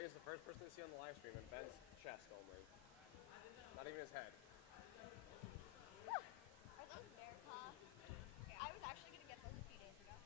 Ray is the first person to see on the live stream, and Ben's chest only. Not even his head. Are those bear paws? Okay, I was actually going to get those a few days ago.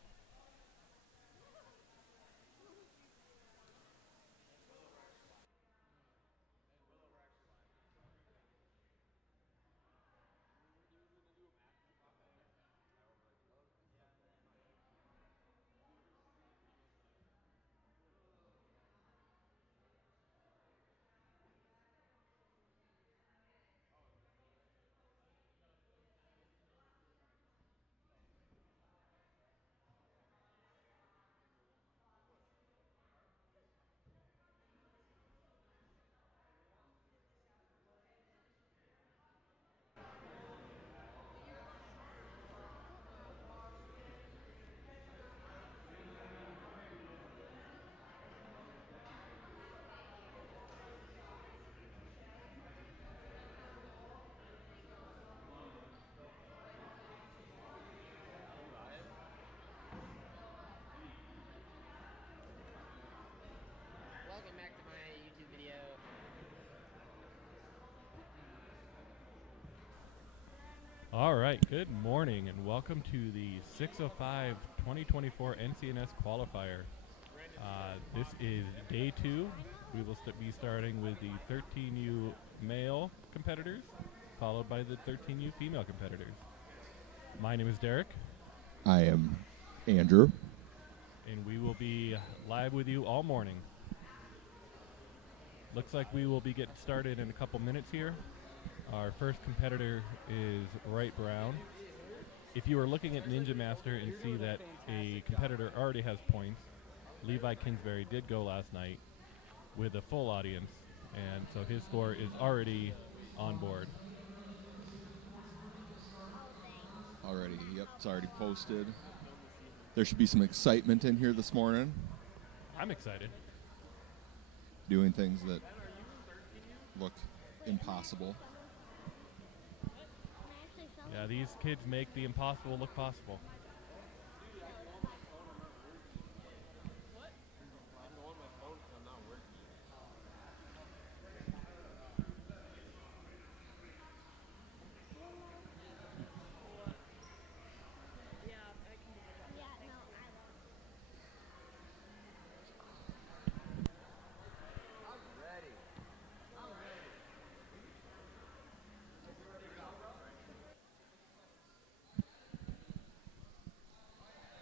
Welcome back to my YouTube video. All right, good morning and welcome to the 605 2024 NCNS Qualifier. This is day 2. We will be starting with the 13U male competitors, followed by the 13U female competitors. My name is Derek. I am Andrew. And we will be live with you all morning. Looks like we will be getting started in a couple minutes here. Our first competitor is Wright Brown. If you are looking at Ninja Master and see that a competitor already has points, Levi Kingsbury did go last night with a full audience, and so his score is already on board. Already, yep, it's already posted. There should be some excitement in here this morning. I'm excited. Doing things that look impossible. Yeah, these kids make the impossible look possible.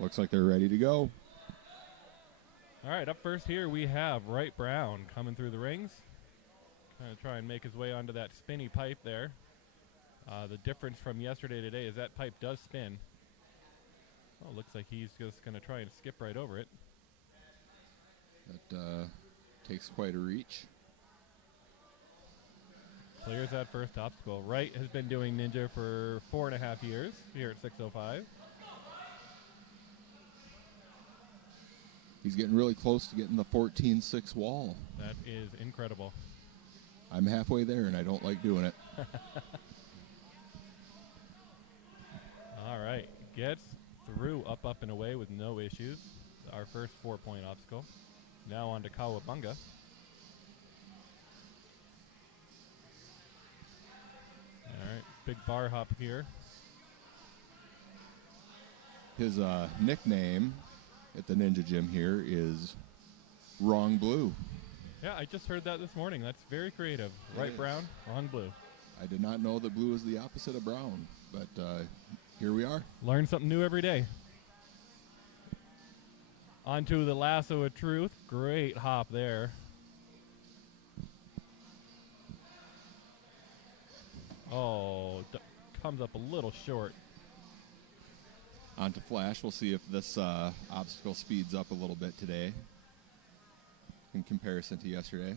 Looks like they're ready to go. All right, up first here we have Wright Brown coming through the rings. Going to try and make his way onto that spinny pipe there. The difference from yesterday to today is that pipe does spin. Oh, looks like he's just going to try and skip right over it. That takes quite a reach. Clears that first obstacle. Wright has been doing Ninja for 4.5 years here at 605. He's getting really close to getting the 14.6 wall. That is incredible. I'm halfway there, and I don't like doing it. All right, gets through up, and away with no issues. Our first 4-point obstacle. Now on to Kawabunga. All right, big bar hop here. His nickname at the Ninja Gym here is Wrong Blue. Yeah, I just heard that this morning. That's very creative. Wright Brown, wrong blue. I did not know that blue is the opposite of brown, but here we are. Learn something new every day. Onto the lasso of truth. Great hop there. Oh, comes up a little short. On to Flash. We'll see if this obstacle speeds up a little bit today in comparison to yesterday.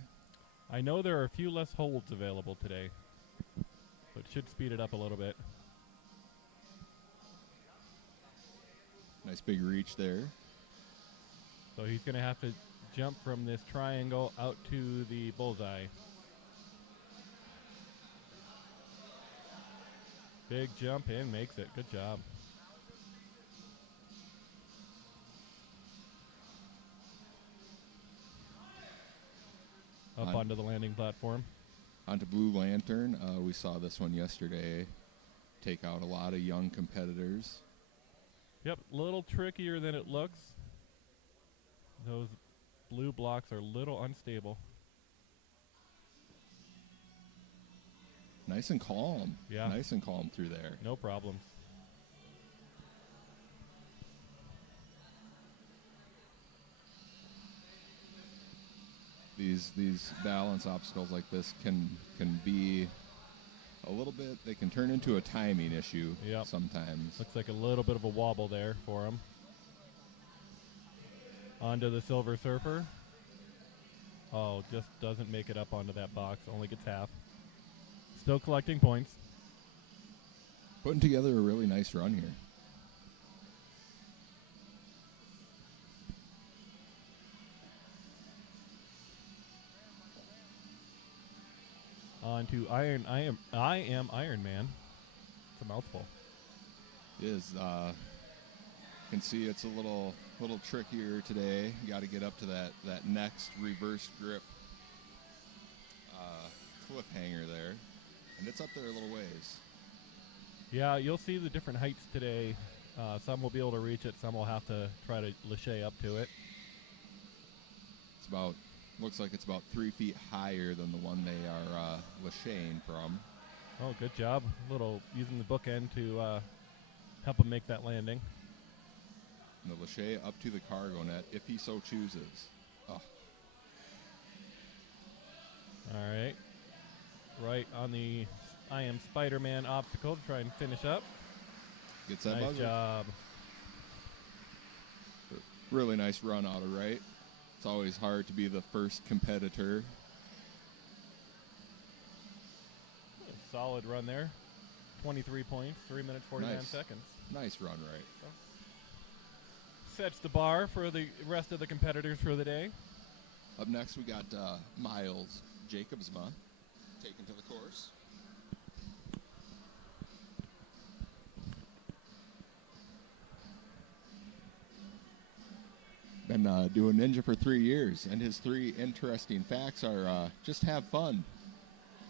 I know there are a few less holds available today, so it should speed it up a little bit. Nice big reach there. So he's going to have to jump from this triangle out to the bullseye. Big jump in, makes it. Good job. onto the landing platform. Onto Blue Lantern. We saw this one yesterday. Take out a lot of young competitors. Yep, a little trickier than it looks. Those blue blocks are a little unstable. Nice and calm. Yeah. Nice and calm through there. No problems. These balance obstacles like this can be a little bit, they can turn into a timing issue Yep. sometimes. Looks like a little bit of a wobble there for him. Onto the Silver Surfer. Oh, just doesn't make it up onto that box. Only gets half. Still collecting points. Putting together a really nice run here. On to I am Iron Man. It's a mouthful. It is. Can see it's a little trickier today. You got to get up to that next reverse grip cliffhanger there, and it's up there a little ways. Yeah, you'll see the different heights today. Some will be able to reach it. Some will have to try to lache up to it. It's about, looks like it's about 3 feet higher than the one they are lacheing from. Oh, good job. Little using the bookend to help him make that landing. And the lache up to the cargo net if he so chooses. Oh, All right. Right on the I am Spider-Man obstacle to try and finish up. gets that Nice buzzer. job. Really nice run out of right. It's always hard to be the first competitor. Solid run there. 23 points, 3 minutes, 49 Nice. seconds. Nice run right. Sets the bar for the rest of the competitors for the day. Up next we got Miles Jacobsma taken to the course. Been doing Ninja for 3 years, and his 3 interesting facts are just have fun.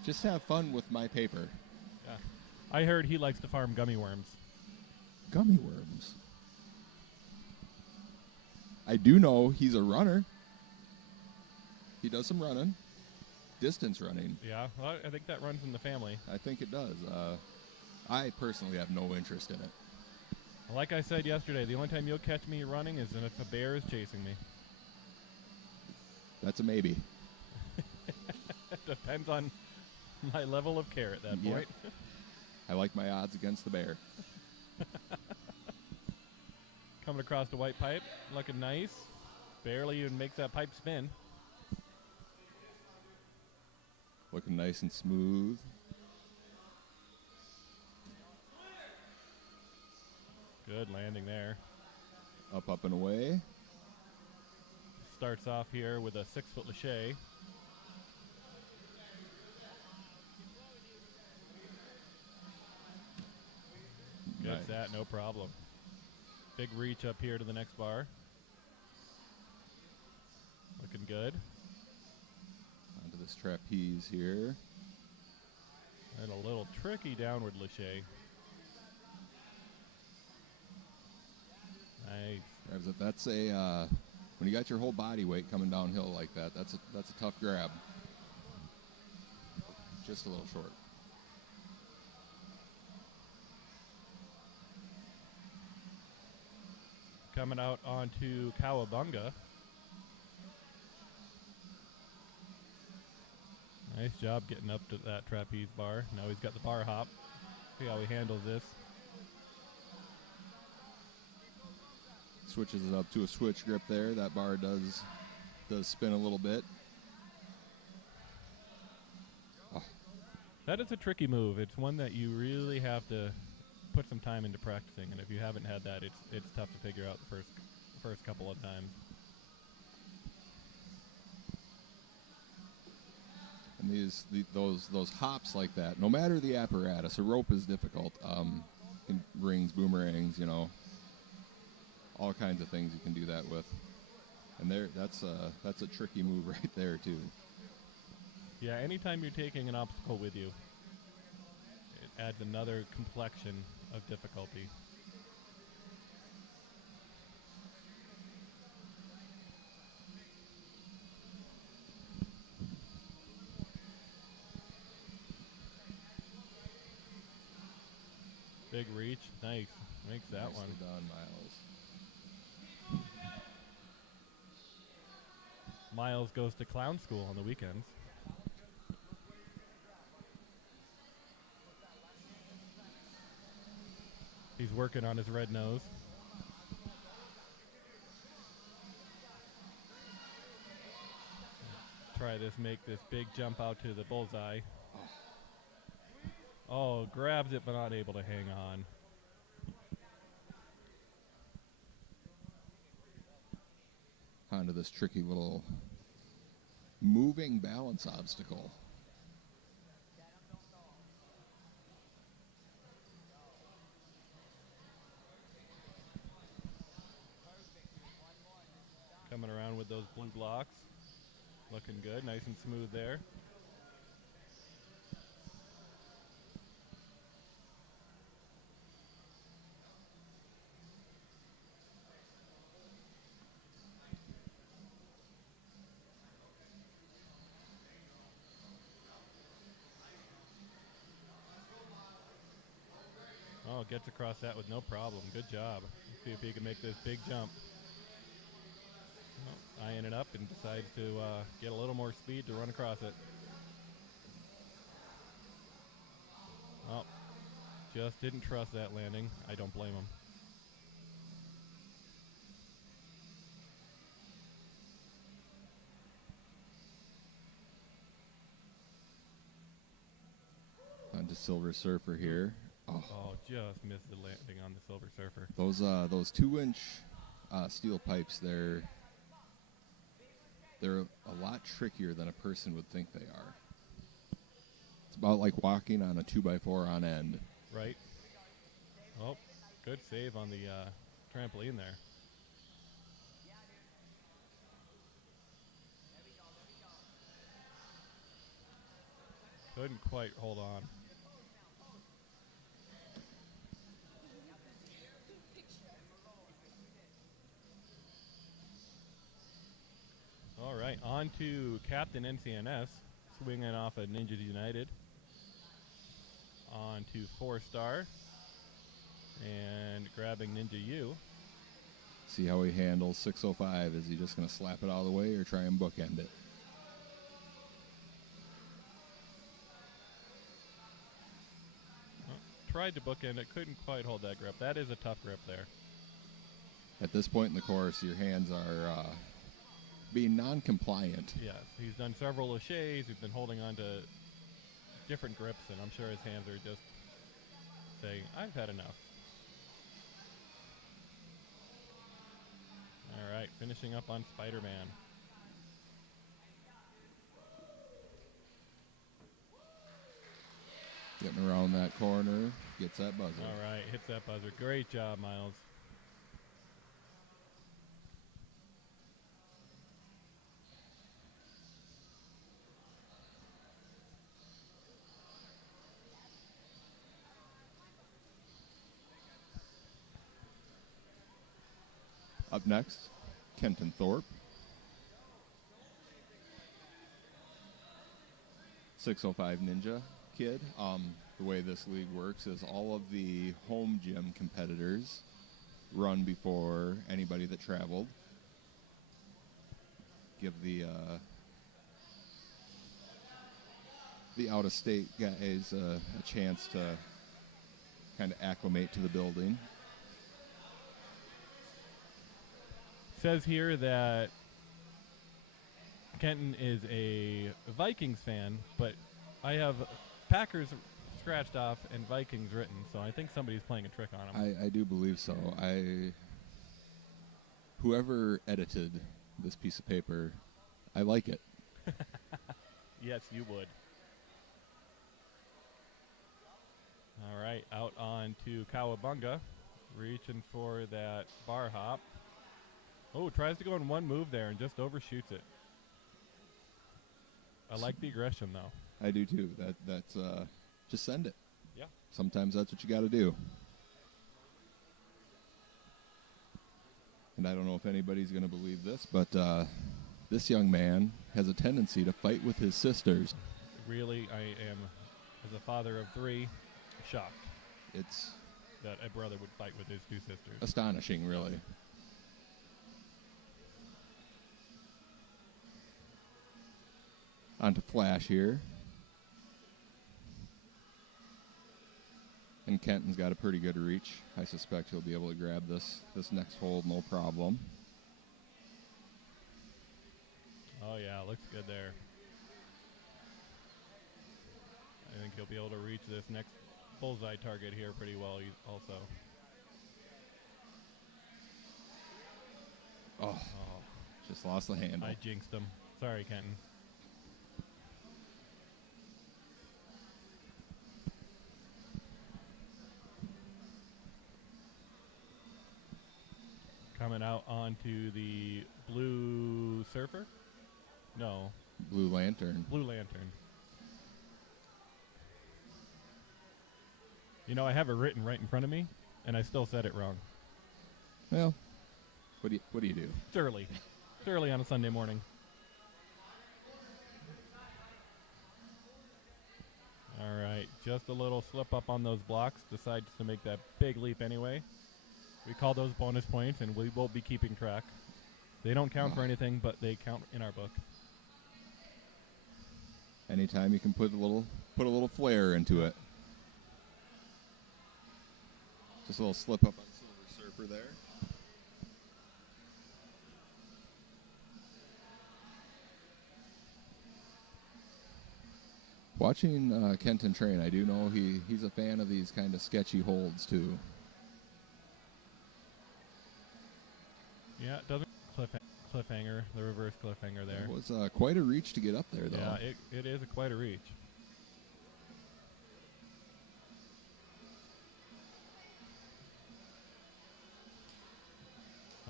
Just have fun with my paper. Yeah. I heard he likes to farm gummy worms. Gummy worms. I do know he's a runner. He does some running. Distance running. Yeah, well, I think that runs in the family. I think it does. I personally have no interest in it. Like I said yesterday, the only time you'll catch me running is if a bear is chasing me. That's a maybe. Depends on my level of care at that Yep. point. I like my odds against the bear. Coming across the white pipe, looking nice. Barely even makes that pipe spin. Looking nice and smooth. Good landing there. Up and away. Starts off here with a 6-foot lache. Gets Nice. that, no problem. Big reach up here to the next bar. Looking good. Onto this trapeze here. And a little tricky downward lache. Nice. That's a when you got your whole body weight coming downhill like that, that's a tough grab. Just a little short. Coming out onto Cowabunga. Nice job getting up to that trapeze bar. Now he's got the bar hop. See how he handles this. Switches it up to a switch grip there. That bar does spin a little bit. That is a tricky move. It's one that you really have to put some time into practicing, and if you haven't had that, it's tough to figure out the first couple of times. And those hops like that, no matter the apparatus, a rope is difficult. Rings, boomerangs, all kinds of things you can do that with. And that's a tricky move right there too. Yeah, anytime you're taking an obstacle with you, it adds another complexion of difficulty. Big reach, nice. Makes that Nicely one. done, Miles. Miles goes to clown school on the weekends. He's working on his red nose. Try this, make this big jump out to the bullseye. Oh, grabs it but not able to hang on. Onto this tricky little moving balance obstacle. Coming around with those blue blocks. Looking good, nice and smooth there. Oh, gets across that with no problem. Good job. Let's see if he can make this big jump. Oh, eyeing it up and decides to get a little more speed to run across it. Oh, just didn't trust that landing. I don't blame him. Onto Silver Surfer here. Oh, Oh, just missed the landing on the Silver Surfer. those 2-inch steel pipes, they're a lot trickier than a person would think they are. It's about like walking on a 2x4 on end. Right. Oh, good save on the trampoline there. Couldn't quite hold on. All right, on to Captain NCNS, swinging off of Ninjas United. On to 4-star, and grabbing Ninja U. See how he handles 605. Is he just going to slap it all the way or try and bookend it? Tried to bookend it, couldn't quite hold that grip. That is a tough grip there. At this point in the course, your hands are being non-compliant. Yes, he's done several laches. He's been holding on to different grips, and I'm sure his hands are just saying, I've had enough. All right, finishing up on Spider-Man. Getting around that corner, gets that buzzer. All right, hits that buzzer. Great job, Miles. Up next, Kenton Thorpe. 605 Ninja kid. The way this league works is all of the home gym competitors run before anybody that traveled. Give the out-of-state guys a chance to kind of acclimate to the building. Says here that Kenton is a Vikings fan, but I have Packers scratched off and Vikings written, so I think somebody's playing a trick on him. I do believe so. Whoever edited this piece of paper, I like it. Yes, you would. All right, out on to Kawabunga, reaching for that bar hop. Oh, tries to go in one move there and just overshoots it. I like the aggression, though. I do too. That's just send it. Yeah. Sometimes that's what you got to do. And I don't know if anybody's going to believe this, but this young man has a tendency to fight with his sisters. Really, I am, as a father of 3, shocked It's that a brother would fight with his 2 sisters. astonishing, really. On to Flash here. And Kenton's got a pretty good reach. I suspect he'll be able to grab this next hold, no problem. Oh, yeah, looks good there. I think he'll be able to reach this next bullseye target here pretty well also. Oh, just lost the handle. I jinxed him. Sorry, Kenton. Coming out onto the Blue Surfer? No, Blue Lantern. Blue Lantern. You know, I have it written right in front of me, and I still said it wrong. Well, what do you do? It's early. It's early on a Sunday morning. All right, just a little slip up on those blocks. Decides to make that big leap anyway. We call those bonus points, and we won't be keeping track. They don't count for anything, but they count in our book. Anytime you can put a little flair into it. Just a little slip up on Silver Surfer there. Watching Kenton train, I do know he's a fan of these kind of sketchy holds too. Yeah, it doesn't cliffhanger, the reverse cliffhanger there. It was quite a reach to get up there, though. Yeah, it is quite a reach.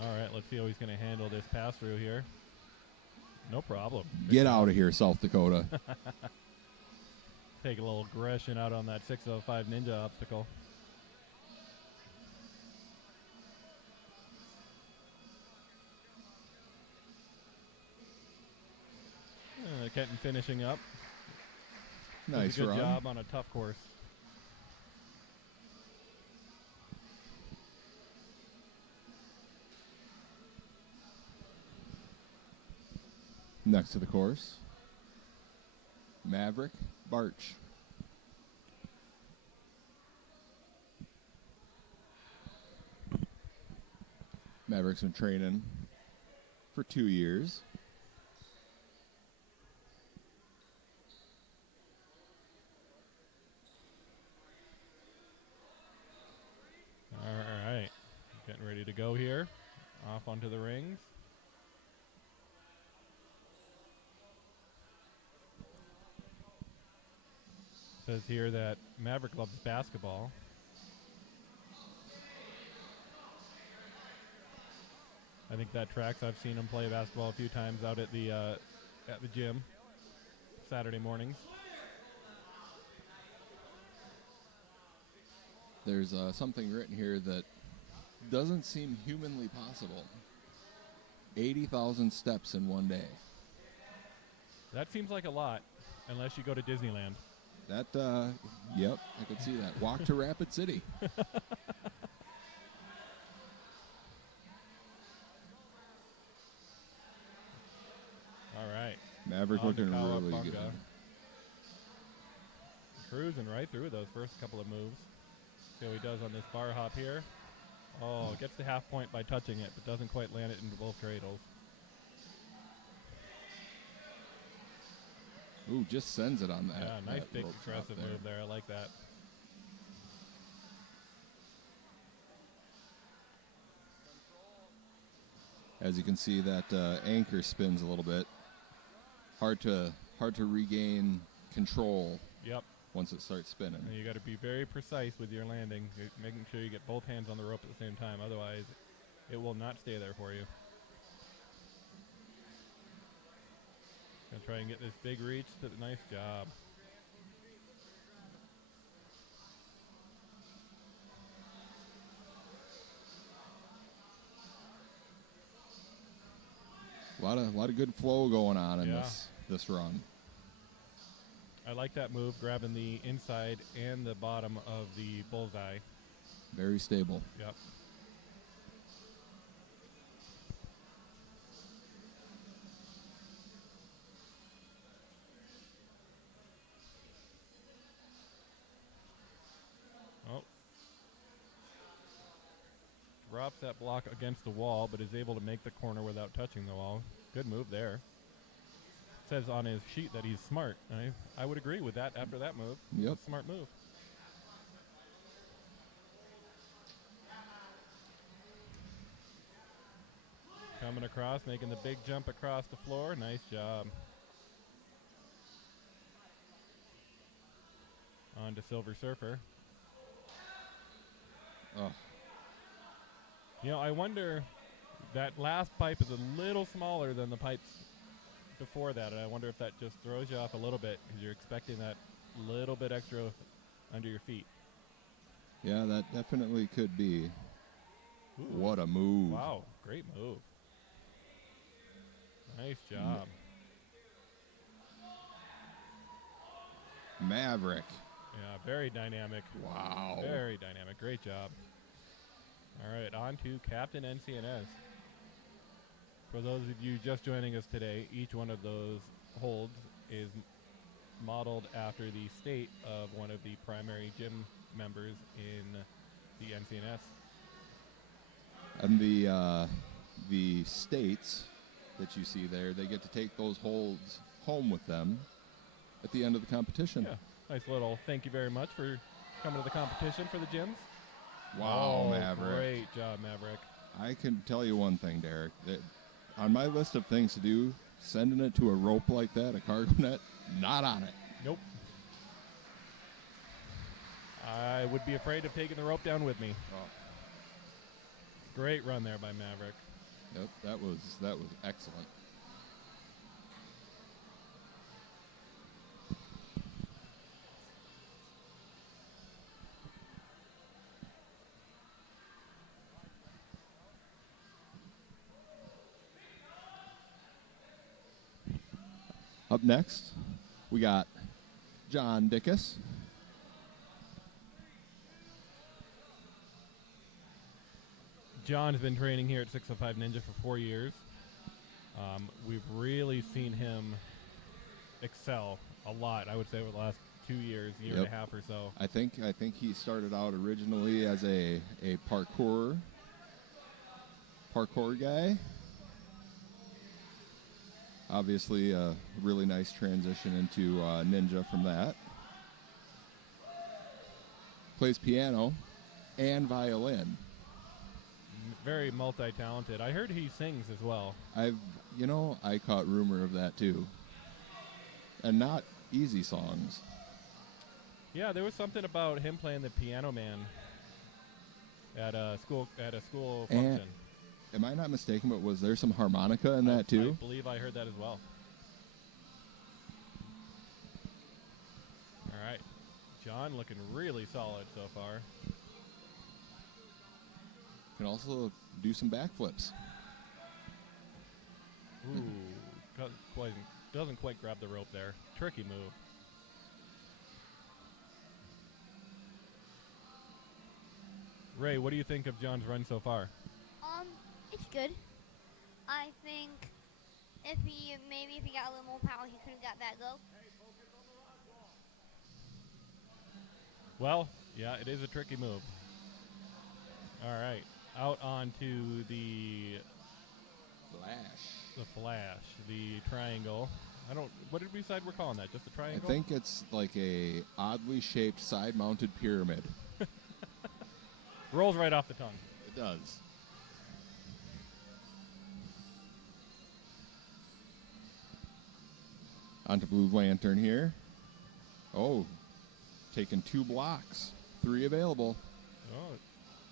All right, let's see how he's going to handle this pass through here. No problem. Get out of here, South Dakota. Take a little aggression out on that 605 Ninja obstacle. Kenton finishing up. Nice Does a good run. job on a tough course. Next to the course, Maverick Barch. Maverick's been training for 2 years. All right, getting ready to go here. Off onto the rings. Says here that Maverick loves basketball. I think that tracks. I've seen him play basketball a few times out at the gym Saturday mornings. There's something written here that doesn't seem humanly possible. 80,000 steps in one day. That seems like a lot, unless you go to Disneyland. That, yep, I could see that. Walk to Rapid City. All right. Maverick On to looking really Kawabunga. good. Cruising right through those first couple of moves. See how he does on this bar hop here. Oh, gets the half point by touching it, but doesn't quite land it into both cradles. Ooh, just sends it on that. Yeah, nice that big rope drop aggressive there. move there. I like that. As you can see, that anchor spins a little bit. Hard to regain control Yep. once it starts spinning. And you got to be very precise with your landing, making sure you get both hands on the rope at the same time. Otherwise, it will not stay there for you. Gets try and get this big reach. Nice job. A lot of good flow going on in this run. I like that move, grabbing the inside and the bottom of the bullseye. Very stable. Yep. Oh. Drops that block against the wall, but is able to make the corner without touching the wall. Good move there. Says on his sheet that he's smart. I would agree with that after that move. Yep. Smart move. Coming across, making the big jump across the floor. Nice job. On to Silver Surfer. Oh. You know, I wonder, that last pipe is a little smaller than the pipes before that, and I wonder if that just throws you off a little bit because you're expecting that little bit extra under your feet. Yeah, that definitely could be. Ooh. What a move. Wow, great move. Nice job. Maverick. Yeah, very dynamic. Wow. Very dynamic. Great job. All right, on to Captain NCNS. For those of you just joining us today, each one of those holds is modeled after the state of one of the primary gym members in the NCNS. And the states that you see there, they get to take those holds home with them at the end of the competition. Yeah, nice little thank you very much for coming to the competition for the gyms. Wow, Maverick. Great job, Maverick. I can tell you one thing, Derek. That on my list of things to do, sending it to a rope like that, a cargo net, not on it. Nope. I would be afraid of taking the rope down with me. Oh. Great run there by Maverick. Yep, that was excellent. Up next, we got John Dickus. John's been training here at 605 Ninja for 4 years. We've really seen him excel a lot, I would say, over the last 2 years, year and a half or so. I think he started out originally as a parkour guy. Obviously, a really nice transition into Ninja from that. Plays piano and violin. Very multi-talented. I heard he sings as well. I caught rumor of that too. And not easy songs. Yeah, there was something about him playing the Piano Man at a school function. Am I not mistaken, but was there some harmonica in that too? I believe I heard that as well. All right. John looking really solid so far. Can also do some backflips. Ooh, doesn't quite grab the rope there. Tricky move. Ray, what do you think of John's run so far? It's good. I think if he got a little more power, he could have got that goal. Well, yeah, it is a tricky move. All right, out onto the flash, the triangle. What did we decide we're calling that? Just a triangle? I think it's like a oddly shaped side-mounted pyramid. Rolls right off the tongue. It does. Onto Blue Lantern here. Oh, taking 2 blocks. 3 available. Oh.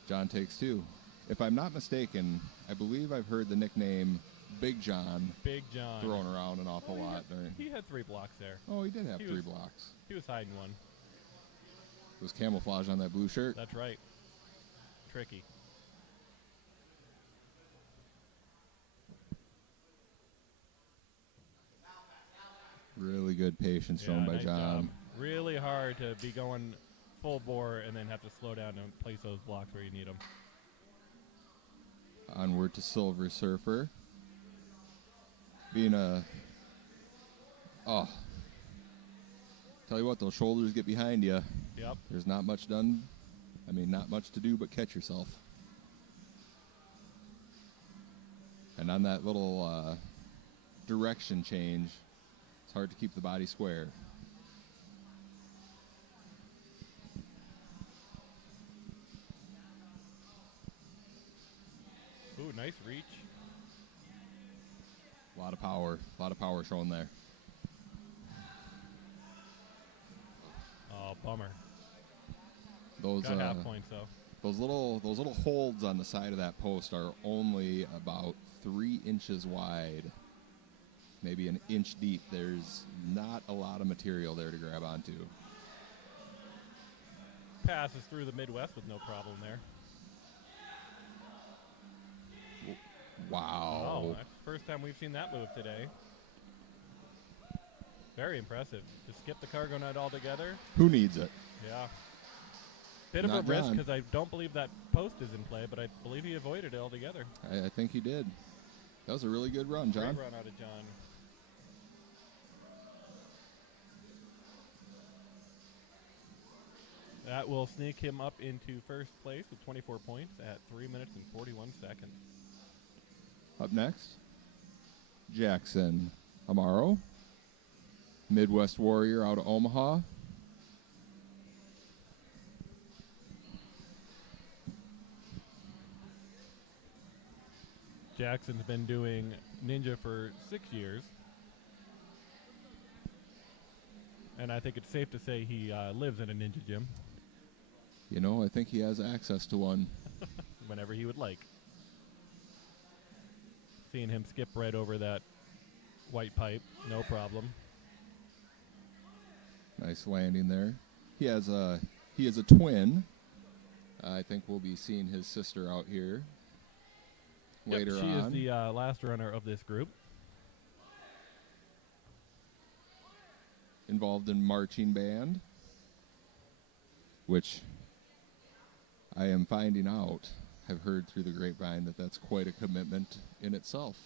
John takes 2. If I'm not mistaken, I believe I've heard the nickname Big John Big John. thrown around an awful lot. He had 3 blocks there. Oh, he did have He 3 was- blocks. He was hiding one. It was camouflage on that blue shirt. That's right. Tricky. Really good patience shown by nice John. job. Really hard to be going full bore and then have to slow down and place those blocks where you need them. Onward to Silver Surfer. Being a... Oh. Tell you what, those shoulders get behind you. Yep. There's not much done. I mean, not much to do but catch yourself. And on that little direction change, it's hard to keep the body square. Ooh, nice reach. A lot of power shown there. Oh, bummer. Those Got half points though. those little holds on the side of that post are only about 3 inches wide, maybe an inch deep. There's not a lot of material there to grab onto. Passes through the Midwest with no problem there. Wow. Oh, that's the first time we've seen that move today. Very impressive. Just skip the cargo nut altogether. Who needs it? Yeah. Bit of Not a risk John. because I don't believe that post is in play, but I believe he avoided it altogether. I think he did. That was a really good run, John. Great run out of John. That will sneak him up into first place with 24 points at 3 minutes and 41 seconds. Up next, Jackson Amaro, Midwest Warrior out of Omaha. Jackson's been doing ninja for 6 years. And I think it's safe to say he lives in a ninja gym You know, I think he has access to one. whenever he would like. Seeing him skip right over that white pipe, no problem. Nice landing there. He is a twin. I think we'll be seeing his sister out here later she on. is the last runner of this group. Involved in marching band, which I am finding out. I've heard through the grapevine that that's quite a commitment in itself.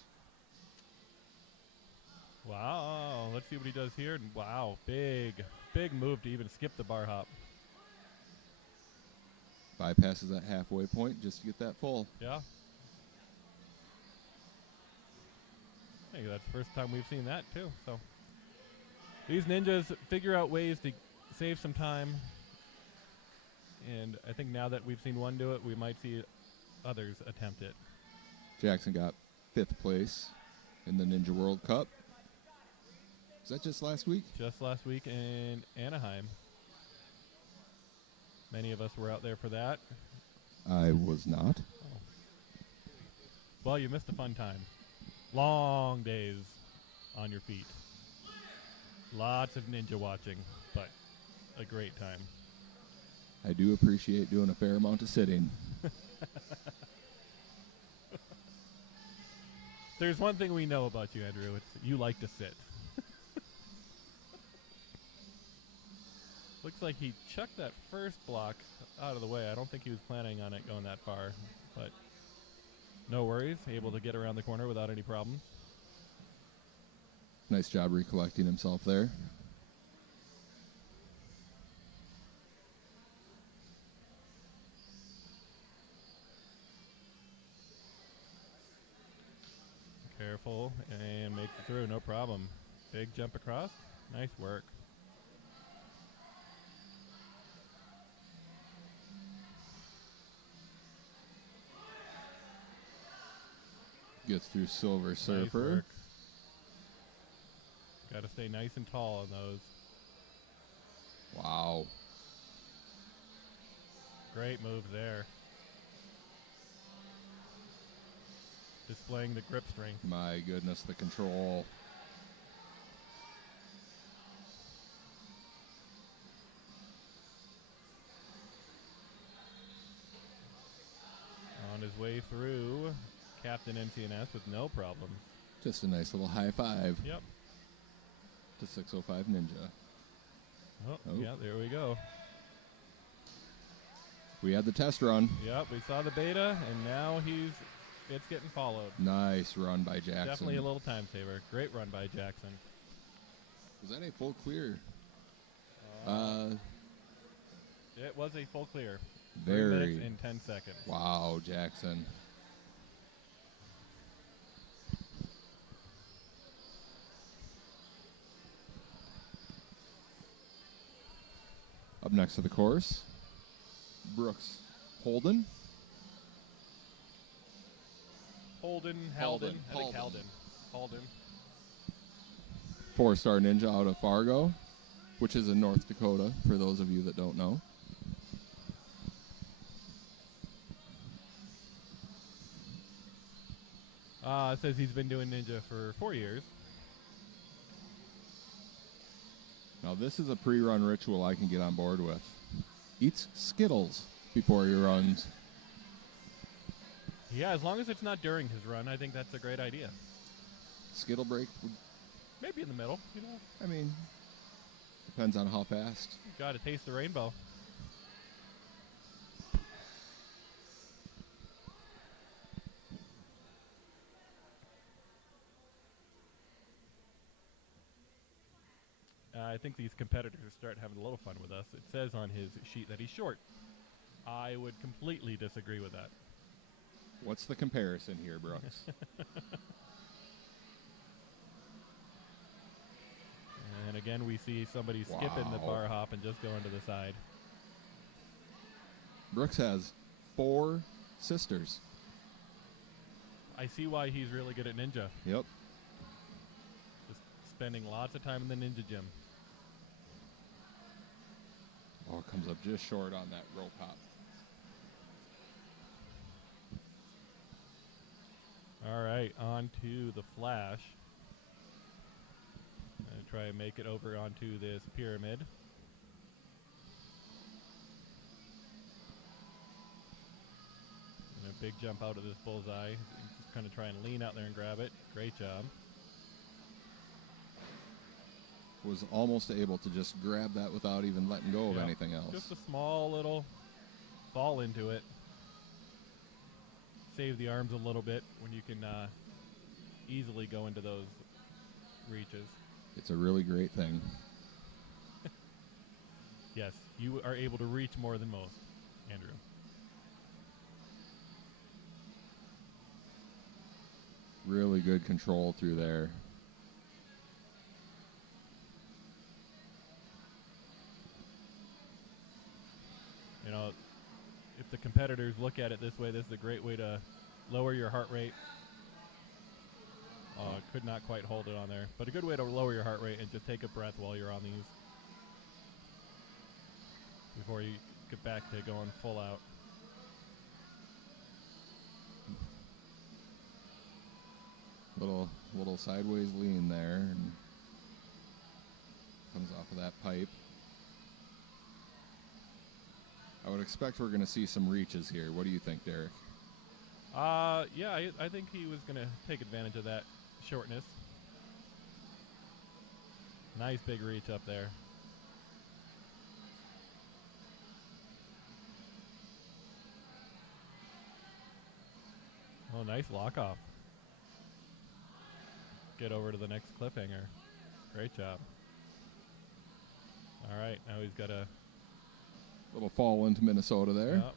Wow, let's see what he does here. And wow, big move to even skip the bar hop. Bypasses that halfway point just to get that full. Yeah. I think that's the first time we've seen that too. So these ninjas figure out ways to save some time. And I think now that we've seen one do it, we might see others attempt it. Jackson got 5th place in the Ninja World Cup. Was that just last week? Just last week in Anaheim. Many of us were out there for that. I was not. Well, you missed a fun time. Long days on your feet. Lots of ninja watching, but a great time. I do appreciate doing a fair amount of sitting. There's one thing we know about you, Andrew. It's you like to sit. Looks like he chucked that first block out of the way. I don't think he was planning on it going that far, but no worries. Able to get around the corner without any problems. Nice job recollecting himself there. Careful, and makes it through, no problem. Big jump across. Nice work. Gets through Silver Nice Surfer. work. Got to stay nice and tall on those. Wow. Great move there. displaying the grip strength. My goodness, the control. On his way through, Captain NCNS with no problems. Just a nice little high five Yep. to 605 Ninja. Oh, Oh. yeah, there we go. We had the test run. Yep, we saw the beta, and now it's getting followed. Nice run by Jackson. Definitely a little time saver. Great run by Jackson. Was that a full clear? It was a full clear. 3 Very. minutes and 10 seconds. Wow, Jackson. Up next to the course, Brooks Holden. Holden. I think Holden. 4-star ninja out of Fargo, which is in North Dakota, for those of you that don't know. It says he's been doing ninja for 4 years. Now, this is a pre-run ritual I can get on board with. Eats Skittles before he runs. Yeah, as long as it's not during his run, I think that's a great idea. Skittle break, Maybe in the middle, I mean, depends on how fast. Got to taste the rainbow. I think these competitors start having a little fun with us. It says on his sheet that he's short. I would completely disagree with that. What's the comparison here, Brooks? And again, we see somebody skipping the Wow. bar hop and just going to the side. Brooks has 4 sisters. I see why he's really good at ninja. Yep. Just spending lots of time in the ninja gym. Oh, it comes up just short on that rope hop. All right, on to the flash. Gonna try and make it over onto this pyramid. And a big jump out of this bullseye. Just kind of try and lean out there and grab it. Great job. Was almost able to just grab that without even letting go of Yep. anything else. Just a small little fall into it. Save the arms a little bit when you can easily go into those reaches. It's a really great thing. Yes, you are able to reach more than most, Andrew. Really good control through there. You know, if the competitors look at it this way, this is a great way to lower your heart rate. Could not quite hold it on there, but a good way to lower your heart rate and just take a breath while you're on these before you get back to going full out. Little sideways lean there, and comes off of that pipe. I would expect we're going to see some reaches here. What do you think, Derek? Yeah, I think he was going to take advantage of that shortness. Nice big reach up there. Oh, nice lock off. Get over to the next cliffhanger. Great job. All right, now he's got a Little fall into Minnesota there. Yep.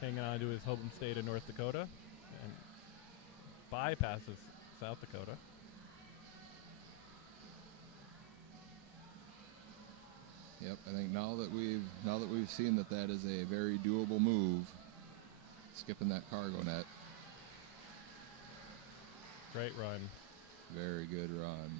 Hanging on to his home state of North Dakota and bypasses South Dakota. Yep, I think now that we've seen that is a very doable move, skipping that cargo net. Great run. Very good run.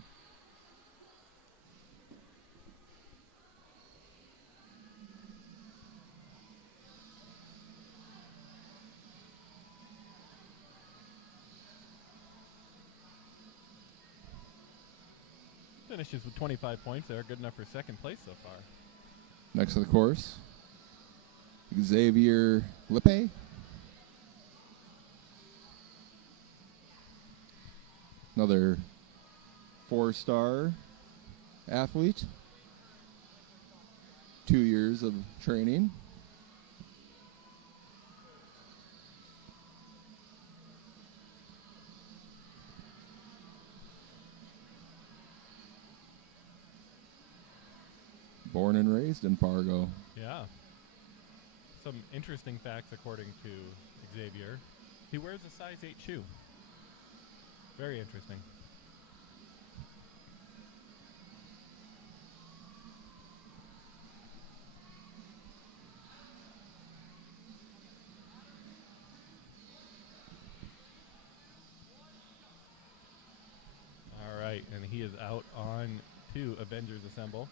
Finishes with 25 points there. Good enough for second place so far. Next to the course, Xavier Lippe. Another 4-star athlete. 2 years of training. Born and raised in Fargo. Yeah. Some interesting facts according to Xavier. He wears a size 8 shoe. Very interesting. All right, and he is out on to Avengers Assemble.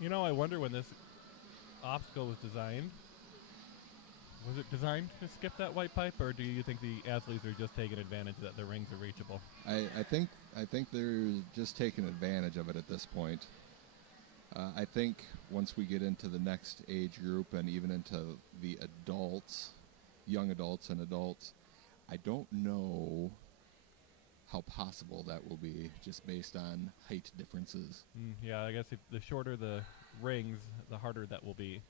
You know, I wonder when this obstacle was designed. Was it designed to skip that white pipe, or do you think the athletes are just taking advantage that the rings are reachable? I think they're just taking advantage of it at this point. I think once we get into the next age group and even into the adults, young adults and adults, I don't know how possible that will be just based on height differences. Yeah, I guess if the shorter the rings, the harder that will be.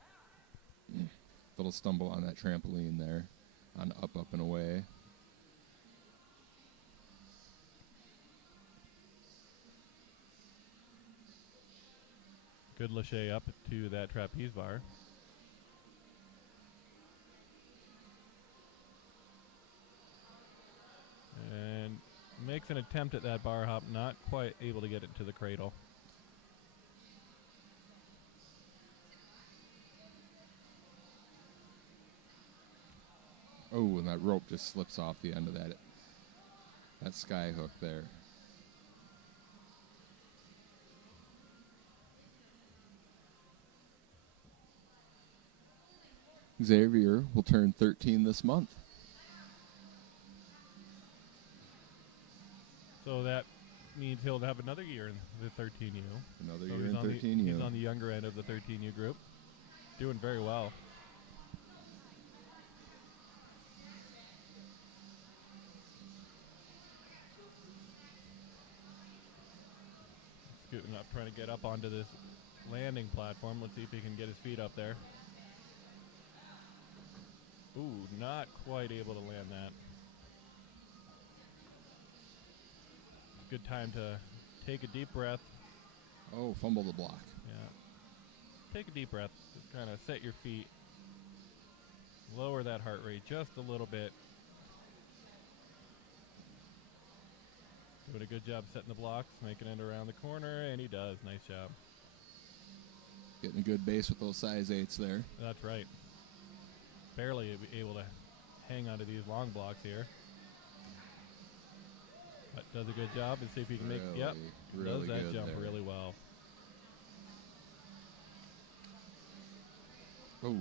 Little stumble on that trampoline there, on up, and away. Good lâché up to that trapeze bar. And makes an attempt at that bar hop, not quite able to get it to the cradle. Oh, and that rope just slips off the end of that sky hook there. Xavier will turn 13 this month. So that means he'll have another year in the 13U. Another So year he's in on 13U. He's on the younger end of the 13U group. Doing very well. Scooting up, trying to get up onto this landing platform. Let's see if he can get his feet up there. Ooh, not quite able to land that. Good time to take a deep breath. Oh, fumble the block. Yeah. Take a deep breath. Just kind of set your feet. Lower that heart rate just a little bit. Doing a good job setting the blocks, making it around the corner, and he does. Nice job. Getting a good base with those size 8s there. That's right. Barely able to hang onto these long blocks here. But does a good job. And see if he can make. Yep. Really Does that good jump there. really well. Oh.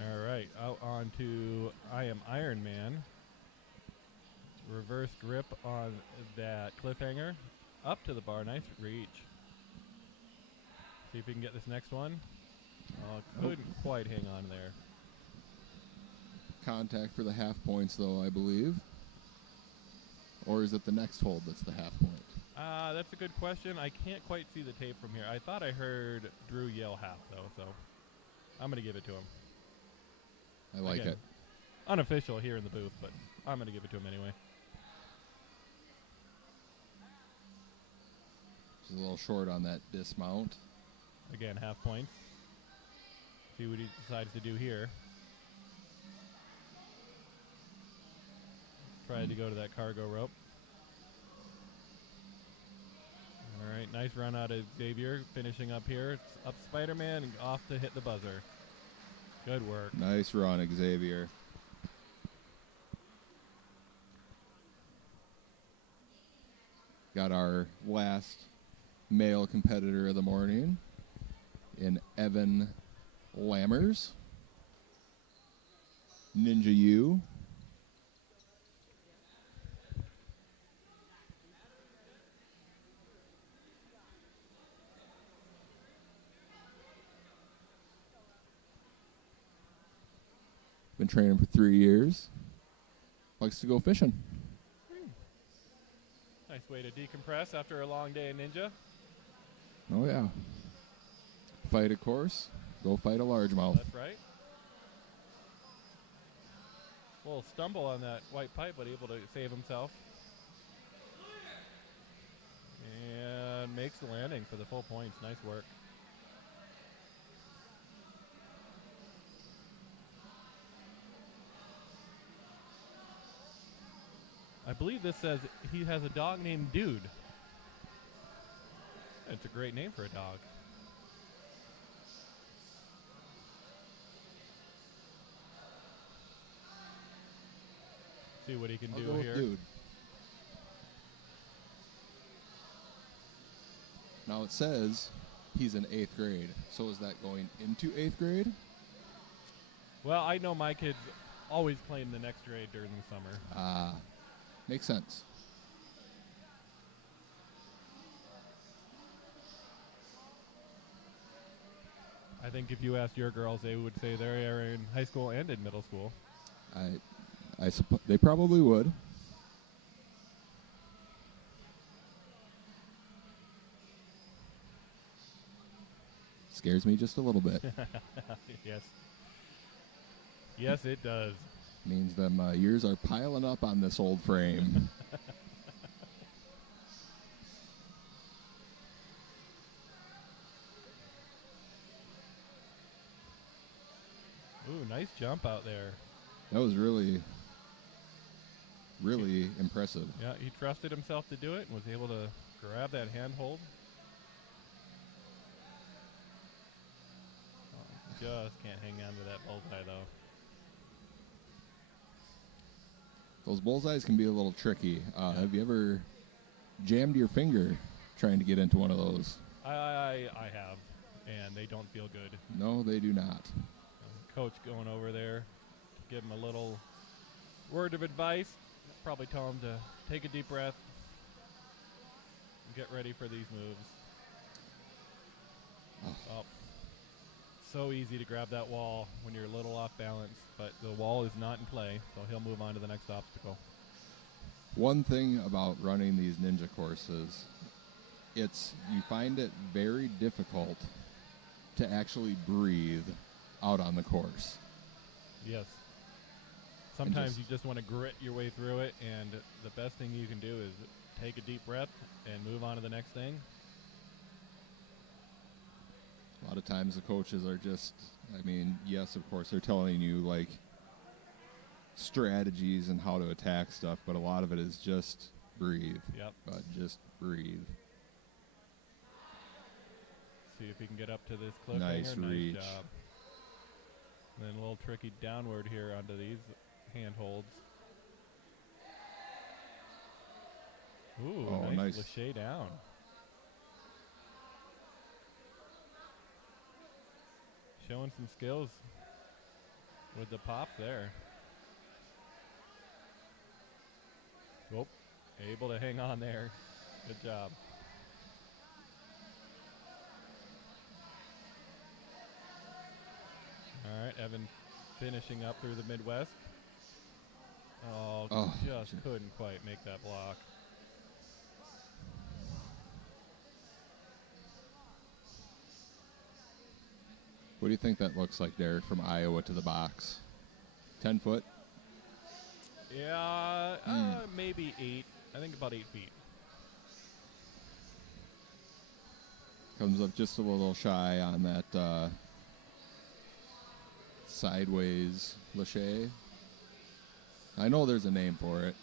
All right, out on to I Am Iron Man. Reverse grip on that cliffhanger. Up to the bar, nice reach. See if we can get this next one. Couldn't quite hang on there. Contact for the half points, though, I believe. Or is it the next hold that's the half point? That's a good question. I can't quite see the tape from here. I thought I heard Drew yell half, though, so I'm going to give it to him. I like Again, it. Unofficial here in the booth, but I'm going to give it to him anyway. Just a little short on that dismount. Again, half points. See what he decides to do here. Tried to go to that cargo rope. All right, nice run out of Xavier. Finishing up here. It's up Spider-Man and off to hit the buzzer. Good work. Nice run, Xavier. Got our last male competitor of the morning in Evan Lammers. Ninja U. Been training for 3 years. Likes to go fishing. Nice way to decompress after a long day of ninja. Oh, yeah. Fight a course, go fight a largemouth. That's right. A little stumble on that white pipe, but able to save himself. And makes the landing for the full points. Nice work. I believe this says he has a dog named Dude. It's a great name for a dog. See what he can I'll do go with here. Dude. Now it says he's in 8th grade. So is that going into 8th grade? Well, I know my kids always play in the next grade during the summer. Makes sense. I think if you asked your girls, they would say they are in high school and in middle school. I suppose they probably would. Scares me just a little bit. Yes. Yes, it does. Means them years are piling up on this old frame. Ooh, nice jump out there. That was really impressive. Yeah, he trusted himself to do it and was able to grab that handhold. Oh, just can't hang on to that bullseye, though. Those bullseyes can be a little tricky. Have you ever jammed your finger trying to get into one of those? I have, and they don't feel good. No, they do not. Coach going over there to give him a little word of advice. Probably tell him to take a deep breath and get ready for these moves. Oh. So easy to grab that wall when you're a little off balance, but the wall is not in play, so he'll move on to the next obstacle. One thing about running these ninja courses, you find it very difficult to actually breathe out on the course. Yes. Sometimes you just want to grit your way through it, and the best thing you can do is take a deep breath and move on to the next thing. A lot of times the coaches are just, yes, of course, they're telling you, like, strategies and how to attack stuff, but a lot of it is just breathe. Yep. Just breathe. See if he can get up to this cliffhanger. Nice reach. Job. And then a little tricky downward here onto these handholds. Ooh, nice. Lachey down. Showing some skills with the pop there. Oh, able to hang on there. Good job. All right, Evan finishing up through the Midwest. Oh, just couldn't quite make that block. What do you think that looks like, Derek, from Iowa to the box? 10 foot? Yeah, maybe 8. I think about 8 feet. Comes up just a little shy on that sideways Lachey. I know there's a name for it.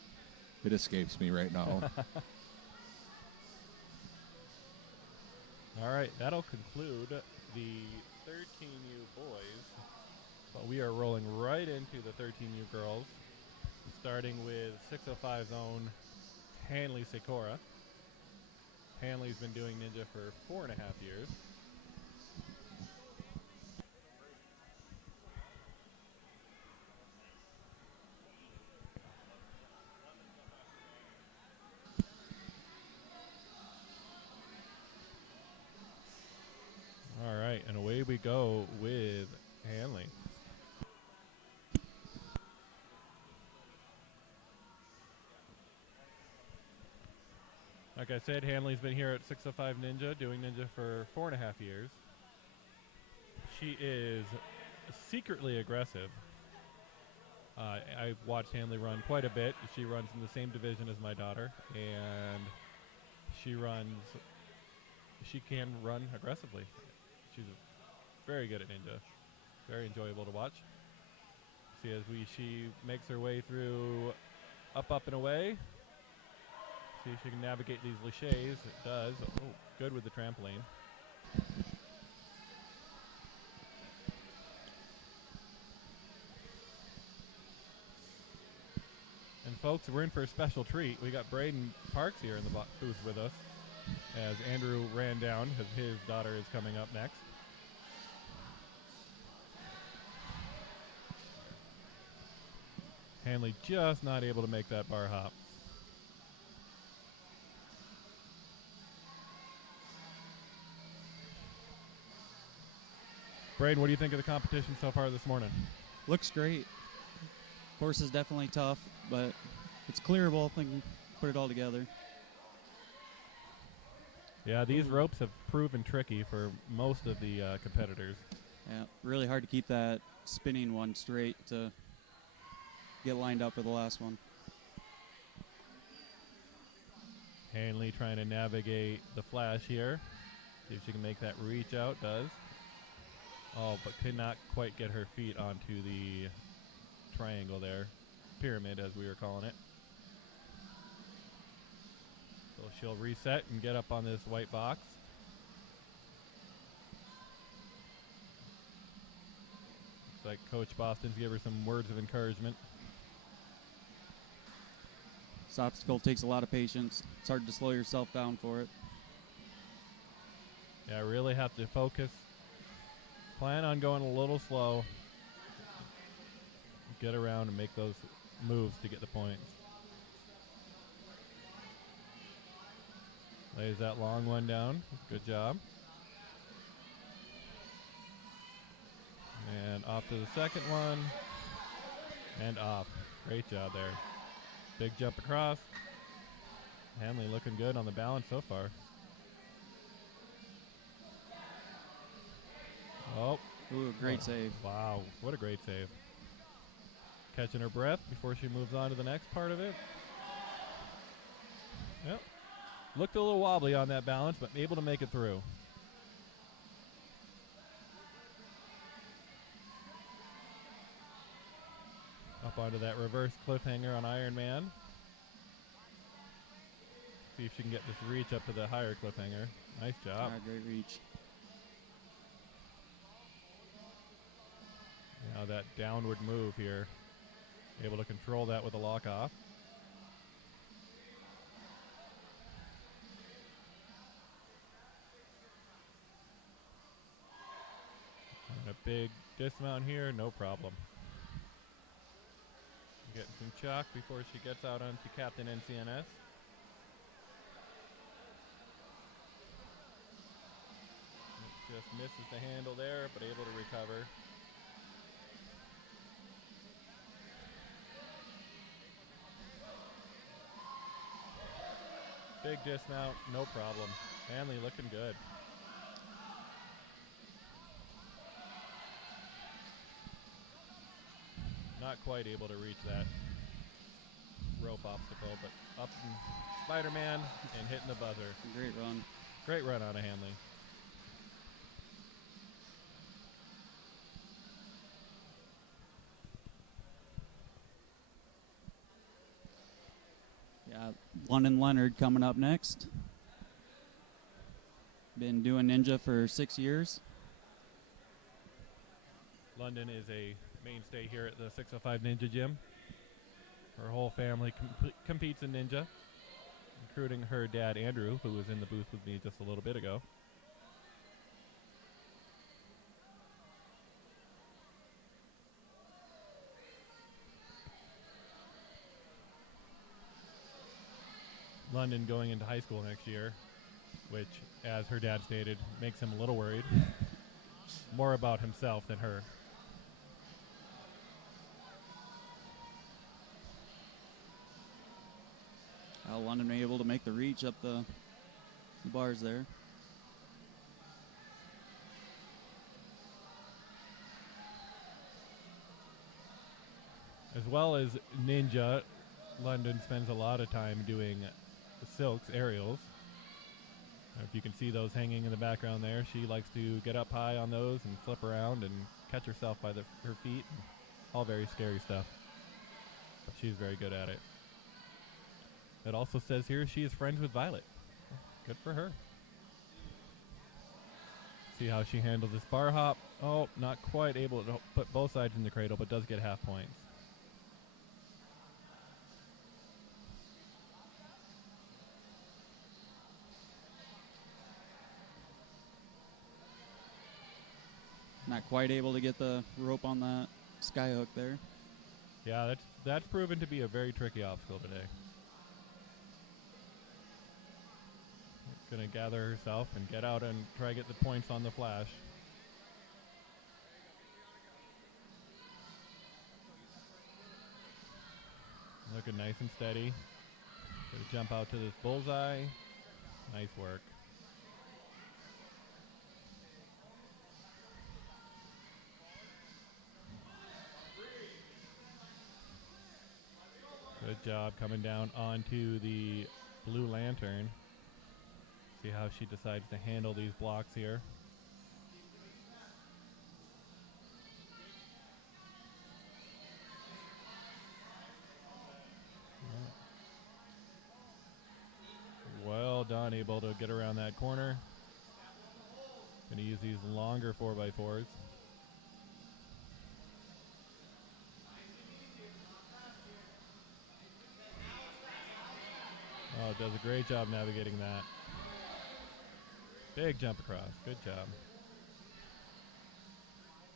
It escapes me right now. All right, that'll conclude the 13U boys. But we are rolling right into the 13U girls, starting with 605's own Hanley Sikora. Hanley's been doing ninja for 4.5 years. All right, and away we go with Hanley. Like I said, Hanley's been here at 605 Ninja, doing ninja for 4.5 years. She is secretly aggressive. I've watched Hanley run quite a bit. She runs in the same division as my daughter, and she can run aggressively. She's very good at ninja. Very enjoyable to watch. See, as she makes her way through up, and away. See if she can navigate these lichés. It does. Oh, good with the trampoline. And folks, we're in for a special treat. We got Braden Parks here in the booth with us as Andrew ran down because his daughter is coming up next. Hanley just not able to make that bar hop. Braden, what do you think of the competition so far this morning? Looks great. Course is definitely tough, but it's clearable if we can put it all together. Yeah, these ropes have proven tricky for most of the competitors. Yeah, really hard to keep that spinning one straight to get lined up for the last one. Hanley trying to navigate the flash here. See if she can make that reach out. Does. Oh, but could not quite get her feet onto the triangle there. Pyramid, as we were calling it. So she'll reset and get up on this white box. Looks like Coach Boston's give her some words of encouragement. This obstacle takes a lot of patience. It's hard to slow yourself down for it. Yeah, really have to focus. Plan on going a little slow. Get around and make those moves to get the points. Lays that long one down. Good job. And off to the second one. And off. Great job there. Big jump across. Hanley looking good on the balance so far. Oh. Ooh, great save. Wow, what a great save. Catching her breath before she moves on to the next part of it. Yep. Looked a little wobbly on that balance, but able to make it through. Up onto that reverse cliffhanger on Iron Man. See if she can get this reach up to the higher cliffhanger. Nice job. Great reach. Now that downward move here. Able to control that with a lock off. And a big dismount here, no problem. Getting some chalk before she gets out onto Captain NCNS. Just misses the handle there, but able to recover. Big dismount, no problem. Hanley looking good. Not quite able to reach that rope obstacle, but up and Spider-Man and hitting the buzzer. Great run. Great run out of Hanley. Yeah, London Leonard coming up next. Been doing ninja for 6 years. London is a mainstay here at the 605 Ninja Gym. Her whole family competes in ninja. recruiting her dad, Andrew, who was in the booth with me just a little bit ago. London going into high school next year, which, as her dad stated, makes him a little worried. More about himself than her. London able to make the reach up the bars there. As well as Ninja, London spends a lot of time doing silks, aerials. If you can see those hanging in the background there, she likes to get up high on those and flip around and catch herself by her feet. All very scary stuff. But she's very good at it. It also says here she is friends with Violet. Good for her. See how she handles this bar hop. Oh, not quite able to put both sides in the cradle, but does get half points. Not quite able to get the rope on that sky hook there. Yeah, that's proven to be a very tricky obstacle today. Gonna gather herself and get out and try to get the points on the flash. Looking nice and steady. Gonna jump out to this bullseye. Nice work. Good job coming down onto the blue lantern. See how she decides to handle these blocks here. Well done, able to get around that corner. Gonna use these longer 4x4s. Oh, does a great job navigating that. Big jump across. Good job.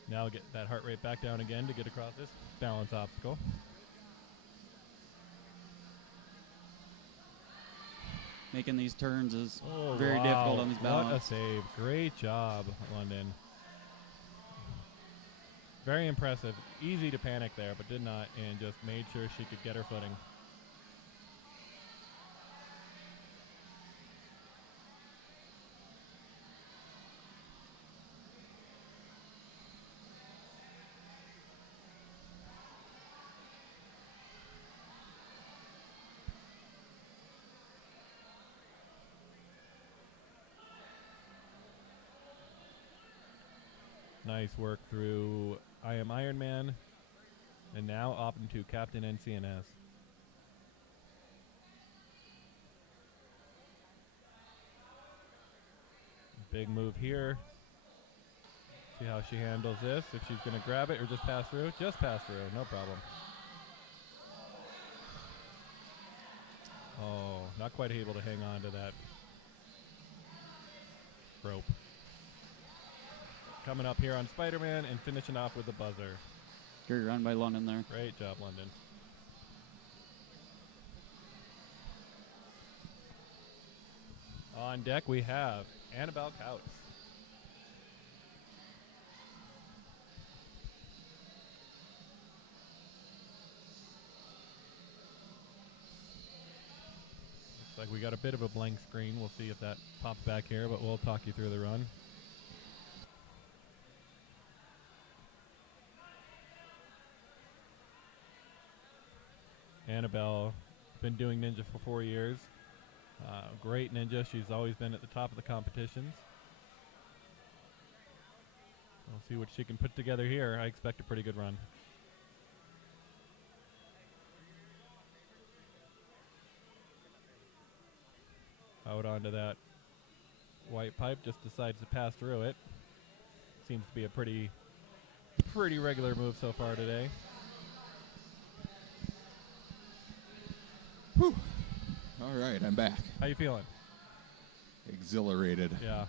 Now get that heart rate back down again to get across this balance obstacle. Making these turns is very difficult on these balance. What a save. Great job, London. Very impressive. Easy to panic there, but did not, and just made sure she could get her footing. Nice work through I Am Iron Man, and now up into Captain NCNS. Big move here. See how she handles this. If she's going to grab it or just pass through. Just pass through, no problem. Oh, not quite able to hang on to that rope. Coming up here on Spider-Man and finishing off with the buzzer. Great run by London there. Great job, London. On deck we have Annabelle Couch. Looks like we got a bit of a blank screen. We'll see if that pops back here, but we'll talk you through the run. Annabelle, been doing ninja for 4 years. Great ninja. She's always been at the top of the competitions. We'll see what she can put together here. I expect a pretty good run. Out onto that white pipe, just decides to pass through it. Seems to be a pretty regular move so far today. All right, I'm back. How you feeling? Exhilarated. Yeah.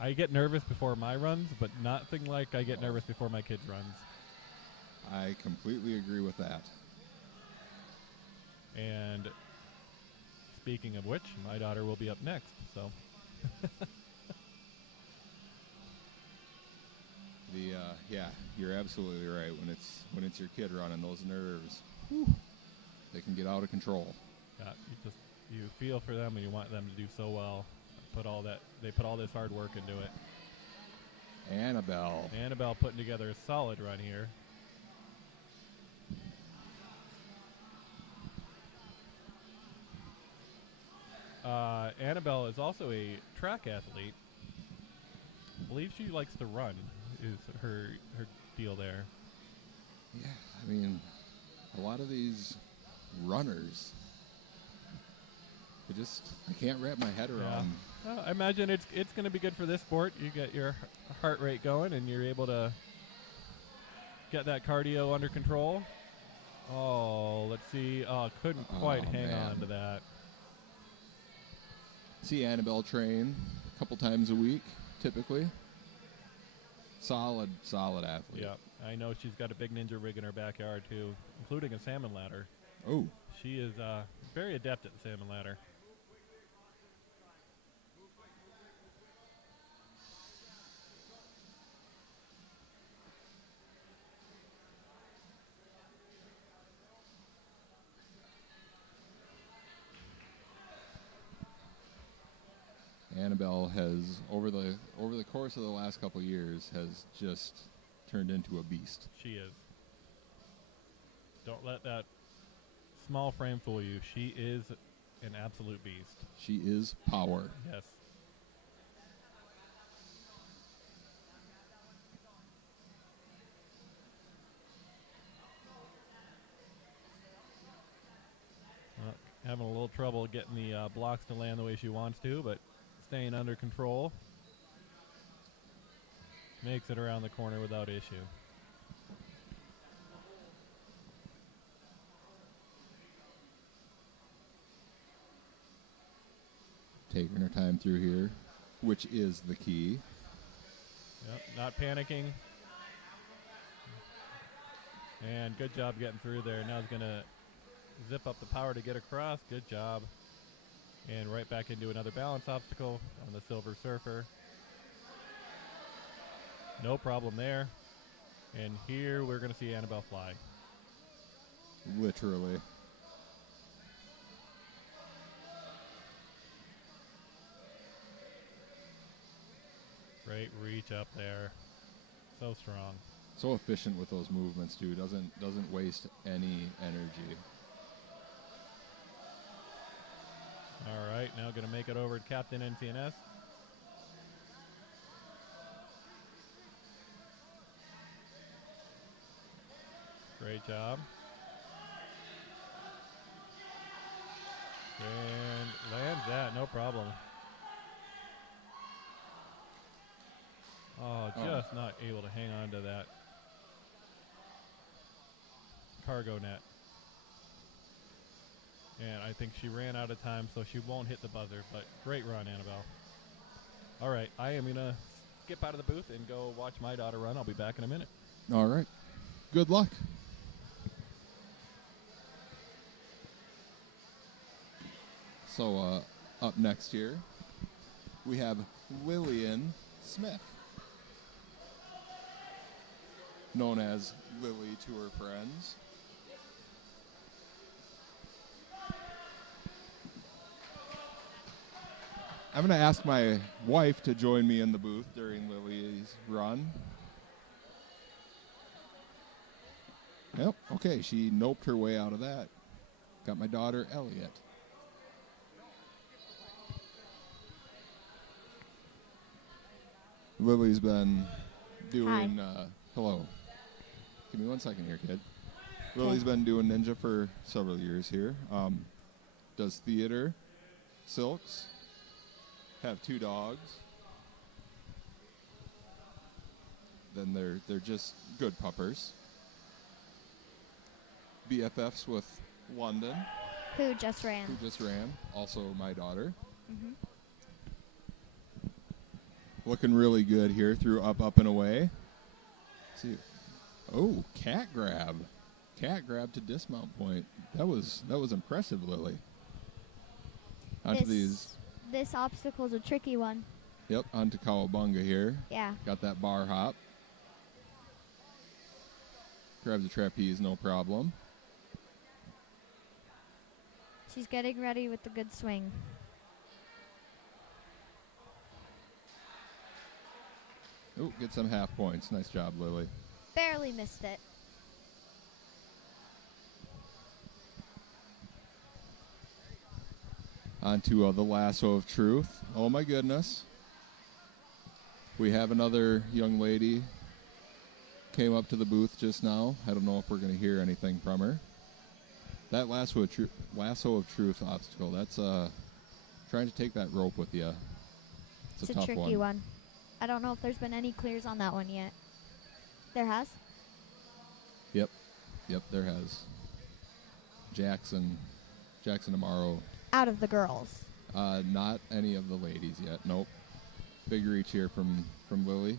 I get nervous before my runs, but nothing like I get nervous before my kids' runs. I completely agree with that. And speaking of which, my daughter will be up next, so. Yeah, you're absolutely right. When it's your kid running, those nerves, they can get out of control. Yeah, you feel for them and you want them to do so well. They put all this hard work into it. Annabelle putting together a solid run here. Annabelle is also a track athlete. I believe she likes to run, is her deal there. Yeah, I mean, a lot of these runners, I can't wrap my head around. Well, I imagine it's going to be good for this sport. You get your heart rate going, and you're able to get that cardio under control. Oh, let's see. Oh, couldn't quite hang on to that. See Annabelle train a couple times a week, typically. Solid athlete. Yeah, I know she's got a big ninja rig in her backyard, too, including a salmon ladder. Oh. She is very adept at the salmon ladder. Annabelle has, over the course of the last couple years, has just turned into a beast. She is. Don't let that small frame fool you. She is an absolute beast. She is power. Yes. Having a little trouble getting the blocks to land the way she wants to, but staying under control. Makes it around the corner without issue. Taking her time through here, which is the key. Yep, not panicking. And good job getting through there. Now it's going to zip up the power to get across. Good job. And right back into another balance obstacle on the Silver Surfer. No problem there. And here we're going to see Annabelle fly. Literally. Great reach up there. So strong. So efficient with those movements, too. Doesn't waste any energy. All right, now going to make it over to Captain NCNS. Great job. And lands that, no problem. Oh, just not able to hang on to that cargo net. And I think she ran out of time, so she won't hit the buzzer. But great run, Annabelle. All right, I am going to skip out of the booth and go watch my daughter run. I'll be back in a minute. All right. Good luck. So up next here, we have Lillian Smith, known as Lily to her friends. I'm going to ask my wife to join me in the booth during Lily's run. Yep, okay, she noped her way out of that. Got my daughter, Elliot. Lily's been doing, hello. Give me 1 second here, kid. Lily's been doing ninja for several years here. Does theater, silks, have 2 dogs. Then they're just good puppers. BFFs with London. Who just ran? who just ran. Also my daughter. Mm-hmm. Looking really good here through up, and away. Let's see. Oh, cat grab. Cat grab to dismount point. That was impressive, Lily. Onto This obstacle's a tricky one. Yep, onto Cowabunga here. Yeah. Got that bar hop. Grabs the trapeze, no problem. She's getting ready with the good swing. Oh, get some half points. Nice job, Lily. Barely missed it. Onto the lasso of truth. Oh my goodness. We have another young lady came up to the booth just now. I don't know if we're going to hear anything from her. That lasso of truth obstacle, that's trying to take that rope with you. It's a tough tricky one. I don't know if there's been any clears on that one yet. There has? Yep, there has. Jackson Amaro. Out of the girls. Not any of the ladies yet. Nope. Big reach here from Lily.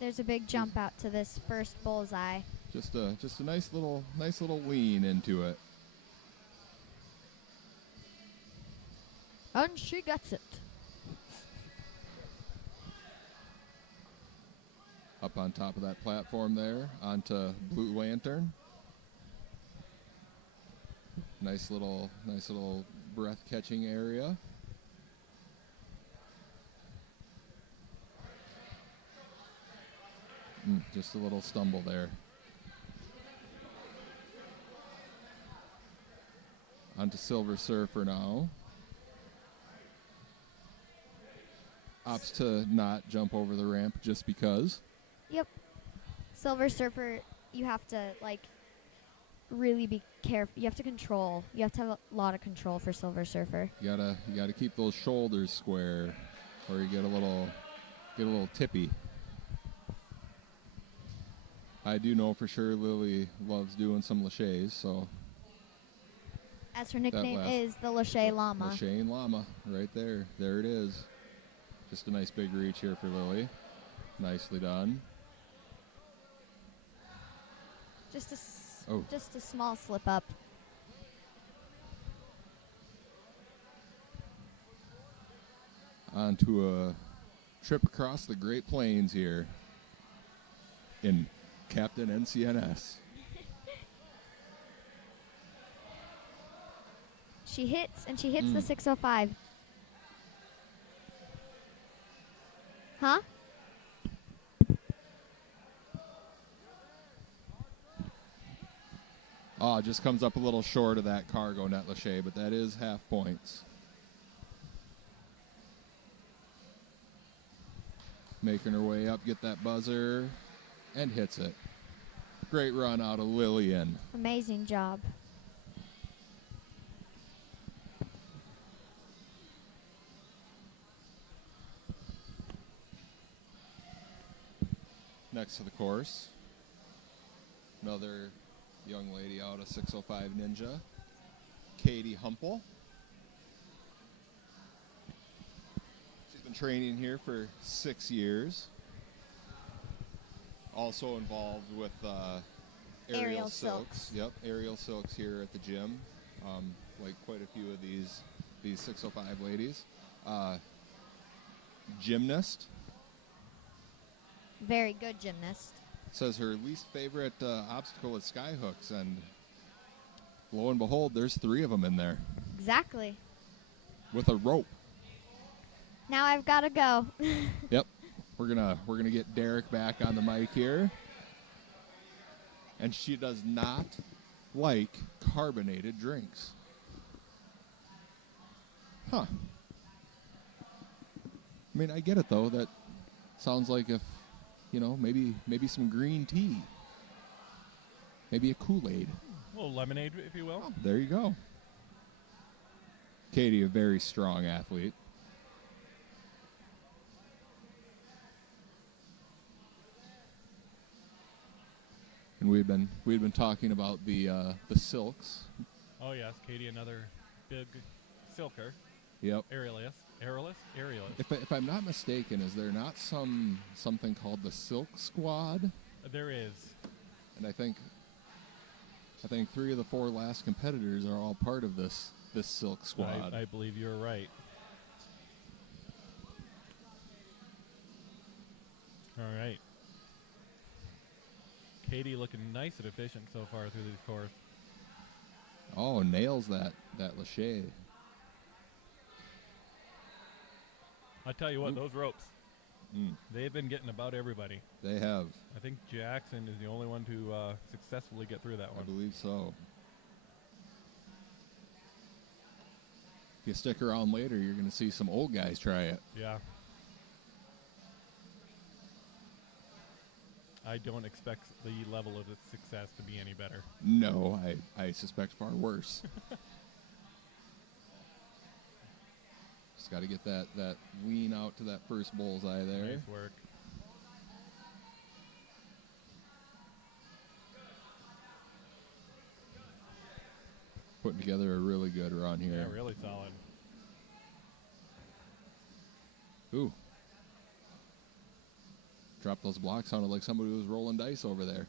There's a big jump out to this first bullseye. Just a nice little lean into it. And she gets it. Up on top of that platform there, onto Blue Lantern. Nice little breath-catching area. Just a little stumble there. Onto Silver Surfer now. Opts to not jump over the ramp just because. Yep. Silver Surfer, you have to, really be careful. You have to control. You have to have a lot of control for Silver Surfer. You gotta keep those shoulders square, or you get a little tippy. I do know for sure Lily loves doing some laches, so. As her nickname is the Lache Llama. Lache Llama, right there. There it is. Just a nice big reach here for Lily. Nicely done. Just a small slip up. On to a trip across the Great Plains here in Captain NCNS. She hits the 605. Huh? Oh, just comes up a little short of that cargo net lache, but that is half points. Making her way up, get that buzzer, and hits it. Great run out of Lillian. Amazing job. Next to the course, another young lady out of 605 Ninja, Katie Humple. She's been training here for 6 years. Also involved with Aerial Silks. Yep, Aerial Silks here at the gym. Like quite a few of these 605 ladies. Gymnast. Very good gymnast. Says her least favorite obstacle is sky hooks, and lo and behold, there's 3 of them in there. Exactly. With a rope. Now I've got to go. Yep. We're gonna get Derek back on the mic here. And she does not like carbonated drinks. Huh. I mean, I get it though. That sounds like if, maybe some green tea. Maybe a Kool-Aid. A little lemonade, if you will. Oh, there you go. Katie, a very strong athlete. And we'd been talking about the silks. Oh yes, Katie, another big silker. Yep. Aerialist. If I'm not mistaken, is there not something called the Silk Squad? There is. And I think 3 of the 4 last competitors are all part of this Silk Squad. I believe you're right. All right. Katie looking nice and efficient so far through this course. Oh, nails that Lachey. I tell you what, Ooh. those ropes, they've been getting about everybody. They have. I think Jackson is the only one to successfully get through that I one. believe so. If you stick around later, you're going to see some old guys try it. Yeah. I don't expect the level of its success to be any better. No, I suspect far worse. Just got to get that lean out to that first bullseye there. Nice work. Putting together a really good run here. Yeah, really solid. Ooh. Dropped those blocks, sounded like somebody was rolling dice over there.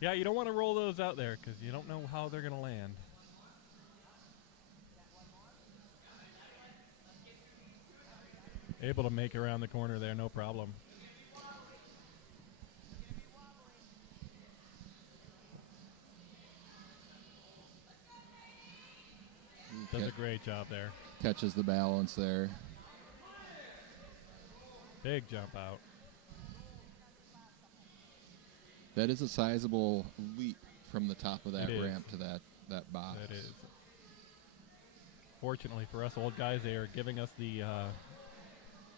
Yeah, you don't want to roll those out there because you don't know how they're going to land. Able to make it around the corner there, no problem. Does a great job there. Catches the balance there. Big jump out. That is a sizable leap from the top of that It is. ramp to that box. That is. Fortunately for us old guys, they are giving us the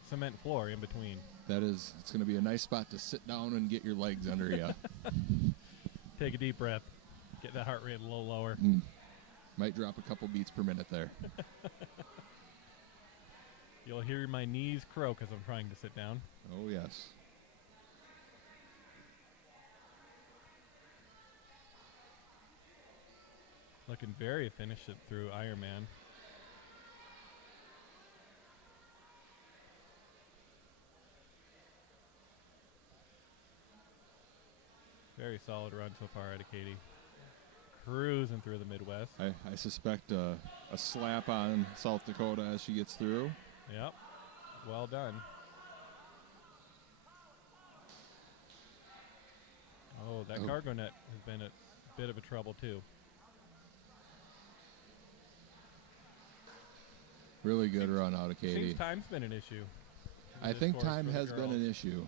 cement floor in between. It's going to be a nice spot to sit down and get your legs under you. Take a deep breath. Get that heart rate a little lower. Might drop a couple beats per minute there. You'll hear my knees croak as I'm trying to sit down. Oh, yes. Looking very finished it through Ironman. Very solid run so far out of Katie. Cruising through the Midwest. I suspect a slap on South Dakota as she gets through. Yep. Well done. Oh, that cargo net has been a bit of a trouble too. Really good run out of Katie. Seems time's been an issue. I think time has been an issue.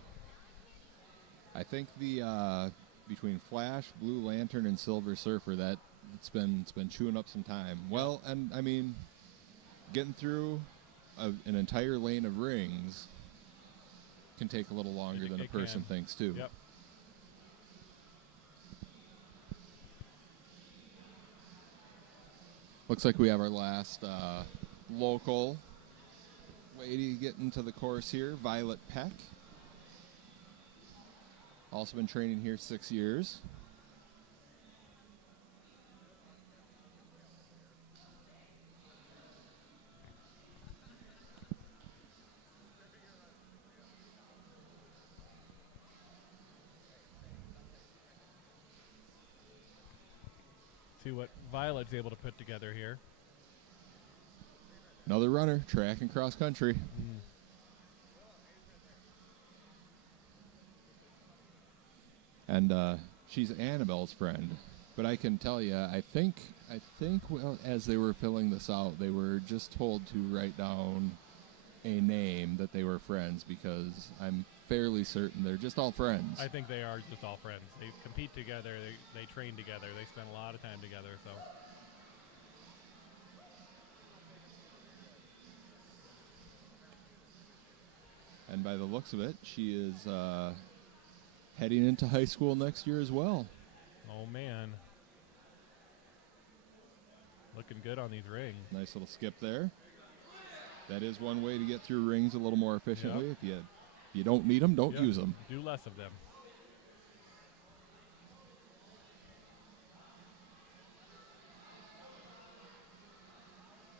I think the between Flash, Blue Lantern, and Silver Surfer, that it's been chewing up some time. Well, and I mean, getting through an entire lane of rings can take a little longer than a person thinks too. Yep. Looks like we have our last local lady getting to the course here, Violet Peck. Also been training here 6 years. See what Violet's able to put together here. Another runner, track and cross country. And she's Annabelle's friend. But I can tell you, I think well, as they were filling this out, they were just told to write down a name that they were friends, because I'm fairly certain they're just all friends. I think they are just all friends. They compete together. They train together. They spend a lot of time together. So. And by the looks of it, she is heading into high school next year as well. Oh, man. Looking good on these rings. Nice little skip there. That is one way to get through rings a little more efficiently. Yep. If you You don't need them, don't Yep. use them. Do less of them.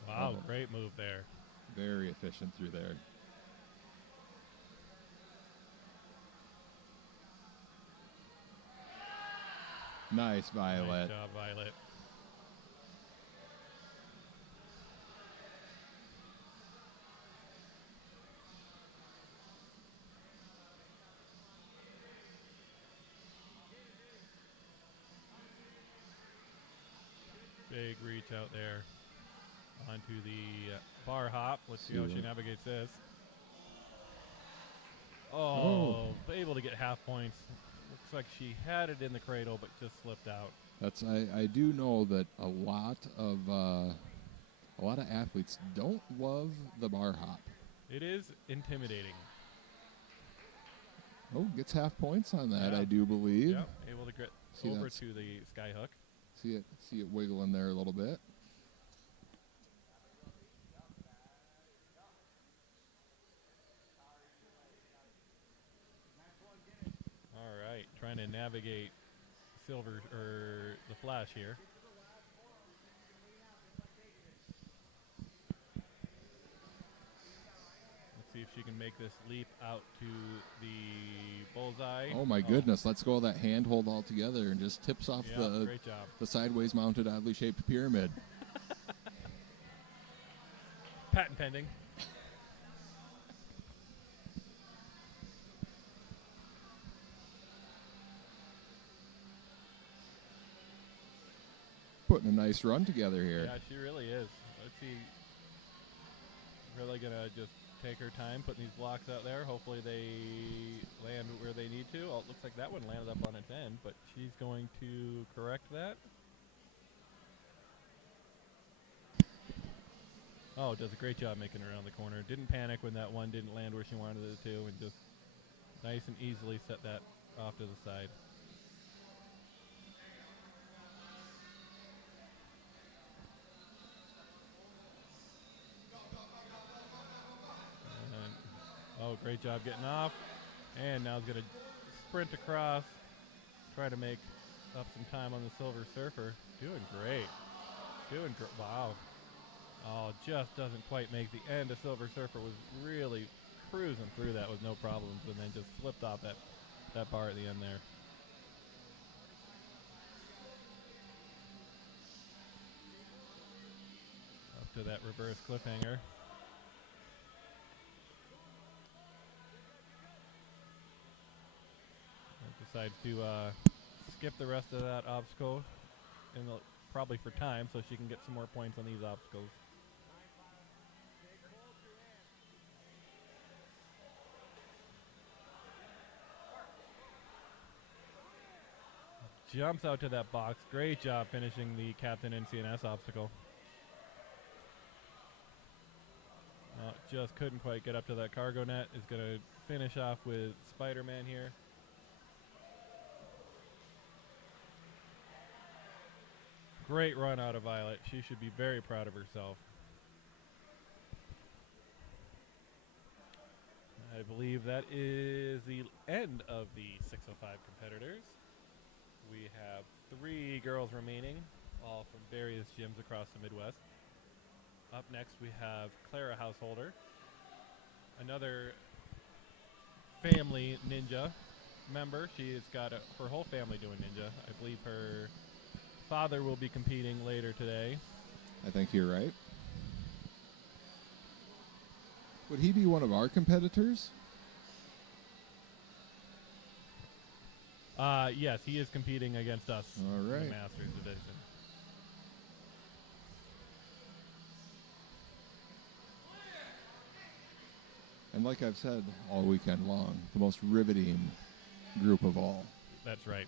Wow, Oh. great move there. Very efficient through there. Nice, Violet. Nice job, Violet. Big reach out there onto the bar hop. Let's see how she navigates this. Oh, able to get half points. Looks like she had it in the cradle, but just slipped out. That's I do know that a lot of athletes don't love the bar hop. It is intimidating. Oh, gets half points on that, Yeah. I do believe. Yep, able to get See, over that's- to the sky hook. See it wiggle in there a little bit. All right, trying to navigate silver or the flash here. Let's see if she can make this leap out to the bullseye. Oh my goodness, let's go that handhold all together and just tips off Yeah, the great job. sideways mounted oddly shaped pyramid. Patent pending. Putting a nice run together here. Yeah, she really is. Let's see. Really gonna just take her time putting these blocks out there. Hopefully they land where they need to. Oh, it looks like that one landed up on its end, but she's going to correct that. Oh, does a great job making it around the corner. Didn't panic when that one didn't land where she wanted it to, and just nice and easily set that off to the side. And, oh, great job getting off. And now he's going to sprint across, try to make up some time on the Silver Surfer. Doing great. Wow. Oh, just doesn't quite make the end. The Silver Surfer was really cruising through that with no problems, and then just slipped off that bar at the end there. Up to that reverse cliffhanger. Decides to skip the rest of that obstacle, probably for time, so she can get some more points on these obstacles. Jumps out to that box. Great job finishing the Captain NCNS obstacle. Just couldn't quite get up to that cargo net. Is going to finish off with Spider-Man here. Great run out of Violet. She should be very proud of herself. I believe that is the end of the 605 competitors. We have 3 girls remaining, all from various gyms across the Midwest. Up next, we have Clara Householder, another family ninja member. She has got her whole family doing ninja. I believe her father will be competing later today. I think you're right. Would he be one of our competitors? Yes, he is competing against us All in right. the Masters division. And like I've said all weekend long, the most riveting group of all. That's right.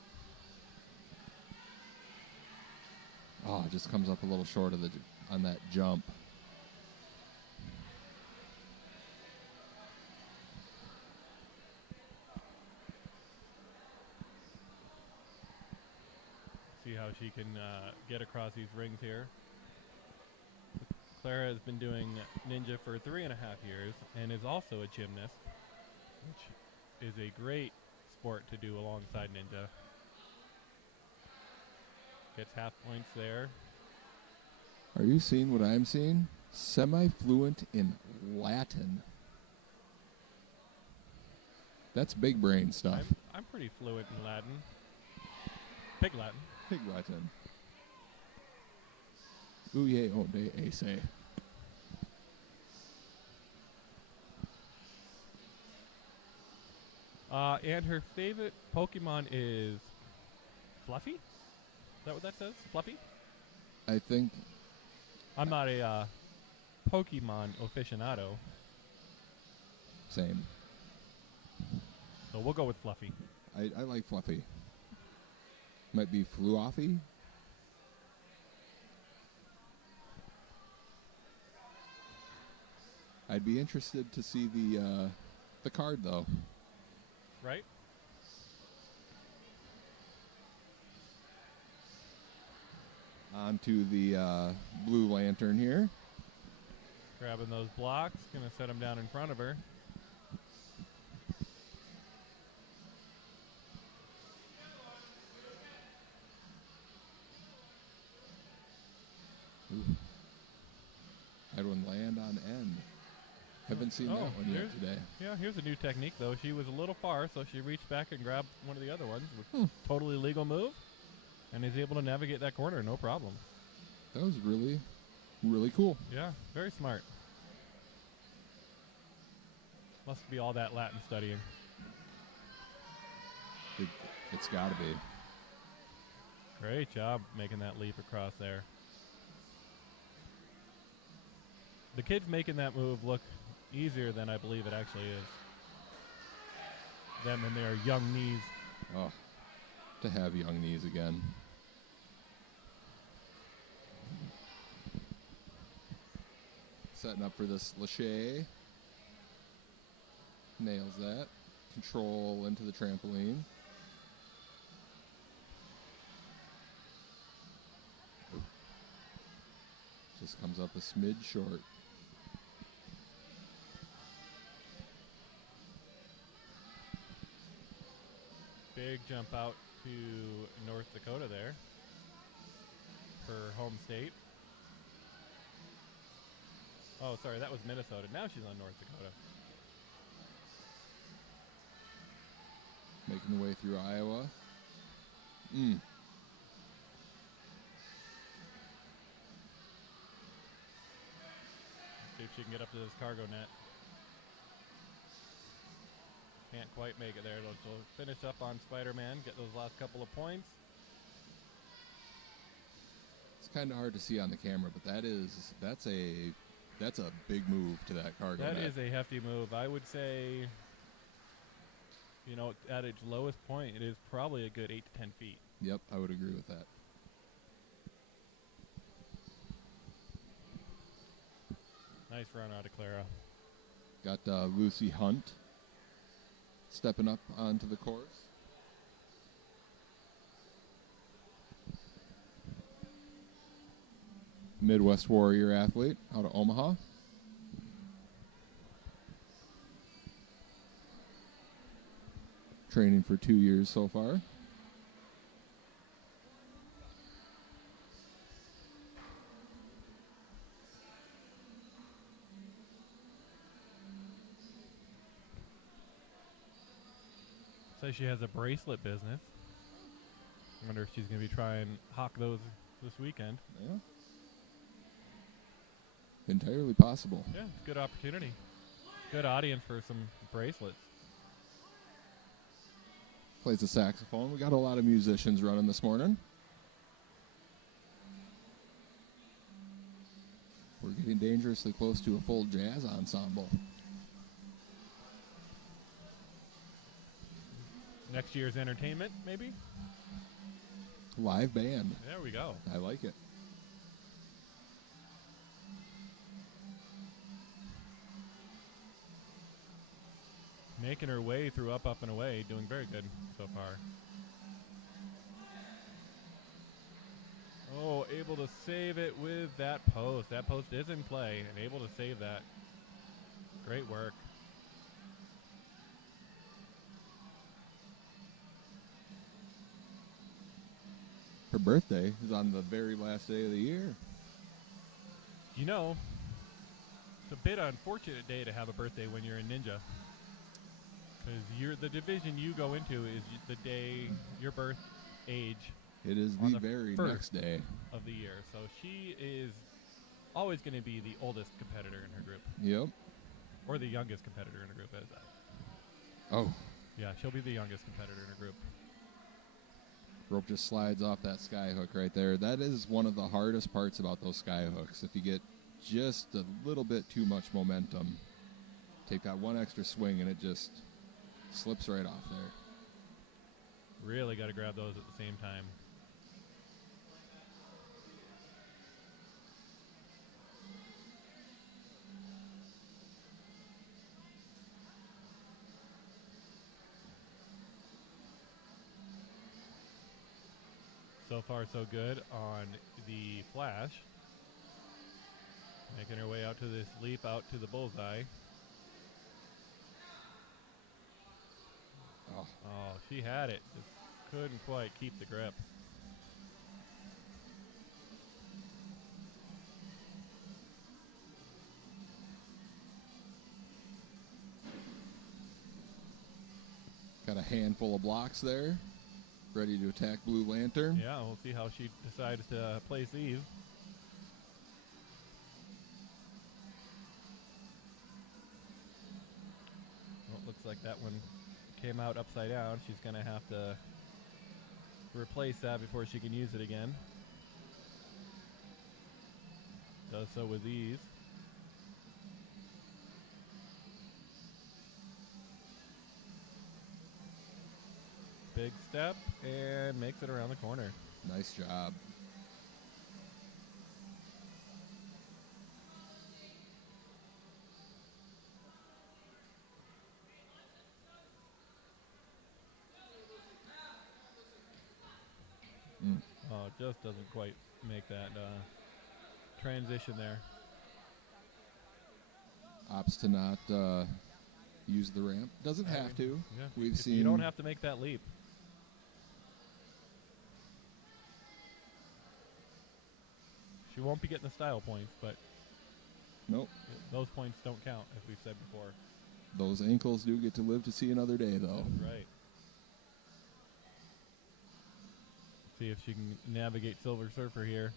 Oh, it just comes up a little short of on that jump. See how she can get across these rings here. Clara has been doing ninja for 3.5 years and is also a gymnast. which is a great sport to do alongside Ninja. Gets half points there. Are you seeing what I'm seeing? Semi-fluent in Latin. That's big brain stuff. I'm pretty fluent in Latin. Pig Latin. Pig Latin. Ouye onde ese. And her favorite Pokemon is Fluffy? Is that what that says? Fluffy? I think I'm not a Pokemon aficionado, same. so we'll go with Fluffy. I like Fluffy. Might be Fluoffy. I'd be interested to see the card though. Right? Onto the Blue Lantern here. Grabbing those blocks, gonna set them down in front of her. Ooh. Had one land on end. Haven't seen that one yet today. Yeah, here's a new technique though. She was a little far, so she reached back and grabbed one of the other ones, which totally legal move, and is able to navigate that corner no problem. That was really, really cool. Yeah, very smart. Must be all that Latin studying. It's got to be. Great job making that leap across there. The kid's making that move look easier than I believe it actually is. Them and their young knees. Oh, to have young knees again. Setting up for this Lachey. Nails that. Control into the trampoline. Just comes up a smidge short. Big jump out to North Dakota there. Her home state. Oh, sorry, that was Minnesota. Now she's on North Dakota. Making the way through Iowa. See if she can get up to this cargo net. Can't quite make it there. She'll finish up on Spider-Man, get those last couple of points. It's kind of hard to see on the camera, but that's a big move to that cargo net. That is a hefty move. I would say, you know, at its lowest point, it is probably a good 8 to 10 feet. Yep, I would agree with that. Nice run out of Clara. Got Lucy Hunt stepping up onto the course. Midwest Warrior athlete out of Omaha. Training for 2 years so far. Says she has a bracelet business. I wonder if she's going to be trying hawk those this weekend. Yeah. Entirely possible. Yeah, it's a good opportunity. Good audience for some bracelets. Plays the saxophone. We got a lot of musicians running this morning. We're getting dangerously close to a full jazz ensemble. Next year's entertainment, maybe? Live band. There we go. I like it. Making her way through up, up, and away. Doing very good so far. Oh, able to save it with that post. That post is in play and able to save that. Great work. Her birthday is on the very last day of the year. You know, it's a bit unfortunate day to have a birthday when you're a ninja. Because the division you go into is the day, your birth age It is on the the very first. next day. of the year. So she is always going to be the oldest competitor in her group. Yep. Or the youngest competitor in her group. As that. Oh, Yeah, she'll be the youngest competitor in her group. rope just slides off that sky hook right there. That is one of the hardest parts about those sky hooks. If you get just a little bit too much momentum, take that one extra swing and it just slips right off there. Really got to grab those at the same time. So far, so good on the flash. Making her way out to this leap out to the bullseye. Oh, Oh, she had it. Just couldn't quite keep the grip. got a handful of blocks there. Ready to attack Blue Lantern. Yeah, we'll see how she decides to place these. Well, it looks like that one came out upside down. She's going to have to replace that before she can use it again. Does so with ease. Big step and makes it around the corner. Nice job. Oh, it just doesn't quite make that transition there. Opts to not use the ramp. Doesn't have to. Yeah, We've if seen. you don't have to make that leap. She won't be getting the style points, but Nope. those points don't count, as we've said before. Those ankles do get to live to see another day, though. That's right. See if she can navigate Silver Surfer here.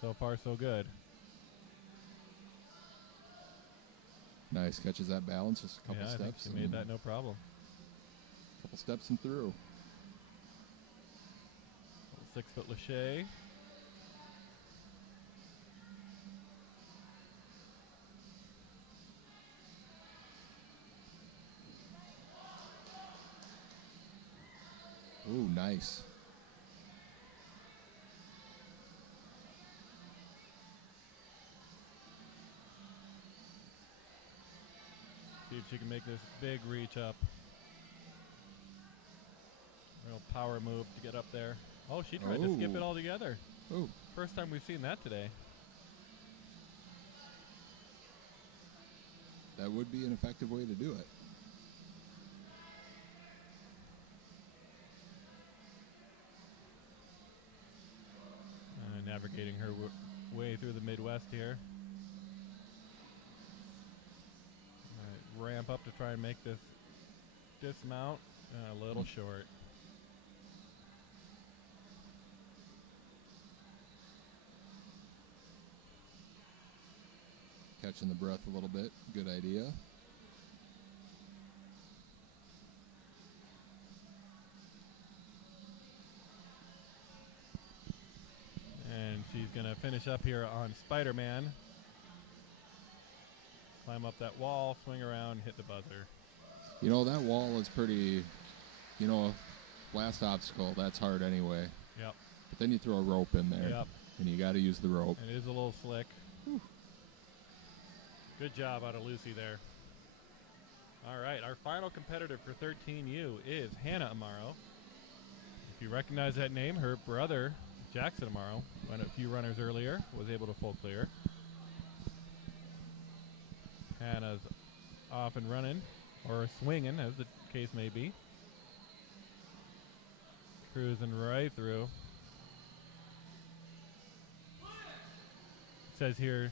So far, so good. Nice. Catches that balance. Just a couple Yeah, I think steps. she made that no problem. Couple steps and through. 6-foot Lachey. Ooh, nice. See if she can make this big reach up. Real power move to get up there. Oh, she tried to skip it Oh. altogether. Ooh. First time we've seen that today. That would be an effective way to do it. Navigating her way through the Midwest here. All right, ramp up to try and make this dismount. A little short. Catching the breath a little bit. Good idea. And she's going to finish up here on Spider-Man. Climb up that wall, swing around, hit the buzzer. You know, that wall is pretty, last obstacle, that's hard anyway. Yep. But then you throw a rope in there. Yep. And you got to use the rope. It is a little slick. Whew. Good job out of Lucy there. All right, our final competitor for 13U is Hannah Amaro. If you recognize that name, her brother, Jackson Amaro, went a few runners earlier, was able to full clear. Hannah's off and running, or swinging, as the case may be. Cruising right through. says here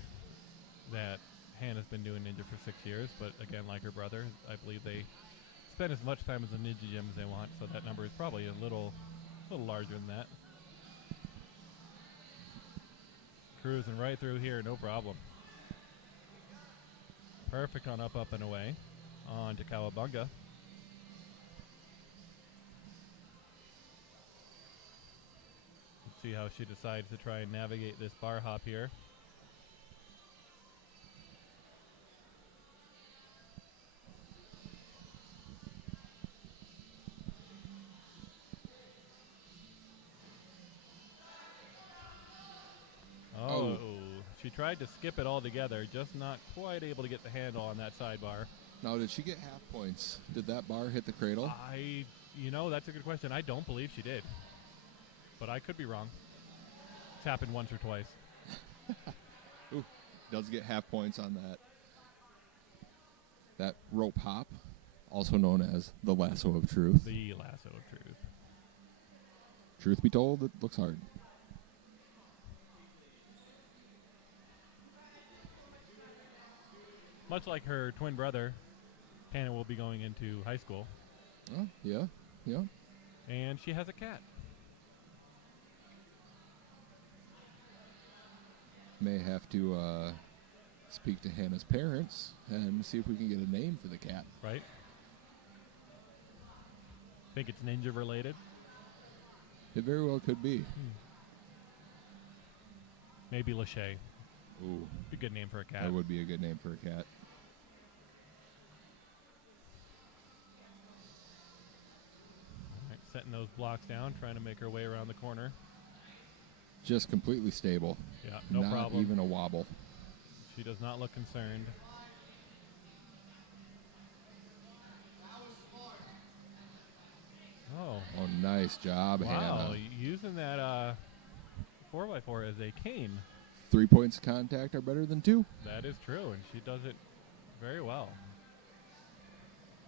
that Hannah's been doing ninja for 6 years, but again, like her brother, I believe they spend as much time as a ninja gym as they want, so that number is probably a little larger than that. Cruising right through here, no problem. Perfect on up, and away. On to Cowabunga. Let's see how she decides to try and navigate this bar hop here. Oh, she tried to skip it altogether, just not quite able to get the handle on that sidebar. Now, did she get half points? Did that bar hit the cradle? That's a good question. I don't believe she did, but I could be wrong. It's happened once or twice. Ooh, does get half points on that rope hop, also known as the lasso of truth. The lasso of truth. Truth be told, it looks hard. Much like her twin brother, Hannah will be going into high school. Oh, yeah. And she has a cat. May have to speak to Hannah's parents and see if we can get a name for the cat. Right? Think it's ninja related? It very well could be. Maybe Lachey. Ooh, Be a good name for a cat. that would be a good name for a cat. All right, setting those blocks down, trying to make her way around the corner. Just completely stable. Yeah, no Not problem. even a wobble. She does not look concerned. Oh, Oh, nice job, wow. Hannah. Using that 4x4 as a cane. 3 points of contact are better than 2. That is true, and she does it very well.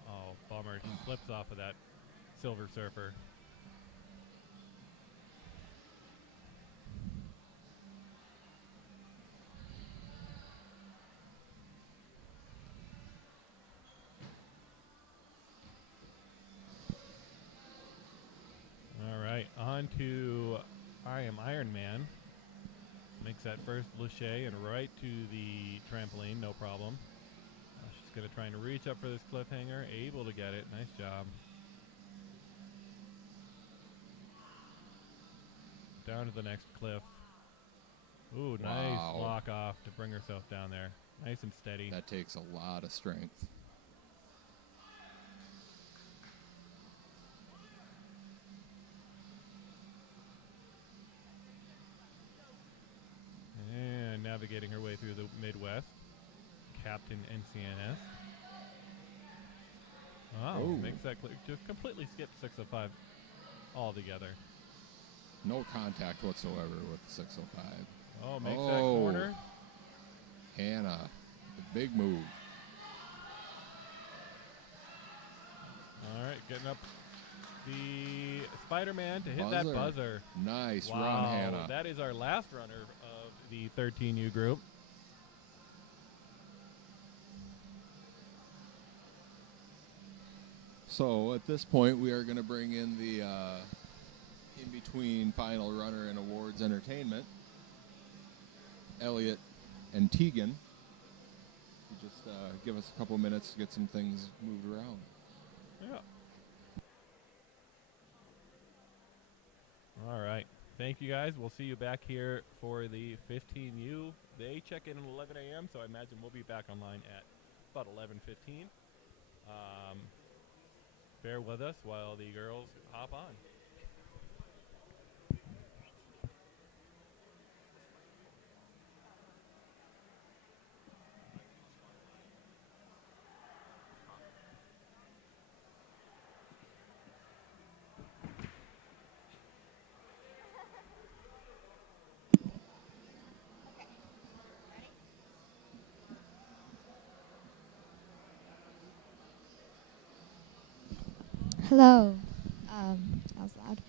Oh, bummer. She slips off of that Silver Surfer. All right, on to I Am Iron Man. Makes that first Lachey and right to the trampoline, no problem. She's going to try and reach up for this cliffhanger. Able to get it. Nice job. Down to the next cliff. Ooh, nice Wow. lock off to bring herself down there. Nice and steady. That takes a lot of strength. And navigating her way through the Midwest. Captain NCNS. Wow, Oh. makes that just completely skip 605 altogether. No contact whatsoever with the 605. Oh, makes that corner. Hannah, the big move. All right, getting up the Spider-Man to hit that Buzzer. buzzer. Nice Wow, run, Hannah. that is our last runner of the 13U group. So at this point, we are going to bring in the in-between final runner in awards entertainment, Elliot and Tegan. You just give us a couple minutes to get some things moved around. Yeah. All right. Thank you, guys. We'll see you back here for the 15U. They check in at 11 a.m., so I imagine we'll be back online at about 11:15. Bear with us while the girls hop on. Hello. That was loud.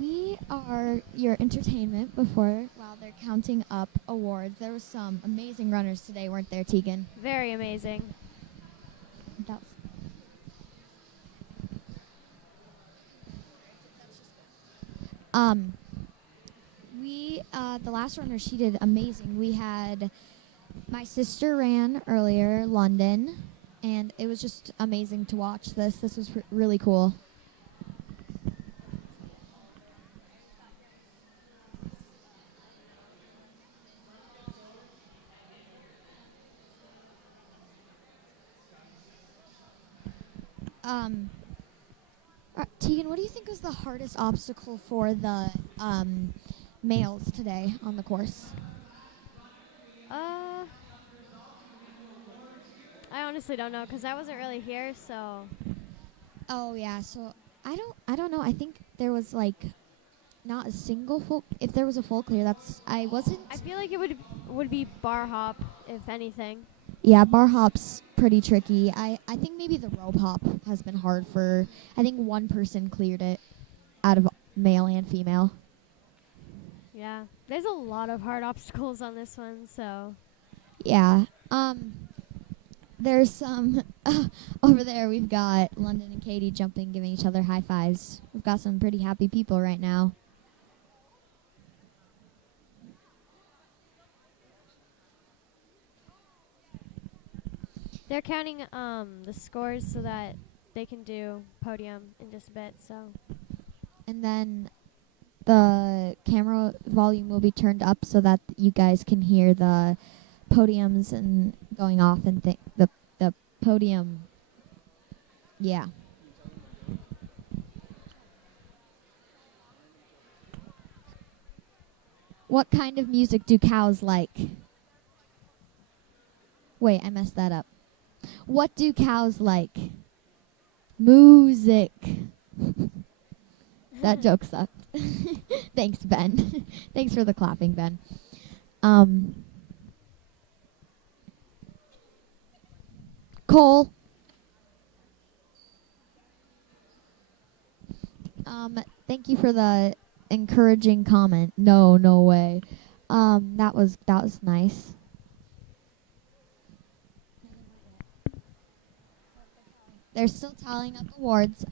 We are your entertainment before while they're counting up awards. There was some amazing runners today, weren't there, Tegan? Very amazing. That was the last runner, she did amazing. We had my sister ran earlier, London, and it was just amazing to watch this. This was really cool. Tegan, what do you think was the hardest obstacle for the males today on the course? I honestly don't know because I wasn't really here, so. Oh yeah, so I don't know. I think there was like not a single full. If there was a full clear, I wasn't. I feel like it would be bar hop if anything. Yeah, bar hop's pretty tricky. I think maybe the rope hop has been hard for. I think one person cleared it out of male and female. Yeah, there's a lot of hard obstacles on this one, so. Yeah. There's some over there. We've got London and Katie jumping, giving each other high fives. We've got some pretty happy people right now. They're counting the scores so that they can do podium in just a bit, so. And then the camera volume will be turned up so that you guys can hear the podiums and going off and the podium. Yeah. What kind of music do cows like? Wait, I messed that up. What do cows like? Music. That joke sucked. Thanks, Ben. Thanks for the clapping, Ben. Cole. Thank you for the encouraging comment. No way. That was nice. They're still tallying up awards.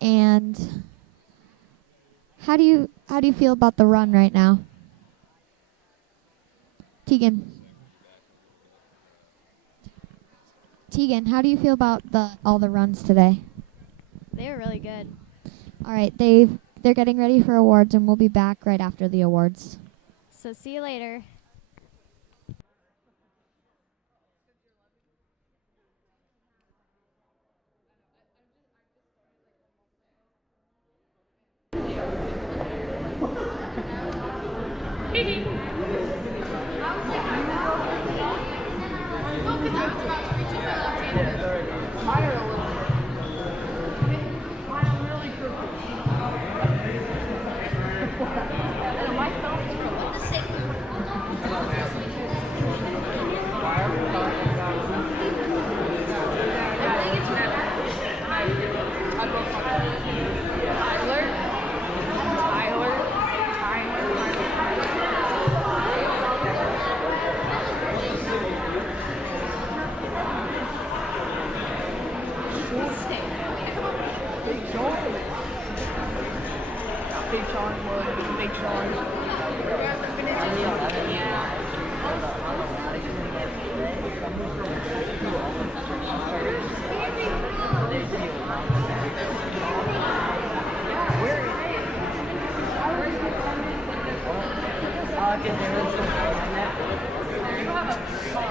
And how do you feel about the run right now? Tegan, how do you feel about all the runs today? They were really good. All right, they're getting ready for awards, and we'll be back right after the awards. So see you later.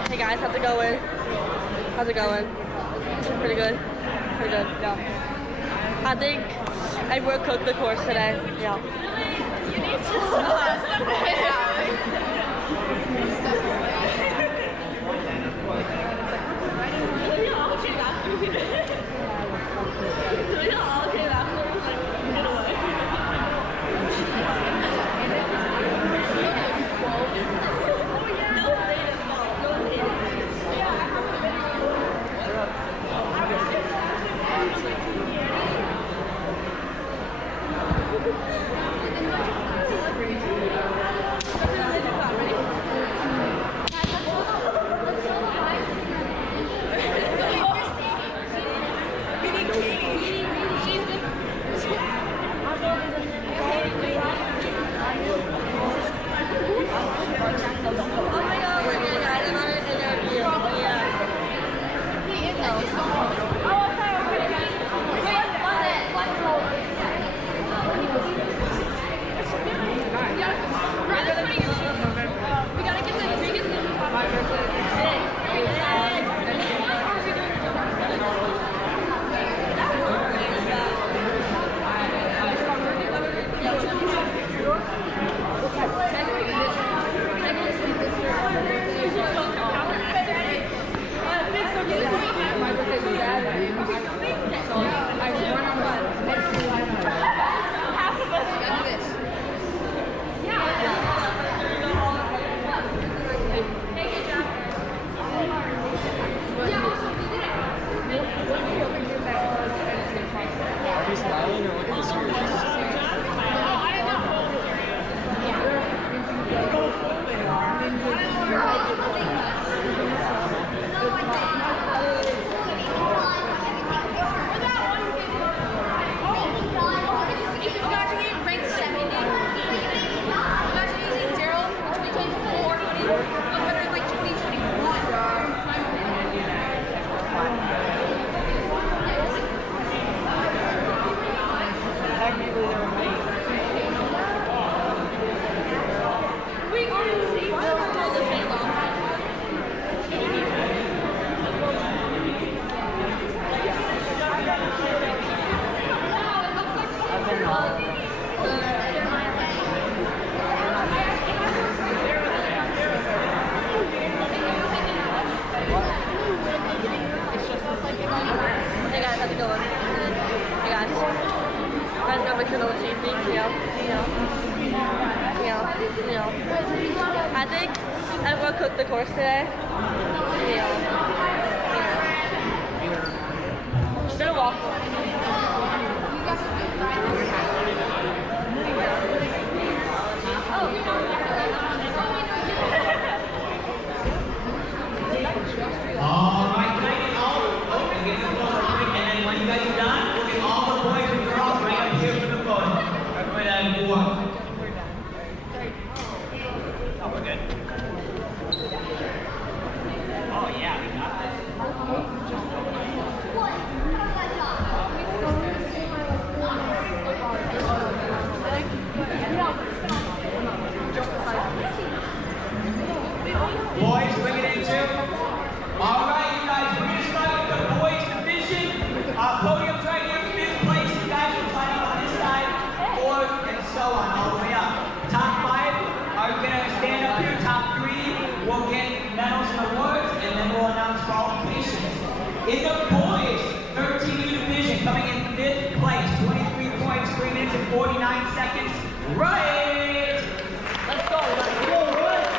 Hey guys, how's it going? How's it going? Pretty good. Pretty good, yeah. I think I will cook the course today. Yeah. You need to step you know, cheesy, I think everyone cooked the course today. Just gonna walk. All right, can I get all and get some photos quick, and then when you guys are done, we'll get all the boys and girls right up here for the photo. Everybody that move on. Oh, we're good. Oh yeah, we got this. Boys, bring it in too. All right, you guys, we're going to start with the boys division. Podium's right here, 5th place. You guys will find out on this side, 4th, and so on, all the way up. Top 5 are going to stand up here. Top 3 will get medals and awards, and then we'll announce qualifications. In the boys 13U division, coming in 5th place, 23 points, 3 minutes and 49 seconds. Right! Let's go, let's go, right!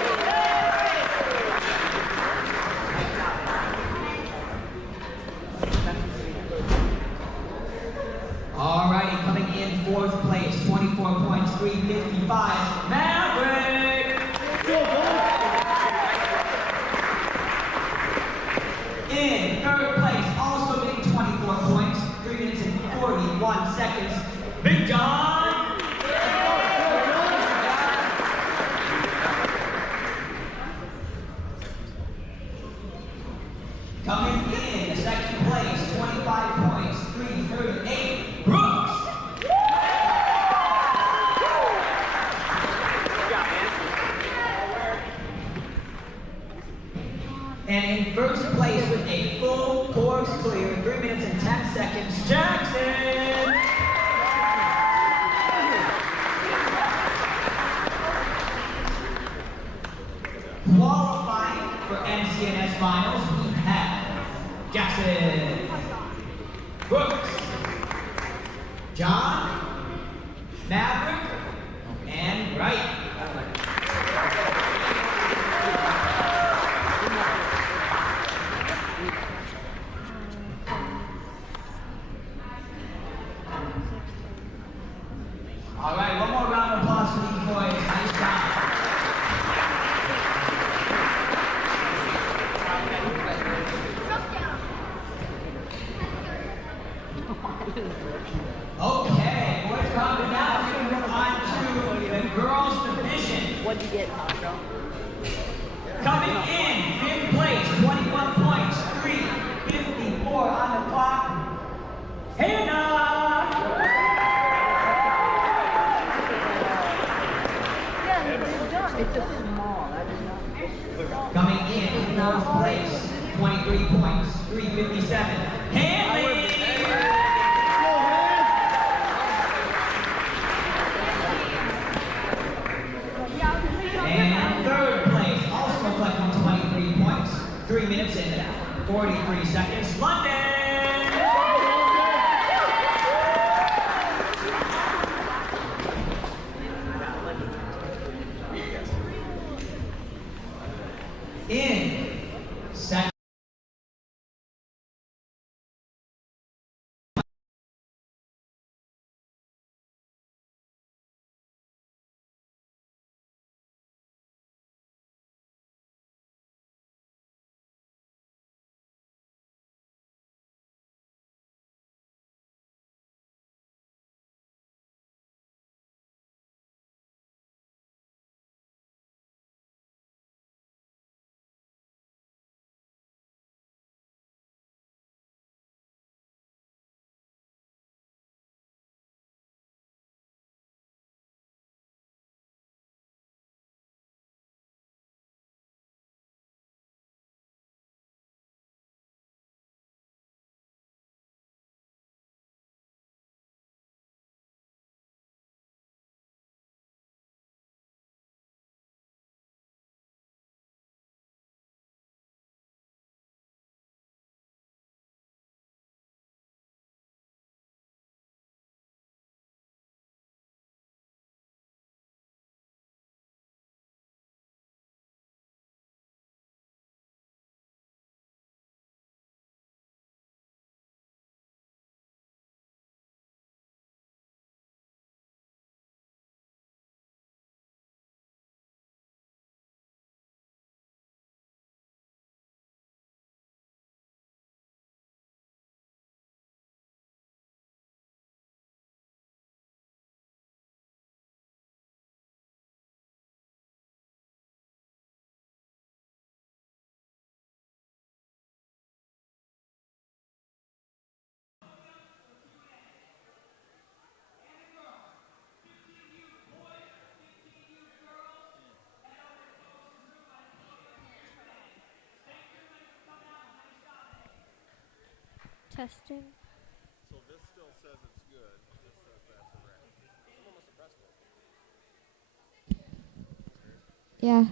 Alrighty, coming in 4th place, 24 points, 355, Maverick! In 3rd place, also getting 24 points, 3 minutes and 41 seconds, Big John! Coming in 2nd place, 25 points, 338, Brooks! And in 1st place with a full course clear, 3 minutes and 10 seconds, Jackson! Qualifying for NCNS finals, we have Jackson, Brooks, John, Maverick, and Wright. All right, one more round of applause for these boys. Nice job. Okay, boys, calm down. We're going to move on to the girls' division. What'd you get, Marshall? Coming in 5th place, 21 points, 354 on the clock, Hannah! It's a small, that is not. Coming in 4th place, 23 points, 357, Hanley! And 3rd place, also collecting 23 points, 3 minutes and 43 seconds, London! In Testing. So this still says it's good. This says that's a wrap. Someone must have pressed it. Yeah,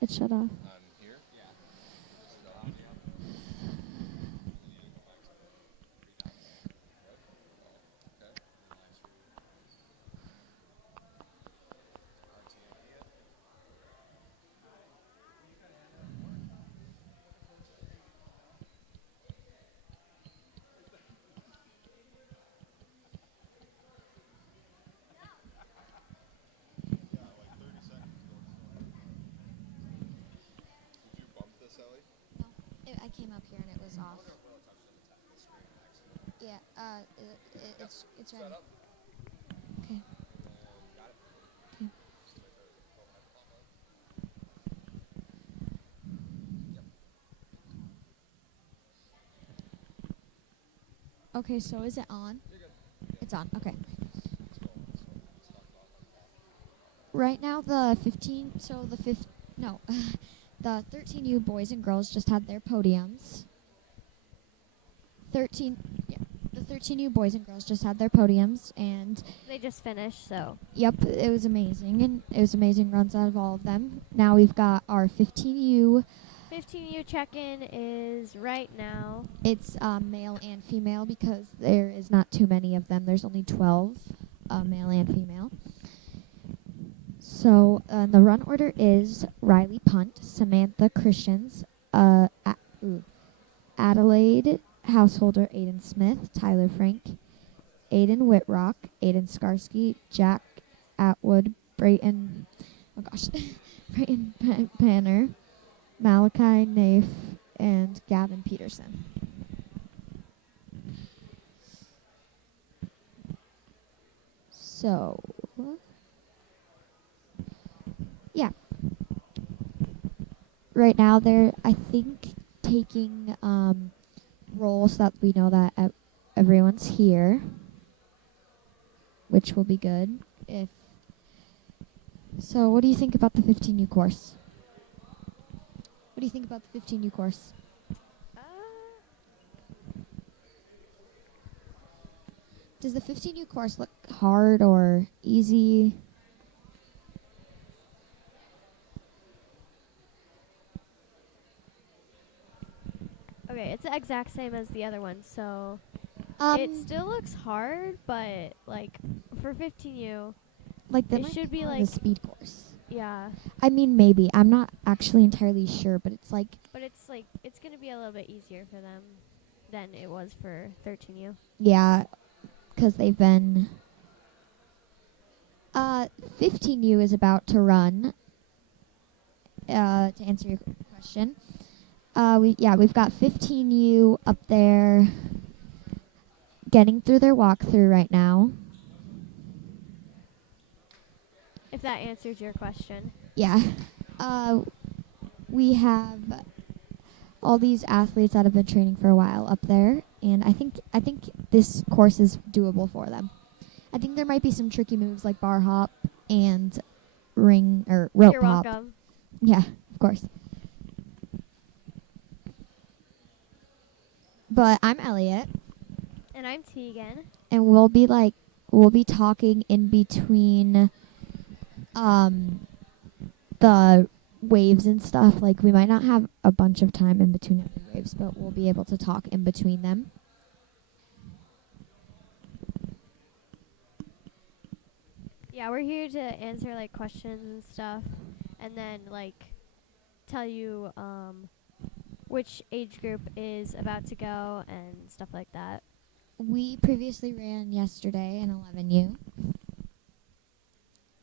it shut off. On here? Yeah. Did you bump this, Ellie? No, I came up here and it was off. Yeah, it's ready. Okay. Okay. Okay, so is it on? It's on. Okay. Right now, the 13U boys and girls just had their podiums. The 13U boys and girls just had their podiums, and They just finished, so. yep, it was amazing, and it was amazing runs out of all of them. Now we've got our 15U. 15U check-in is right now. It's male and female because there is not too many of them. There's only 12, male and female. So the run order is Riley Punt, Samantha Christians, Adelaide Householder, Aiden Smith, Tyler Frank, Aiden Whitrock, Aiden Skarsky, Jack Atwood, Brayton Banner, Malachi Naif, and Gavin Peterson. So, yeah. Right now they're, I think, taking roll so that we know that everyone's here, which will be good. So what do you think about the 15U course? What do you think about the 15U course? Does the 15U course look hard or easy? Okay, it's the exact same as the other one, so it still looks hard, but like for 15U, like it should be like the speed course. Yeah, I mean, maybe. I'm not actually entirely sure, but it's like but it's gonna be a little bit easier for them than it was for 13U. yeah, because they've been 15U is about to run. To answer your question, we've got 15U up there getting through their walkthrough right now. If that answers your question. Yeah. We have all these athletes that have been training for a while up there, and I think this course is doable for them. I think there might be some tricky moves like bar hop and rope You're hop. welcome. Yeah, of course. But I'm Elliot, And I'm Tegan. and we'll be talking in between the waves and stuff. Like, we might not have a bunch of time in between every waves, but we'll be able to talk in between them. Yeah, we're here to answer like questions and stuff, and then like tell you which age group is about to go and stuff like that. We previously ran yesterday in 11U.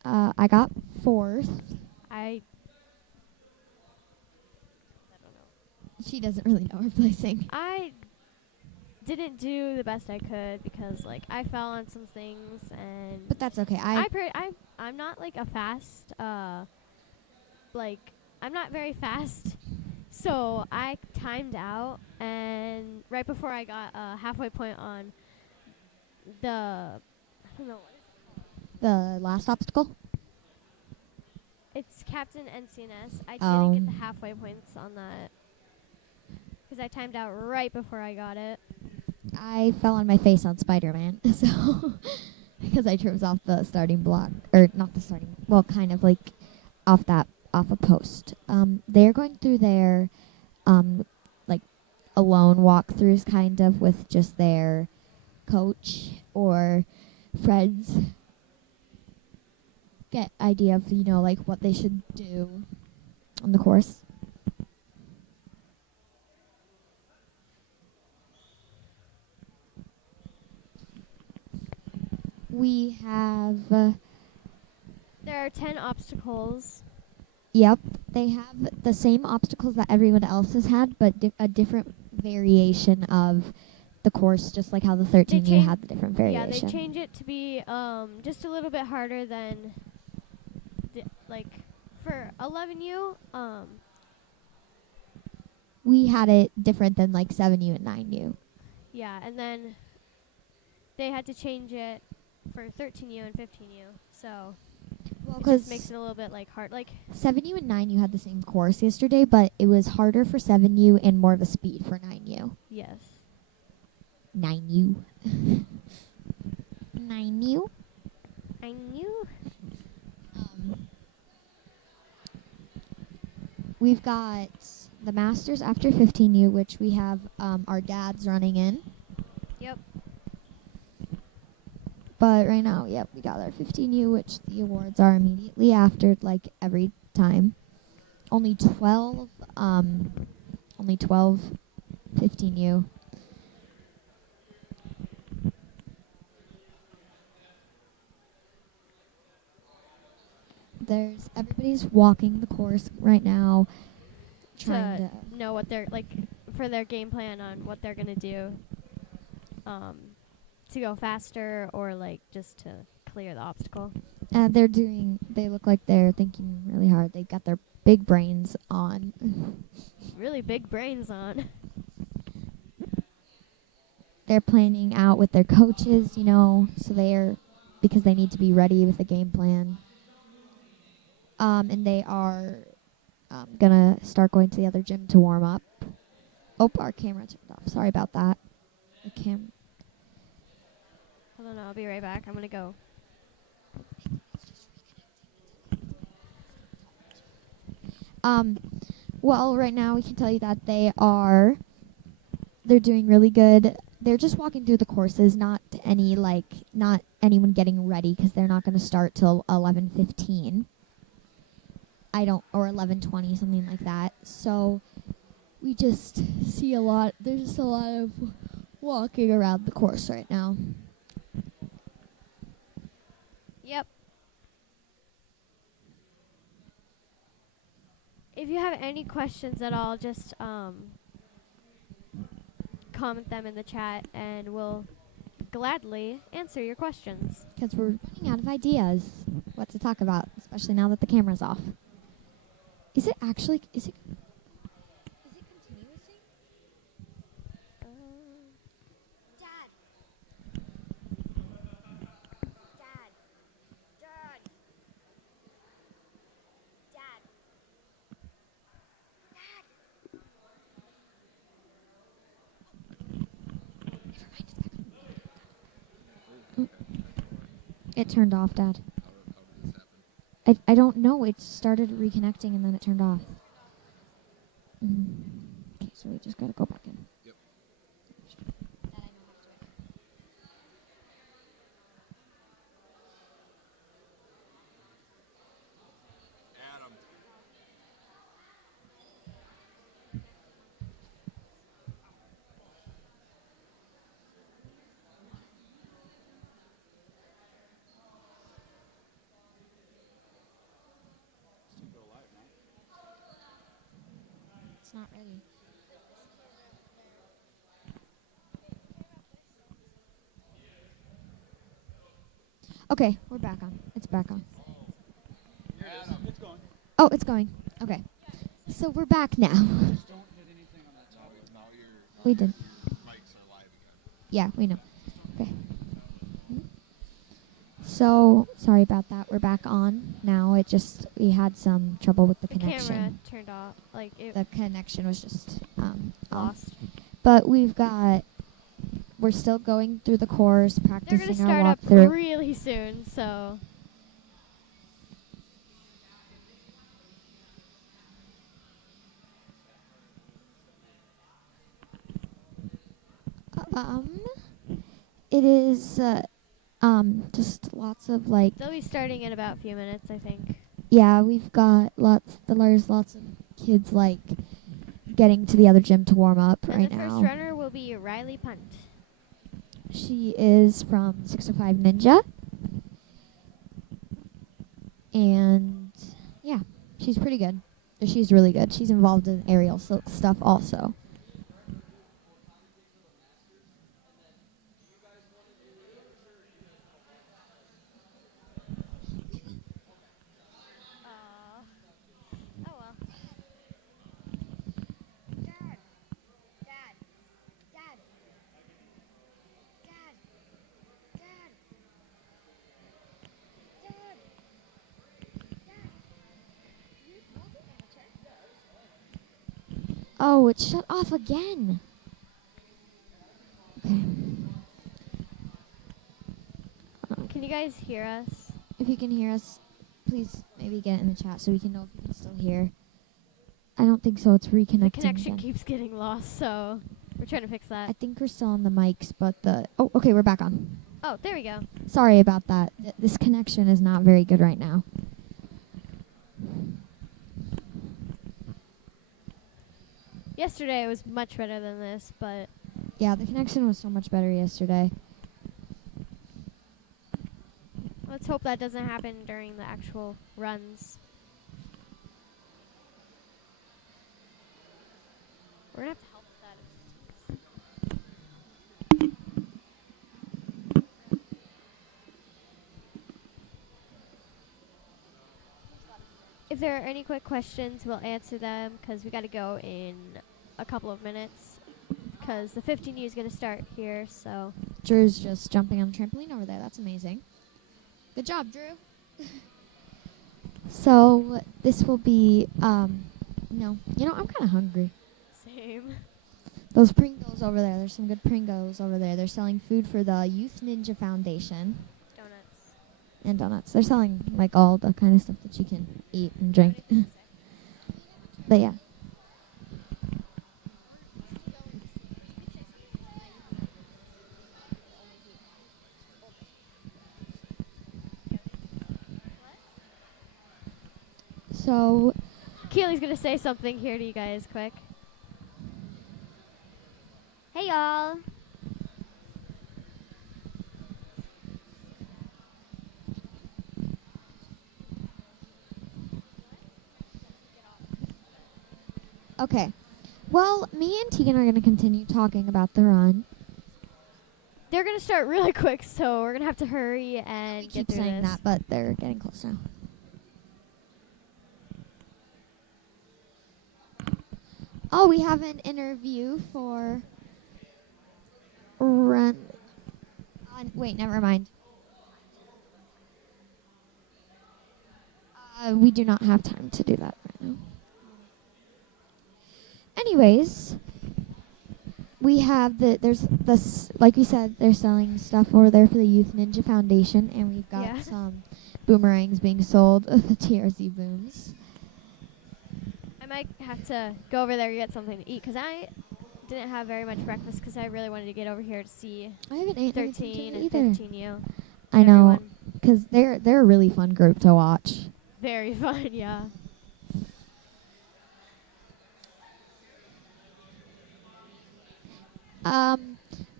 I got 4th. I don't know. She doesn't really know her placing. I didn't do the best I could because like I fell on some things, and But that's okay. I'm not like a fast I'm not very fast. So I timed out, and right before I got a halfway point on the I don't know what is The last obstacle? it's Captain NCNS. I Oh. didn't get the halfway points on that because I timed out right before I got it. I fell on my face on Spider-Man, so because I tripped off the starting block, or not the starting, well, kind of like off a post. They're going through their like alone walkthroughs, kind of with just their coach or friends. Get idea of like what they should do on the course. We have There are 10 obstacles. yep, they have the same obstacles that everyone else has had, but a different variation of the course, just like how the 13U had the different variation. Yeah, they change it to be just a little bit harder than like for 11U. We had it different than like 7U and 9U. Yeah, and then they had to change it for 13U and 15U. So Well, it just because makes it a little bit like hard. Like 7U and 9U had the same course yesterday, but it was harder for 7U and more of a speed for 9U. yes. 9U. 9U. I knew. We've got the Masters after 15U, which we have our dads running in. Yep. But right now, yep, we got our 15U, which the awards are immediately after, like every time. Only 12 15U. Everybody's walking the course right now, trying to know what they're like for their game plan on what they're gonna do, to go faster or like just to clear the obstacle. they look like they're thinking really hard. They've got their big brains on. Really big brains on. They're planning out with their coaches, so because they need to be ready with a game plan. And they are gonna start going to the other gym to warm up. Oh, our camera turned off. Sorry about that. Hold on, I'll be right back. I'm gonna go. Well, right now we can tell you that they're doing really good. They're just walking through the courses, not anyone getting ready, because they're not going to start till 11:15. Or 11:20, something like that. So we just see there's just a lot of walking around the course right now. Yep. If you have any questions at all, just comment them in the chat and we'll gladly answer your questions. Because we're running out of ideas what to talk about, especially now that the camera's off. Is it continuously? Dad. It turned off, Dad. I don't know. It started reconnecting and then it turned off. Okay, so we just gotta go back in. Yep. Adam. It's not ready. Okay, we're back on. It's back on. It's going. Oh, it's going. Okay. So we're back now. We did. Mics are live again. Yeah, we know. Okay. So, sorry about that. We're back on now. We had some trouble with the connection. Camera turned off. Like it The connection was just off. lost. But we've got we're still going through the course, They're going to practicing start our up walkthrough. really soon, so. It is just lots of like, They'll be starting in about a few minutes, I think. yeah, we've got there's lots of kids like getting to the other gym to warm up And right the first now. runner will be Riley Punt. She is from 605 Ninja. And yeah, she's pretty good. She's really good. She's involved in aerial silk stuff also. Oh well. Oh, it shut off again. Okay. Can you guys hear us? If you can hear us, please maybe get it in the chat so we can know if you can still hear. I don't think so. It's reconnecting. The connection again. keeps getting lost, so we're trying to fix that. I think we're still on the mics, but oh, okay, we're back on. Oh, there we go. Sorry about that. This connection is not very good right now. Yesterday it was much better than this, but Yeah, the connection was so much better yesterday. let's hope that doesn't happen during the actual runs. We're gonna have to help with that. If there are any quick questions, we'll answer them because we got to go in a couple of minutes because the 15U is going to start here. So Drew's just jumping on the trampoline over there. That's amazing. Good job, Drew. So this will be, I'm kind of hungry. same. Those Pringles over there. There's some good Pringles over there. They're selling food for the Youth Ninja Foundation. Donuts. And donuts. They're selling like all the kind of stuff that you can eat and drink. But yeah. So Keely's going to say something here to you guys quick. Hey, y'all. okay. Well, me and Tegan are going to continue talking about the run. They're going to start really quick, so we're going to have to hurry and We get keep through saying this. that, but they're getting close now. Oh, we have an interview for run. Wait, never mind. We do not have time to do that right now. Anyways, we have there's this, like we said, they're selling stuff over there for the Youth Ninja Foundation, and we've got Yeah. some boomerangs being sold, the TRZ booms. I might have to go over there and get something to eat because I didn't have very much breakfast because I really wanted to get over here to see I haven't ate 13 and either. 15U. I know, Everyone. because they're a really fun group to watch. Very fun, yeah.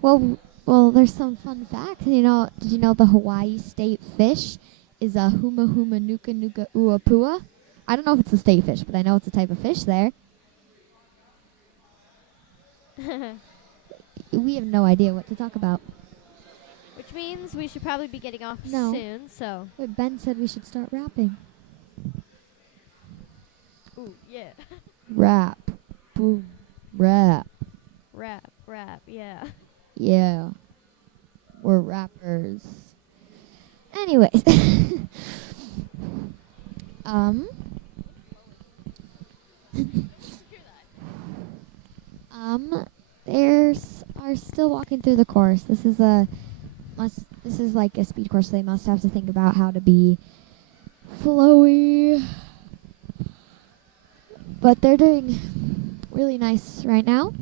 Well, there's some fun facts. Did you know the Hawaii state fish is a huma huma nuka nuka ua pua? I don't know if it's a state fish, but I know it's a type of fish there. We have no idea what to talk about. Which means we should probably be getting off No. soon, so. Wait, Ben said we should start rapping. Ooh, yeah. Rap. Boom. Rap. Rap, yeah. Yeah. We're rappers. Anyways. There's our are still walking through the course. This is like a speed course. So they must have to think about how to be flowy. But they're doing really nice right now.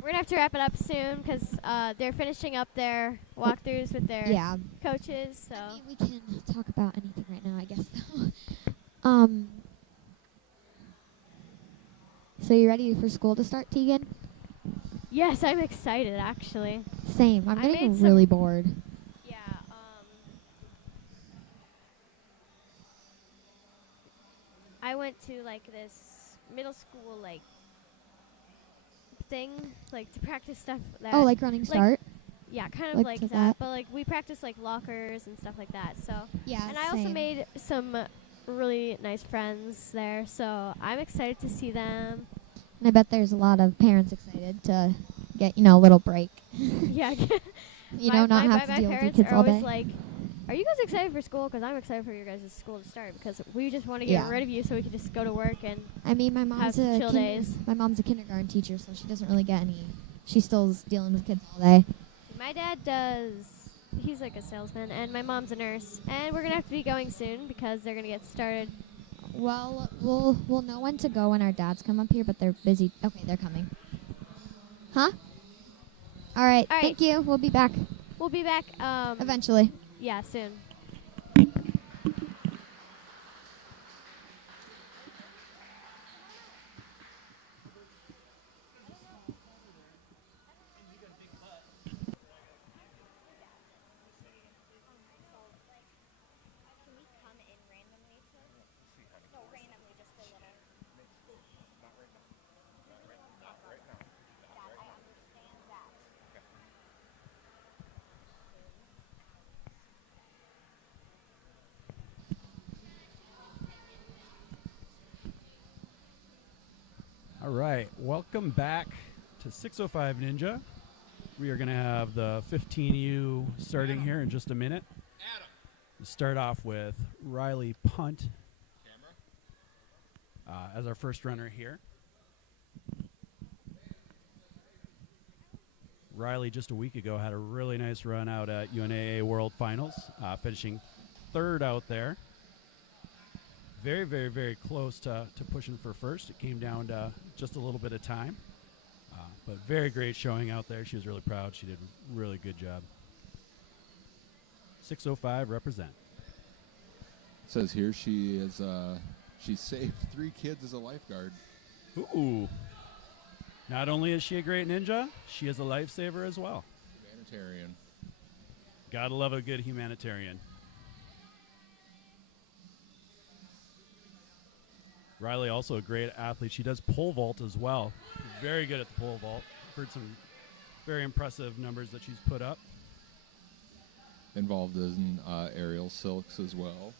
We're gonna have to wrap it up soon because they're finishing up their walkthroughs with their Yeah. coaches. So I mean, we can talk about anything right now, I guess. So you ready for school to start, Tegan? yes, I'm excited actually. Same. I'm I getting made really some- bored. Yeah. I went to like this middle school like thing like to practice stuff that. Oh, like running start? Yeah, kind of like like to that. that? But like we practice like lockers and stuff like that. So Yeah. and I also same. made some really nice friends there. So I'm excited to see them. And I bet there's a lot of parents excited to get, a little break. Yeah. Not have to deal with your parents kids are all always day. like, "Are you guys excited for school?" Because I'm excited for your guys' school to start because we just want to get Yeah. rid of you so we can just go to work and I mean, my have mom's some chill days. my mom's a kindergarten teacher, so she doesn't really get any. She still's dealing with kids all day. My dad does. He's like a salesman, and my mom's a nurse. And we're gonna have to be going soon because they're gonna get started. Well, we'll know when to go when our dads come up here, but they're busy. Okay, they're coming. Huh? All right. All right. Thank you. We'll be back We'll be back. eventually. Yeah, soon. All right, welcome back to 605 Ninja. We are going to have the 15U starting here in just a minute. We'll start off with Riley Punt as our first runner here. Riley just a week ago had a really nice run out at UNAA World Finals, finishing third out there. Very, very, very close to pushing for first. It came down to just a little bit of time. But very great showing out there. She was really proud. She did a really good job. 605 represent. It says here she is she saved 3 kids as a lifeguard. Ooh. Not only is she a great ninja, she is a lifesaver as well. Humanitarian. Gotta love a good humanitarian. Riley also a great athlete. She does pole vault as well. Very good at the pole vault. Heard some very impressive numbers that she's put up. Involved in aerial silks as well.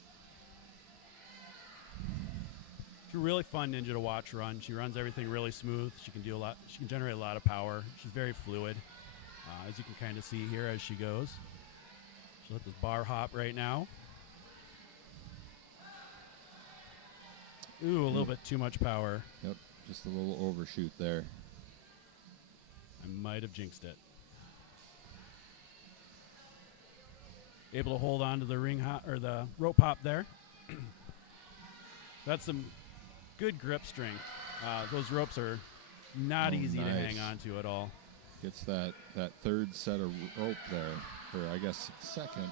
She's a really fun ninja to watch run. She runs everything really smooth. She can do a lot. She can generate a lot of power. She's very fluid, as you can kind of see here as she goes. She'll hit this bar hop right now. Ooh, a little bit too much power. Yep, just a little overshoot there. I might have jinxed it. Able to hold on to the ring hop or the rope hop there. That's some good grip strength. Those ropes are not easy to hang on to at all. Gets that third set of rope there for, I guess, second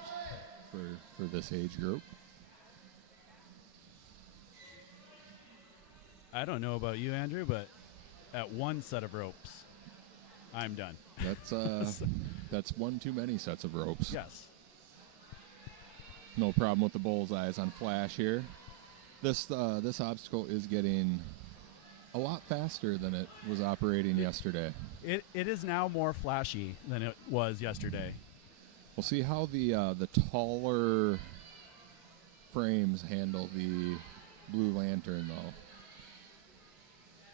for this age group. I don't know about you, Andrew, but at one set of ropes, I'm done. That's one too many sets of ropes. Yes. No problem with the bullseyes on flash here. This obstacle is getting a lot faster than it was operating yesterday. It is now more flashy than it was yesterday. We'll see how the taller frames handle the Blue Lantern, though.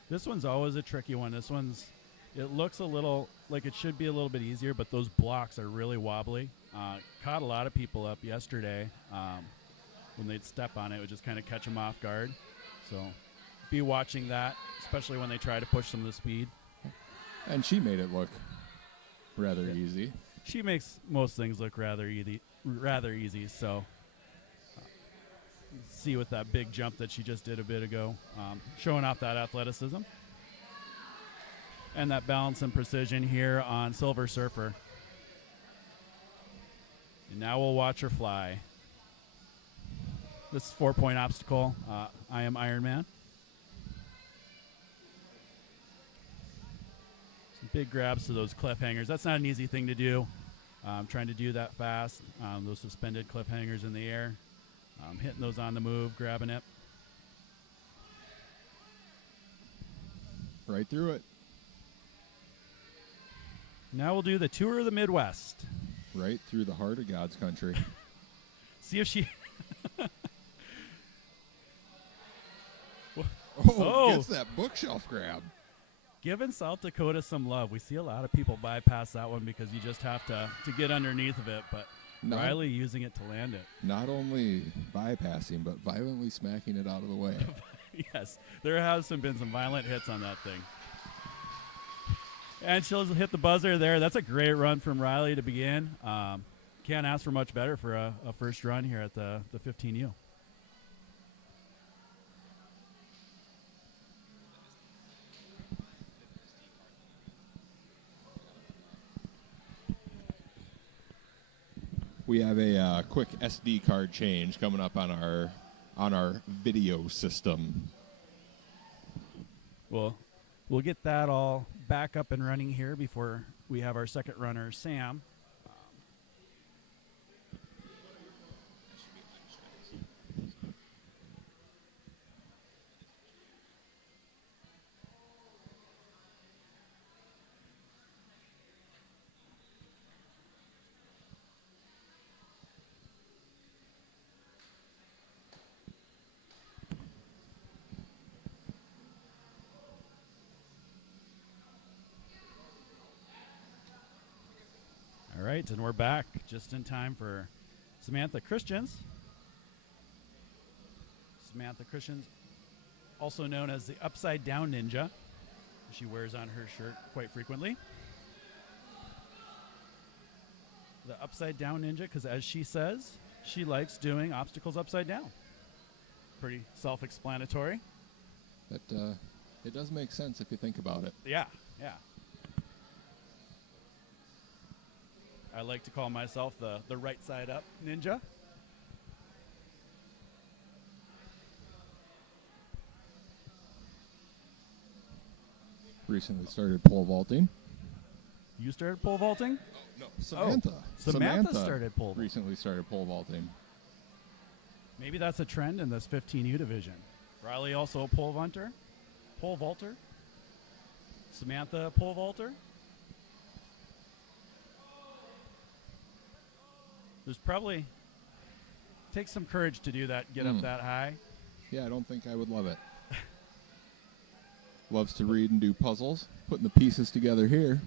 This one's always a tricky one. This one's, it looks a little like it should be a little bit easier, but those blocks are really wobbly. Caught a lot of people up yesterday when they'd step on it. It would just kind of catch them off guard. So be watching that, especially when they try to push some of the speed. And she made it look rather easy. She makes most things look rather easy. So see with that big jump that she just did a bit ago, showing off that athleticism and that balance and precision here on Silver Surfer. And now we'll watch her fly. This is 4-point obstacle. I am Iron Man. Some big grabs to those cliffhangers. That's not an easy thing to do. Trying to do that fast. Those suspended cliffhangers in the air. Hitting those on the move, grabbing it. Right through it. Now we'll do the tour of the Midwest. Right through the heart of God's country. See if she... Gets that bookshelf grab. Giving South Dakota some love. We see a lot of people bypass that one because you just have to get underneath of it, but Riley using it to land it. Not only bypassing, but violently smacking it out of the way. Yes, there has been some violent hits on that thing. And she'll hit the buzzer there. That's a great run from Riley to begin. Can't ask for much better for a first run here at the 15U. We have a quick SD card change coming up on our video system. Well, we'll get that all back up and running here before we have our second runner, Sam. All right, and we're back just in time for Samantha Christians. Samantha Christians, also known as the Upside Down Ninja. She wears on her shirt quite frequently. The Upside Down Ninja, because as she says, she likes doing obstacles upside down. Pretty self-explanatory. It does make sense if you think about it. Yeah, yeah. I like to call myself the right side up ninja. Recently started pole vaulting. You started pole vaulting? Oh, no, Samantha. Oh, Samantha started pole vaulting. Recently started pole vaulting. Maybe that's a trend in this 15U division. Riley also a pole vaulter. Pole vaulter. Samantha a pole vaulter. There's probably takes some courage to do that, get up that high. Yeah, I don't think I would love it. Loves to read and do puzzles, putting the pieces together here.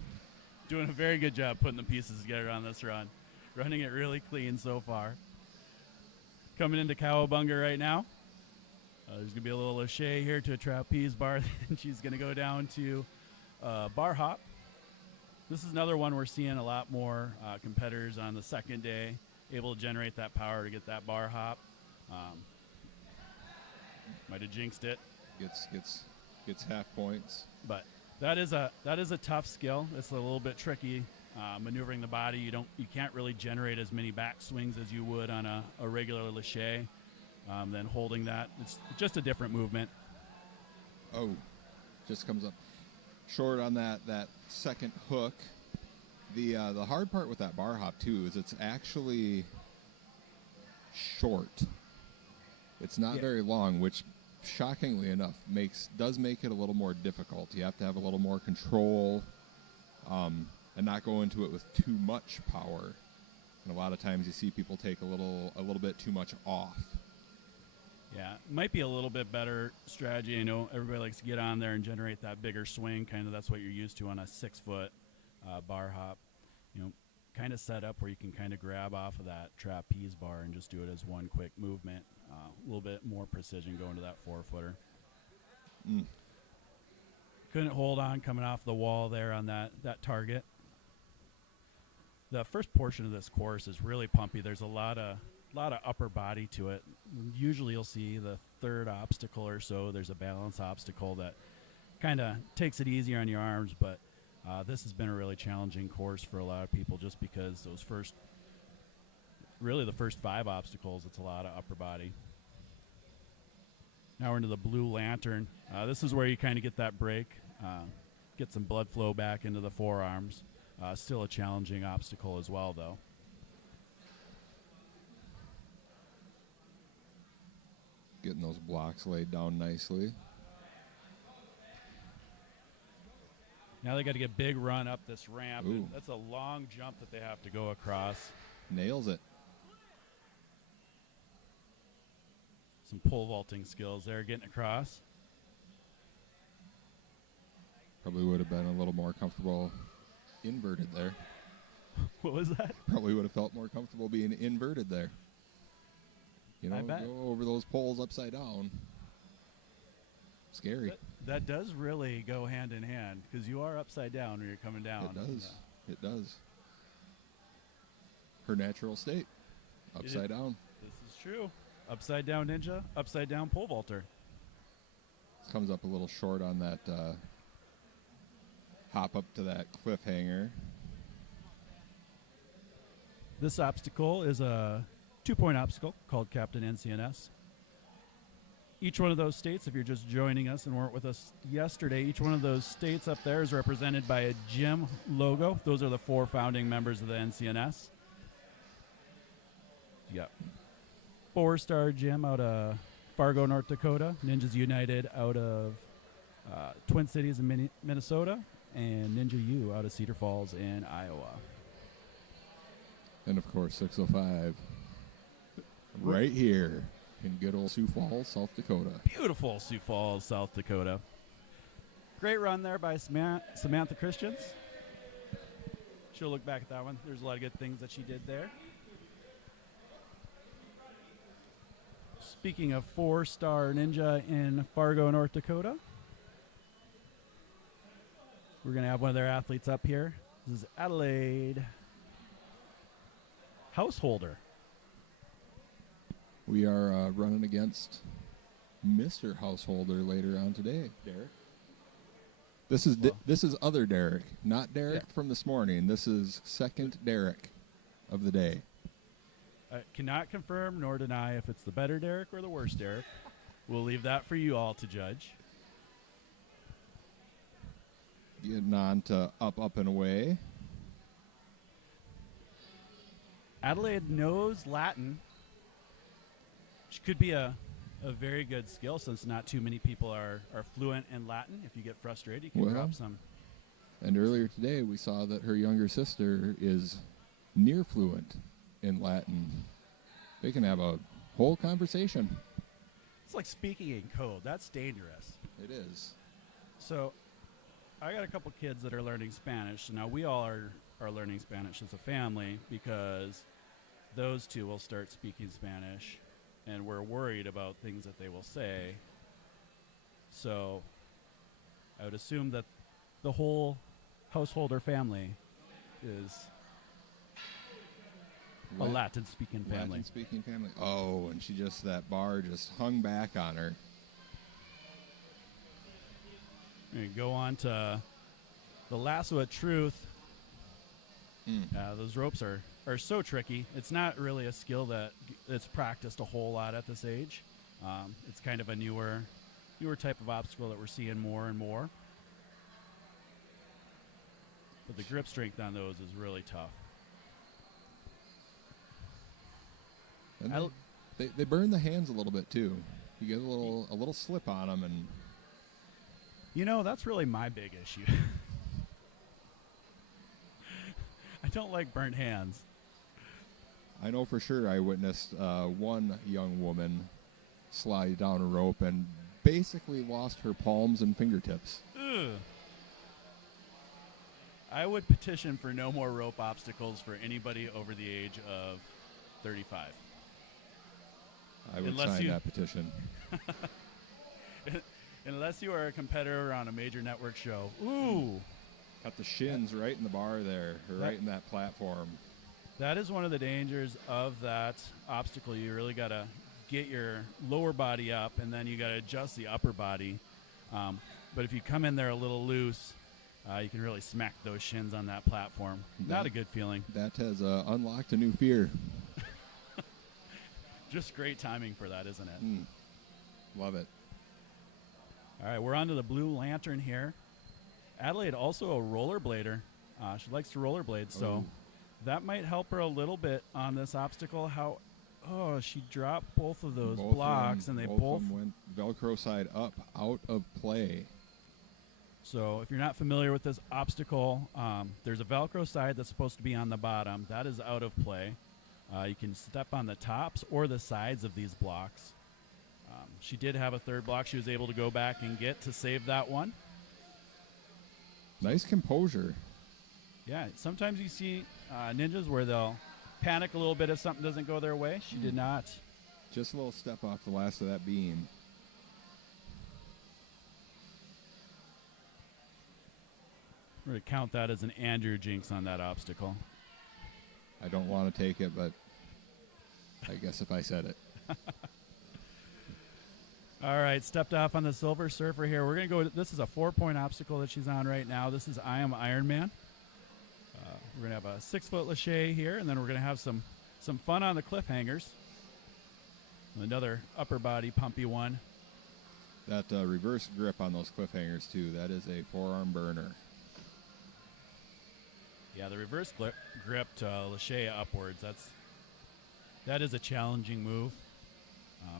Doing a very good job putting the pieces together on this run. Running it really clean so far. Coming into Cowabunga right now. There's going to be a little lâché here to a trapeze bar. Then she's going to go down to bar hop. This is another one we're seeing a lot more competitors on the second day able to generate that power to get that bar hop. Might have jinxed it. Gets half points. But that is a tough skill. It's a little bit tricky maneuvering the body. You can't really generate as many back swings as you would on a regular lâché. Then holding that, it's just a different movement. Oh, just comes up short on that second hook. The hard part with that bar hop too is it's actually short. It's not very long, which shockingly enough does make it a little more difficult. You have to have a little more control and not go into it with too much power. And a lot of times you see people take a little bit too much off. Yeah, might be a little bit better strategy. I know everybody likes to get on there and generate that bigger swing. Kind of that's what you're used to on a 6 foot. bar hop, kind of set up where you can kind of grab off of that trapeze bar and just do it as one quick movement. A little bit more precision going to that 4-footer. Couldn't hold on coming off the wall there on that target. The first portion of this course is really pumpy. There's a lot of upper body to it. Usually you'll see the third obstacle or so, there's a balance obstacle that kind of takes it easier on your arms, but this has been a really challenging course for a lot of people just because the first 5 obstacles, it's a lot of upper body. Now we're into the blue lantern. This is where you kind of get that break, get some blood flow back into the forearms. Still a challenging obstacle as well, though. Getting those blocks laid down nicely. Now they got to get big run up this ramp. Ooh. That's a long jump that they have to go across. Nails it. Some pole vaulting skills there, getting across. Probably would have been a little more comfortable inverted there. What was that? Probably would have felt more comfortable being inverted there. I bet. Go over those poles upside down. Scary. That does really go hand in hand because you are upside down when you're coming down. It does. It does. Her natural state. Upside down. This is true. Upside down ninja, upside down pole vaulter. This comes up a little short on that hop up to that cliffhanger. This obstacle is a 2-point obstacle called Captain NCNS. Each one of those states, if you're just joining us and weren't with us yesterday, each one of those states up there is represented by a gym logo. Those are the 4 founding members of the NCNS. Yep. 4-star gym out of Fargo, North Dakota. Ninjas United out of Twin Cities in Minnesota. And Ninja U out of Cedar Falls in Iowa. And, of course, 605 right here in good old Sioux Falls, South Dakota. Beautiful Sioux Falls, South Dakota. Great run there by Samantha Christians. She'll look back at that one. There's a lot of good things that she did there. Speaking of 4-star ninja in Fargo, North Dakota, we're going to have one of their athletes up here. This is Adelaide Householder. We are running against Mr. Householder later on today, Derek. This is other Derek, not Derek from this morning. This is second Derek of the day. I cannot confirm nor deny if it's the better Derek or the worse Derek. We'll leave that for you all to judge. Getting on to up, and away. Adelaide knows Latin, which could be a very good skill since not too many people are fluent in Latin. If you get frustrated, you can drop some. And earlier today, we saw that her younger sister is near fluent in Latin. They can have a whole conversation. It's like speaking in code. That's dangerous. It is. So I got a couple kids that are learning Spanish. Now, we all are learning Spanish as a family because those two will start speaking Spanish, and we're worried about things that they will say. So I would assume that the whole Householder family is a Latin-speaking family. Latin-speaking family. Oh, and that bar just hung back on her. We go on to the lasso of truth. Those ropes are so tricky. It's not really a skill that's practiced a whole lot at this age. It's kind of a newer type of obstacle that we're seeing more and more. But the grip strength on those is really tough. And they burn the hands a little bit too. You get a little slip on them, and that's really my big issue. I don't like burnt hands. I know for sure I witnessed one young woman slide down a rope and basically lost her palms and fingertips. Ugh. I would petition for no more rope obstacles for anybody over the age of 35. I would Unless sign you- that petition. Unless you are a competitor on a major network show. Ooh. Got the shins right in the bar there, or right in that platform. That is one of the dangers of that obstacle. You really got to get your lower body up, and then you got to adjust the upper body. But if you come in there a little loose, you can really smack those shins on that platform. Not a good feeling. That has unlocked a new fear. Just great timing for that, isn't it? Love it. All right, we're on to the Blue Lantern here. Adelaide, also a rollerblader. She likes to rollerblade, so Ooh. that might help her a little bit on this obstacle. She dropped both of those Both of blocks, them- and they of both. them went Velcro side up, out of play. So if you're not familiar with this obstacle, there's a Velcro side that's supposed to be on the bottom. That is out of play. You can step on the tops or the sides of these blocks. She did have a third block she was able to go back and get to save that one. Nice composure. Yeah, sometimes you see ninjas where they'll panic a little bit if something doesn't go their way. She did not. Just a little step off the last of that beam. We're going to count that as an Andrew jinx on that obstacle. I don't want to take it, but I guess if I said it. All right, stepped off on the Silver Surfer here. We're going to go. This is a 4-point obstacle that she's on right now. This is I Am Iron Man. We're going to have a 6-foot lache here, and then we're going to have some fun on the cliffhangers. Another upper body pumpy one. That reverse grip on those cliffhangers, too, that is a forearm burner. Yeah, the reverse grip to lache upwards. That is a challenging move.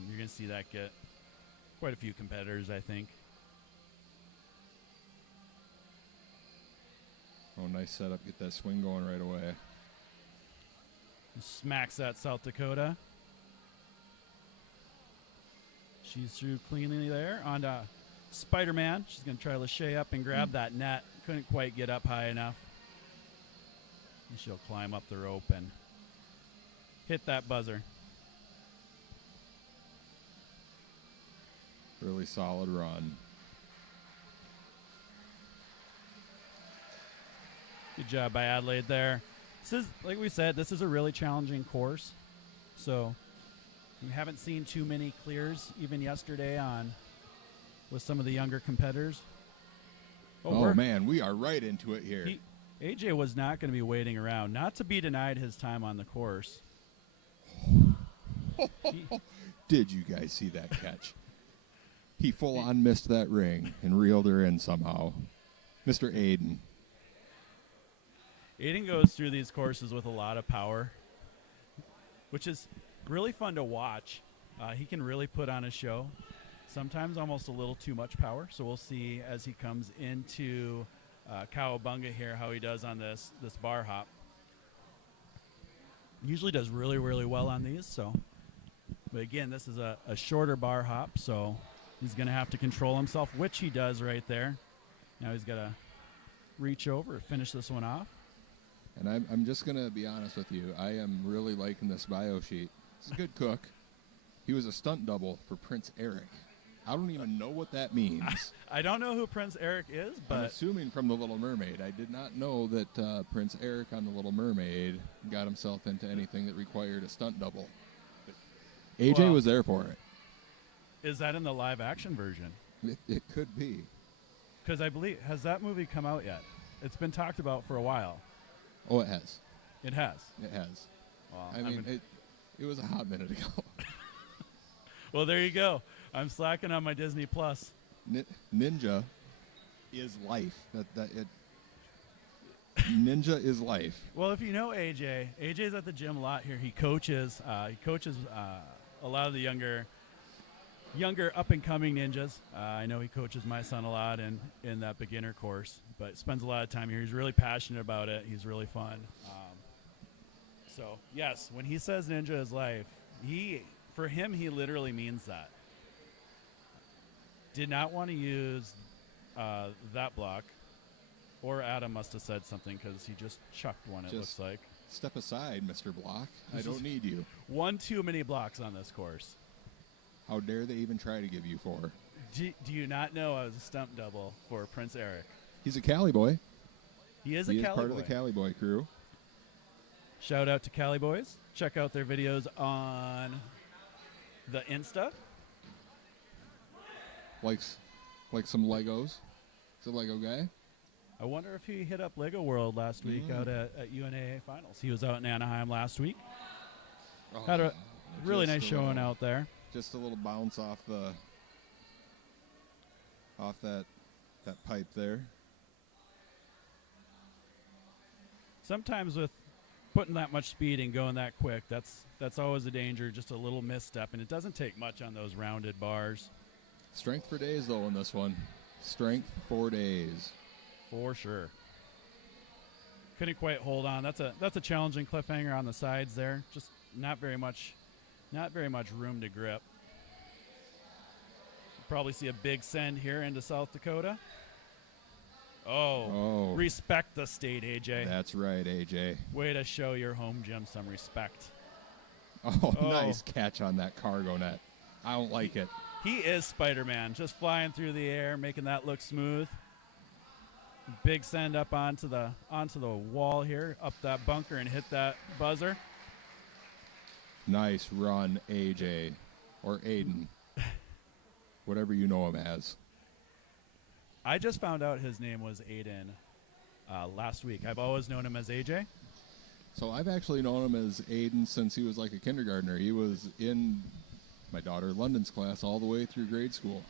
You're going to see that get quite a few competitors, I think. Oh, nice setup. Get that swing going right away. Smacks that South Dakota. She's through cleanly there. On to Spider-Man. She's going to try lache up and grab that net. Couldn't quite get up high enough. And she'll climb up the rope and hit that buzzer. Really solid run. Good job by Adelaide there. This is, like we said, this is a really challenging course. So we haven't seen too many clears even yesterday with some of the younger competitors. Oh man, we are right into it here. AJ was not going to be waiting around, not to be denied his time on the course. Did you guys see that catch? He full-on missed that ring and reeled her in somehow. Mr. Aiden. Aiden goes through these courses with a lot of power, which is really fun to watch. He can really put on a show, sometimes almost a little too much power. So we'll see as he comes into Cowabunga here how he does on this bar hop. Usually does really, really well on these. But again, this is a shorter bar hop, so he's going to have to control himself, which he does right there. Now he's got to reach over, finish this one off. And I'm just going to be honest with you. I am really liking this bio sheet. This is a good cook. He was a stunt double for Prince Eric. I don't even know what that means. I don't know who Prince Eric is, but... I'm assuming from The Little Mermaid. I did not know that Prince Eric on The Little Mermaid got himself into anything that required a stunt double. But AJ was there for it. Is that in the live-action version? It could be. Because I believe... Has that movie come out yet? It's been talked about for a while. Oh, it has. It has? It has. Well, I mean, it was a hot minute ago. Well, there you go. I'm slacking on my Disney Plus. Ninja is life. Ninja is life. Well, if you know AJ's at the gym a lot here. He coaches. A lot of the younger up and coming ninjas. I know he coaches my son a lot in that beginner course, but spends a lot of time here. He's really passionate about it. He's really fun. So yes, when he says ninja is life, for him he literally means that. Did not want to use that block Or Adam must have said something because he just chucked one, it looks like. Step aside, Mr. Block. I This don't is need you. One too many blocks on this course. How dare they even try to give you 4? Do you not know I was a stump double for Prince Eric? He's a Cali boy. He is he a is Cali part boy. of the Cali boy crew. Shout out to Cali Boys. Check out their videos on the Insta. Likes some Legos. He's a Lego guy. I wonder if he hit up Lego World last week out at UNAA Finals. He was out in Anaheim last week. Had a really nice showing out there. Just a little bounce off that pipe there. Sometimes with putting that much speed and going that quick, that's always a danger, just a little misstep, and it doesn't take much on those rounded bars. Strength for days, though, in this one. Strength for days. For sure. Couldn't quite hold on. That's a challenging cliffhanger on the sides there. Just not very much room to grip. Probably see a big send here into South Dakota. Oh, respect the state, AJ. That's right, AJ. Way to show your home gym some respect. Oh, nice catch on that cargo net. I don't like it. He is Spider-Man, just flying through the air, making that look smooth. Big send up onto the wall here, up that bunker and hit that buzzer. Nice run, AJ. Or Aiden. Whatever you know him as. I just found out his name was Aiden last week. I've always known him as AJ. So I've actually known him as Aiden since he was like a kindergartner. He was in my daughter London's class all the way through grade school.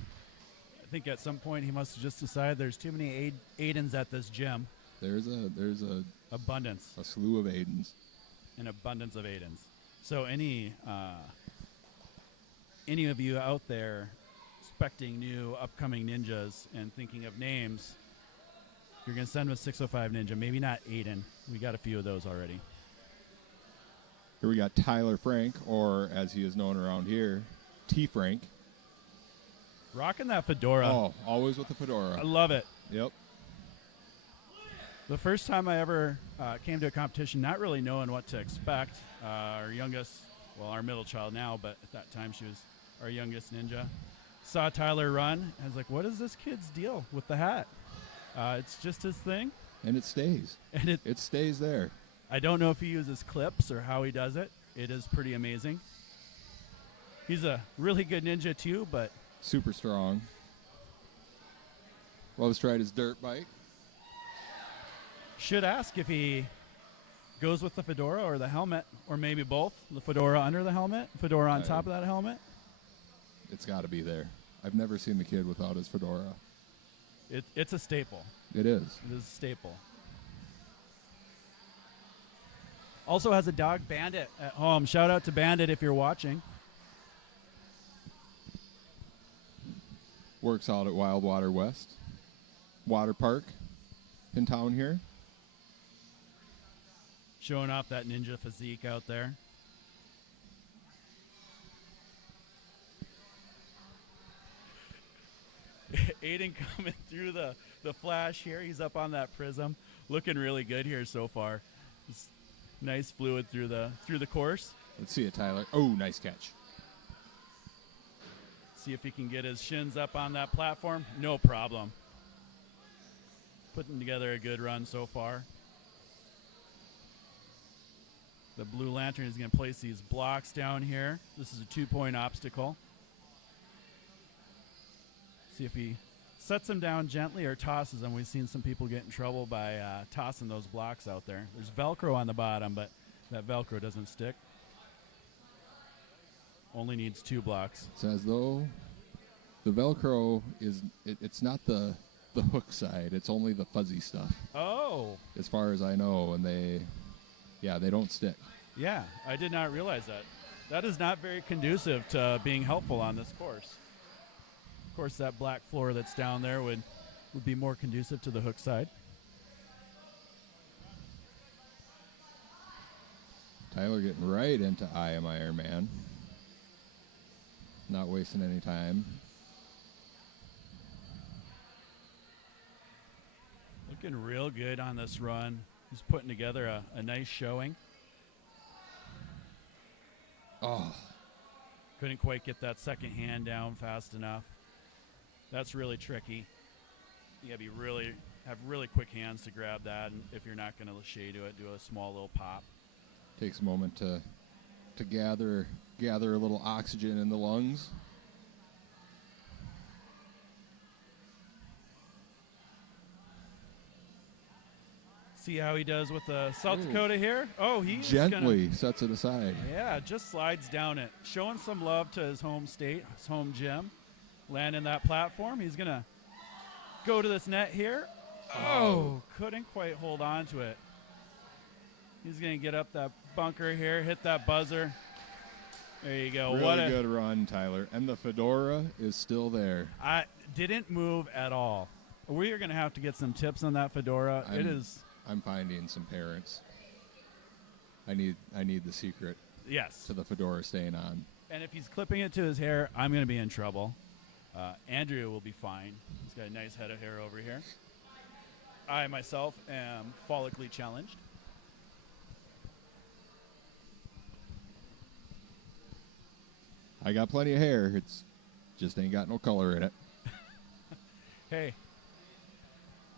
I think at some point he must have just decided there's too many Aidens at this gym. There's a abundance. A slew of Aidens. An abundance of Aidens. So any of you out there expecting new upcoming ninjas and thinking of names, you're going to send them a 605 Ninja. Maybe not Aiden. We got a few of those already. Here we got Tyler Frank, or as he is known around here, T. Frank. Rocking that fedora. Oh, always with the fedora. I love it. Yep. The first time I ever came to a competition, not really knowing what to expect, our youngest, well, our middle child now, but at that time she was our youngest ninja, saw Tyler run. I was like, what is this kid's deal with the hat? It's just his thing. And it stays. And it stays there. I don't know if he uses clips or how he does it. It is pretty amazing. He's a really good ninja too, but super strong. Loves to ride his dirt bike. Should ask if he goes with the fedora or the helmet, or maybe both. The fedora under the helmet, fedora on top of that helmet. It's got to be there. I've never seen the kid without his fedora. It's a staple. It is. It is a staple. Also has a dog, Bandit, at home. Shout out to Bandit if you're watching. Works out at Wild Water West Water Park in town here. Showing off that ninja physique out there. Aiden coming through the flash here. He's up on that prism. Looking really good here so far. Just nice fluid through the course. Let's see it, Tyler. Oh, nice catch. See if he can get his shins up on that platform. No problem. Putting together a good run so far. The Blue Lantern is going to place these blocks down here. This is a 2-point obstacle. See if he sets them down gently or tosses them. We've seen some people get in trouble by tossing those blocks out there. There's Velcro on the bottom, but that Velcro doesn't stick. Only needs 2 blocks. It's as though the Velcro is, it's not the hook side. It's only the fuzzy stuff. Oh. As far as I know, and they don't stick. Yeah, I did not realize that. That is not very conducive to being helpful on this course. Of course, that black floor that's down there would be more conducive to the hook side. Tyler getting right into I Am Iron Man. Not wasting any time. Looking real good on this run. He's putting together a nice showing. Oh, Couldn't quite get that second hand down fast enough. That's really tricky. You gotta have really quick hands to grab that, and if you're not gonna lâché to it, do a small little pop. takes a moment to gather a little oxygen in the lungs. See how he does with the South Dakota here? Oh, he's Gently sets it aside. Yeah, just slides down it. Showing some love to his home state, his home gym. Landing that platform. He's going to go to this net here. Oh, couldn't quite hold on to it. He's going to get up that bunker here, hit that buzzer. There you go. Really good run, Tyler. And the fedora is still there. I didn't move at all. We are going to have to get some tips on that fedora. I'm finding some parents. I need the secret. Yes. To the fedora staying on. And if he's clipping it to his hair, I'm going to be in trouble. Andrew will be fine. He's got a nice head of hair over here. I myself am follically challenged. I got plenty of hair. It's just ain't got no color in it. Hey,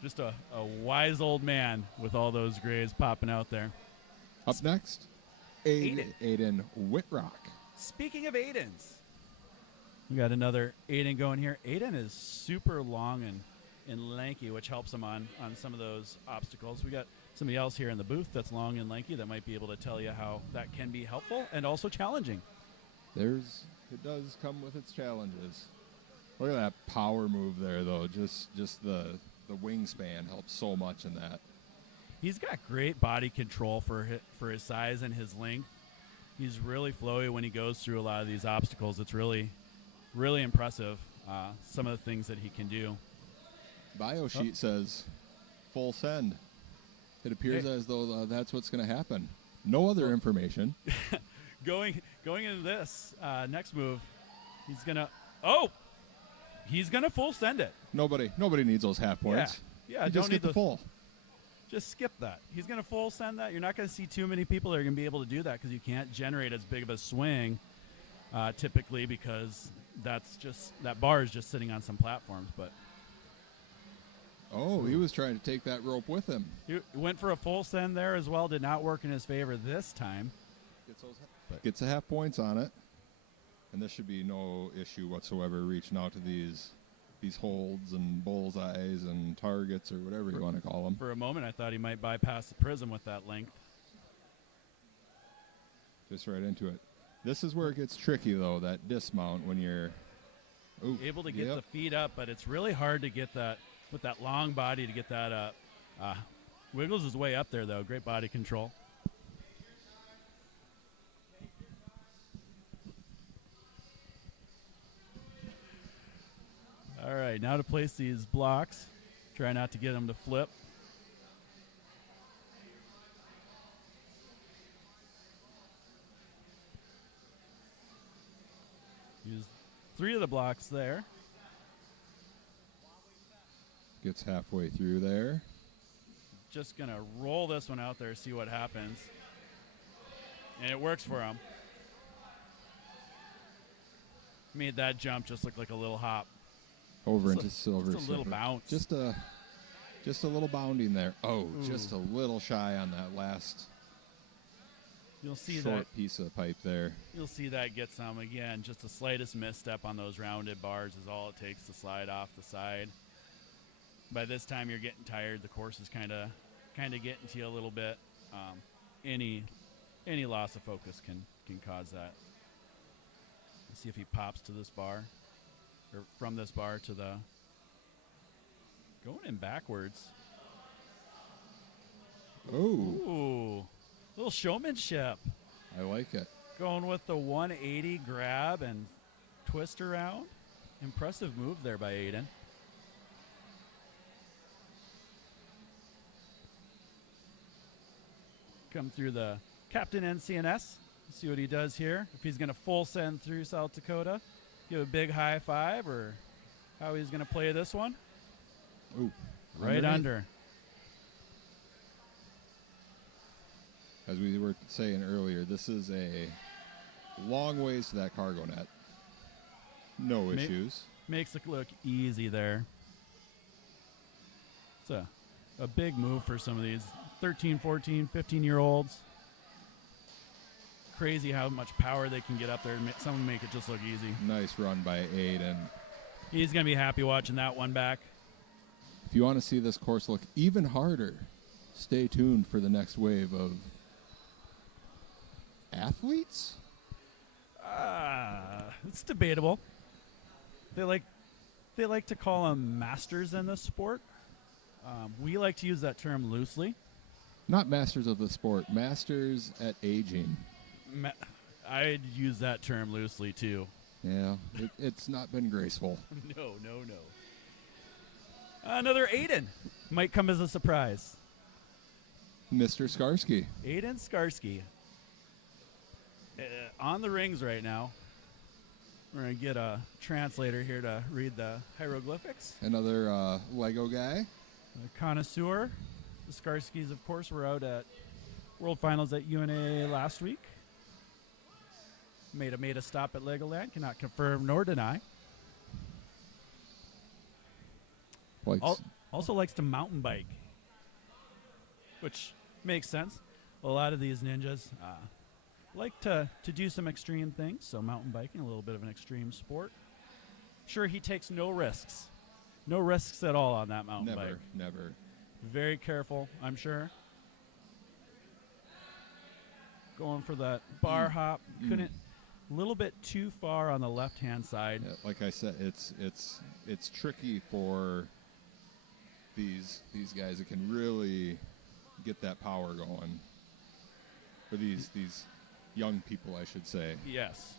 just a wise old man with all those grays popping out there. Up next, Aiden Whitrock. Speaking of Aidens, we got another Aiden going here. Aiden is super long and lanky, which helps him on some of those obstacles. We got somebody else here in the booth that's long and lanky that might be able to tell you how that can be helpful and also challenging. It does come with its challenges. Look at that power move there, though. Just the wingspan helps so much in that. He's got great body control for his size and his length. He's really flowy when he goes through a lot of these obstacles. It's really, really impressive, some of the things that he can do. Bio sheet says full send. It appears as though that's what's going to happen. No other information. Going into this next move, he's gonna full send it. Nobody needs those half points. Yeah, you don't just need get the full. Just skip that. He's gonna full send that. You're not gonna see too many people that are gonna be able to do that because you can't generate as big of a swing typically because that bar is just sitting on some platforms. But he was trying to take that rope with him. He went for a full send there as well. Did not work in his favor this time. Gets the half points on it, and this should be no issue whatsoever reaching out to these holds and bullseyes and targets or whatever you want to call them. For a moment, I thought he might bypass the prism with that length. Just right into it. This is where it gets tricky, though, that dismount when you're able to get the feet up, but it's really hard to get that with that long body to get that up. Wiggles his way up there, though. Great body control. All right, now to place these blocks. Try not to get them to flip. Use 3 of the blocks there. Gets halfway through there. Just going to roll this one out there, see what happens. And it works for him. Made that jump just look like a little hop. Over into silver. Just a little bounce. Just a little bounding there. Just a little shy on that last short piece of pipe there. You'll see that get some. Again, just the slightest misstep on those rounded bars is all it takes to slide off the side. By this time, you're getting tired. The course is kind of getting to you a little bit. Any loss of focus can cause that. Let's see if he pops to this bar. Or from this bar to the going in backwards. Ooh, little showmanship. I like it. Going with the 180 grab and twist around. Impressive move there by Aiden. Come through the Captain NCNS. See what he does here. If he's going to full send through South Dakota. Give a big high five or how he's going to play this one. Ooh. Right under. as we were saying earlier, this is a long ways to that cargo net. No issues. Makes it look easy there. It's a big move for some of these 13, 14, 15-year-olds. Crazy how much power they can get up there and someone make it just look easy. Nice run by Aiden. He's going to be happy watching that one back. If you want to see this course look even harder, stay tuned for the next wave of athletes. It's debatable. They like to call them masters in this sport. We like to use that term loosely. Not masters of the sport, masters at aging. I'd use that term loosely too. Yeah, it's not been graceful. No. Another Aiden might come as a surprise. Mr. Skarsky. Aiden Skarsky. On the rings right now. We're going to get a translator here to read the hieroglyphics. Another Lego guy. A connoisseur. The Skarskys, of course, were out at World Finals at UNA last week. Made a stop at Legoland. Cannot confirm nor deny. Also likes to mountain bike, which makes sense. A lot of these ninjas like to do some extreme things, so mountain biking, a little bit of an extreme sport. Sure, he takes no risks. No risks at all on that mountain bike. Never. Very careful, I'm sure. Going for that bar hop. Couldn't. A little bit too far on the left-hand side. Yeah, like I said, it's tricky for these guys that can really get that power going. For these young people, I should say. Yes.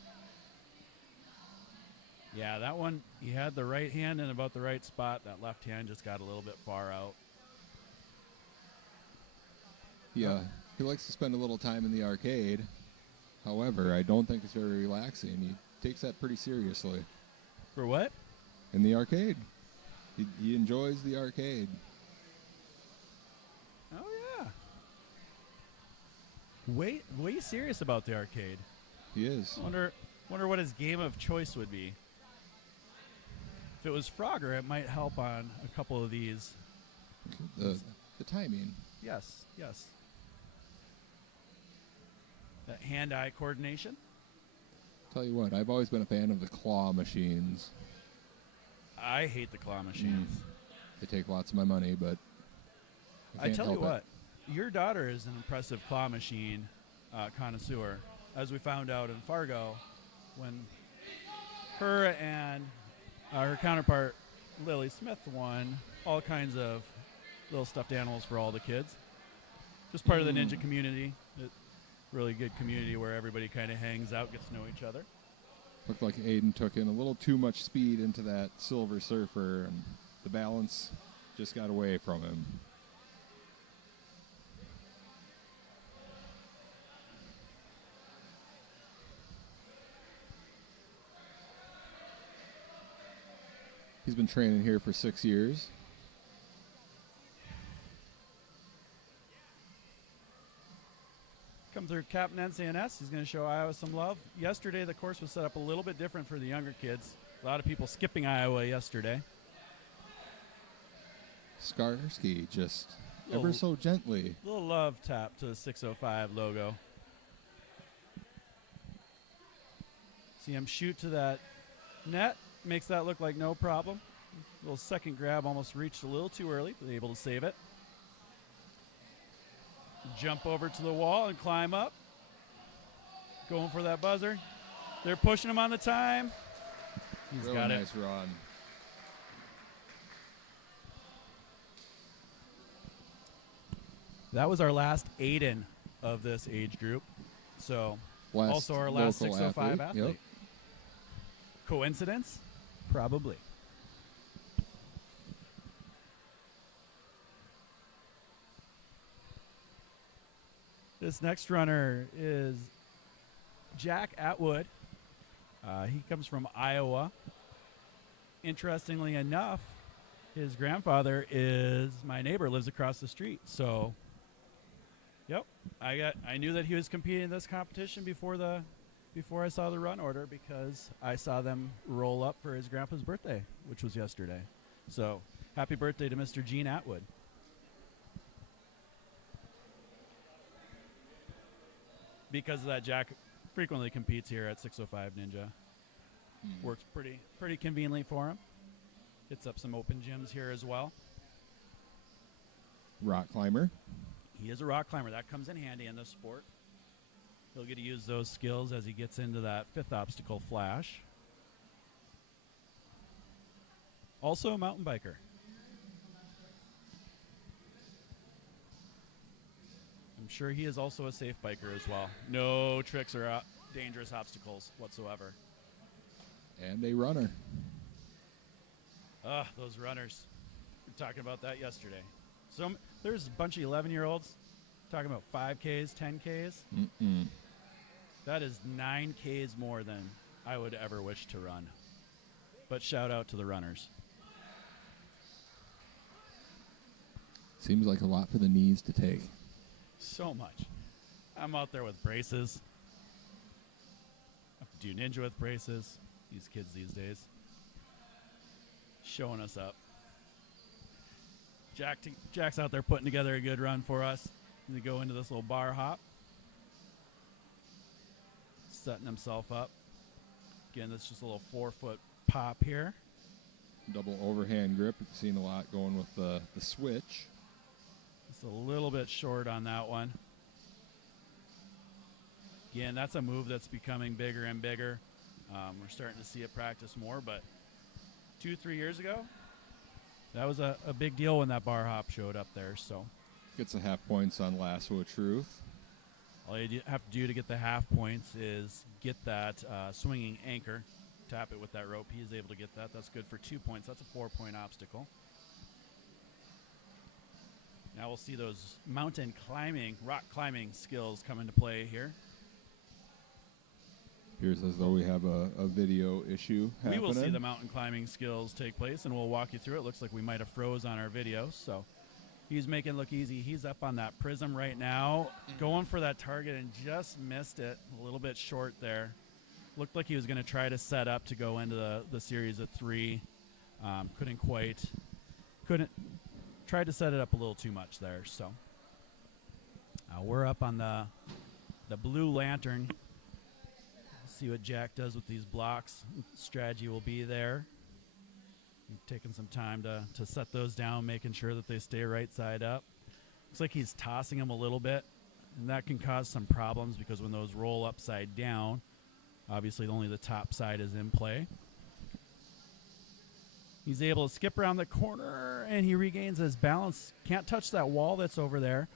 Yeah, that one, he had the right hand in about the right spot. That left hand just got a little bit far out. Yeah, he likes to spend a little time in the arcade. However, I don't think it's very relaxing. He takes that pretty seriously. For what? In the arcade. He enjoys the arcade. Oh, yeah. Way serious about the arcade. He is. Wonder what his game of choice would be. If it was Frogger, it might help on a couple of these. The timing. Yes. That hand-eye coordination. Tell you what, I've always been a fan of the claw machines. I hate the claw machines. They take lots of my money, but I tell you what, your daughter is an impressive claw machine connoisseur, as we found out in Fargo when her and her counterpart Lily Smith won all kinds of little stuffed animals for all the kids. Just part of the ninja community. Really good community where everybody kind of hangs out, gets to know each other. Looked like Aiden took in a little too much speed into that Silver Surfer, and the balance just got away from him. He's been training here for 6 years. Come through Captain NCNS. He's going to show Iowa some love. Yesterday, the course was set up a little bit different for the younger kids. A lot of people skipping Iowa yesterday. Skarsky just ever so gently. Little love tap to the 605 logo. See him shoot to that net. Makes that look like no problem. Little second grab almost reached a little too early, but able to save it. Jump over to the wall and climb up. Going for that buzzer. They're pushing him on the time. He's Really got nice it. run. That was our last Aiden of this age group. So also our last 605 athlete. Yep. Coincidence? Probably. This next runner is Jack Atwood. He comes from Iowa. Interestingly enough, his grandfather is my neighbor, lives across the street. So Yep. I knew that he was competing in this competition before I saw the run order, because I saw them roll up for his grandpa's birthday, which was yesterday. So happy birthday to Mr. Gene Atwood. Because of that, Jack frequently competes here at 605 Ninja. Works pretty conveniently for him. Hits up some open gyms here as well. Rock climber. He is a rock climber. That comes in handy in this sport. He'll get to use those skills as he gets into that 5th obstacle, flash. Also a mountain biker. I'm sure he is also a safe biker as well. No tricks or dangerous obstacles whatsoever. And a runner. Those runners. We were talking about that yesterday. So there's a bunch of 11-year-olds talking about 5Ks, 10Ks. That is 9Ks more than I would ever wish to run. But shout out to the runners. Seems like a lot for the knees to take. So much. I'm out there with braces. I have to do ninja with braces. These kids these days. Showing us up. Jack's out there putting together a good run for us. We go into this little bar hop. Setting himself up. Again, this is just a little 4-foot pop here. Double overhand grip. We've seen a lot going with the switch. Just a little bit short on that one. Again, that's a move that's becoming bigger and bigger. We're starting to see it practice more, but 2-3 years ago, that was a big deal when that bar hop showed up there. So gets the half points on Lasso of Truth. All you have to do to get the half points is get that swinging anchor, tap it with that rope. He's able to get that. That's good for 2 points. That's a 4-point obstacle. Now we'll see those mountain climbing, rock climbing skills come into play here. Appears as though we have a video issue happening. We will see the mountain climbing skills take place, and we'll walk you through it. Looks like we might have froze on our video, so he's making it look easy. He's up on that prism right now, going for that target and just missed it. A little bit short there. Looked like he was going to try to set up to go into the series of 3. Couldn't. Tried to set it up a little too much there. So we're up on the blue lantern. See what Jack does with these blocks. Strategy will be there. Taking some time to set those down, making sure that they stay right side up. Looks like he's tossing them a little bit, and that can cause some problems because when those roll upside down, obviously only the top side is in play. He's able to skip around the corner, and he regains his balance. Can't touch that wall that's over there.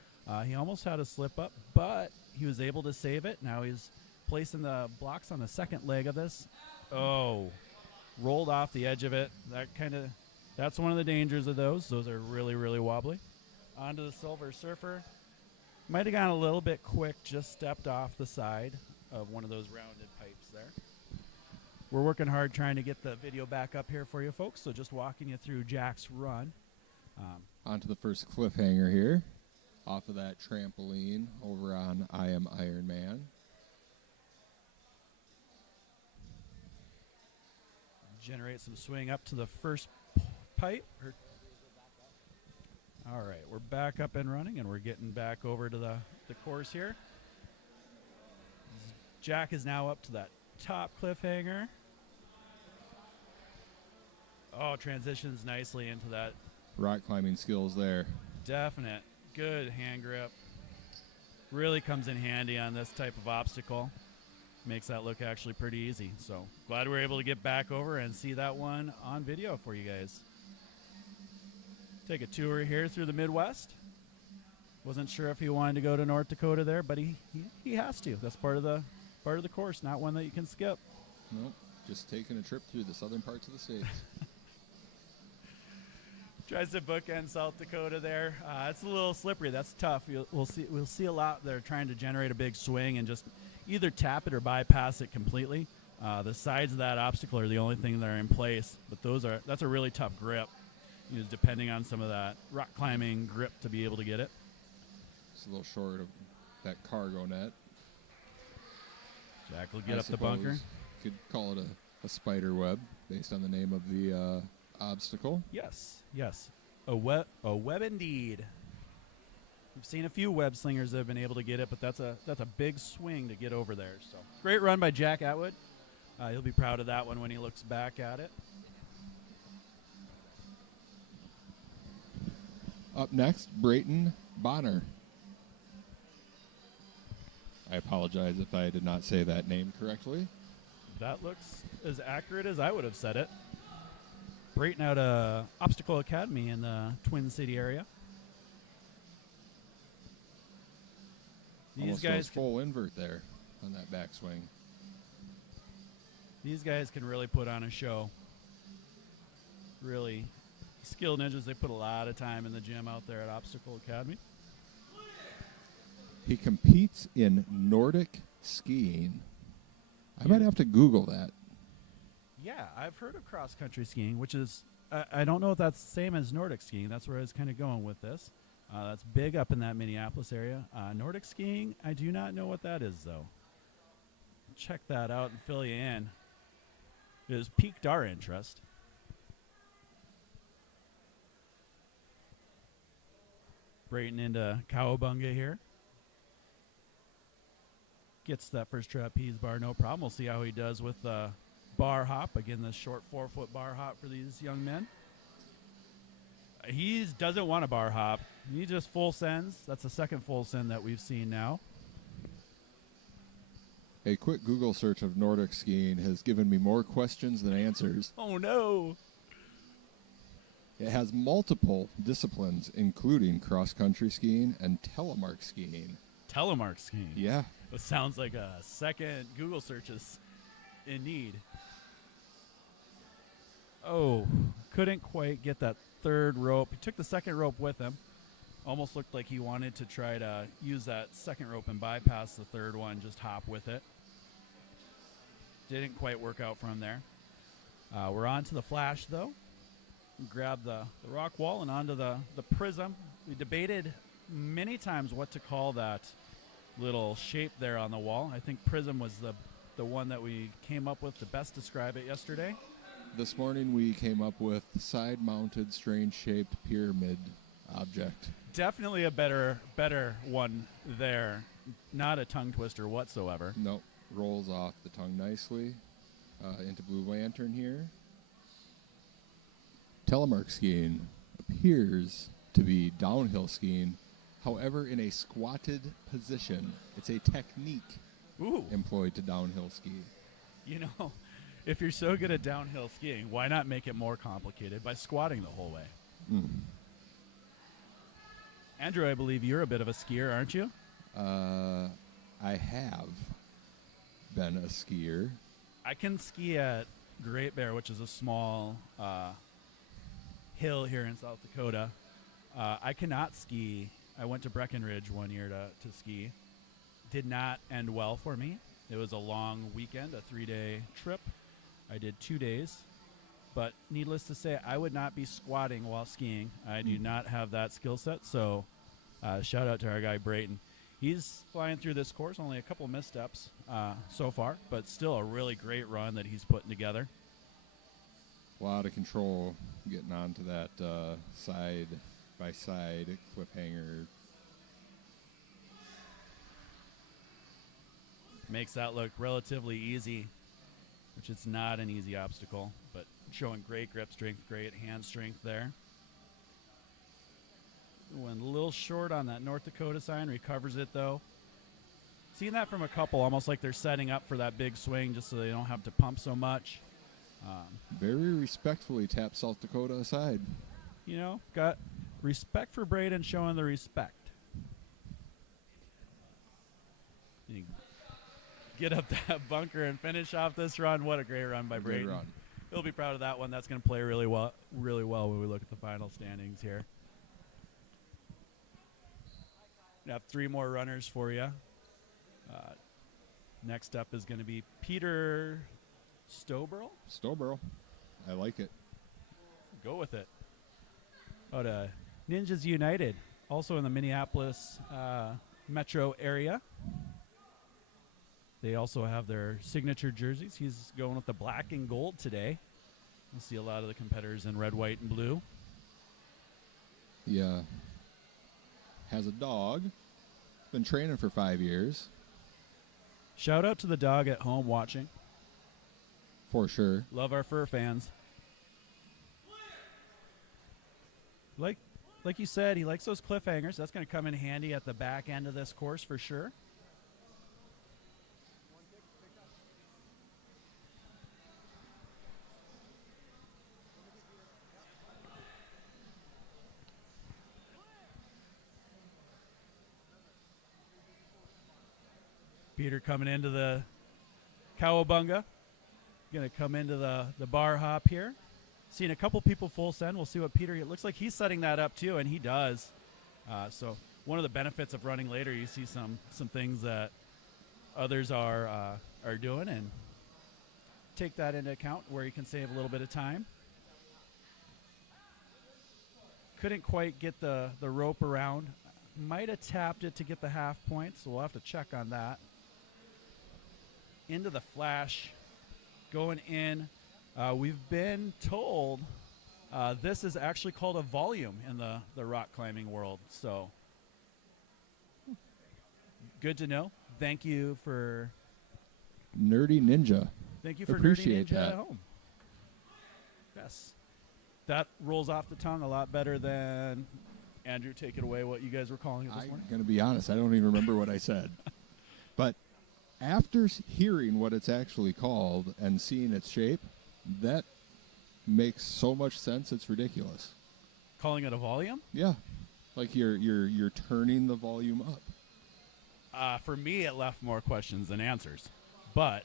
He almost had a slip up, but he was able to save it. Now he's placing the blocks on the second leg of this. Oh, rolled off the edge of it. That's one of the dangers of those. Those are really, really wobbly. Onto the Silver Surfer. Might have gone a little bit quick, just stepped off the side of one of those rounded pipes there. We're working hard trying to get the video back up here for you folks, so just walking you through Jack's run. Onto the first cliffhanger here. Off of that trampoline over on I Am Iron Man. Generate some swing up to the first pipe. All right, we're back up and running, and we're getting back over to the course here. Jack is now up to that top cliffhanger. Oh, transitions nicely into that. Rock climbing skills there. Definite. Good hand grip. Really comes in handy on this type of obstacle. Makes that look actually pretty easy. So glad we're able to get back over and see that one on video for you guys. Take a tour here through the Midwest. Wasn't sure if he wanted to go to North Dakota there, but he has to. That's part of the course, not one that you can skip. Nope, just taking a trip through the southern parts of the states. Tries to bookend South Dakota there. It's a little slippery. That's tough. We'll see a lot. They're trying to generate a big swing and just either tap it or bypass it completely. The sides of that obstacle are the only thing that are in place, but that's a really tough grip. Depending on some of that rock climbing grip to be able to get it. It's a little short of that cargo net. Jack will get I up the bunker. Could call it a spider web based on the name of the obstacle. Yes, yes. A web indeed. We've seen a few web slingers that have been able to get it, but that's a big swing to get over there. So great run by Jack Atwood. He'll be proud of that one when he looks back at it. Up next, Brayton Bonner. I apologize if I did not say that name correctly. That looks as accurate as I would have said it. Brayton out of Obstacle Academy in the Twin City area. These Almost guys goes full invert there on that backswing. These guys can really put on a show. Really skilled ninjas. They put a lot of time in the gym out there at Obstacle Academy. He competes in Nordic skiing. I might have to Google that. Yeah, I've heard of cross-country skiing, which is, I don't know if that's the same as Nordic skiing. That's where I was kind of going with this. That's big up in that Minneapolis area. Nordic skiing, I do not know what that is, though. Check that out and fill you in. It has piqued our interest. Brayton into Cowabunga here. Gets that first trapeze bar, no problem. We'll see how he does with the bar hop. Again, the short 4-foot bar hop for these young men. He doesn't want a bar hop. He just full sends. That's the second full send that we've seen now. A quick Google search of Nordic skiing has given me more questions than answers. Oh, no. It has multiple disciplines, including cross-country skiing and telemark skiing. Telemark skiing? Yeah. It sounds like a second Google search is in need. Oh, couldn't quite get that third rope. He took the second rope with him. Almost looked like he wanted to try to use that second rope and bypass the third one, just hop with it. Didn't quite work out for him there. We're on to the flash, though. Grab the rock wall and onto the prism. We debated many times what to call that little shape there on the wall. I think prism was the one that we came up with to best describe it yesterday. This morning we came up with side-mounted, strange-shaped pyramid object. Definitely a better one there. Not a tongue twister whatsoever. Nope. Rolls off the tongue nicely. Into Blue Lantern here. Telemark skiing appears to be downhill skiing, however, in a squatted position. It's a technique employed to downhill ski. You know, if you're so good at downhill skiing, why not make it more complicated by squatting the whole way? Mm. Andrew, I believe you're a bit of a skier, aren't you? I have been a skier. I can ski at Great Bear, which is a small hill here in South Dakota. I cannot ski. I went to Breckenridge one year to ski. Did not end well for me. It was a long weekend, a 3-day trip. I did 2 days. But needless to say, I would not be squatting while skiing. I do not have that skill set. So shout out to our guy, Brayton. He's flying through this course, only a couple missteps so far, but still a really great run that he's putting together. A lot of control getting onto that side-by-side cliffhanger. Makes that look relatively easy, which it's not an easy obstacle, but showing great grip strength, great hand strength there. Went a little short on that North Dakota sign, recovers it though. Seeing that from a couple, almost like they're setting up for that big swing just so they don't have to pump so much. Very respectfully tapped South Dakota aside. You know, got respect for Braden, showing the respect. You get up that bunker and finish off this run. What a great run by Braden. Good run. He'll be proud of that one. That's going to play really well when we look at the final standings here. We have 3 more runners for you. Next up is going to be Peter Stoberl. Stoberl. I like it. Go with it. Oh, to Ninjas United. also in the Minneapolis metro area. They also have their signature jerseys. He's going with the black and gold today. You see a lot of the competitors in red, white, and blue. He has a dog. Been training for 5 years. Shout out to the dog at home watching. For sure. Love our fur fans. Like you said, he likes those cliffhangers. That's going to come in handy at the back end of this course for sure. Peter coming into the Cowabunga. Going to come into the bar hop here. Seeing a couple people full send. We'll see what Peter, it looks like he's setting that up too, and he does. So one of the benefits of running later, you see some things that others are doing, and take that into account where you can save a little bit of time. Couldn't quite get the rope around. Might have tapped it to get the half point, so we'll have to check on that. Into the flash, going in. We've been told this is actually called a volume in the rock climbing world. So good to know. Thank you for Nerdy Ninja. Thank you for Appreciate Nerdy Ninja that. at home. Yes. That rolls off the tongue a lot better than Andrew. Take it away. What you guys were calling it this I'm morning? going to be honest. I don't even remember what I said. But after hearing what it's actually called and seeing its shape, that makes so much sense. It's ridiculous. Calling it a volume? Yeah, like you're turning the volume up. For me, it left more questions than answers, but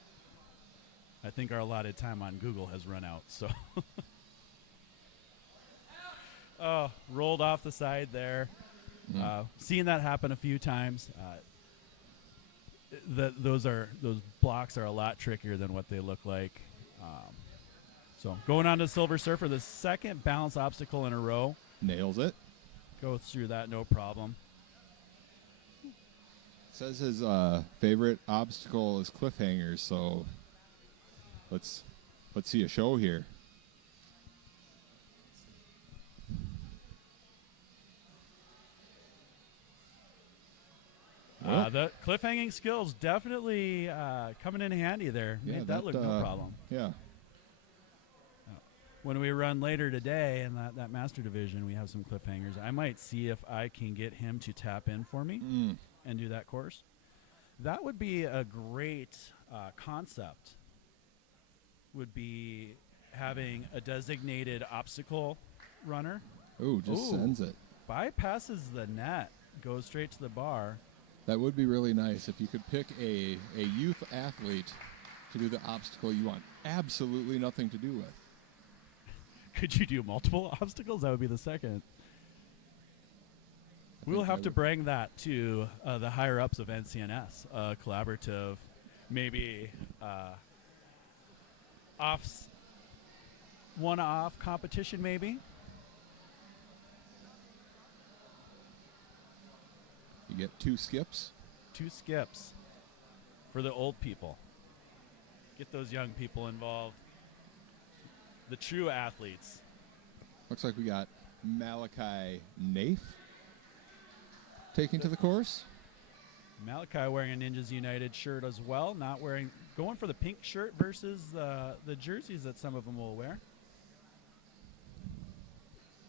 I think our allotted time on Google has run out. So, rolled off the side there. Seen that happen a few times. Those blocks are a lot trickier than what they look like. So going on to Silver Surfer, the second balance obstacle in a row. Nails it. Go through that, no problem. Says his favorite obstacle is cliffhangers, so let's see a show here. The cliffhanging skills definitely coming in handy there. Yeah, Made that look no problem. Yeah. When we run later today in that master division, we have some cliffhangers. I might see if I can get him to tap in for me and do that course. That would be a great concept. Would be having a designated obstacle runner. Ooh, just sends it. Bypasses the net, goes straight to the bar. That would be really nice if you could pick a youth athlete to do the obstacle you want absolutely nothing to do with. Could you do multiple obstacles? That would be the second. We'll have to bring that to the higher ups of NCNS, collaborative, maybe one-off competition, maybe. You get 2 skips. 2 skips for the old people. Get those young people involved. The true athletes. Looks like we got Malachi Naif taking to the course. Malachi wearing a Ninjas United shirt as well. Going for the pink shirt versus the jerseys that some of them will wear.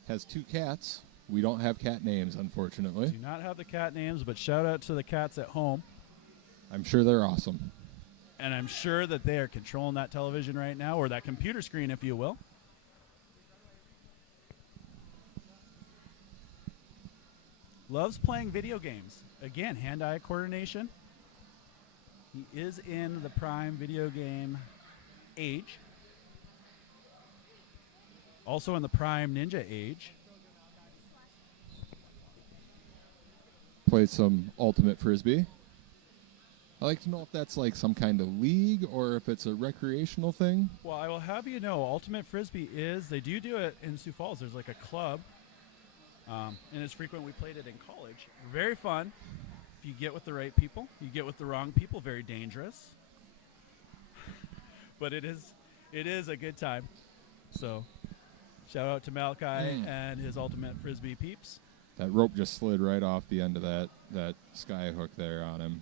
Has 2 cats. We don't have cat names, unfortunately. Do not have the cat names, but shout out to the cats at home. I'm sure they're awesome. And I'm sure that they are controlling that television right now, or that computer screen, if you will. Loves playing video games. Again, hand-eye coordination. He is in the prime video game age. Also in the prime ninja age. Played some Ultimate Frisbee. I'd like to know if that's like some kind of league or if it's a recreational thing. Well, I will have you know, Ultimate Frisbee they do it in Sioux Falls. There's like a club. And it's frequent. We played it in college. Very fun. If you get with the right people, you get with the wrong people, very dangerous. But it is a good time. So shout out to Malachi and his Ultimate Frisbee peeps. That rope just slid right off the end of that sky hook there on him.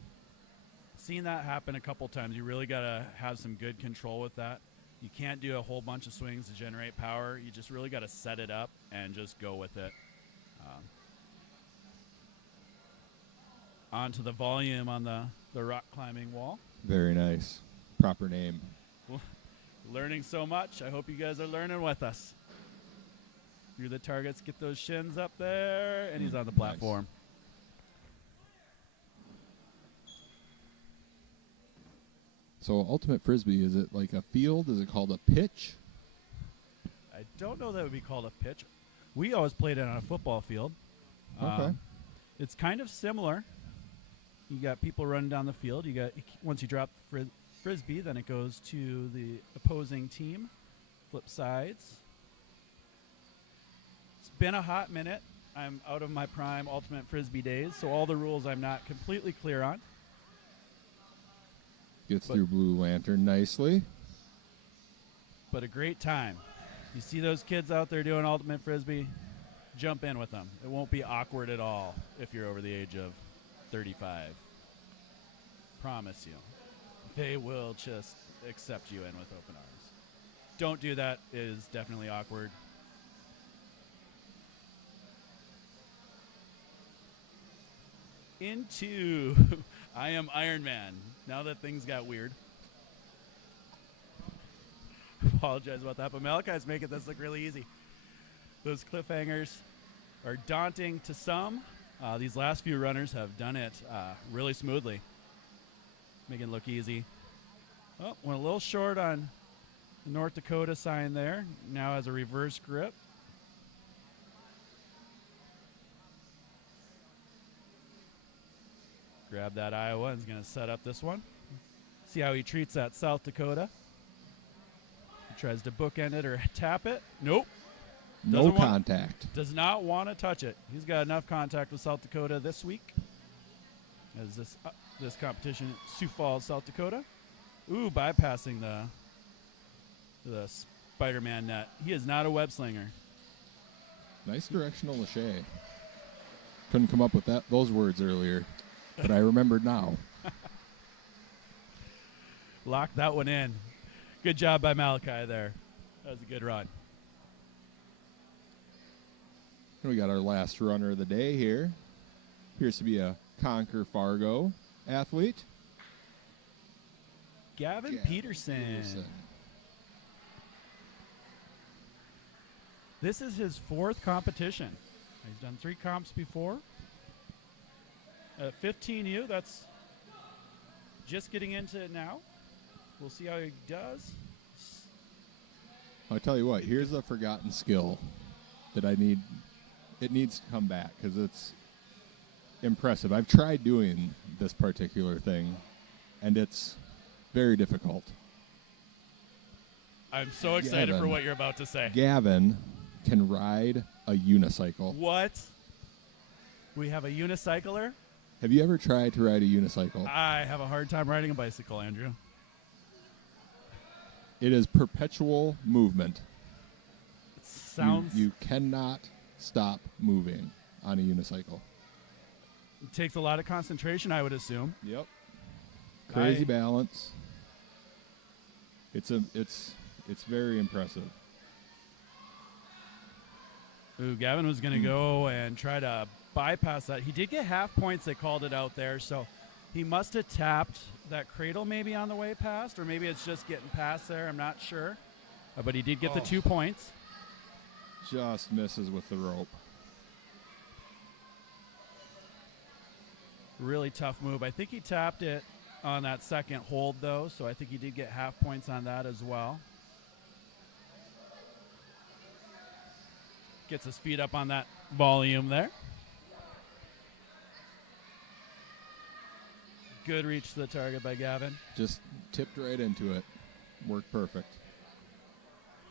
Seen that happen a couple times. You really got to have some good control with that. You can't do a whole bunch of swings to generate power. You just really got to set it up and just go with it. On to the volume on the rock climbing wall. Very nice. Proper name. Learning so much. I hope you guys are learning with us. You're the targets. Get those shins up there. And he's on the platform. Nice. So Ultimate Frisbee, is it like a field? Is it called a pitch? I don't know that would be called a pitch. We always played it on a football field. Okay. It's kind of similar. You got people running down the field. You got once you drop the frisbee, then it goes to the opposing team. Flip sides. It's been a hot minute. I'm out of my prime Ultimate Frisbee days, so all the rules I'm not completely clear on. Gets through Blue Lantern nicely. But a great time. You see those kids out there doing Ultimate Frisbee, jump in with them. It won't be awkward at all if you're over the age of 35. Promise you. They will just accept you in with open arms. Don't do that. It is definitely awkward. Into I Am Iron Man. Now that things got weird. Apologize about that, but Malachi's making this look really easy. Those cliffhangers are daunting to some. These last few runners have done it really smoothly. Making it look easy. Oh, went a little short on the North Dakota sign there. Now has a reverse grip. Grab that Iowa and is going to set up this one. See how he treats that South Dakota. He tries to bookend it or tap it. Nope. No contact. Does not want to touch it. He's got enough contact with South Dakota this week. As this competition at Sioux Falls, South Dakota. Ooh, bypassing the Spider-Man net. He is not a web slinger. Nice directional lâché. Couldn't come up with those words earlier, but I remembered now. Lock that one in. Good job by Malachi there. That was a good run. And we got our last runner of the day here. Appears to be a Conquer Fargo athlete. Gavin Peterson. This is his 4th competition. He's done 3 comps before. At 15U, that's just getting into it now. We'll see how he does. I'll tell you what, here's a forgotten skill that I need. It needs to come back because it's impressive. I've tried doing this particular thing, and it's very difficult. I'm so excited for what you're about to say. Gavin can ride a unicycle. What? We have a unicycler? Have you ever tried to ride a unicycle? I have a hard time riding a bicycle, Andrew. It is perpetual movement. It sounds... You cannot stop moving on a unicycle. It takes a lot of concentration, I would assume. Yep. Crazy balance. It's very impressive. Ooh, Gavin was going to go and try to bypass that. He did get half points. They called it out there, so he must have tapped that cradle maybe on the way past, or maybe it's just getting past there. I'm not sure. But he did get the 2 points. Just misses with the rope. Really tough move. I think he tapped it on that second hold, though, so I think he did get half points on that as well. Gets his feet up on that volume there. Good reach to the target by Gavin. Just tipped right into it. Worked perfect.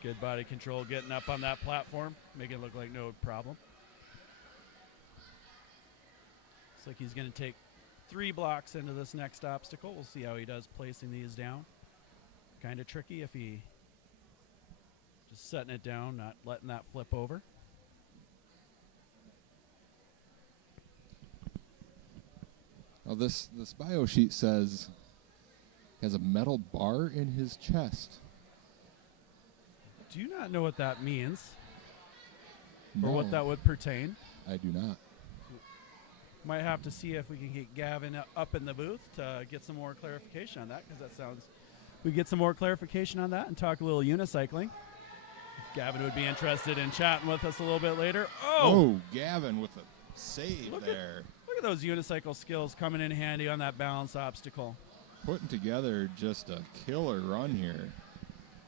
Good body control getting up on that platform. Make it look like no problem. Looks like he's going to take 3 blocks into this next obstacle. We'll see how he does placing these down. Kind of tricky if he just setting it down, not letting that flip over. Well, this bio sheet says he has a metal bar in his chest. Do you not know what that means? No, Or what that would pertain? I do not. Might have to see if we can get Gavin up in the booth to get some more clarification on that, because that sounds... We get some more clarification on that and talk a little unicycling. If Gavin would be interested in chatting with us a little bit later. Oh, Gavin with a save Look there. Look at those unicycle skills coming in handy on that balance obstacle. Putting together just a killer run here.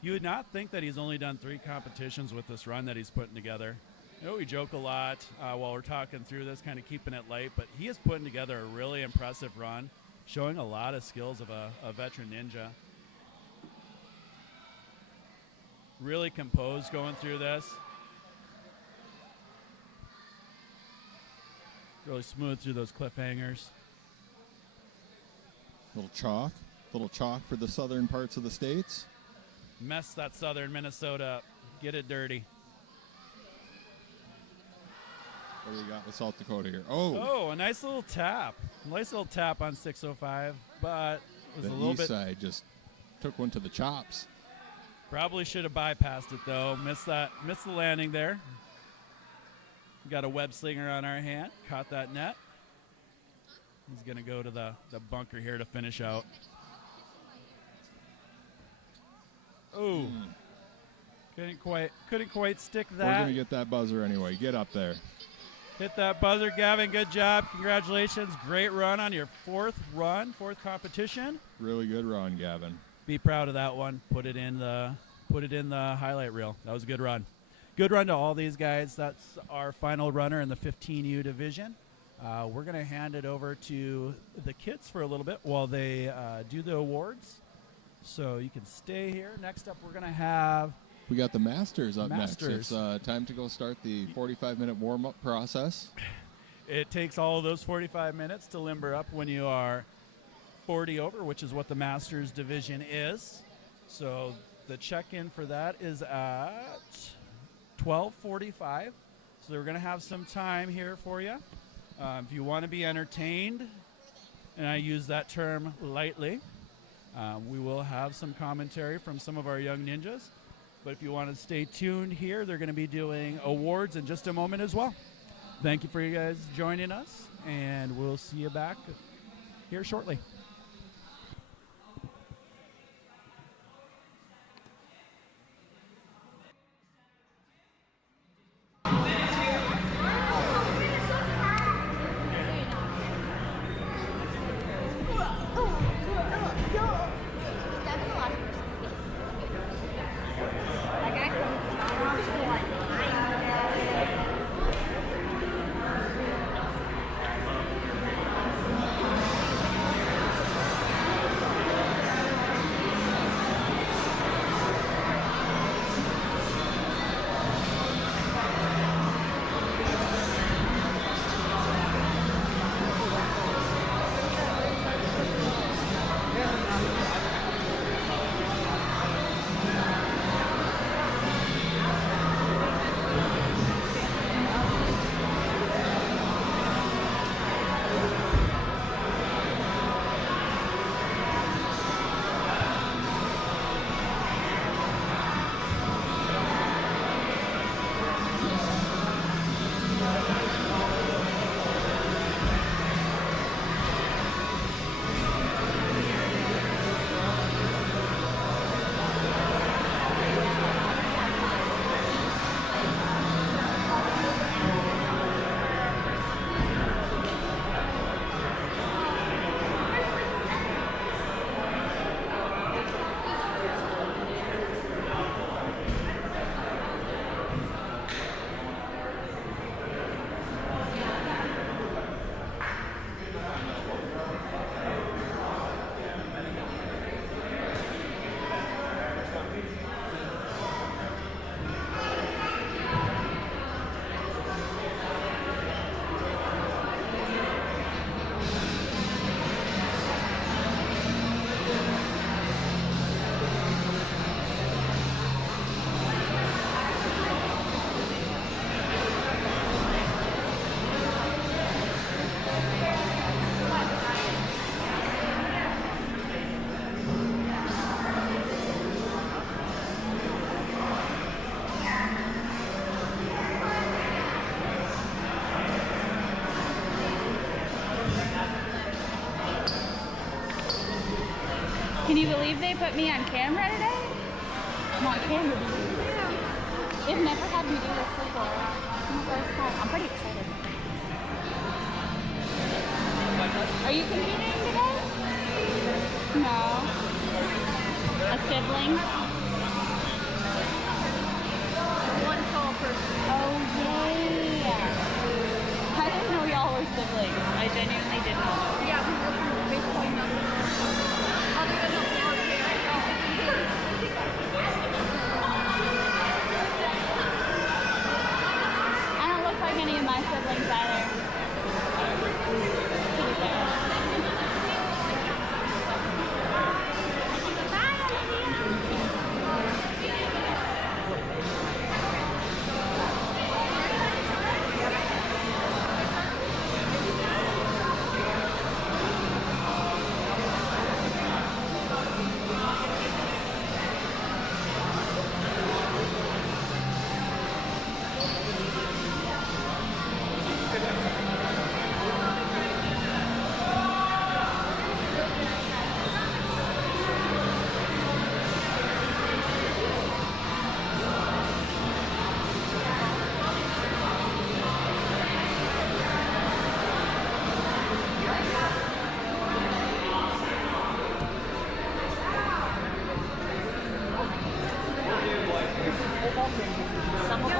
You would not think that he's only done 3 competitions with this run that he's putting together. You know, we joke a lot while we're talking through this, kind of keeping it light, but he is putting together a really impressive run, showing a lot of skills of a veteran ninja. Really composed going through this. Really smooth through those cliffhangers. Little chalk for the southern parts of the states. Mess that southern Minnesota up. Get it dirty. What do we got with South Dakota here? Oh, Oh, a nice little tap. Nice little tap on 605, but it was the a little east bit... side just took one to the chops. Probably should have bypassed it, though. Missed the landing there. Got a web slinger on our hand. Caught that net. He's going to go to the bunker here to finish out. Oh. Couldn't quite stick We're that. going to get that buzzer anyway. Get up there. Hit that buzzer, Gavin. Good job. Congratulations. Great run on your 4th competition. Really good run, Gavin. Be proud of that one. Put it in the highlight reel. That was a good run. Good run to all these guys. That's our final runner in the 15U division. We're going to hand it over to the kids for a little bit while they do the awards. So you can stay here. Next up, we're going to have... We got the Masters up Masters. next. It's time to go start the 45-minute warm-up process. It takes all of those 45 minutes to limber up when you are 40 over, which is what the Masters division is. So the check-in for that is at 12:45. So we're going to have some time here for you. If you want to be entertained, and I use that term lightly, we will have some commentary from some of our young ninjas. But if you want to stay tuned here, they're going to be doing awards in just a moment as well. Thank you for you guys joining us, and we'll see you back here shortly. believe they put me on camera today? I'm on camera. They've never had me do this before. It's my first time. I'm pretty excited. Are you competing today? No. A sibling? One tall person. Oh, yay! I didn't know y'all were siblings. I genuinely didn't know. Yeah, we were from baseball numbers. Other than the board, I don't look like any of my siblings either. To be fair.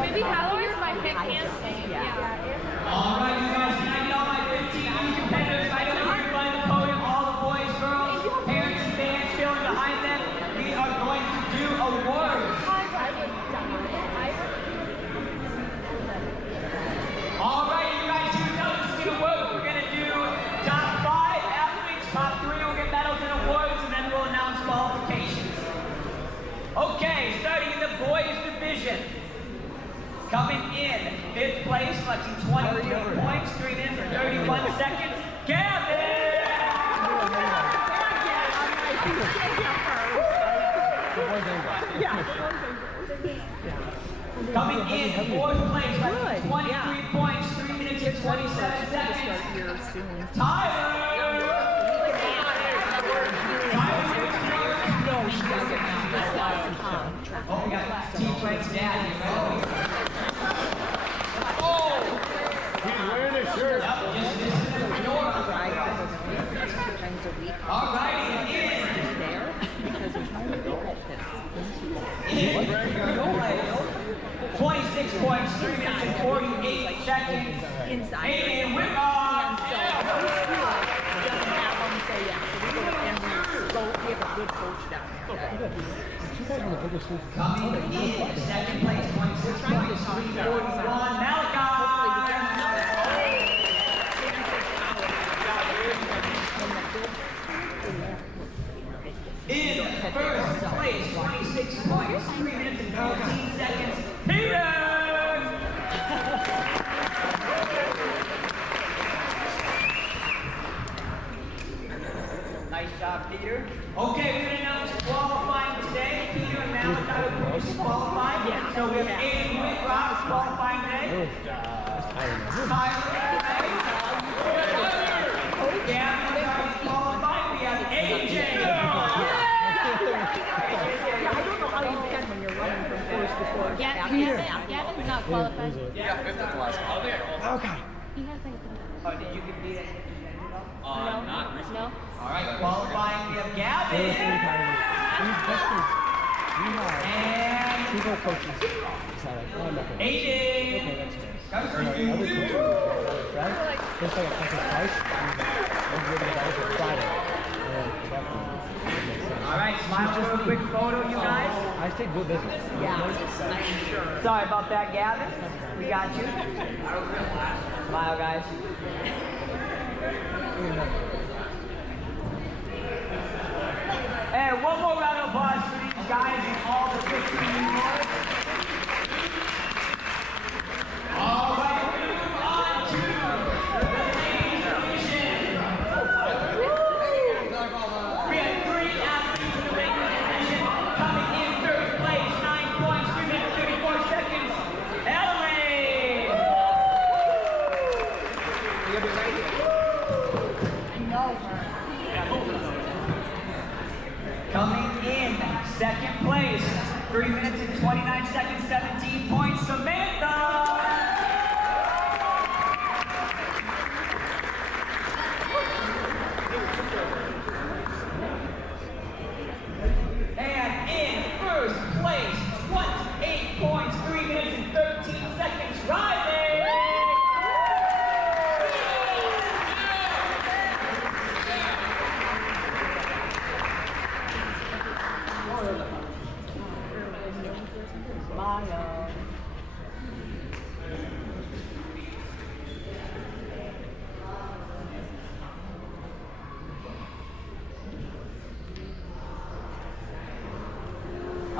Maybe how is my pick hands? All right, you guys, can I get all my 15 new competitors right over here by the podium? All the boys, girls, parents, and fans feeling behind them. We are going to do awards. All right, you guys, you tell us to work. We're going to do top 5 athletes, top 3 will get medals and awards, and then we'll announce qualifications. Okay, starting in the boys division. Coming in 5th place, collecting 22 points, 3 minutes and 31 seconds, Gavin! Coming in 4th place, collecting 23 points, 3 minutes and 27 seconds, Tyler! No, she doesn't. Oh, we got Team Frank's dad. You ready? He's wearing a shirt. All right, in 26 points, 3 minutes and 48 seconds. Aiden Whitlock. We have a good coach down there. Coming in 2nd place, 26 points, 341, Malachi. In 1st place, 26 points, 3 minutes and 14 seconds, Peter! Nice job, Peter. Okay, we're going to announce qualifying today. Peter and Malachi will be qualifying. Yeah. So we have Aiden Whitrock qualifying today. Tyler today. Gavin is qualifying. We have AJ. I don't know how you can when you're running from first to fourth. Gavin's not qualified. Yeah, 5th at the last one. Okay. He has like Oh, did you compete at no. Not recently. No. All right, qualifying, we have Gavin. And People coaches. Aiden. Comes for you. Just like a couple twice. All right, smile for a quick photo, you guys. I stayed good business. Yeah. Sorry about that, Gavin. We got you. Smile, guys. And one more round of applause for these guys and all the 15 more. All right, we're going to move on to the ladies division. We have 3 athletes in the ladies division coming in 3rd place, 9 points, 3 minutes, 34 seconds. Adelaide! You're going to be right here. I know her. Second place, 3 minutes and 29 seconds, 17 points, Samantha. And in first place, 28 points, 3 minutes and 13 seconds, Riley.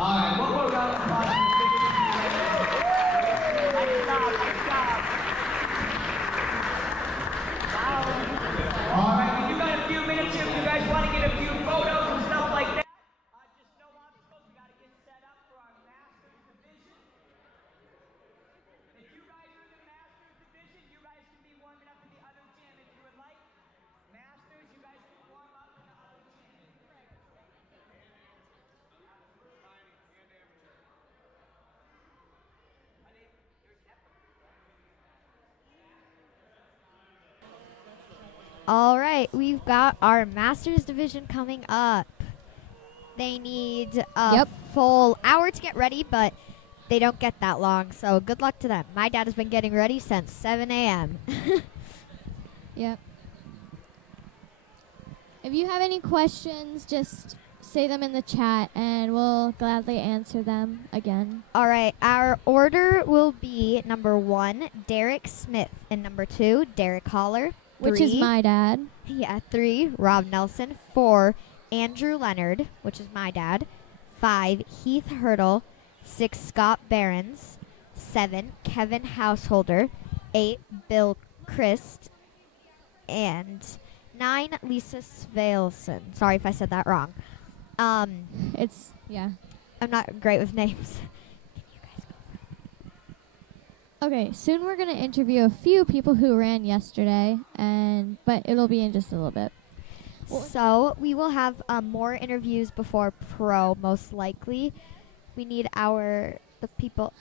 All right, one more round of applause. Nice job, nice job. Wow. All right, we do got a few minutes here. If you guys want to get a few photos and stuff like that, just know obstacles. We got to get set up for our Masters division. If you guys are in the Masters division, you guys can be warming up in the other gym if you would like. Masters, you guys can warm up in the other gym. All right, we've got our Masters division coming up. They need a full hour to get ready, but they don't get that long, so good luck to them. My dad has been getting ready since 7 a.m. Yep. If you have any questions, just say them in the chat, and we'll gladly answer them again. All right, our order will be number 1, Derek Smith, and number 2, Derek Holler. Which is my dad. Yeah, 3, Rob Nelson. 4, Andrew Leonard, which is my dad. 5, Heath Hurdle. 6, Scott Behrens. 7, Kevin Householder. 8, Bill Christ. And 9, Lisa Svalson. Sorry if I said that wrong. Yeah. I'm not great with names. Okay, soon we're going to interview a few people who ran yesterday, but it'll be in just a little bit. So we will have more interviews before pro, most likely. We need the people.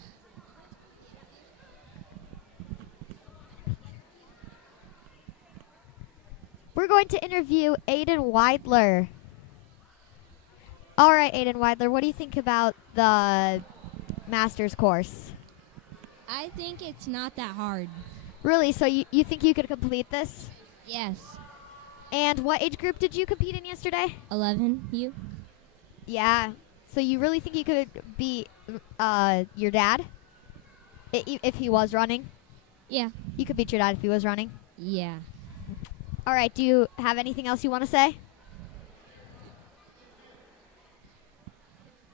We're going to interview Aiden Weidler. All right, Aiden Weidler, what do you think about the Masters course? I think it's not that hard. Really? So you think you could complete this? Yes. And what age group did you compete in yesterday? 11. You? Yeah. So you really think you could beat your dad? If he was running? Yeah. You could beat your dad if he was running? Yeah. All right. Do you have anything else you want to say?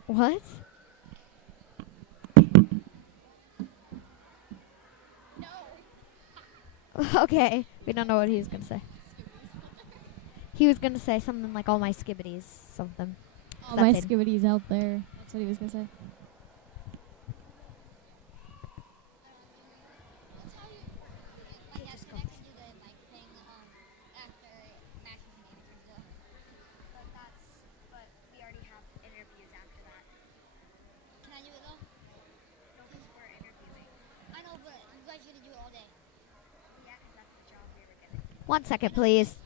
What? Okay, we don't know what he was going to say. He was going to say something like, all my skibbities, something. All my skibbities out there. That's what he was going to say. One second, please.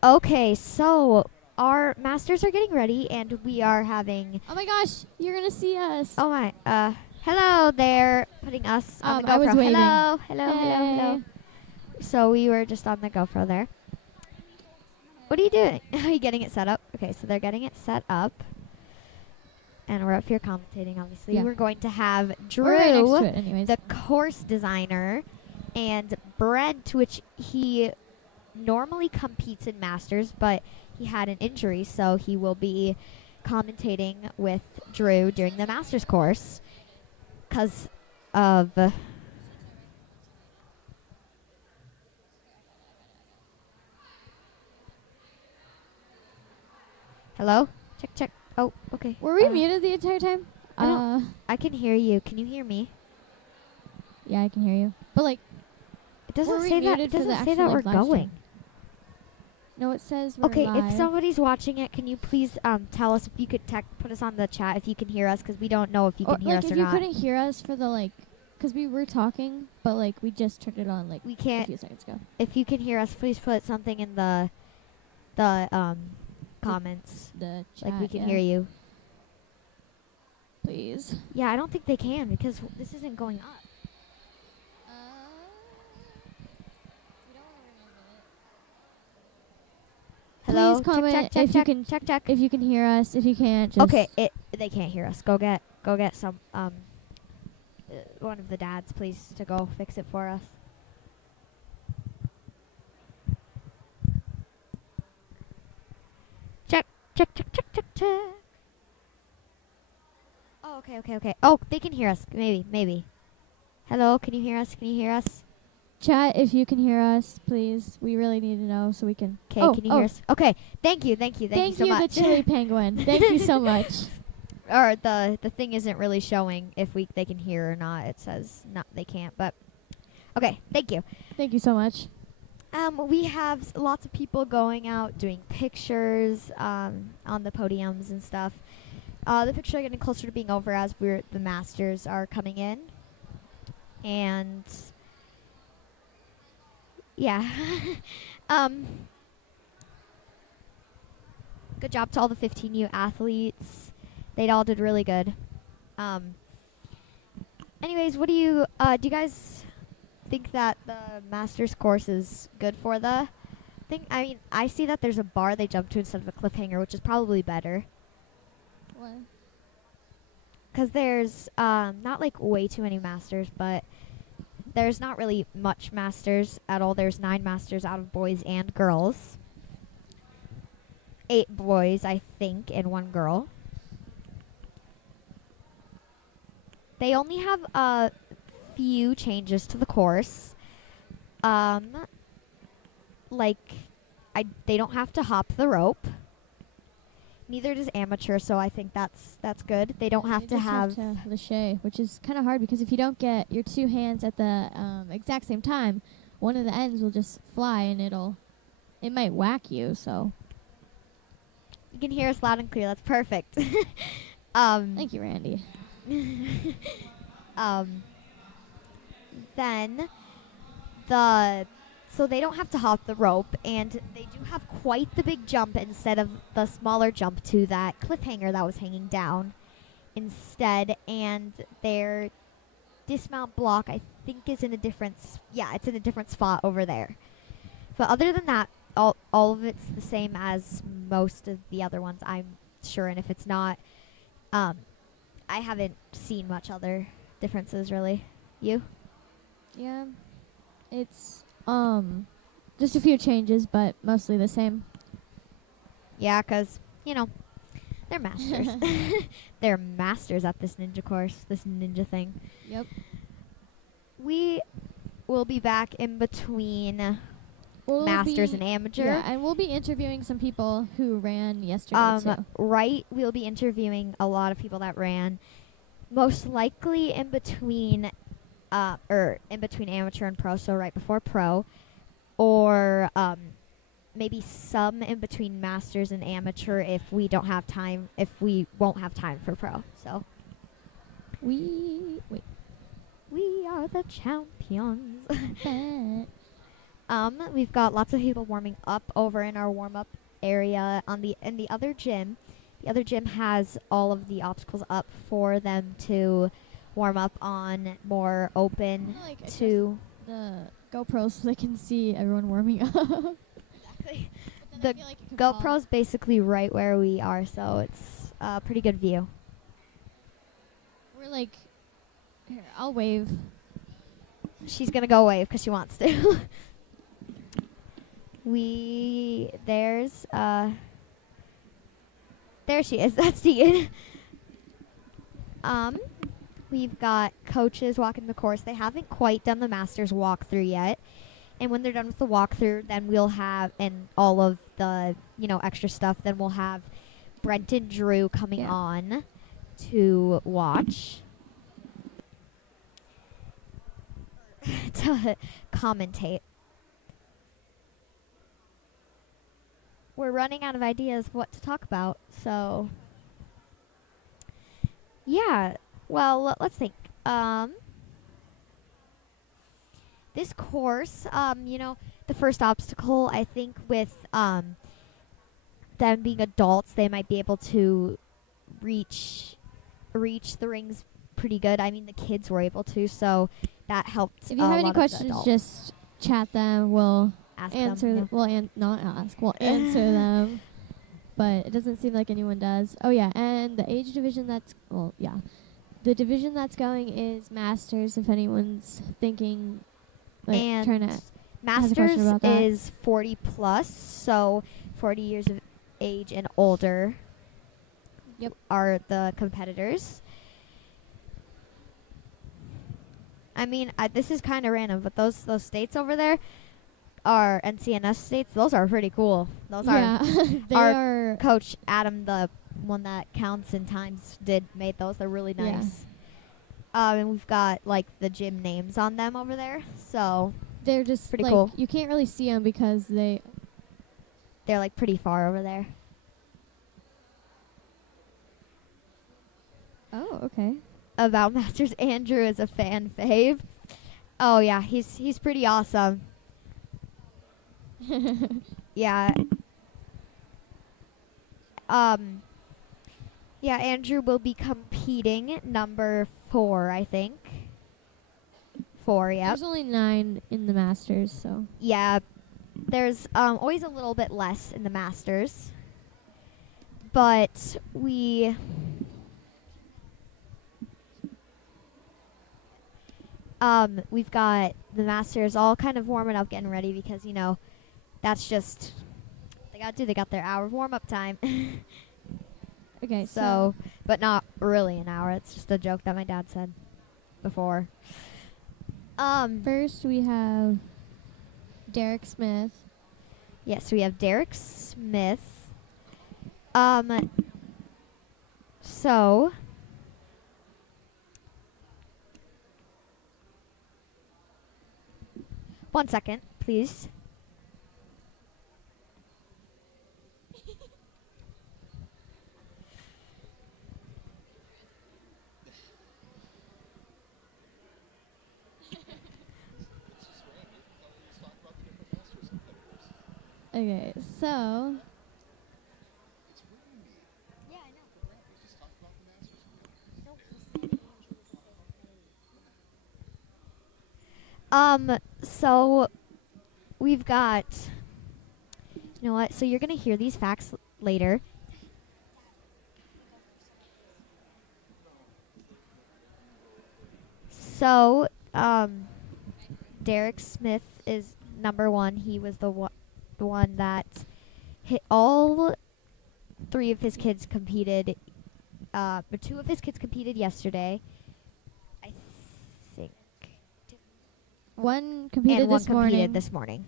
Okay, so our masters are getting ready, and we are having. Oh my gosh, you're gonna see us. Oh my. Hello there, putting us on the GoPro. I was waiting. Hello. Hey. Hello. So we were just on the GoPro there. What are you doing? Are you getting it set up? Okay, so they're getting it set up. And we're up here commentating, obviously. Yeah. We're going to have Drew, We're right next to it anyways. the course designer, and Brent, which he normally competes in Masters, but he had an injury, so he will be commentating with Drew during the Masters course because of... Hello? Check, check. Oh, okay. Were we muted the entire time? I can hear you. Can you hear me? Yeah, I can hear you. But like, It doesn't were we say that. muted It for the doesn't say actual, that we're like, live stream? going. No, it says we're Okay, live. if somebody's watching it, can you please tell us if you could put us on the chat if you can hear us, because we don't know if you can hear like us if or you not. couldn't hear us for the like, because we were talking, but like we just turned it on like We a can't. few seconds ago. If you can hear us, please put something in the comments. The Like we chat, can yeah. hear you. Please. Yeah, I don't think they can because this isn't going up. Hello. Please comment check, check, if check, you can check. if you can hear us. If you can't, just Okay, they can't hear us. Go get some one of the dads, please, to go fix it for us. Check. Oh, okay. Oh, they can hear us. Maybe. Hello, can you hear us? chat if you can hear us, please. We really need to know so we can. Okay, can you hear us? Okay, thank you so much. the chili penguin. Thank you so much. Or the thing isn't really showing if they can hear or not. It says not they can't, but okay, thank you. Thank you so much. We have lots of people going out doing pictures on the podiums and stuff. The pictures are getting closer to being over as the masters are coming in, and yeah. Good job to all the 15U athletes. They all did really good. Anyways, what do you guys think that the master's course is good for the thing? I mean, I see that there's a bar they jump to instead of a cliffhanger, which is probably better. What? Because there's not like way too many masters, but there's not really much masters at all. There's 9 masters out of boys and girls. 8 boys, I think, and 1 girl. They only have a few changes to the course. They don't have to hop the rope. Neither does amateur, so I think that's good. They don't have You to just have lâcher, which is kind of hard because if you don't get your 2 hands at the exact same time, one of the ends will just fly and it might whack you. So you can hear us loud and clear. That's perfect. Thank you, Randy. Then so they don't have to hop the rope, and they do have quite the big jump instead of the smaller jump to that cliffhanger that was hanging down instead. And their dismount block, I think, is in a different it's in a different spot over there. But other than that, all of it's the same as most of the other ones, I'm sure. And if it's not, I haven't seen much other differences, really. You? Yeah, it's just a few changes, but mostly the same. Yeah, 'cause they're masters. They're masters at this ninja course, this ninja thing. Yep. We will be back in between masters and amateur. Yeah, and we'll be interviewing some people who ran yesterday too. Right, we'll be interviewing a lot of people that ran, most likely in between amateur and pro, so right before pro, or maybe some in between masters and amateur if we won't have time for pro. So we are the champions. We've got lots of people warming up over in our warm-up area in the other gym. The other gym has all of the obstacles up for them to warm up on, more open to the GoPro so they can see everyone warming up. Exactly. The GoPro's basically right where we are, so it's a pretty good view. We're like, here, I'll wave. She's gonna go wave because she wants to. There she is. That's Deegan. We've got coaches walking the course. They haven't quite done the Masters walkthrough yet. And when they're done with the walkthrough, then we'll have, and all of the, extra stuff, then we'll have Brent and Drew coming on to watch. To commentate. We're running out of ideas what to talk about, so yeah. Well, let's think. This course, the first obstacle, I think with them being adults, they might be able to reach the rings pretty good. I mean, the kids were able to, so that helped. If you have any questions, just chat them. We'll Ask answer. them, yeah. Not ask. We'll answer them. But it doesn't seem like anyone does. Oh yeah, and the age division the division that's going is Masters. If anyone's thinking, and trying to has a Masters question about that. is 40 plus, so 40 years of age and older. Yep, are the competitors. I mean, this is kind of random, but those states over there are NCNS states. Those are pretty cool. Those Yeah, they our are. coach Adam, the one that counts in times, made those. They're really Yeah. nice. And we've got like the gym names on them over there, so They're just pretty like, cool. You can't really see them because they're like pretty far over there. Oh, okay. About Masters, Andrew is a fan fave. Oh yeah, he's pretty awesome. Yeah. Yeah, Andrew will be competing number 4, I think. 4, yeah. There's only 9 in the Masters, so. Yeah, there's always a little bit less in the Masters. But we've got the Masters all kind of warming up, getting ready because, that's just they got to do. They got their hour of warm-up time. Okay, so, but not really an hour. It's just a joke that my dad said before. First we have Derek Smith. Yes, we have Derek Smith. So one second, please. Okay, so So we've got, you know what? So you're going to hear these facts later. So, Derek Smith is number 1. He was the one that hit all 3 of his kids competed. But 2 of his kids competed yesterday. I think. one competed and one this morning. competed this morning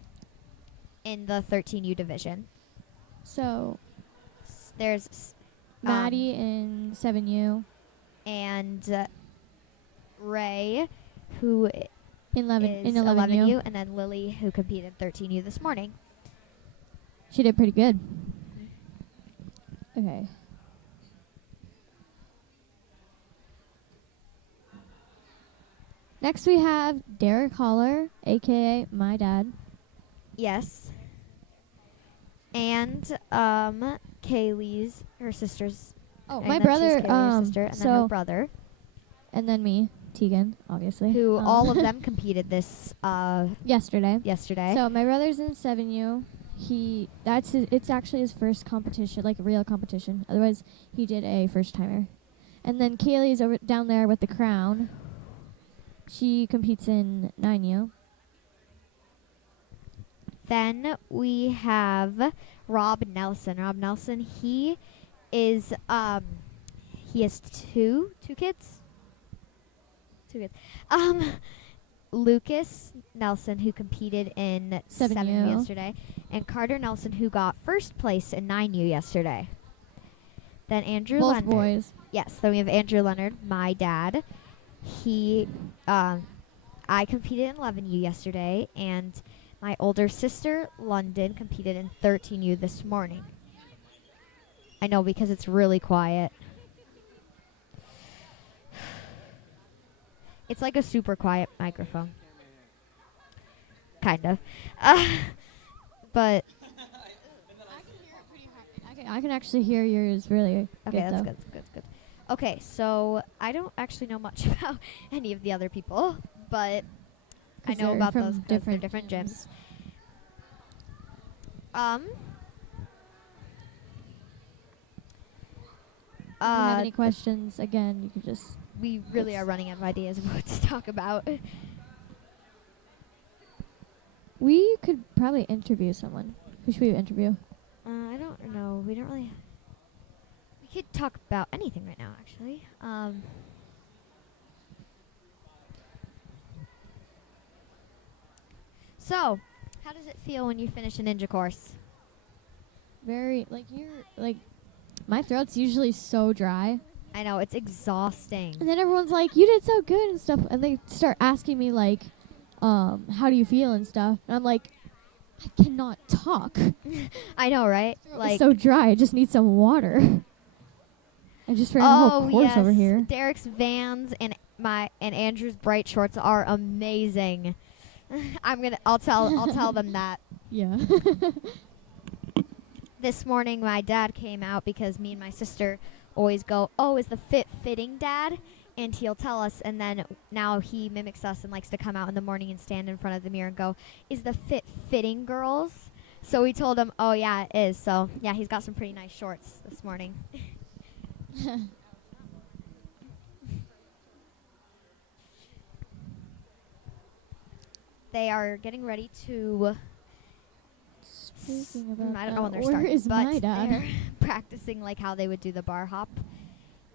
in the 13U division. So there's Maddie in 7U and Ray, who in 11 11U, and then Lily, who competed 13U this morning. She did pretty good. Okay. Next we have Derek Holler, aka my dad. Yes. And Kaylee's, her sister's. Oh, and my then brother. she's Kaylee's sister, and then her So brother, and then me, Tegan, obviously. who all of them competed this yesterday. Yesterday. So my brother's in 7U. It's actually his first competition, like a real competition. Otherwise, he did a first timer. And then Kaylee's over down there with the crown. She competes in 9U. Then we have Rob Nelson. Rob Nelson, he is he has two kids. 2 kids. Lucas Nelson, who competed in 7U yesterday, and Carter Nelson, who got first place in 9U yesterday. Then Andrew Both Leonard. boys. Yes. Then we have Andrew Leonard, my dad. He, I competed in 11U yesterday, and my older sister, London, competed in 13U this morning. I know because it's really quiet. It's like a super quiet microphone. Kind of. But I can actually hear yours really okay, good, that's though. good. That's good. Okay, so I don't actually know much about any of the other people, but I 'Cause know they're about from those 'cause they're different gyms. If you have any questions, again, you could just... We really are running out of ideas of what to talk about. We could probably interview someone. Who should we interview? I don't know. We don't really... We could talk about anything right now, actually. So, how does it feel when you finish a ninja course? Very, my throat's usually so dry. I know, it's exhausting. And then everyone's like, you did so good and stuff. And they start asking me, like, how do you feel and stuff. And I'm like, I cannot talk. I know, right? Like, so dry. I just need some water. I just ran a whole course over here. Derek's Vans and Andrew's bright shorts are amazing. I'll tell them that. Yeah. This morning my dad came out because me and my sister always go, "Oh, is the fit fitting, Dad?" And he'll tell us, and then now he mimics us and likes to come out in the morning and stand in front of the mirror and go, "Is the fit fitting, girls?" So we told him, "Oh yeah, it is." So yeah, he's got some pretty nice shorts this morning. They are getting ready to. Speaking about I don't know when they're where starting, is but my dad? they're practicing like how they would do the bar hop,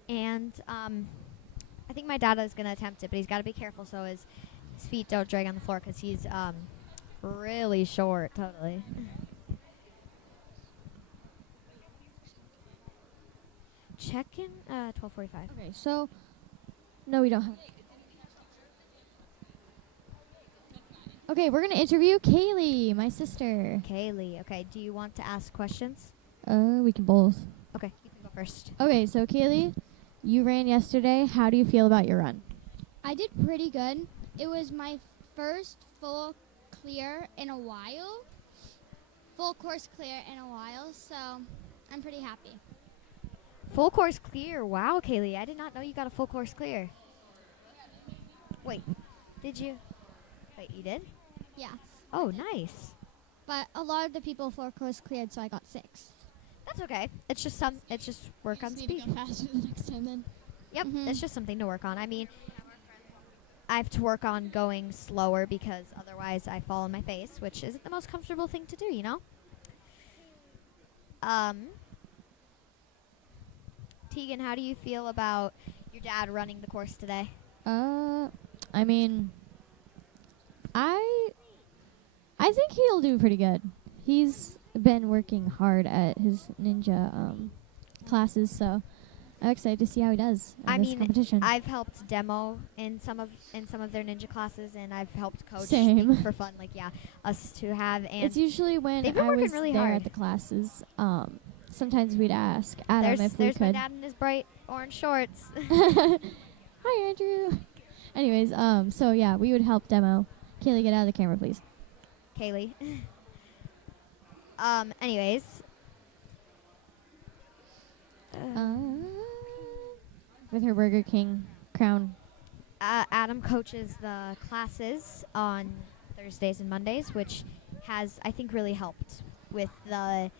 and I think my dad is gonna attempt it, but he's got to be careful so his feet don't drag on the floor because he's really short. Totally. Check in 12:45. Okay, so no, we don't have. Okay, we're gonna interview Kaylee, my sister. Kaylee, okay. Do you want to ask questions? We can both. Okay, you can go first. Okay, so Kaylee, you ran yesterday. How do you feel about your run? I did pretty good. It was my first full clear in a while. Full course clear in a while, so I'm pretty happy. Full course clear. Wow, Kaylee. I did not know you got a full course clear. Wait, did you? Wait, you did? Yeah. Oh, nice. But a lot of the people full course cleared, so I got 6th. That's okay. It's just work on speed. Need to go faster the next time then. Yep, it's just something to work on. I mean, I have to work on going slower because otherwise I fall on my face, which isn't the most comfortable thing to do, you know? Tegan, how do you feel about your dad running the course today? I mean, I think he'll do pretty good. He's been working hard at his ninja classes, so I'm excited to see how he does in this competition. I've helped demo in some of their ninja classes, and I've helped coach Same. for fun. Like, yeah, us to have. And it's usually when they've been I working was really there hard. at the classes. Sometimes we'd ask Adam if we there's my could. dad in his bright orange shorts. Hi, Andrew. Anyways, so yeah, we would help demo. Kaylee, get out of the camera, please. Kaylee. Anyways. With her Burger King crown. Adam coaches the classes on Thursdays and Mondays, which has, I think, really helped with the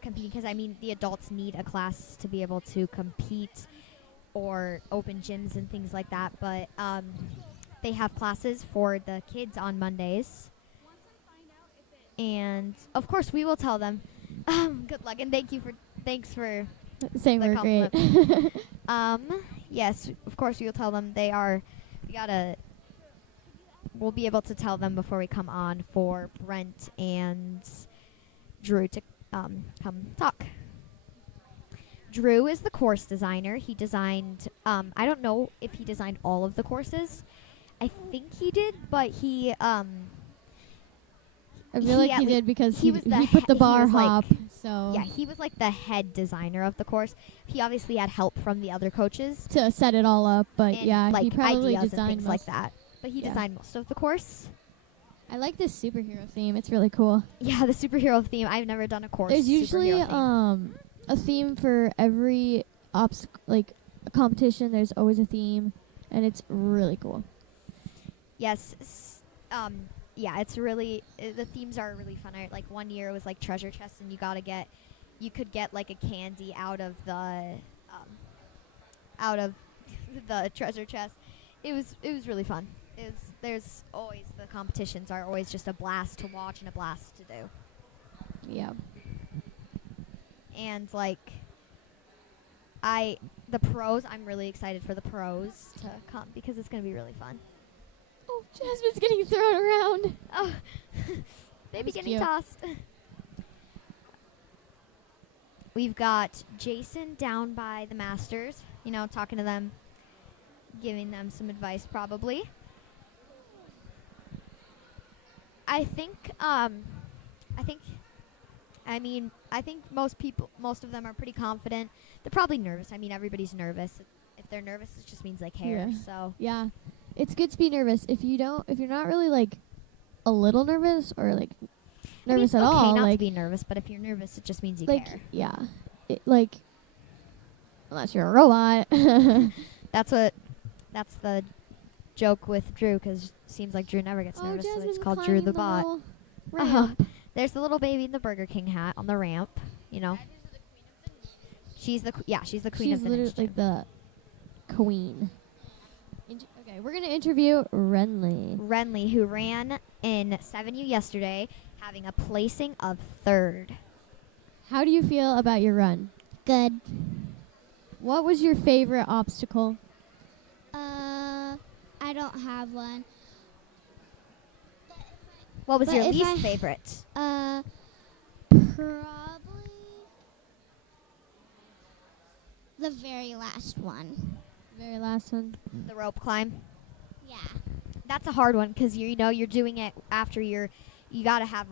competing. Because, I mean, the adults need a class to be able to compete or open gyms and things like that. But they have classes for the kids on Mondays. And, of course, we will tell them. Good luck, and thanks for saying the we're compliment. great. Yes, of course, we'll tell them we'll be able to tell them before we come on for Brent and Drew to come talk. Drew is the course designer. He designed, I don't know if he designed all of the courses. I think he did, but he, I feel like at he lea- did because he he, was he the put the he bar was, like- hop. So yeah, he was like the head designer of the course. He obviously had help from the other coaches. to set it all up, but and, yeah, like he probably ideas and designed things like most- that. But he yeah. designed most of the course. I like this superhero theme. It's really cool. Yeah, the superhero theme. I've never done a course. There's usually superhero theme. a theme for every like a competition. There's always a theme, and it's really cool. Yes. Yeah, it's really the themes are really fun. Like one year it was like treasure chest, and you could get like a candy out of the treasure chest. It was really fun. There's always the competitions are always just a blast to watch and a blast to do. Yeah. And like the pros, I'm really excited for the pros to come because it's gonna be really fun. Oh, Jasmine's getting thrown around. Oh, baby was getting cute. tossed. We've got Jason down by the Masters, talking to them, giving them some advice probably. I think most of them are pretty confident. They're probably nervous. I mean, everybody's nervous. If they're nervous, it just means they care. Yeah. So Yeah, it's good to be nervous. If you're not really like a little nervous or like nervous I mean, at it's okay all, not to like be nervous, but if you're nervous, it just means you like care. yeah, unless you're a robot. That's the joke with Drew, because it seems like Drew never gets nervous, so it's Jasmine's called Drew the climbing bot. little ramp. There's the little baby in the Burger King hat on the ramp. She's the queen She's of the literally ninja. like the queen. Okay, we're gonna interview Renly. Renly, who ran in 7U yesterday, having a placing of 3rd. How do you feel about your run? Good. What was your favorite obstacle? I don't have one. What was But your if least I- favorite? Probably the very last one. Very last one. The rope climb. Yeah. That's a hard one because you're doing it after you gotta have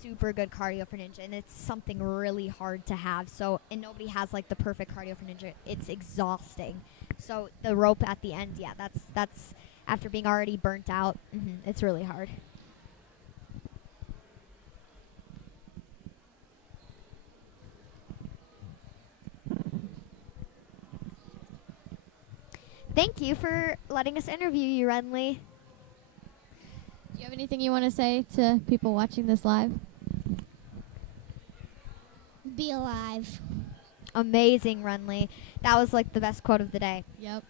super good cardio for ninja, and it's something really hard to have. So, and nobody has like the perfect cardio for ninja. It's exhausting. So the rope at the end, yeah, that's after being already burnt out. It's really hard. Thank you for letting us interview you, Renly. Do you have anything you want to say to people watching this live? Be alive. Amazing, Renly. That was like the best quote of the day. Yep.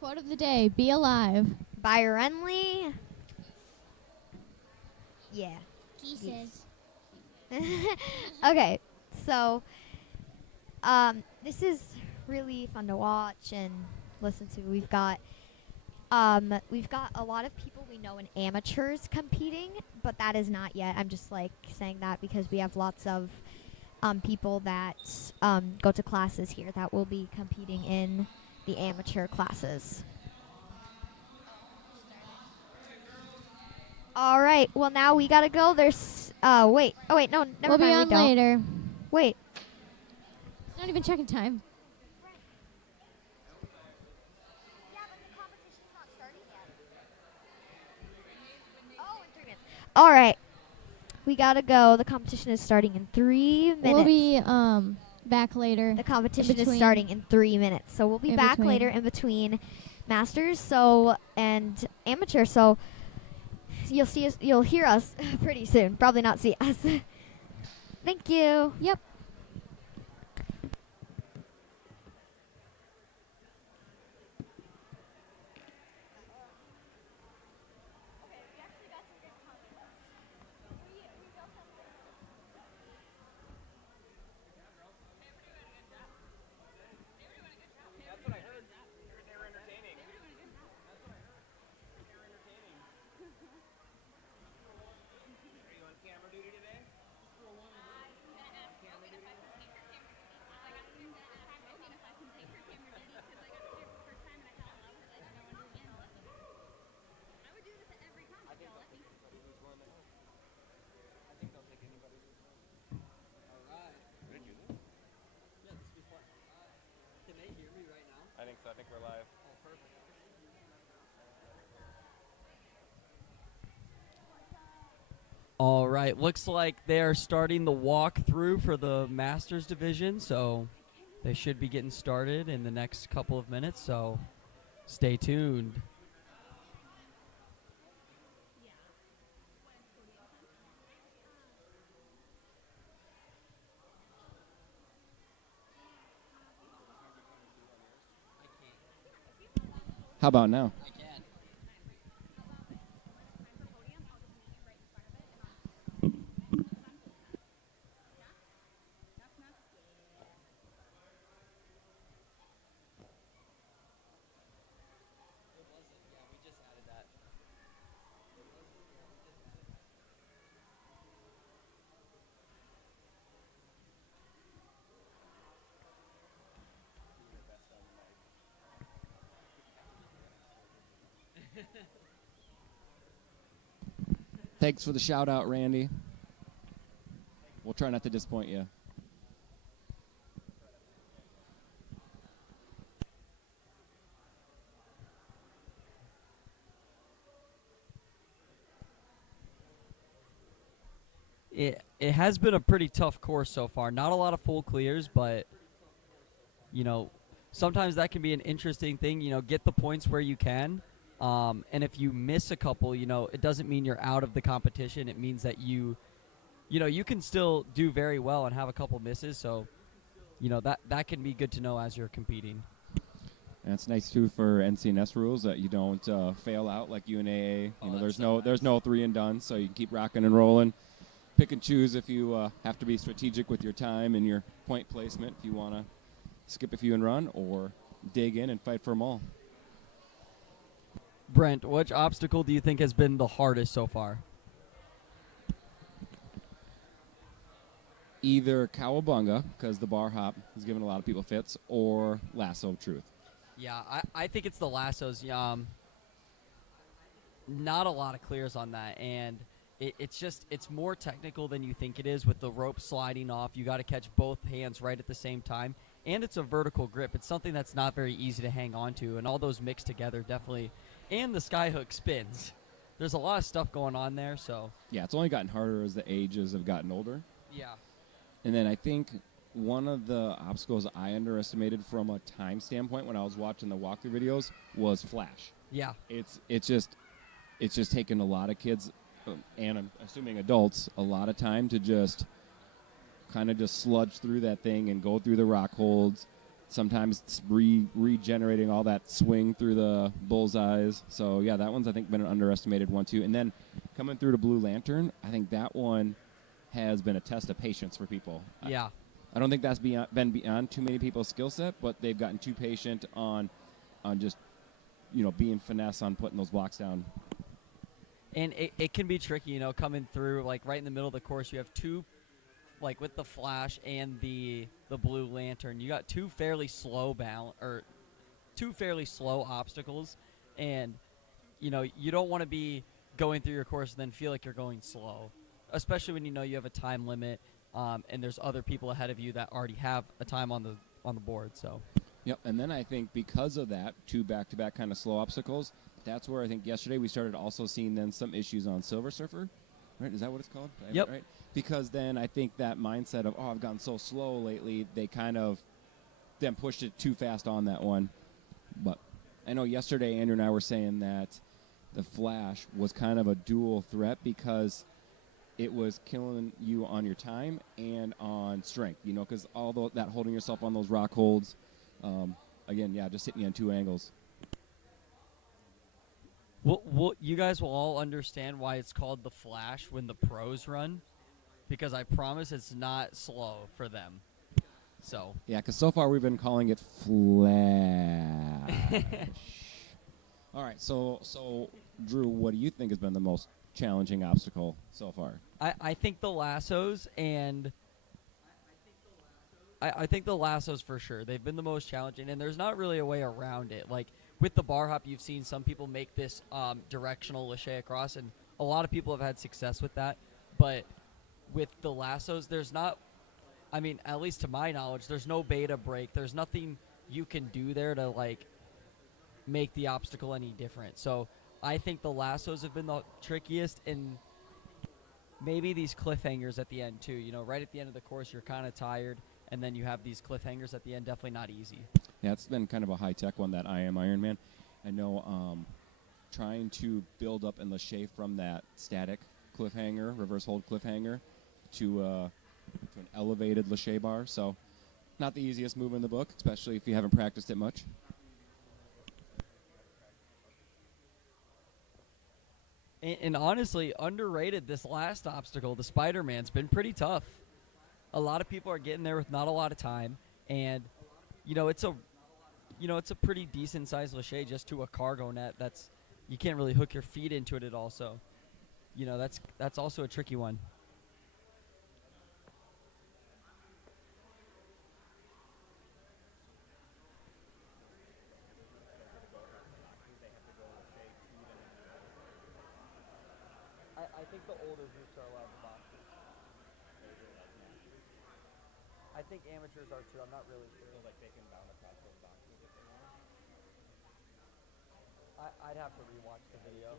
Quote of the day: be alive. By Renly. Yeah. Kisses. Okay, so this is really fun to watch and listen to. We've got a lot of people we know in amateurs competing, but that is not yet. I'm just like saying that because we have lots of people that go to classes here that will be competing in the amateur classes. All right. Well, now we gotta go. There's wait. Oh wait, no, never We'll be mind. on later. Wait. Not even checking time. All right. We gotta go. The competition is starting in 3 minutes. We'll be back later. The competition is between. starting in 3 minutes, so we'll be In back between. later in between masters and amateur. So you'll hear us pretty soon. Probably not see us. Thank you. Yep. That's what I heard. They were entertaining. That's what I heard. They were entertaining. Are you on camera duty today? On camera so I think we're live. All right, looks like they are starting the walkthrough for the Masters division, so they should be getting started in the next couple of minutes, so stay tuned. How about now? Thanks for the shout out, Randy. We'll try not to disappoint you. It has been a pretty tough course so far. Not a lot of full clears, but you know, sometimes that can be an interesting thing. You know, get the points where you can. And if you miss a couple, you know, it doesn't mean you're out of the competition. It means that you know, you can still do very well and have a couple misses. So, you know, that can be good to know as you're competing. And it's nice too for NCNS rules that you don't fail out like UNAA. You know, there's no 3 and done, so you can keep rocking and rolling. Pick and choose if you have to be strategic with your time and your point placement. If you want to skip a few and run, or dig in and fight for them all. Brent, which obstacle do you think has been the hardest so far? Either Cowabunga, because the bar hop has given a lot of people fits, or Lasso of Truth. Yeah, I think it's the lassos. Not a lot of clears on that, and it's more technical than you think it is with the rope sliding off. You got to catch both hands right at the same time, and it's a vertical grip. It's something that's not very easy to hang on to, and all those mixed together definitely. And the skyhook spins. There's a lot of stuff going on there, so. Yeah, it's only gotten harder as the ages have gotten older. Yeah. And then I think one of the obstacles I underestimated from a time standpoint when I was watching the walkthrough videos was flash. Yeah. It's just taken a lot of kids, and I'm assuming adults, a lot of time to just kind of just sludge through that thing and go through the rock holds. Sometimes it's regenerating all that swing through the bullseyes. So, yeah, that one's, I think, been an underestimated one, too. And then coming through to Blue Lantern, I think that one has been a test of patience for people. Yeah. I don't think that's been beyond too many people's skill set, but they've gotten too patient on just, you know, being finesse on putting those blocks down. And it can be tricky, you know, coming through, like, right in the middle of the course. You have two, like, with the flash and the Blue Lantern, you got two fairly slow obstacles, and you know, you don't want to be going through your course and then feel like you're going slow, especially when you know you have a time limit, and there's other people ahead of you that already have a time on the board. So. Yep, and then I think because of that, two back-to-back kind of slow obstacles, that's where I think yesterday we started also seeing then some issues on Silver Surfer. Right? Is that what it's called? Yep. Right? Because then I think that mindset of, I've gotten so slow lately, they kind of then pushed it too fast on that one. But I know yesterday Andrew and I were saying that the Flash was kind of a dual threat because it was killing you on your time and on strength, you know, because all that holding yourself on those rock holds, again, yeah, just hitting you on two angles. Well, you guys will all understand why it's called the Flash when the pros run, because I promise it's not slow for them. So. Yeah, because so far we've been calling it Flash. All right, so Drew, what do you think has been the most challenging obstacle so far? I think the lassos, and I think the lassos for sure. They've been the most challenging, and there's not really a way around it. Like with the bar hop, you've seen some people make this directional lache across, and a lot of people have had success with that. But with the lassos, there's not, I mean, at least to my knowledge, there's no beta break. There's nothing you can do there to like make the obstacle any different. So I think the lassos have been the trickiest, and maybe these cliffhangers at the end too. You know, right at the end of the course, you're kind of tired, and then you have these cliffhangers at the end. Definitely not easy. Yeah, it's been kind of a high-tech one, that I Am Iron Man. I know trying to build up and lâcher from that static cliffhanger, reverse hold cliffhanger, to an elevated lâcher bar. So not the easiest move in the book, especially if you haven't practiced it much. And honestly, underrated, this last obstacle, the Spider-Man's been pretty tough. A lot of people are getting there with not a lot of time, and it's a pretty decent sized lâcher just to a cargo net. That's, you can't really hook your feet into it at all. So, that's also a tricky one. I think the older groups are allowed to box. I think amateurs are too. I'm not really sure. So like they can bound across those boxes if they want. I'd have to rewatch the video.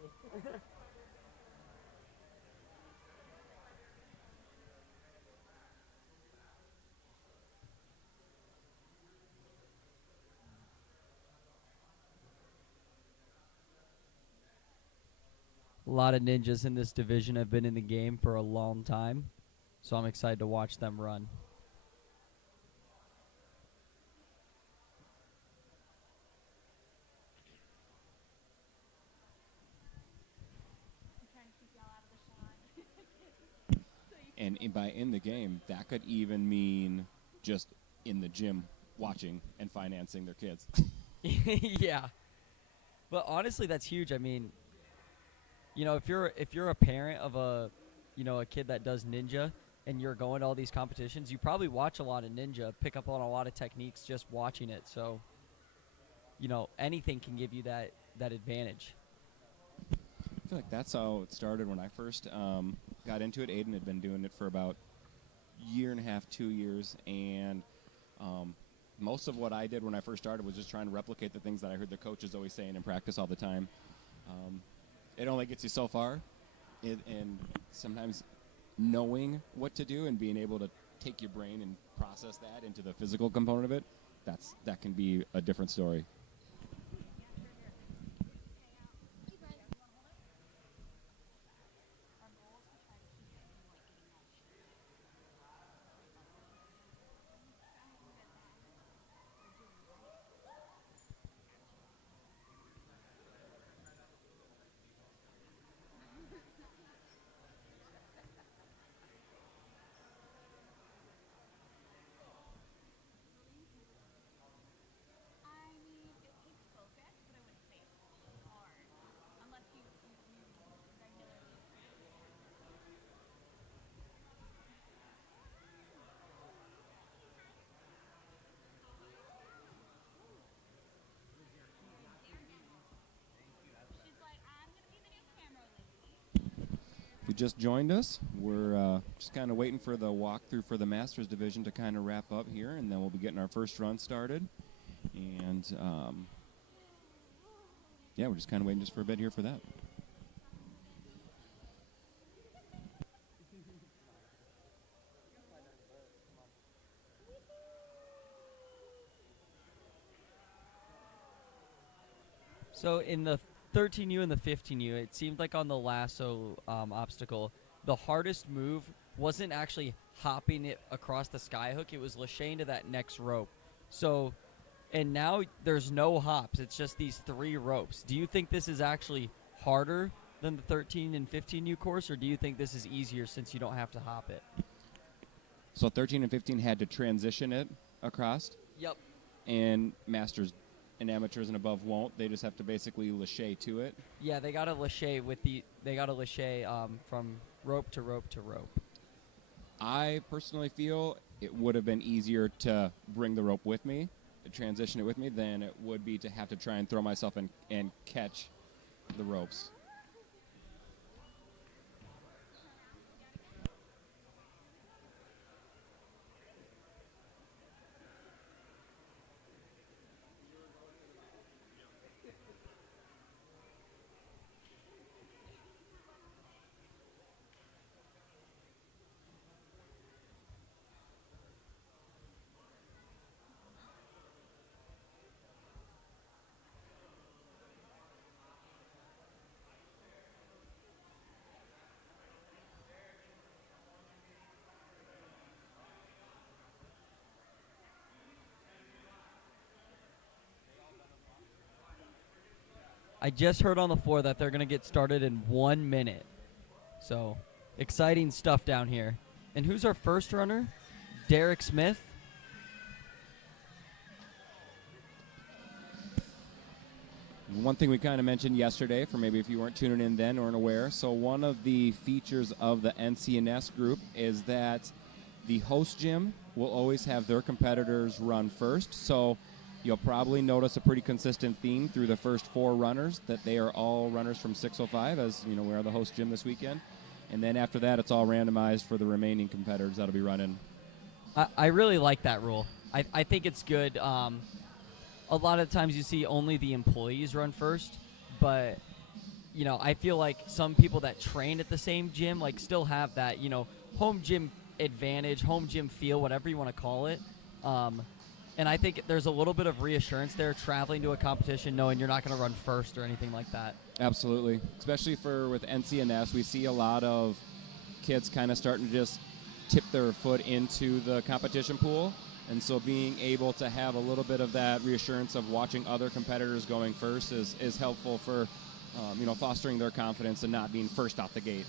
A lot of ninjas in this division have been in the game for a long time, so I'm excited to watch them run. And by in the game, that could even mean just in the gym watching and financing their kids. Yeah. But honestly, that's huge. I mean, if you're a parent of a kid that does ninja and you're going to all these competitions, you probably watch a lot of ninja, pick up on a lot of techniques just watching it. So, anything can give you that advantage. I feel like that's how it started when I first got into it. Aiden had been doing it for about a year and a half, 2 years, and most of what I did when I first started was just trying to replicate the things that I heard the coaches always saying in practice all the time. It only gets you so far, and sometimes knowing what to do and being able to take your brain and process that into the physical component of it, that can be a different story. If you just joined us, we're just kind of waiting for the walkthrough for the Masters division to kind of wrap up here, and then we'll be getting our first run started. And, yeah, we're just kind of waiting just for a bit here for that. So in the 13U and the 15U, it seemed like on the lasso obstacle, the hardest move wasn't actually hopping it across the sky hook. It was lâchering to that next rope. So, and now there's no hops. It's just these 3 ropes. Do you think this is actually harder than the 13 and 15U course, or do you think this is easier since you don't have to hop it? So 13 and 15 had to transition it across. Yep. And Masters and amateurs and above won't. They just have to basically lâcher to it. Yeah, they got to lâcher from rope to rope to rope. I personally feel it would have been easier to bring the rope with me, to transition it with me, than it would be to have to try and throw myself and catch the ropes. I just heard on the floor that they're going to get started in 1 minute. So, exciting stuff down here. And who's our first runner? Derek Smith. One thing we kind of mentioned yesterday, for maybe if you weren't tuning in then or unaware, so one of the features of the NCNS group is that the host gym will always have their competitors run first. So you'll probably notice a pretty consistent theme through the first 4 runners, that they are all runners from 605, as you know, we are the host gym this weekend. And then after that, it's all randomized for the remaining competitors that'll be running. I really like that rule. I think it's good. A lot of times you see only the employees run first, but you know, I feel like some people that train at the same gym like still have that, you know, home gym advantage, home gym feel, whatever you want to call it. And I think there's a little bit of reassurance there traveling to a competition knowing you're not going to run first or anything like that. Absolutely. Especially with NCNS, we see a lot of kids kind of starting to just tip their foot into the competition pool. And so being able to have a little bit of that reassurance of watching other competitors going first is helpful for, you know, fostering their confidence and not being first out the gate.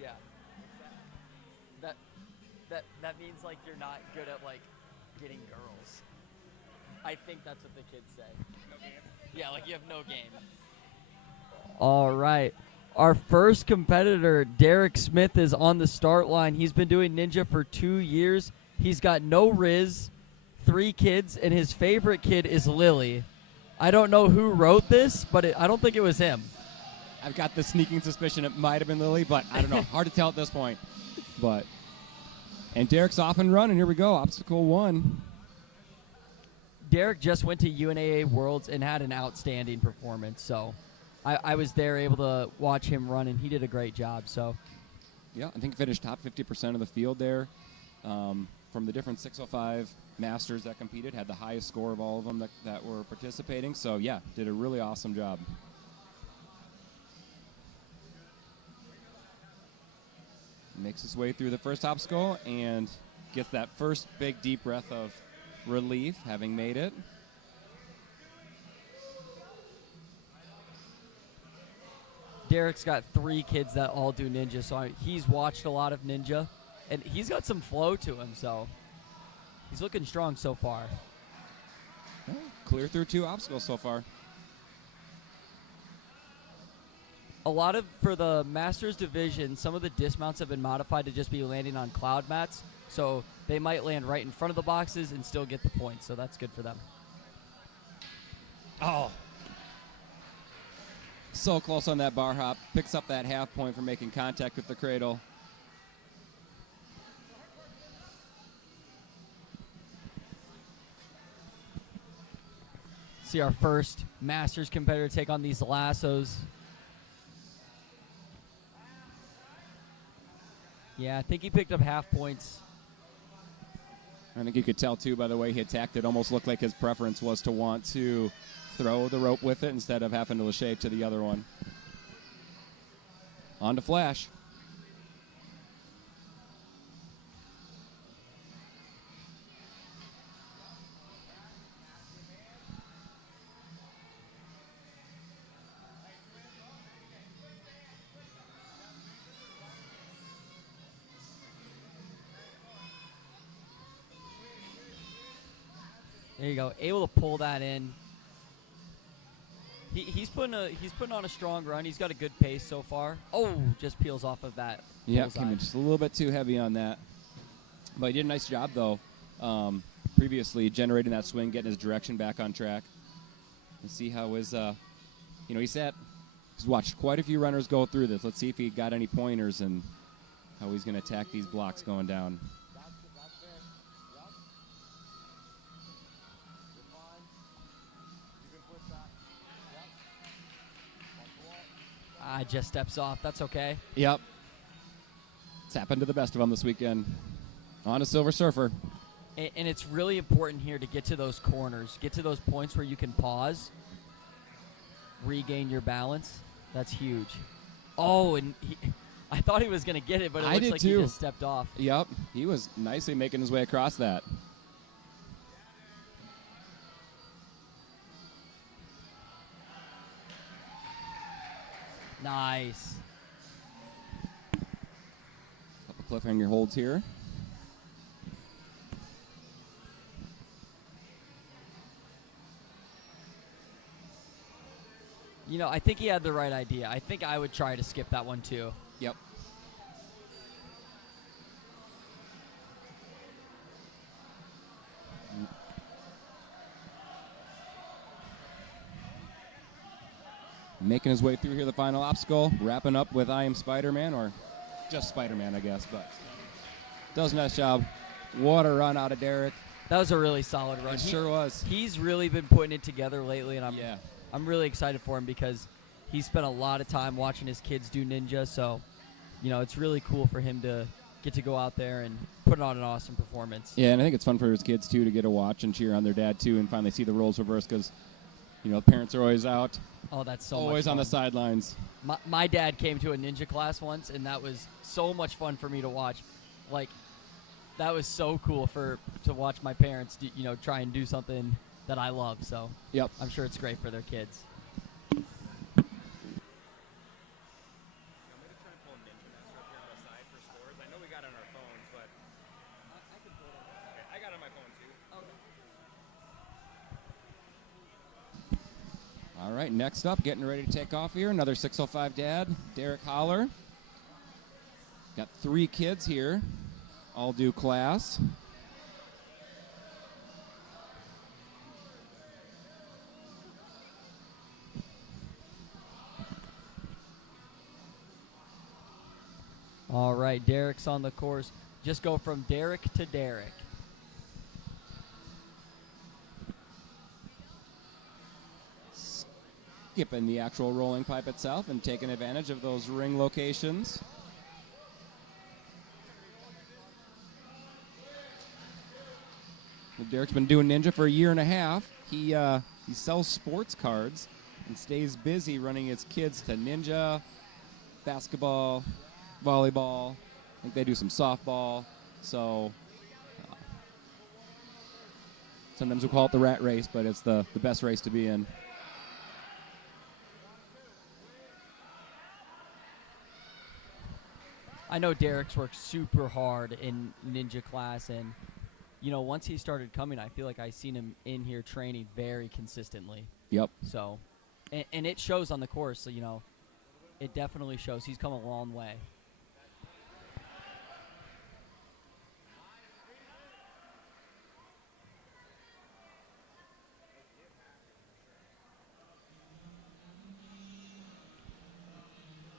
Yeah. That means like you're not good at like getting girls. I think that's what the kids say. No game? Yeah, like you have no game. All right. Our first competitor, Derek Smith, is on the start line. He's been doing ninja for 2 years. He's got no Riz, 3 kids, and his favorite kid is Lily. I don't know who wrote this, but I don't think it was him. I've got the sneaking suspicion it might have been Lily, but I don't know. Hard to tell at this point. And Derek's off and running. Here we go. Obstacle 1. Derek just went to UNAA Worlds and had an outstanding performance. So I was there able to watch him run, and he did a great job. So, yeah, I think finished top 50% of the field there. From the different 605 masters that competed, had the highest score of all of them that were participating. So, yeah, did a really awesome job. Makes his way through the first obstacle and gets that first big deep breath of relief, having made it. Derek's got 3 kids that all do ninja, so he's watched a lot of ninja, and he's got some flow to him, so he's looking strong so far. Clear through 2 obstacles so far. For the Masters division, some of the dismounts have been modified to just be landing on cloud mats, so they might land right in front of the boxes and still get the points, so that's good for them. Oh. So close on that bar hop. Picks up that half point for making contact with the cradle. See our first Masters competitor take on these lassos. Yeah, I think he picked up half points. I think you could tell, too, by the way he attacked it. Almost looked like his preference was to want to throw the rope with it instead of having to lâcher to the other one. On to Flash. There you go, able to pull that in. He's putting on a strong run. He's got a good pace so far. Oh, just peels off of that. Yeah, came in just a little bit too heavy on that. But he did a nice job, though, previously generating that swing, getting his direction back on track. And see how his, he's watched quite a few runners go through this. Let's see if he got any pointers and how he's going to attack these blocks going down. Just steps off. That's okay. Yep. It's happened to the best of them this weekend. On a Silver Surfer. And it's really important here to get to those corners, get to those points where you can pause, regain your balance. That's huge. Oh, and I thought he was going to get it, but it I looks did like too. he just stepped off. Yep, he was nicely making his way across that. Nice. Couple cliffhanger holds here. You know, I think he had the right idea. I think I would try to skip that one too. Yep. Making his way through here, the final obstacle, wrapping up with I Am Spider-Man, or just Spider-Man, I guess, but does a nice job. What a run out of Derek. That was a really solid run. It sure was. He's really been putting it together lately, and I'm really excited for him because he spent a lot of time watching his kids do ninja, so, you know, it's really cool for him to get to go out there and put on an awesome performance. Yeah, and I think it's fun for his kids, too, to get to watch and cheer on their dad, too, and finally see the roles reverse because, you know, parents are always out. Oh, that's so always much on fun. the sidelines. My dad came to a ninja class once, and that was so much fun for me to watch. Like, that was so cool to watch my parents, you know, try and do something that I love. So yep, I'm sure it's great for their kids. All right, next up, getting ready to take off here, another 605 dad, Derek Holler. Got 3 kids here, all do class. All right, Derek's on the course. Just go from Derek to Derek. Skipping the actual rolling pipe itself and taking advantage of those ring locations. Derek's been doing ninja for a year and a half. He sells sports cards and stays busy running his kids to ninja, basketball, volleyball. I think they do some softball. So sometimes we call it the rat race, but it's the best race to be in. I know Derek's worked super hard in ninja class, and you know, once he started coming, I feel like I seen him in here training very consistently. Yep. So, and it shows on the course. So, you know, it definitely shows. He's come a long way.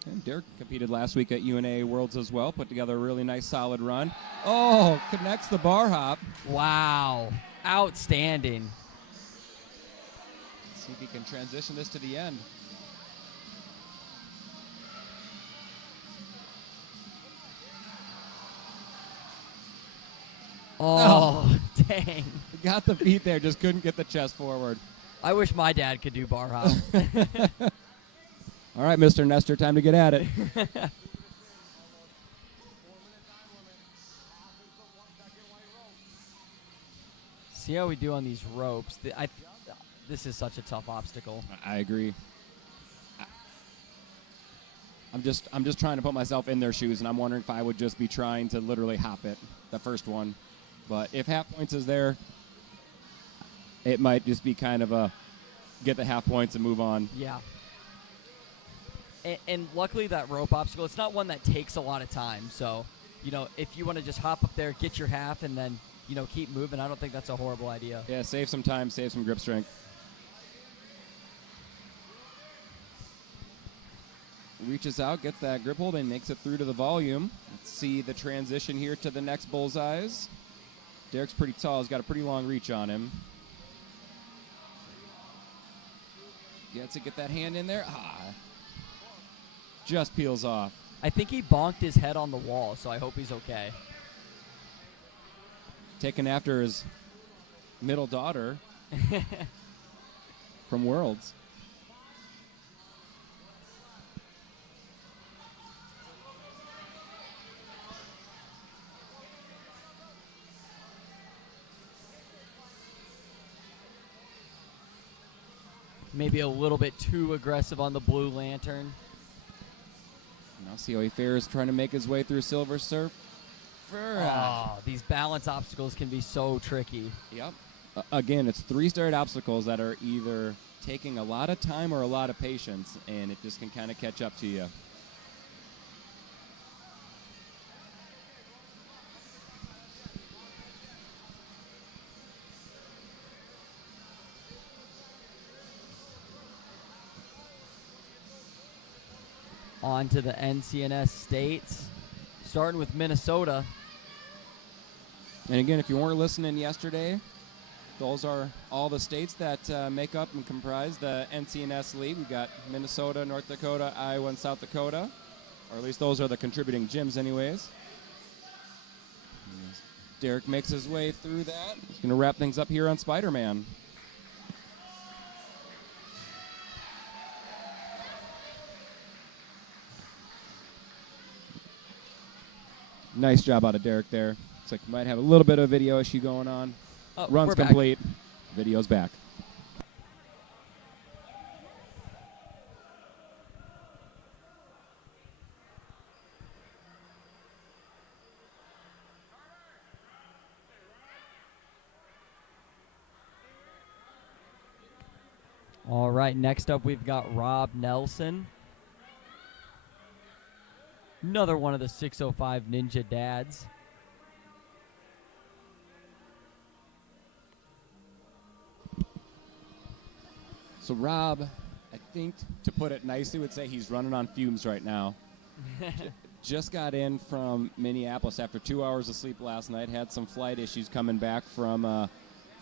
And Derek competed last week at UNA Worlds as well, put together a really nice solid run. Oh, connects the bar hop. Wow. Outstanding. Let's see if he can transition this to the end. Oh, dang. Got the feet there, just couldn't get the chest forward. I wish my dad could do bar hop. All right, Mr. Nestor, time to get at it. See how we do on these ropes. This is such a tough obstacle. I agree. I'm just trying to put myself in their shoes, and I'm wondering if I would just be trying to literally hop it, the first one. But if half points is there, it might just be kind of a get the half points and move on. Yeah. And luckily that rope obstacle, it's not one that takes a lot of time. So, you know, if you want to just hop up there, get your half, and then, you know, keep moving, I don't think that's a horrible idea. Yeah, save some time, save some grip strength. Reaches out, gets that grip hold, and makes it through to the volume. Let's see the transition here to the next bullseyes. Derek's pretty tall. He's got a pretty long reach on him. Gets it, get that hand in there. Just peels off. I think he bonked his head on the wall, so I hope he's okay. Taken after his middle daughter from Worlds. Maybe a little bit too aggressive on the blue lantern. Now see how he fares trying to make his way through Silver Surf. Oh, these balance obstacles can be so tricky. Yep. Again, it's 3-starred obstacles that are either taking a lot of time or a lot of patience, and it just can kind of catch up to you. On to the NCNS states, starting with Minnesota. And again, if you weren't listening yesterday, those are all the states that make up and comprise the NCNS league. We've got Minnesota, North Dakota, Iowa, and South Dakota. Or at least those are the contributing gyms anyways. As Derek makes his way through that. He's going to wrap things up here on Spider-Man. Nice job out of Derek there. Looks like you might have a little bit of video issue going on. Run's complete. Video's back. All right, next up we've got Rob Nelson. Another one of the 605 Ninja dads. So Rob, I think, to put it nicely, would say he's running on fumes right now. Just got in from Minneapolis after 2 hours of sleep last night. Had some flight issues coming back from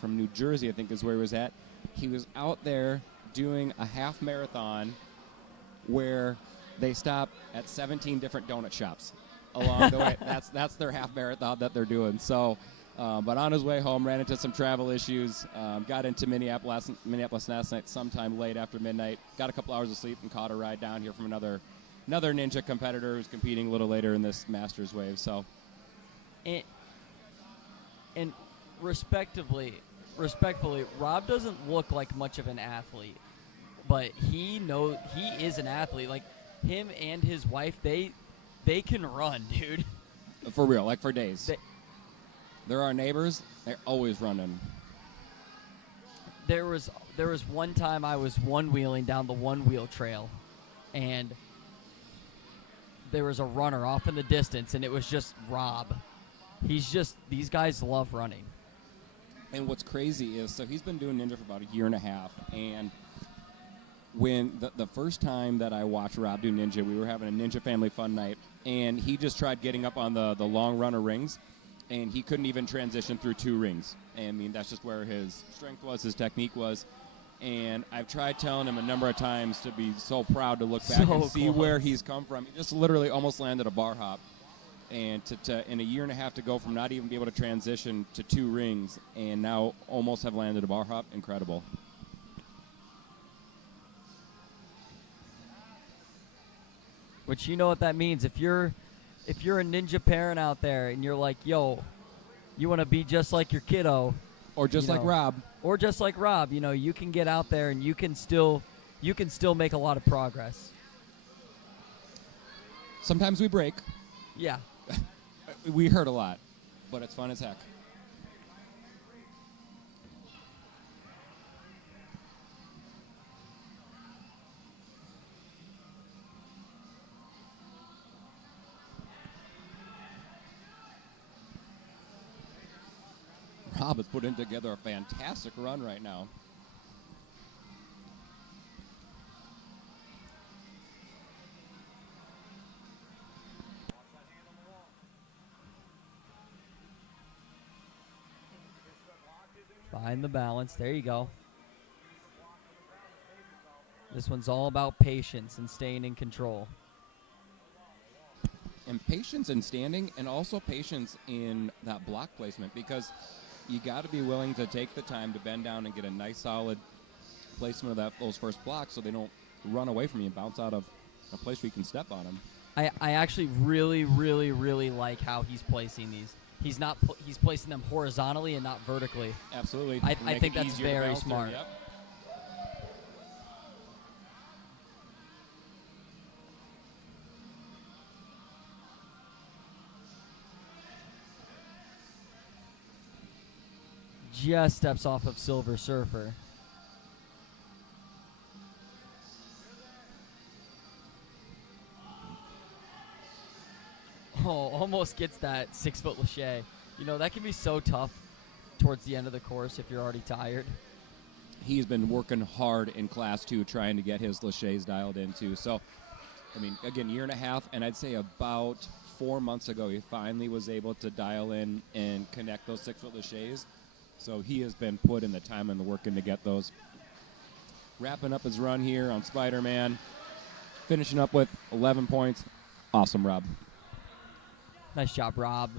New Jersey, I think is where he was at. He was out there doing a half marathon where they stop at 17 different donut shops along the way. That's their half marathon that they're doing. So, but on his way home, ran into some travel issues. Got into Minneapolis last night sometime late after midnight. Got a couple hours of sleep and caught a ride down here from another Ninja competitor who's competing a little later in this Masters wave. So, and respectfully, Rob doesn't look like much of an athlete, but he is an athlete. Like him and his wife, they can run, dude. For real, like for days. They're our neighbors. They're always running. There was one time I was one-wheeling down the one-wheel trail, and there was a runner off in the distance, and it was just Rob. These guys love running. And what's crazy is, so he's been doing Ninja for about a year and a half, and when the first time that I watched Rob do Ninja, we were having a Ninja family fun night, and he just tried getting up on the long runner rings, and he couldn't even transition through 2 rings. And I mean, that's just where his strength was, his technique was. And I've tried telling him a number of times to be so proud to look back and see where he's come from. He just literally almost landed a bar hop. And to in a year and a half to go from not even be able to transition to 2 rings and now almost have landed a bar hop, incredible. Which you know what that means. If you're a Ninja parent out there and you're like, yo, you want to be just like your kiddo. Or just like Rob. Or just like Rob, you can get out there and you can still make a lot of progress. Sometimes we break. Yeah. We hurt a lot, but it's fun as heck. Rob is putting together a fantastic run right now. Find the balance. There you go. This one's all about patience and staying in control. and patience in standing, and also patience in that block placement, because you got to be willing to take the time to bend down and get a nice solid placement of those first blocks so they don't run away from you and bounce out of a place where you can step on them. I actually really, really, really like how he's placing these. He's placing them horizontally and not vertically. Absolutely. I think that's very smart. Yep. Just steps off of Silver Surfer. Oh, almost gets that 6-foot lache. You know, that can be so tough towards the end of the course if you're already tired. He's been working hard in Class 2 trying to get his laches dialed into. So, I mean, again, year and a half, and I'd say about 4 months ago he finally was able to dial in and connect those 6-foot laches. So he has been put in the time and the work in to get those. Wrapping up his run here on Spider-Man. Finishing up with 11 points. Awesome, Rob. Nice job, Rob.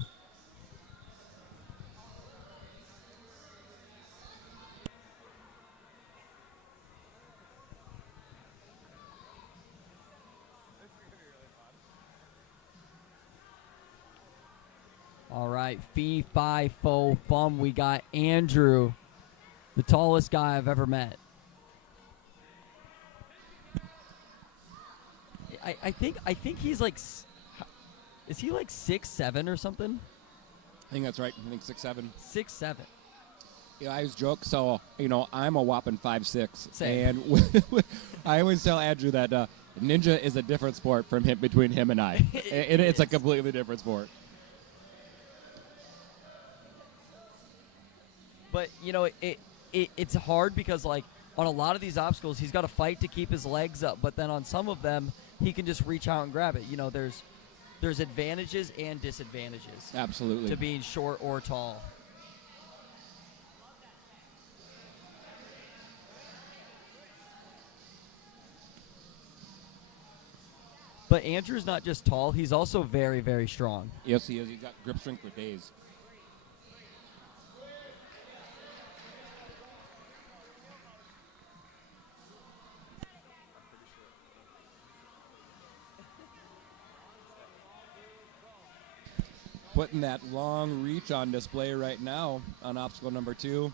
All right, fee, fi, fo, fum. We got Andrew, the tallest guy I've ever met. I think he's like, is he like 6'7" or something? I think that's right. I think 6'7". 6'7". Yeah, I always joke. So, you know, I'm a whopping 5'6". Same. And I always tell Andrew that ninja is a different sport between him and I. It's a completely different sport. But, you know, it's hard because, like, on a lot of these obstacles, he's got to fight to keep his legs up. But then on some of them, he can just reach out and grab it. You know, there's advantages and disadvantages. Absolutely. To being short or tall. But Andrew's not just tall, he's also very, very strong. Yes, he is. He's got grip strength for days. Putting that long reach on display right now on obstacle number 2.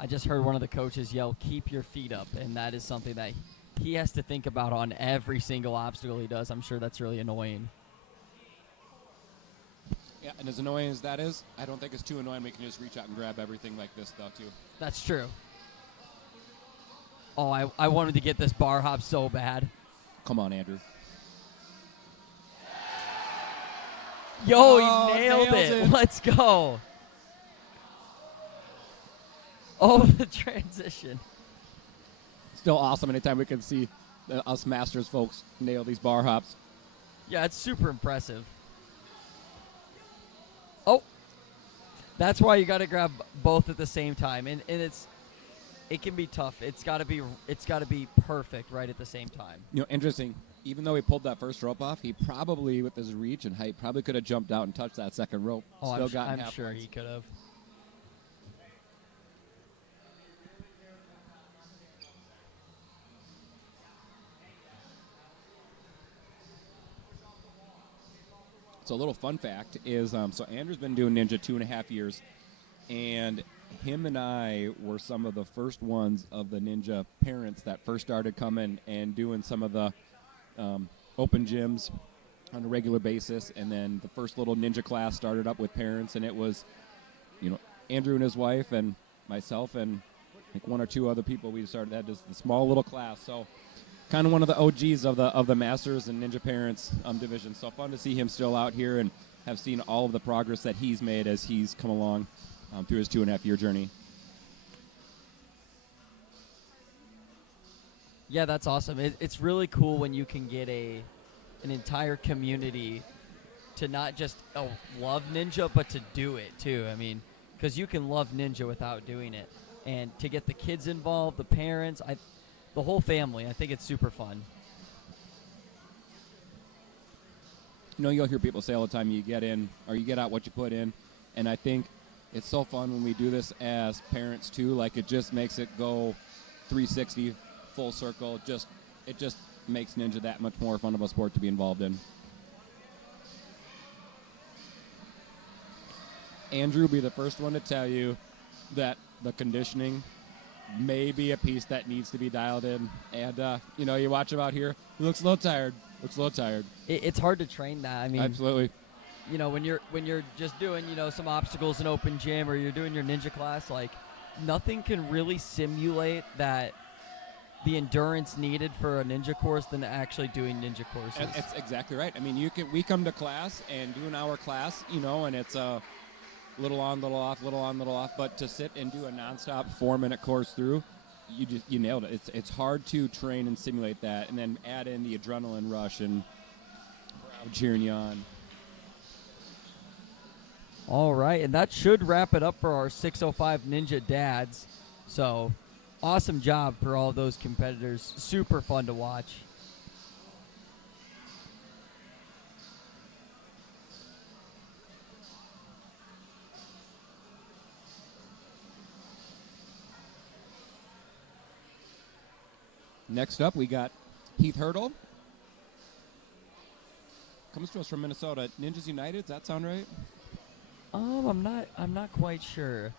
I just heard one of the coaches yell, "Keep your feet up," and that is something that he has to think about on every single obstacle he does. I'm sure that's really annoying. Yeah, and as annoying as that is, I don't think it's too annoying. We can just reach out and grab everything like this, though, too. That's true. Oh, I wanted to get this bar hop so bad. Come on, Andrew. Yo, he nailed it. Let's go. Oh, the transition. Still awesome anytime we can see us Masters folks nail these bar hops. Yeah, it's super impressive. Oh, that's why you got to grab both at the same time, and it can be tough. It's got to be perfect right at the same time. You know, interesting. Even though he pulled that first rope off, he probably, with his reach and height, probably could have jumped out and touched that second rope. Oh, Still gotten I'm half sure points. he could have. So a little fun fact is, so Andrew's been doing Ninja 2.5 years, and him and I were some of the first ones of the Ninja parents that first started coming and doing some of the open gyms on a regular basis. And then the first little Ninja class started up with parents, and it was, you know, Andrew and his wife and myself and I think 1 or 2 other people. We started that as the small little class. So kind of one of the OGs of the Masters and Ninja Parents division. So fun to see him still out here and have seen all of the progress that he's made as he's come along through his 2.5 year journey. Yeah, that's awesome. It's really cool when you can get an entire community to not just love Ninja, but to do it too. I mean, because you can love Ninja without doing it, and to get the kids involved, the parents, the whole family. I think it's super fun. You know, you'll hear people say all the time, you get in or you get out what you put in, and I think it's so fun when we do this as parents too. Like, it just makes it go 360, full circle. It just makes Ninja that much more fun of a sport to be involved in. Andrew will be the first one to tell you that the conditioning may be a piece that needs to be dialed in. And, you know, you watch him out here, he looks a little tired. It's hard to train that. I mean, absolutely. You know, when you're just doing, you know, some obstacles in open gym, or you're doing your Ninja class, like, nothing can really simulate that the endurance needed for a Ninja course than actually doing Ninja courses. That's exactly right. I mean, we come to class and do an hour class, you know, and it's a little on, little off, little on, little off. But to sit and do a nonstop 4-minute course through, you nailed it. It's hard to train and simulate that, and then add in the adrenaline rush and crowd cheering you on. All right, and that should wrap it up for our 605 Ninja Dads. So, awesome job for all those competitors. Super fun to watch. Next up, we got Heath Hurdle. Comes to us from Minnesota. Ninjas United, does that sound right? I'm not quite sure.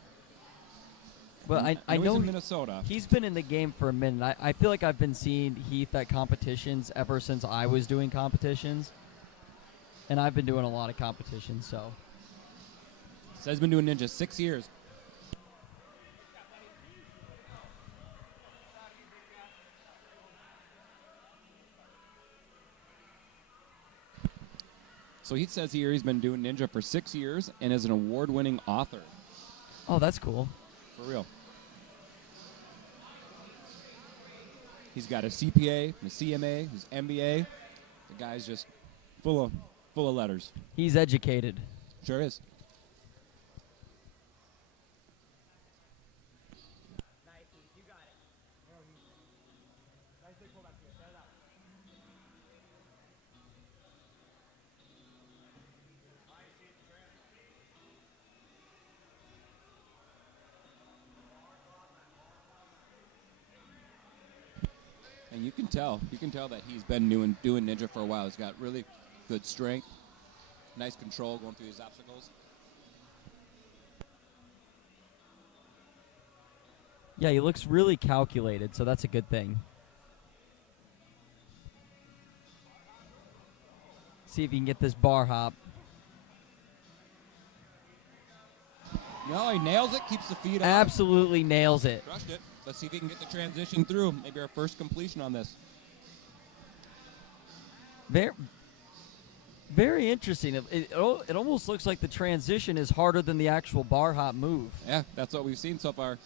But I know he's in Minnesota. He's been in the game for a minute. I feel like I've been seeing Heath at competitions ever since I was doing competitions. And I've been doing a lot of competitions, so. Says he's been doing Ninja 6 years. So he says here he's been doing Ninja for 6 years and is an award-winning author. Oh, that's cool. For real. He's got a CPA, a CMA, his MBA. The guy's just full of letters. He's educated. Sure is. And you can tell that he's been doing Ninja for a while. He's got really good strength, nice control going through these obstacles. Yeah, he looks really calculated, so that's a good thing. See if you can get this bar hop. No, he nails it, keeps the feet up. Absolutely nails it. Crushed it. Let's see if he can get the transition through. Maybe our first completion on this. Very interesting. It almost looks like the transition is harder than the actual bar hop move. Yeah, that's what we've seen so far.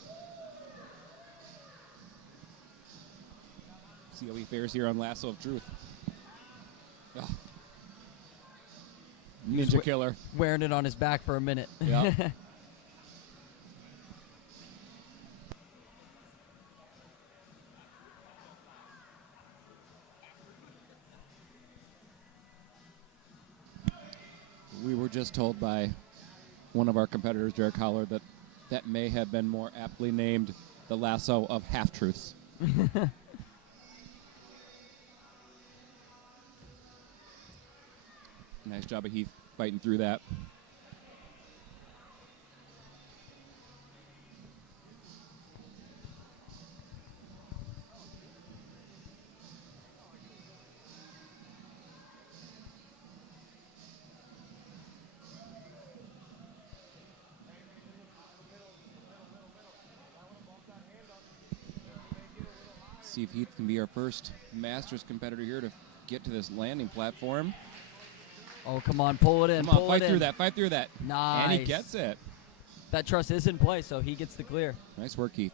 See how he fares here on Lasso of Truth. Oh. Ninja killer. Wearing it on his back for a minute. Yeah. We were just told by one of our competitors, Derek Holler, that may have been more aptly named the lasso of half-truths. Nice job of Heath fighting through that. See if Heath can be our first Masters competitor here to get to this landing platform. Oh, come on, pull it in. Come on, pull fight it in. through that, fight through that. Nice. And he gets it. That truss is in play, so he gets the clear. Nice work, Heath.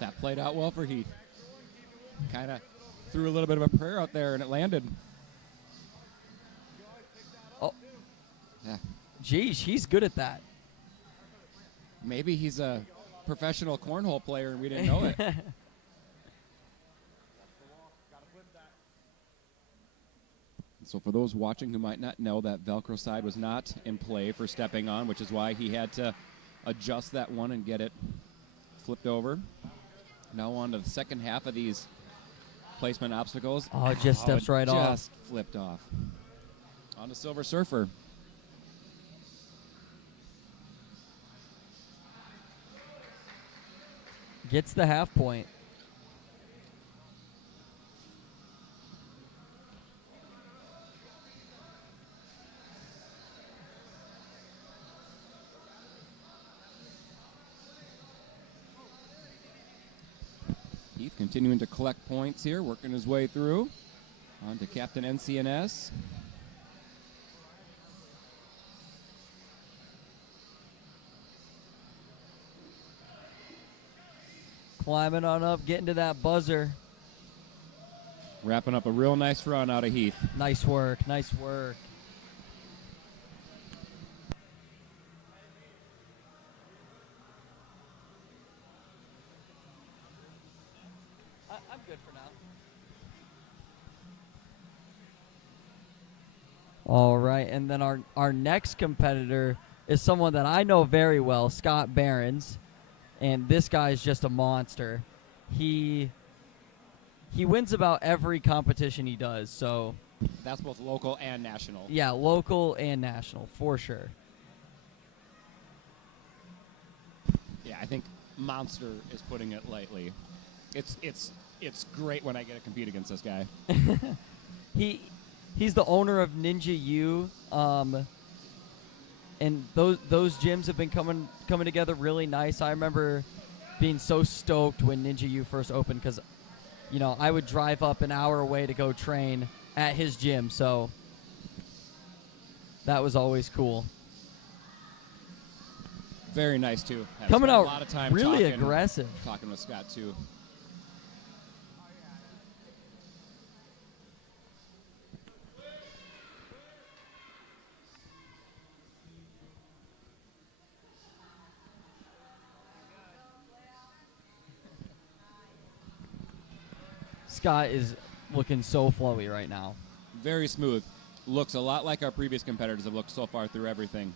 That played out well for Heath. Kind of threw a little bit of a prayer out there, and it landed. Oh. Yeah. Geez, he's good at that. Maybe he's a professional cornhole player and we didn't know it. So for those watching who might not know, that Velcro side was not in play for stepping on, which is why he had to adjust that one and get it flipped over. Now on to the second half of these placement obstacles. Oh, it just steps right off. Just flipped off. On to Silver Surfer. Gets the half point. Heath continuing to collect points here, working his way through. On to Captain NCNS. Climbing on up, getting to that buzzer. Wrapping up a real nice run out of Heath. Nice work, nice work. I'm good for now. All right, and then our next competitor is someone that I know very well, Scott Behrens. And this guy is just a monster. He wins about every competition he does, so. That's both local and national. Yeah, local and national, for sure. Yeah, I think monster is putting it lightly. It's great when I get to compete against this guy. He's the owner of Ninja U, and those gyms have been coming together really nice. I remember being so stoked when Ninja U first opened because, you know, I would drive up an hour away to go train at his gym, so that was always cool. Very nice too. I've Coming spent out a lot of time really talking, aggressive. Talking with Scott too. Scott is looking so flowy right now. Very smooth. Looks a lot like our previous competitors have looked so far through everything.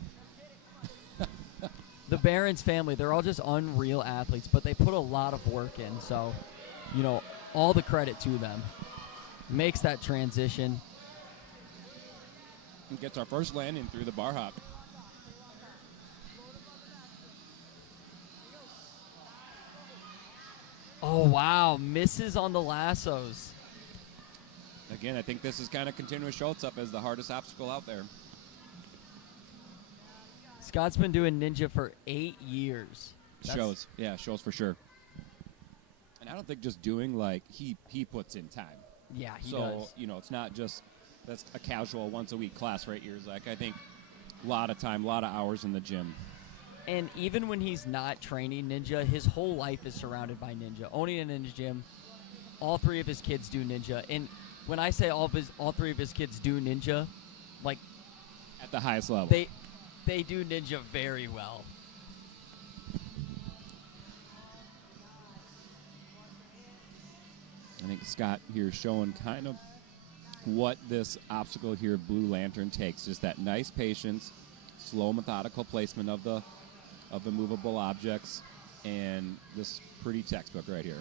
The Behrens family, they're all just unreal athletes, but they put a lot of work in. So, you know, all the credit to them. Makes that transition. And gets our first landing through the bar hop. Oh, wow. Misses on the lassos. Again, I think this is kind of continuous Schultz up as the hardest obstacle out there. Scott's been doing ninja for 8 years. Shows. Yeah, shows for sure. And I don't think just doing, like, he puts in time. Yeah, he so, does. you know, it's not just that's a casual once-a-week class for 8 years. Like, I think a lot of time, a lot of hours in the gym. And even when he's not training ninja, his whole life is surrounded by ninja. Owning a ninja gym, all 3 of his kids do ninja. And when I say all 3 of his kids do ninja, like at the highest level, they do ninja very well. I think Scott here is showing kind of what this obstacle here, Blue Lantern, takes. Just that nice patience, slow, methodical placement of the movable objects, and this pretty textbook right here.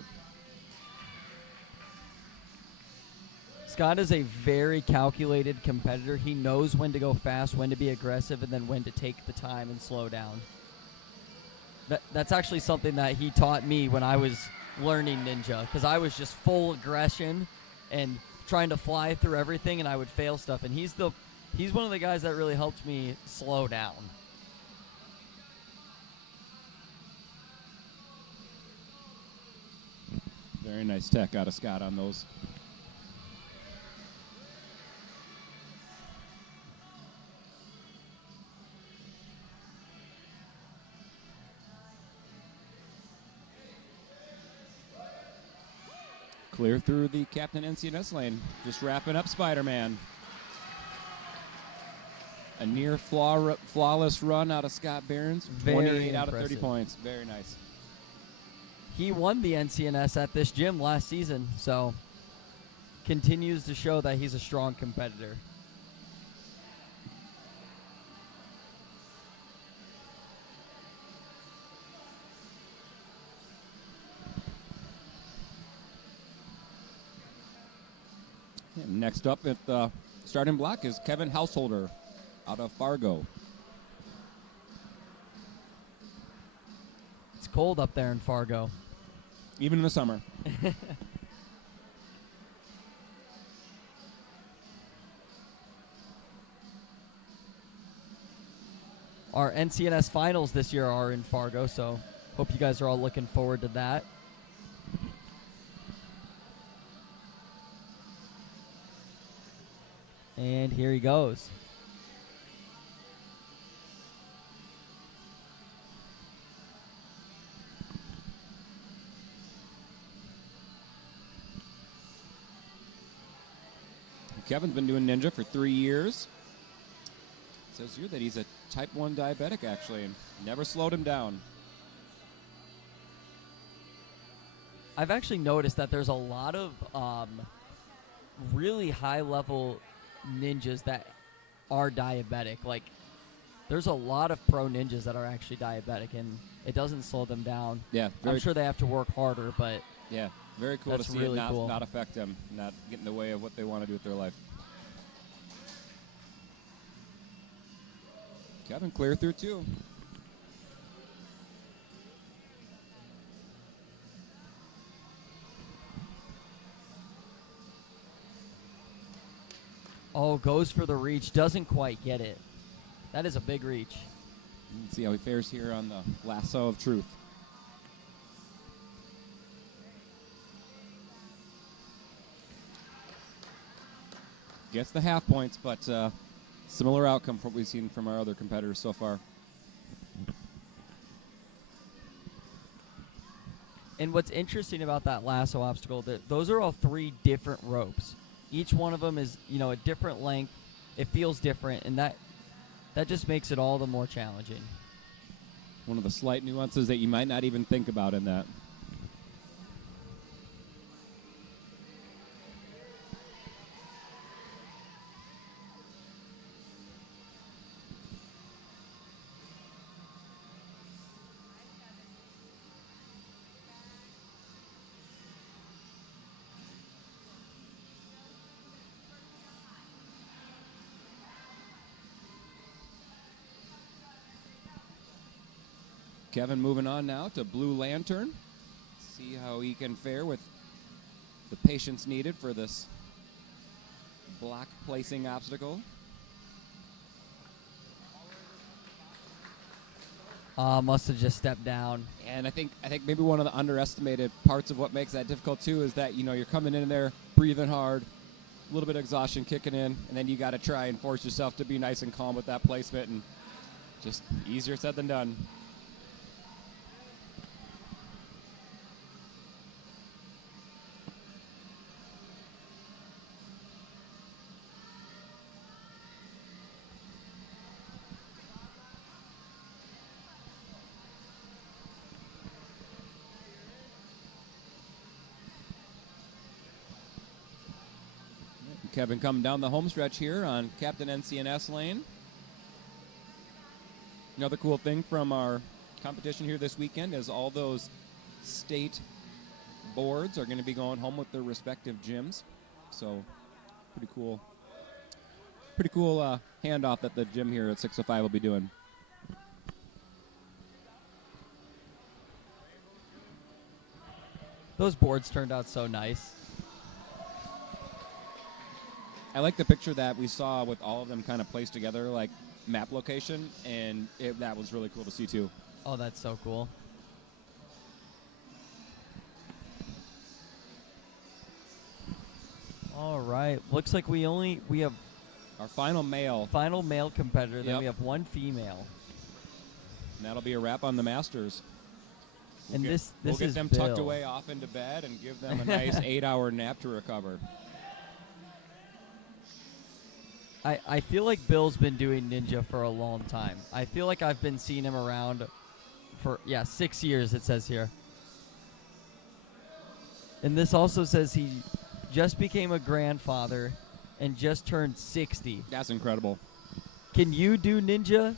Scott is a very calculated competitor. He knows when to go fast, when to be aggressive, and then when to take the time and slow down. That's actually something that he taught me when I was learning ninja, because I was just full aggression and trying to fly through everything, and I would fail stuff. And he's one of the guys that really helped me slow down. Very nice tech out of Scott on those. Clear through the Captain NCNS lane. Just wrapping up Spider-Man. A near flawless run out of Scott Behrens. Very 28 out of 30 impressive. points. Very nice. He won the NCNS at this gym last season, so continues to show that he's a strong competitor. And next up at the starting block is Kevin Householder out of Fargo. It's cold up there in Fargo. Even in the summer. Our NCNS finals this year are in Fargo, so hope you guys are all looking forward to that. And here he goes. Kevin's been doing Ninja for 3 years. It says here that he's a type 1 diabetic, actually, and never slowed him down. I've actually noticed that there's a lot of really high-level ninjas that are diabetic. Like, there's a lot of pro ninjas that are actually diabetic, and it doesn't slow them down. Yeah, I'm sure they have to work harder, but yeah, very cool to that's see really it cool. not affect them, not get in the way of what they want to do with their life. Kevin clear through 2. Oh, goes for the reach. Doesn't quite get it. That is a big reach. Let's see how he fares here on the lasso of truth. Gets the half points, but similar outcome from what we've seen from our other competitors so far. And what's interesting about that lasso obstacle, those are all 3 different ropes. Each one of them is, a different length. It feels different, and that just makes it all the more challenging. One of the slight nuances that you might not even think about in that. Kevin moving on now to Blue Lantern. See how he can fare with the patience needed for this block placing obstacle. Must have just stepped down. And I think maybe one of the underestimated parts of what makes that difficult too is that you're coming in there breathing hard, a little bit of exhaustion kicking in, and then you got to try and force yourself to be nice and calm with that placement, and just easier said than done. Kevin coming down the home stretch here on Captain NCNS lane. Another cool thing from our competition here this weekend is all those state boards are going to be going home with their respective gyms. So pretty cool handoff that the gym here at 605 will be doing. Those boards turned out so nice. I like the picture that we saw with all of them kind of placed together, like map location, and that was really cool to see too. Oh, that's so cool. All right. Looks like we have our final male competitor. Then Yep. we have one female. And that'll be a wrap on the Masters. And this we'll get is them Bill. tucked away off into bed and give them a nice 8-hour nap to recover. I feel like Bill's been doing ninja for a long time. I feel like I've been seeing him around for 6 years, it says here. And this also says he just became a grandfather and just turned 60. That's incredible. Can you do ninja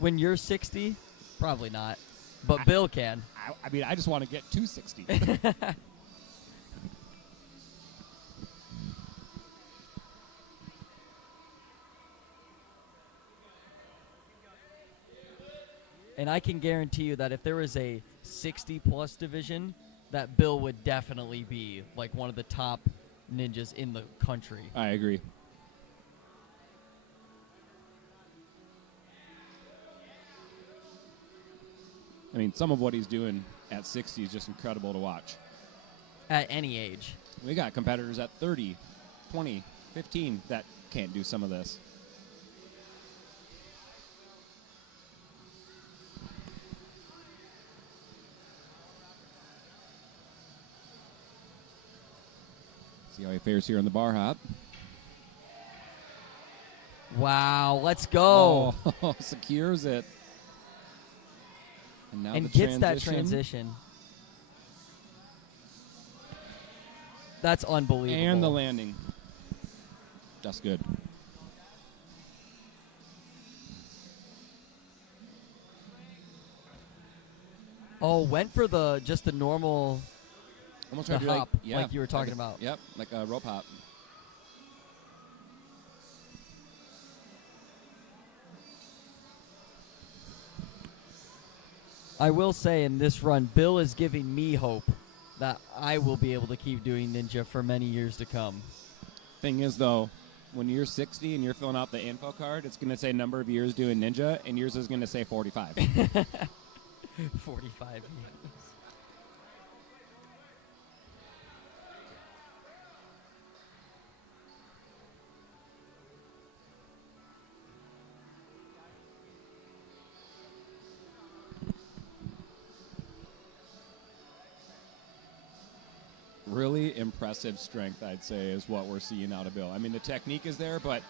when you're 60? Probably not. But Bill can. I mean, I just want to get to 60. And I can guarantee you that if there was a 60-plus division, that Bill would definitely be like one of the top ninjas in the country. I agree. I mean, some of what he's doing at 60 is just incredible to watch. At any age. We got competitors at 30, 20, 15 that can't do some of this. See how he fares here on the bar hop. Wow, let's go. Oh, secures it. And now And the gets that transition. That's unbelievable. And the landing. That's good. Oh, went for just the normal Almost the tried to do hop, like you were talking about. Yep, like a rope hop. I will say in this run, Bill is giving me hope that I will be able to keep doing ninja for many years to come. Thing is, though, when you're 60 and you're filling out the info card, it's going to say number of years doing ninja, and yours is going to say 45. 45 years. Really impressive strength, I'd say, is what we're seeing out of Bill. I mean, the technique is there, but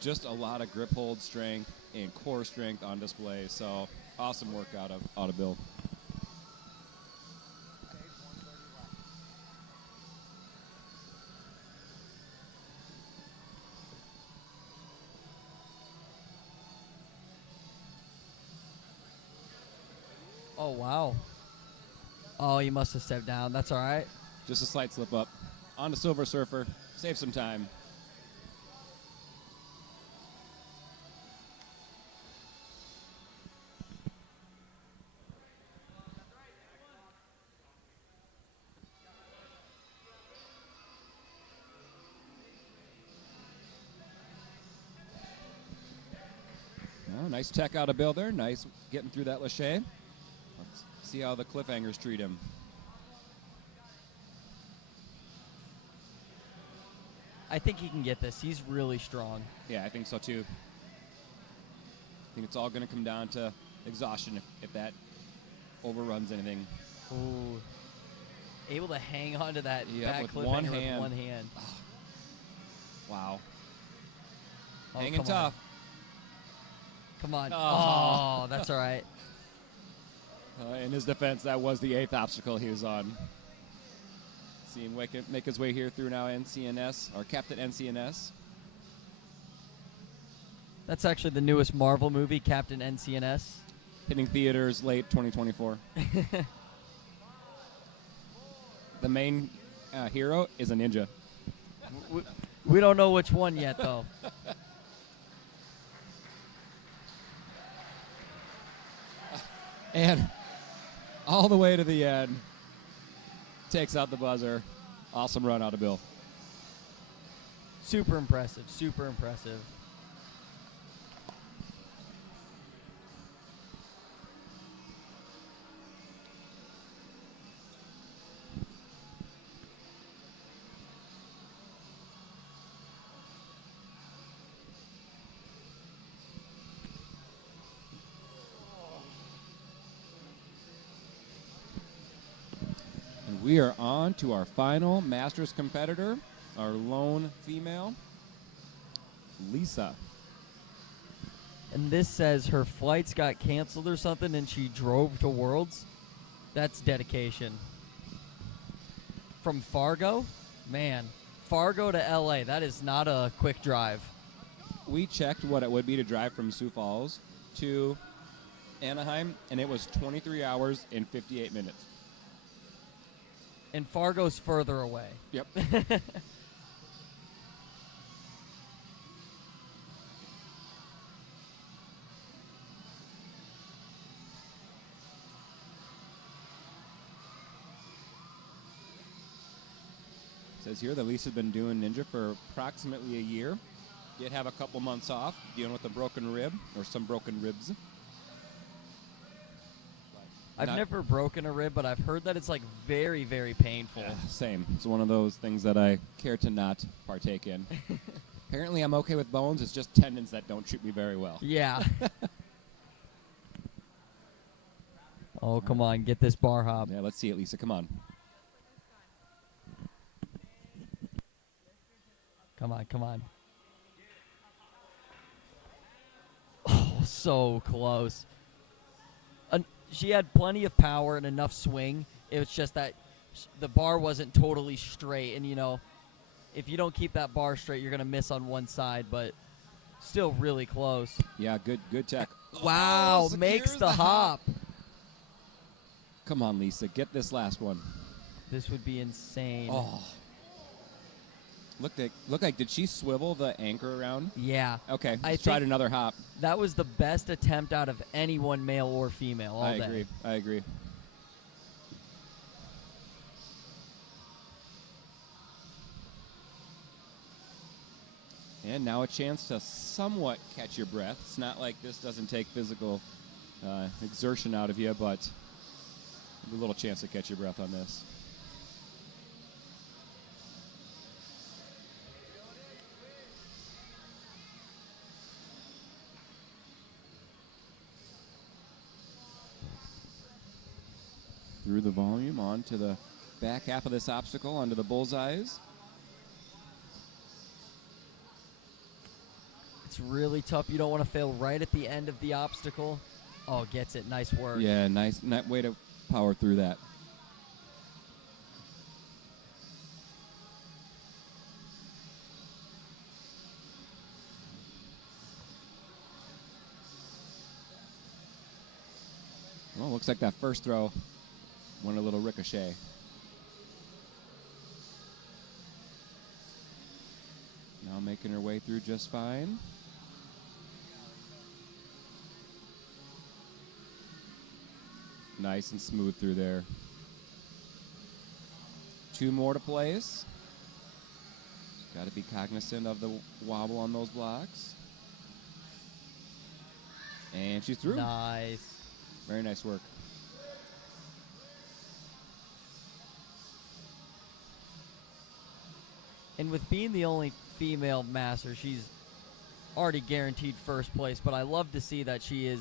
just a lot of grip hold strength and core strength on display. So awesome work out of Bill. Oh, wow. Oh, you must have stepped down. That's all right. Just a slight slip up. On to Silver Surfer. Save some time. Oh, nice tech out of Bill there. Nice getting through that lache. Let's see how the cliffhangers treat him. I think he can get this. He's really strong. Yeah, I think so too. I think it's all going to come down to exhaustion if that overruns anything. Ooh. Able to hang on to that back with cliffhanger one with hand. one hand. Wow. Oh, Hanging come tough. Come on. Oh. Oh, that's all right. In his defense, that was the 8th obstacle he was on. See him make his way here through now NCNS, or Captain NCNS. That's actually the newest Marvel movie, Captain NCNS. Hitting theaters late 2024. The main hero is a ninja. We don't know which one yet, though. And all the way to the end, takes out the buzzer. Awesome run out of Bill. Super impressive. Super impressive. We are on to our final Masters competitor, our lone female, Lisa. And this says her flights got canceled or something and she drove to Worlds. That's dedication. From Fargo? Man, Fargo to LA, that is not a quick drive. We checked what it would be to drive from Sioux Falls to Anaheim, and it was 23 hours and 58 minutes. And Fargo's further away. Yep. Says here that Lisa's been doing Ninja for approximately a year. Did have a couple months off dealing with a broken rib or some broken ribs. I've never broken a rib, but I've heard that it's like very, very painful. Same. It's one of those things that I care to not partake in. Apparently I'm okay with bones. It's just tendons that don't treat me very well. Yeah. Oh, come on. Get this bar hop. Yeah, let's see it, Lisa. Come on. Come on, come on. Oh, so close. She had plenty of power and enough swing. It was just that the bar wasn't totally straight. And, you know, if you don't keep that bar straight, you're going to miss on one side. But still really close. Yeah, good tech. Wow, Oh, makes secures the hop. Come on, Lisa. Get this last one. This would be insane. Oh. Look like, did she swivel the anchor around? Yeah. Okay, I let's try think another hop. That was the best attempt out of anyone, male or female, all day. I agree. And now a chance to somewhat catch your breath. It's not like this doesn't take physical exertion out of you, but a little chance to catch your breath on this. Through the volume onto the back half of this obstacle, onto the bullseyes. It's really tough. You don't want to fail right at the end of the obstacle. Oh, gets it. Nice work. Yeah, nice way to power through that. Well, looks like that first throw went a little ricochet. Now making her way through just fine. Nice and smooth through there. 2 more to place. Got to be cognizant of the wobble on those blocks. And she's through. Nice. Very nice work. And with being the only female master, she's already guaranteed first place. But I love to see that she is,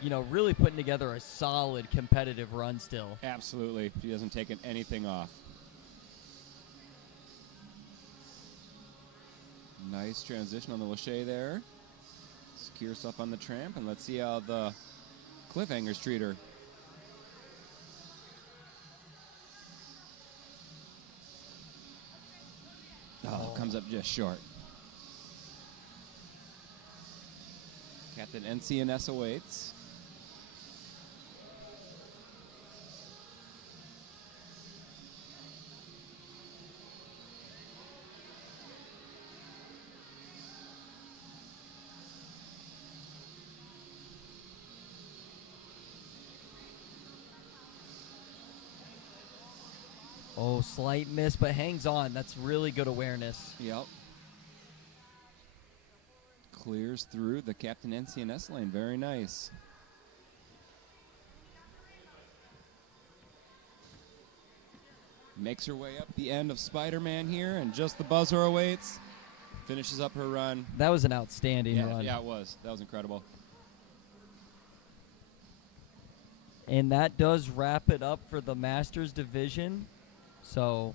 you know, really putting together a solid competitive run still. Absolutely. She hasn't taken anything off. Nice transition on the Lachey there. Secure herself on the tramp, and let's see how the cliffhangers treat her. Oh, comes up just short. Captain NCNS awaits. Oh, slight miss, but hangs on. That's really good awareness. Yep. Clears through the Captain NCNS lane. Very nice. Makes her way up the end of Spider-Man here, and just the buzzer awaits. Finishes up her run. That was an outstanding run. Yeah, it was. That was incredible. And that does wrap it up for the Masters division. So,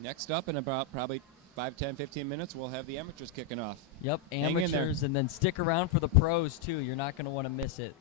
Next up, in about probably 5, 10, 15 minutes, we'll have the amateurs kicking off. yep, Hang in there. amateurs, and then stick around for the pros too. You're not going to want to miss it.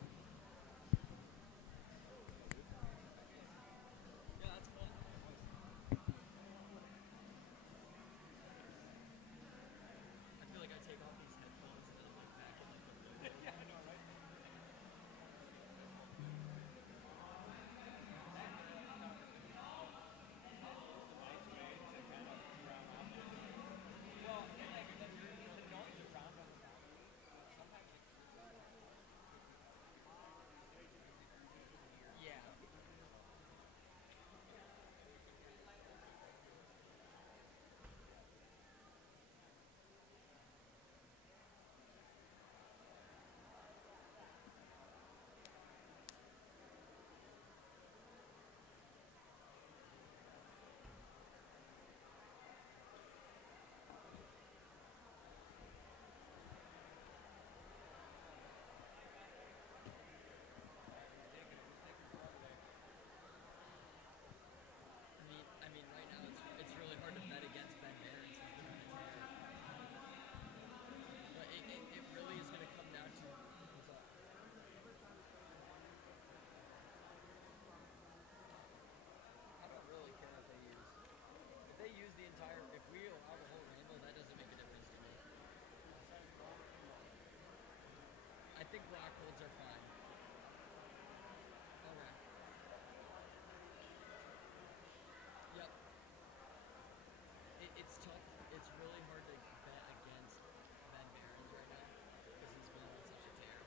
I mean, right now it's really hard to bet against Ben Barron since they're on a tear. But it really is going to come down to what's up. I don't really care if they use. If they use the entire, if we allow the whole rainbow, that doesn't make a difference to me. I think rock holds are fine. Okay. Yep. It's tough. It's really hard to bet against Ben Barons right now because he's been on such a tear.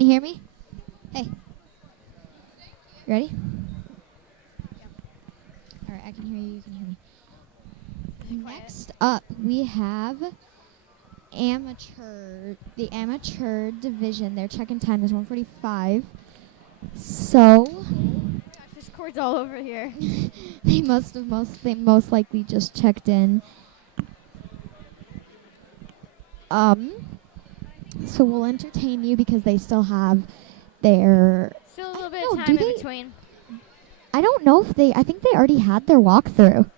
Can you hear me? Hey. You ready? All right, I can hear you. You can hear me. Next up, we have the amateur division. Their check-in time is 1:45. So Gosh, this cord's all over here. they most likely just checked in. So we'll entertain you because they still have their. Still a little bit of time in between. I don't know if I think they already had their walkthrough.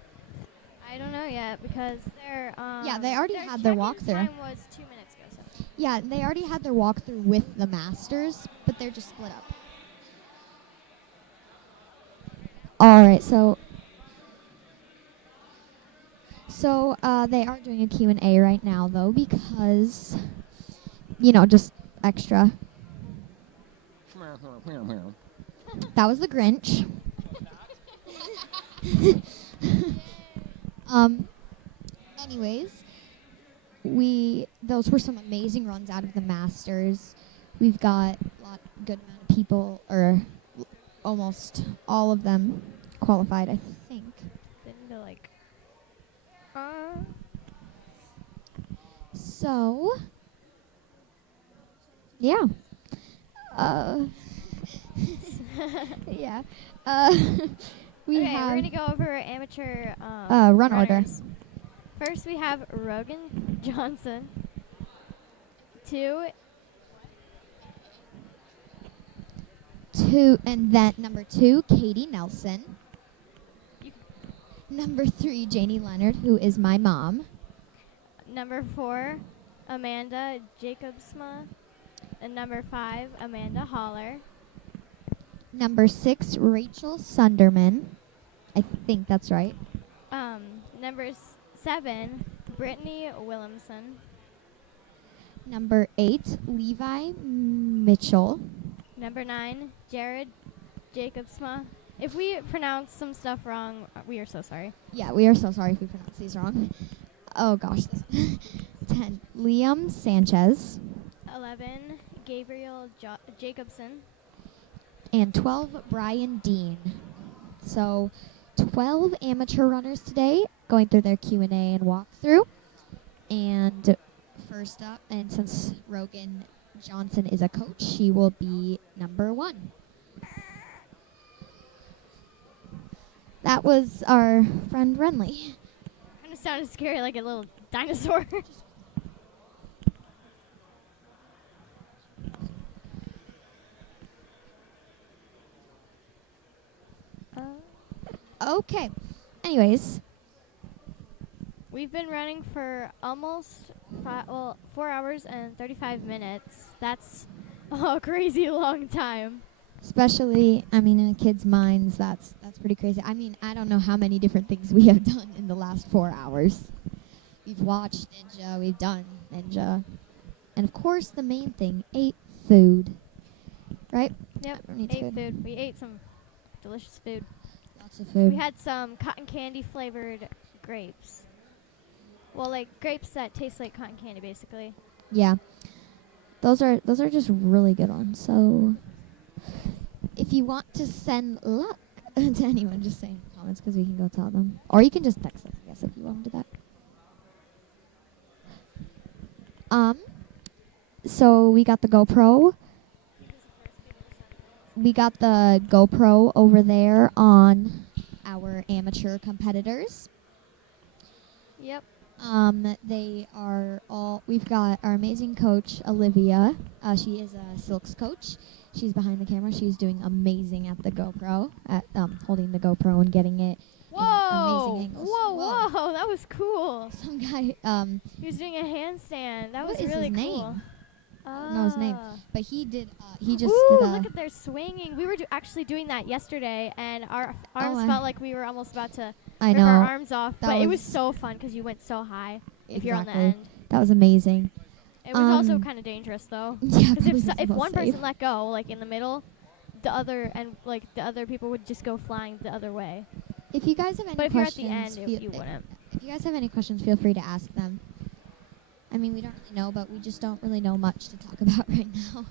I don't know yet because their Yeah, they already had their walkthrough. time was 2 minutes ago. So. Yeah, they already had their walkthrough with the Masters, but they're just split up. All right, so they are doing a Q&A right now, though, because, just extra. That was the Grinch. Anyways, those were some amazing runs out of the Masters. We've got a good amount of people, or almost all of them qualified, I think. So, yeah. Yeah. We're going to go over amateur run order. First, we have Rogan Johnson. 2, and then number 2, Katie Nelson. Number 3, Janie Leonard, who is my mom. Number 4, Amanda Jacobsma. And number 5, Amanda Holler. Number 6, Rachel Sunderman. I think that's right. Number 7, Brittany Williamson. Number 8, Levi Mitchell. Number 9, Jared Jacobsma. If we pronounce some stuff wrong, we are so sorry. Yeah, we are so sorry if we pronounce these wrong. Oh, gosh. 10, Liam Sanchez. 11, Gabriel Jacobson. And 12, Brian Dean. So 12 amateur runners today going through their Q&A and walkthrough. And first up, and since Rogan Johnson is a coach, she will be number 1. That was our friend Renly. Kind of sounded scary, like a little dinosaur. Okay. Anyways. We've been running for almost 4 hours and 35 minutes. That's a crazy long time. Especially, in a kid's minds, that's pretty crazy. I don't know how many different things we have done in the last 4 hours. We've watched Ninja, we've done Ninja. And of course, the main thing, ate food. Right? Yep, ate food. We ate some delicious food. Lots of food. We had some cotton candy flavored grapes. Well, like grapes that taste like cotton candy, basically. Yeah. Those are just really good ones. So if you want to send luck to anyone, just say in the comments because we can go tell them. Or you can just text us, I guess, if you want to do that. So we got the GoPro. We got the GoPro over there on our amateur competitors. Yep. We've got our amazing coach, Olivia. She is a Silks coach. She's behind the camera. She's doing amazing at the GoPro, holding the GoPro and getting it in amazing angles. Whoa, that was cool. Some guy, he was doing a handstand. That was what is really his cool. name? I don't know his name, but he did, he just Ooh, did look at their swinging. We were actually doing that yesterday, and our arms felt like we were almost about to rip our arms off. But it was so fun because you went so high if you're on the end. That was amazing. It was also kind of dangerous, though. Yeah, because if one person let go, like in the middle, the other people would just go flying the other way. If you guys have any but questions, if you're at the end, you wouldn't. If you guys have any questions, feel free to ask them. We don't really know, but we just don't really know much to talk about right now.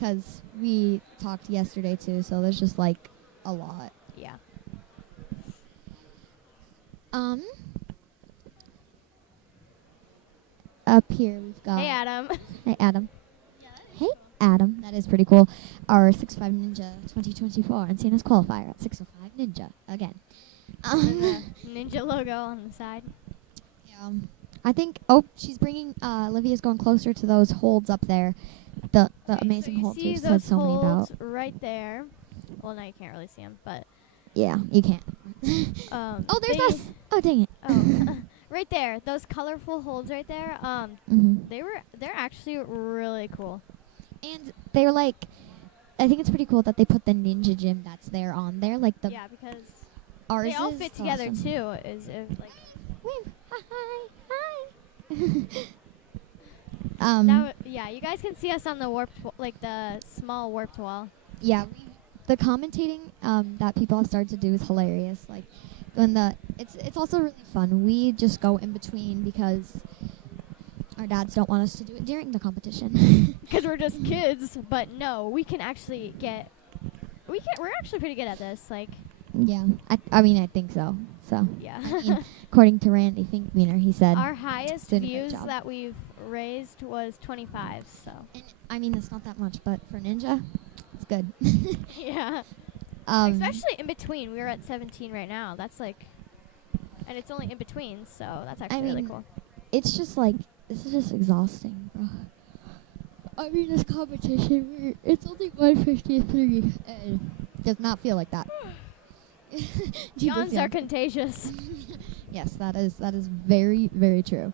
because we talked yesterday too, so there's just like a lot. Yeah. Up here we've got. Hey, Adam. Hey, Adam. Hey, Adam. That is pretty cool. Our 6'5 Ninja 2024 NCNS Qualifier at 6'5 Ninja again. And the ninja logo on the side. Yeah. I think. Oh, she's bringing. Olivia's going closer to those holds up there. The amazing so holds you we've see said those so many about. holds right there. Well, now you can't really see them, but. Yeah, you can't. Oh, there's they- us. Oh, dang it. Oh, right there. Those colorful holds right there. Mhm. They're actually really cool. And they're like, I think it's pretty cool that they put the ninja gym that's there on there, like the. Yeah, because ours they all is fit together awesome. too. Is like. Yeah, you guys can see us on the warped, like the small warped wall. Yeah, the commentating that people have started to do is hilarious. Like when it's also really fun. We just go in between because our dads don't want us to do it during the competition. Because we're just kids, but no, we can actually we're actually pretty good at this. Like. Yeah, I mean I think so. So Yeah. I mean, according to Randy Finkbeiner, he said Our highest doing a great views job. that we've raised was 25. So. And I mean it's not that much, but for Ninja, it's good. Yeah. Especially in between. We're at 17 right now. That's like, and it's only in between, so that's actually really cool. It's just like this is just exhausting, bro. I mean this competition, it's only 153, and does not feel like that. Yawns are contagious. Yes, that is very, very true.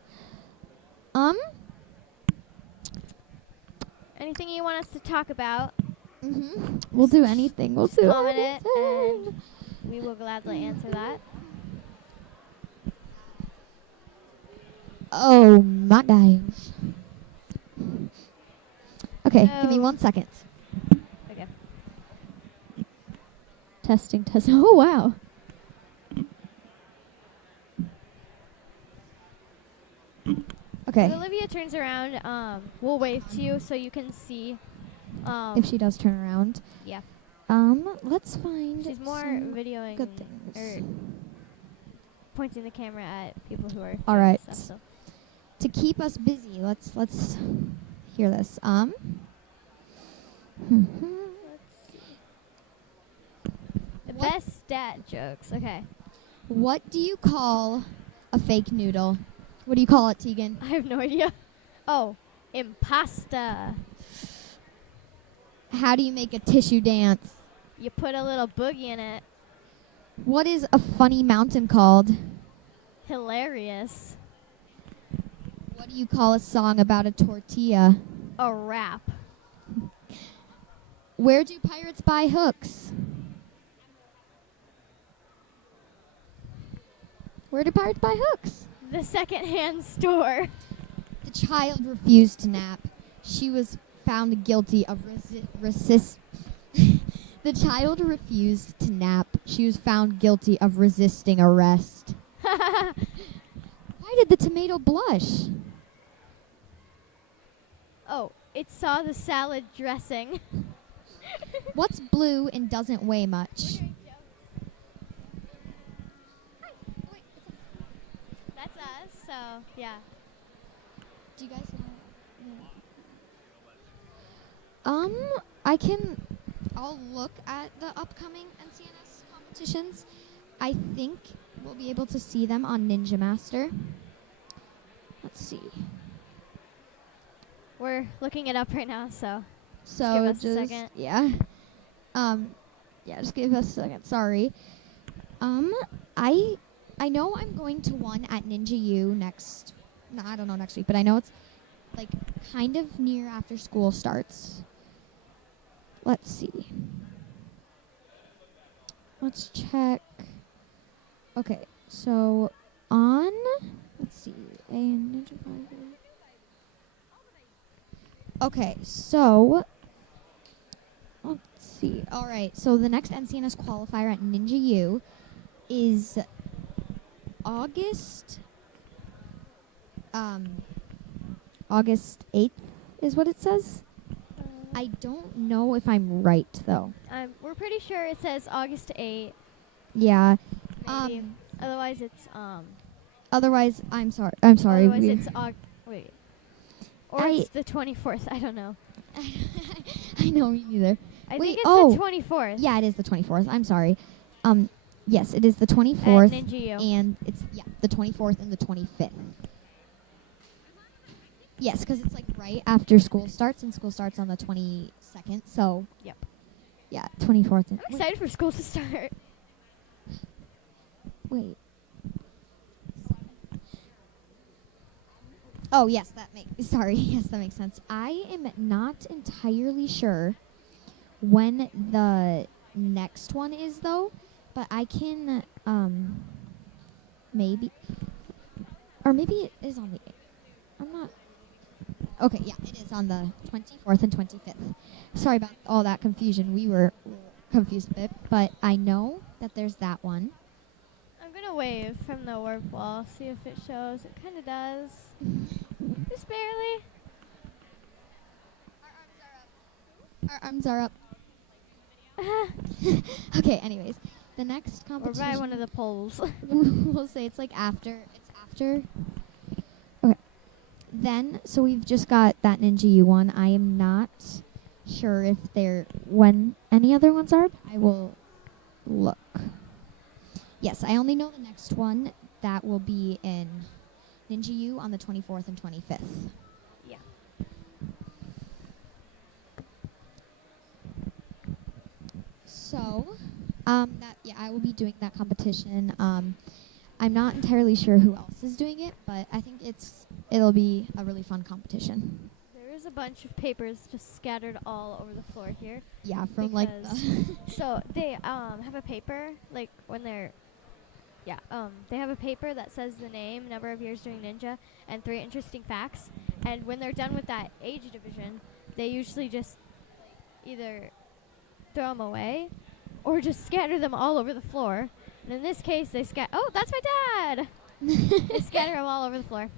Anything you want us to talk about? We'll do anything. We'll do Comment it, anything. and we will gladly answer that. Oh my gosh. Okay, give me No. 1 second. Okay. Testing. Oh, wow. Okay. When Olivia turns around, we'll wave to you so you can see. If she does turn around. Yeah. Let's find She's more some videoing good things. or pointing the camera at people who are All doing right. stuff. So. To keep us busy, let's hear this. The best stat jokes. Okay. What do you call a fake noodle? What do you call it, Tegan? I have no idea. Oh, impasta. How do you make a tissue dance? You put a little boogie in it. What is a funny mountain called? Hilarious. What do you call a song about a tortilla? A rap. Where do pirates buy hooks? Where do pirates buy hooks? The secondhand store. The child refused to nap. She was found guilty of resist. The child refused to nap. She was found guilty of resisting arrest. Why did the tomato blush? Oh, it saw the salad dressing. What's blue and doesn't weigh much? That's us, so yeah. Do you guys know? I'll look at the upcoming NCNS competitions. I think we'll be able to see them on Ninja Master. Let's see. We're looking it up right now, so So give us a second. Yeah. Yeah, just give us a second. Sorry. I know I'm going to one at Ninja U next. No, I don't know next week, but I know it's like kind of near after school starts. Let's see. Let's check. Okay, so on. Let's see. A Ninja Fighter. Okay, so let's see. All right, so the next NCNS qualifier at Ninja U is August 8th is what it says. I don't know if I'm right though. We're pretty sure it says August 8. Yeah. Maybe. Otherwise, it's Otherwise, I'm sorry. I'm sorry. Otherwise, we- it's wait. Or it's the 24th. I don't know. I know me neither. I Wait, think it's oh, the 24th. Yeah, it is the 24th. I'm sorry. Yes, it is the 24th. At NGU. And it's the 24th and the 25th. Yes, because it's like right after school starts, and school starts on the 22nd. So. Yep. Yeah, 24th. I'm excited for school to start. Wait. Oh yes, sorry. Yes, that makes sense. I am not entirely sure when the next one is though, but I can maybe, or maybe it is on the. I'm not. Okay, yeah, it is on the 24th and 25th. Sorry about all that confusion. We were confused a bit, but I know that there's that one. I'm gonna wave from the warp wall, see if it shows. It kind of does. Just barely. Our arms are up. Okay, anyways. The next Or competition. by one of the poles. We'll say it's like after. It's after. Okay. Then, so we've just got that Ninja U one. I am not sure if when any other ones are. I will look. Yes, I only know the next one. That will be in Ninja U on the 24th and 25th. Yeah. So, I will be doing that competition. I'm not entirely sure who else is doing it, but I think it'll be a really fun competition. There is a bunch of papers just scattered all over the floor here. Yeah, from like so they have a paper like when they're they have a paper that says the name, number of years doing ninja, and 3 interesting facts. And when they're done with that age division, they usually just either throw them away or just scatter them all over the floor. And in this case, they oh, that's my dad! They scatter them all over the floor.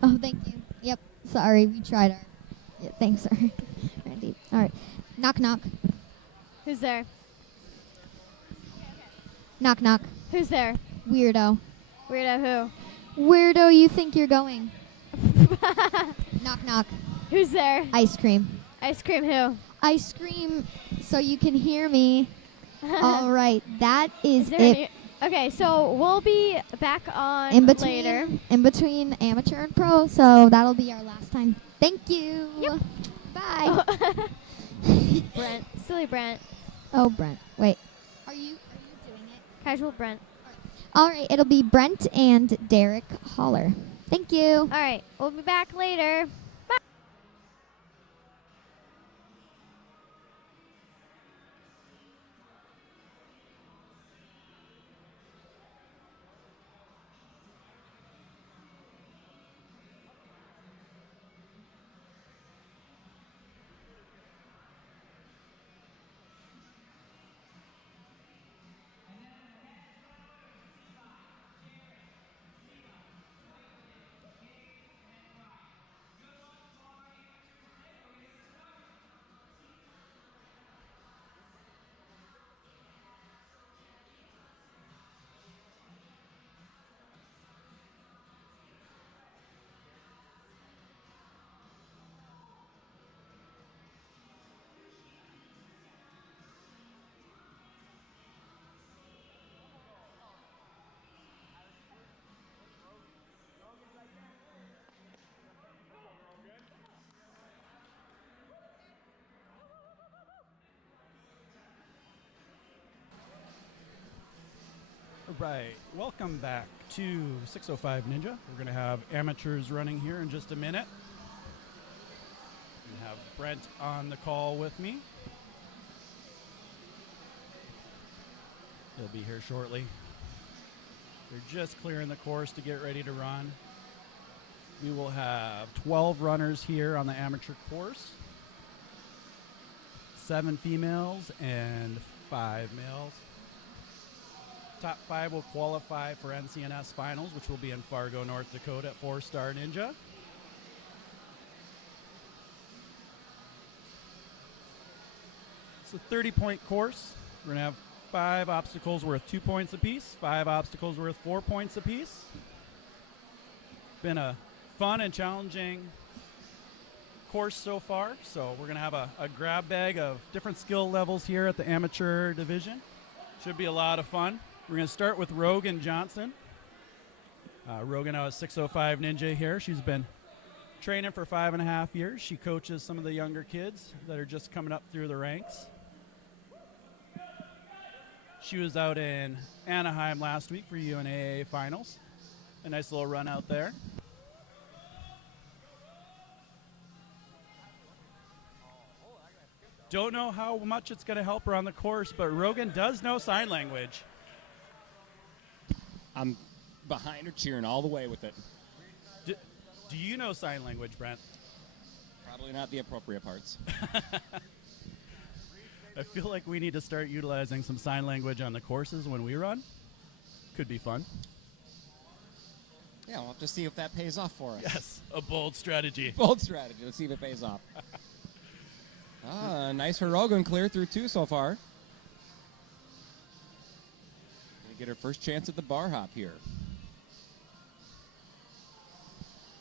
Oh, thank you. Yep. Sorry, we tried our. Yeah, thanks, sir. Randy. All right. Knock, knock. Who's there? Knock, knock. Who's there? Weirdo. Weirdo who? Where'do you think you're going? Knock, knock. Who's there? Ice cream. Ice cream who? Ice cream so you can hear me. All right. That is there it. Okay, so we'll be back on In between, later. In between amateur and pro, so that'll be our last time. Thank you. Yep. Bye. Brent. Silly Brent. Oh, Brent. Wait. Are you doing it? Casual Brent. All right. It'll be Brent and Derek Holler. Thank you. All right. We'll be back later. Bye. Right. Welcome back to 605 Ninja. We're going to have amateurs running here in just a minute. We have Brent on the call with me. He'll be here shortly. They're just clearing the course to get ready to run. We will have 12 runners here on the amateur course. 7 females and 5 males. Top 5 will qualify for NCNS finals, which will be in Fargo, North Dakota at 4 Star Ninja. It's a 30-point course. We're going to have 5 obstacles worth 2 points apiece, 5 obstacles worth 4 points apiece. Been a fun and challenging course so far. So we're going to have a grab bag of different skill levels here at the amateur division. Should be a lot of fun. We're going to start with Rogan Johnson. Rogan now is 605 Ninja here. She's been training for 5.5 years. She coaches some of the younger kids that are just coming up through the ranks. She was out in Anaheim last week for UNAA finals. A nice little run out there. Don't know how much it's going to help her on the course, but Rogan does know sign language. I'm behind her cheering all the way with it. Do you know sign language, Brent? Probably not the appropriate parts. I feel like we need to start utilizing some sign language on the courses when we run. Could be fun. Yeah, we'll have to see if that pays off for us. Yes, a bold strategy. Bold strategy. Let's see if it pays off. Nice for Rogan. Clear through 2 so far. Gonna get her first chance at the bar hop here.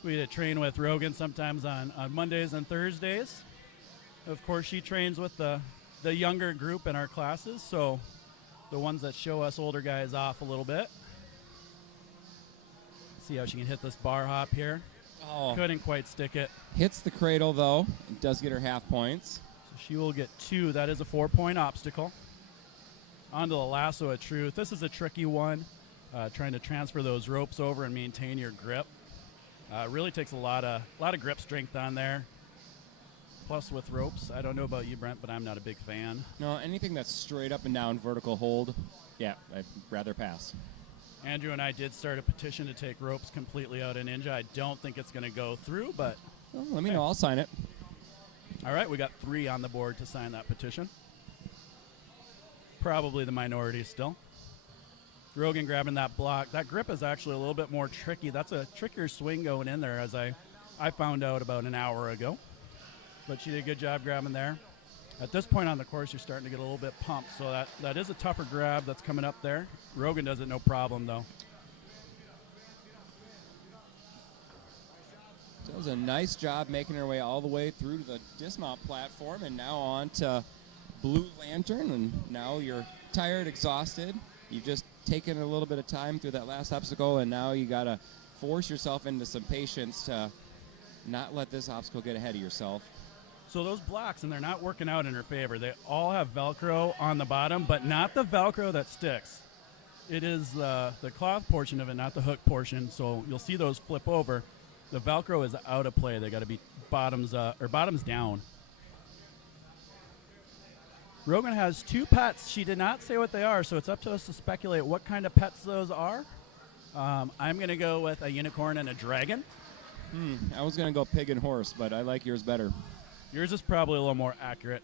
We get to train with Rogan sometimes on Mondays and Thursdays. Of course, she trains with the younger group in our classes, so the ones that show us older guys off a little bit. See how she can hit this bar hop here. Oh. Couldn't quite stick it. Hits the cradle, though. It does get her half points. So she will get 2. That is a 4-point obstacle. On to the lasso of truth. This is a tricky one, trying to transfer those ropes over and maintain your grip. Really takes a lot of grip strength on there. Plus with ropes, I don't know about you, Brent, but I'm not a big fan. No, anything that's straight up and down vertical hold, yeah, I'd rather pass. Andrew and I did start a petition to take ropes completely out of Ninja. I don't think it's going to go through, but... Well, let me know. I'll sign it. All right, we got 3 on the board to sign that petition. Probably the minority still. Rogan grabbing that block. That grip is actually a little bit more tricky. That's a trickier swing going in there, as I found out about an hour ago. But she did a good job grabbing there. At this point on the course, you're starting to get a little bit pumped, so that is a tougher grab that's coming up there. Rogan does it no problem, though. Does a nice job making her way all the way through to the dismount platform, and now on to Blue Lantern, and now you're tired, exhausted. You've just taken a little bit of time through that last obstacle, and now you got to force yourself into some patience to not let this obstacle get ahead of yourself. So those blocks, and they're not working out in her favor. They all have Velcro on the bottom, but not the Velcro that sticks. It is the cloth portion of it, not the hook portion. So you'll see those flip over. The Velcro is out of play. They got to be bottoms down. Rogan has 2 pets. She did not say what they are, so it's up to us to speculate what kind of pets those are. I'm going to go with a unicorn and a dragon. I was going to go pig and horse, but I like yours better. Yours is probably a little more accurate.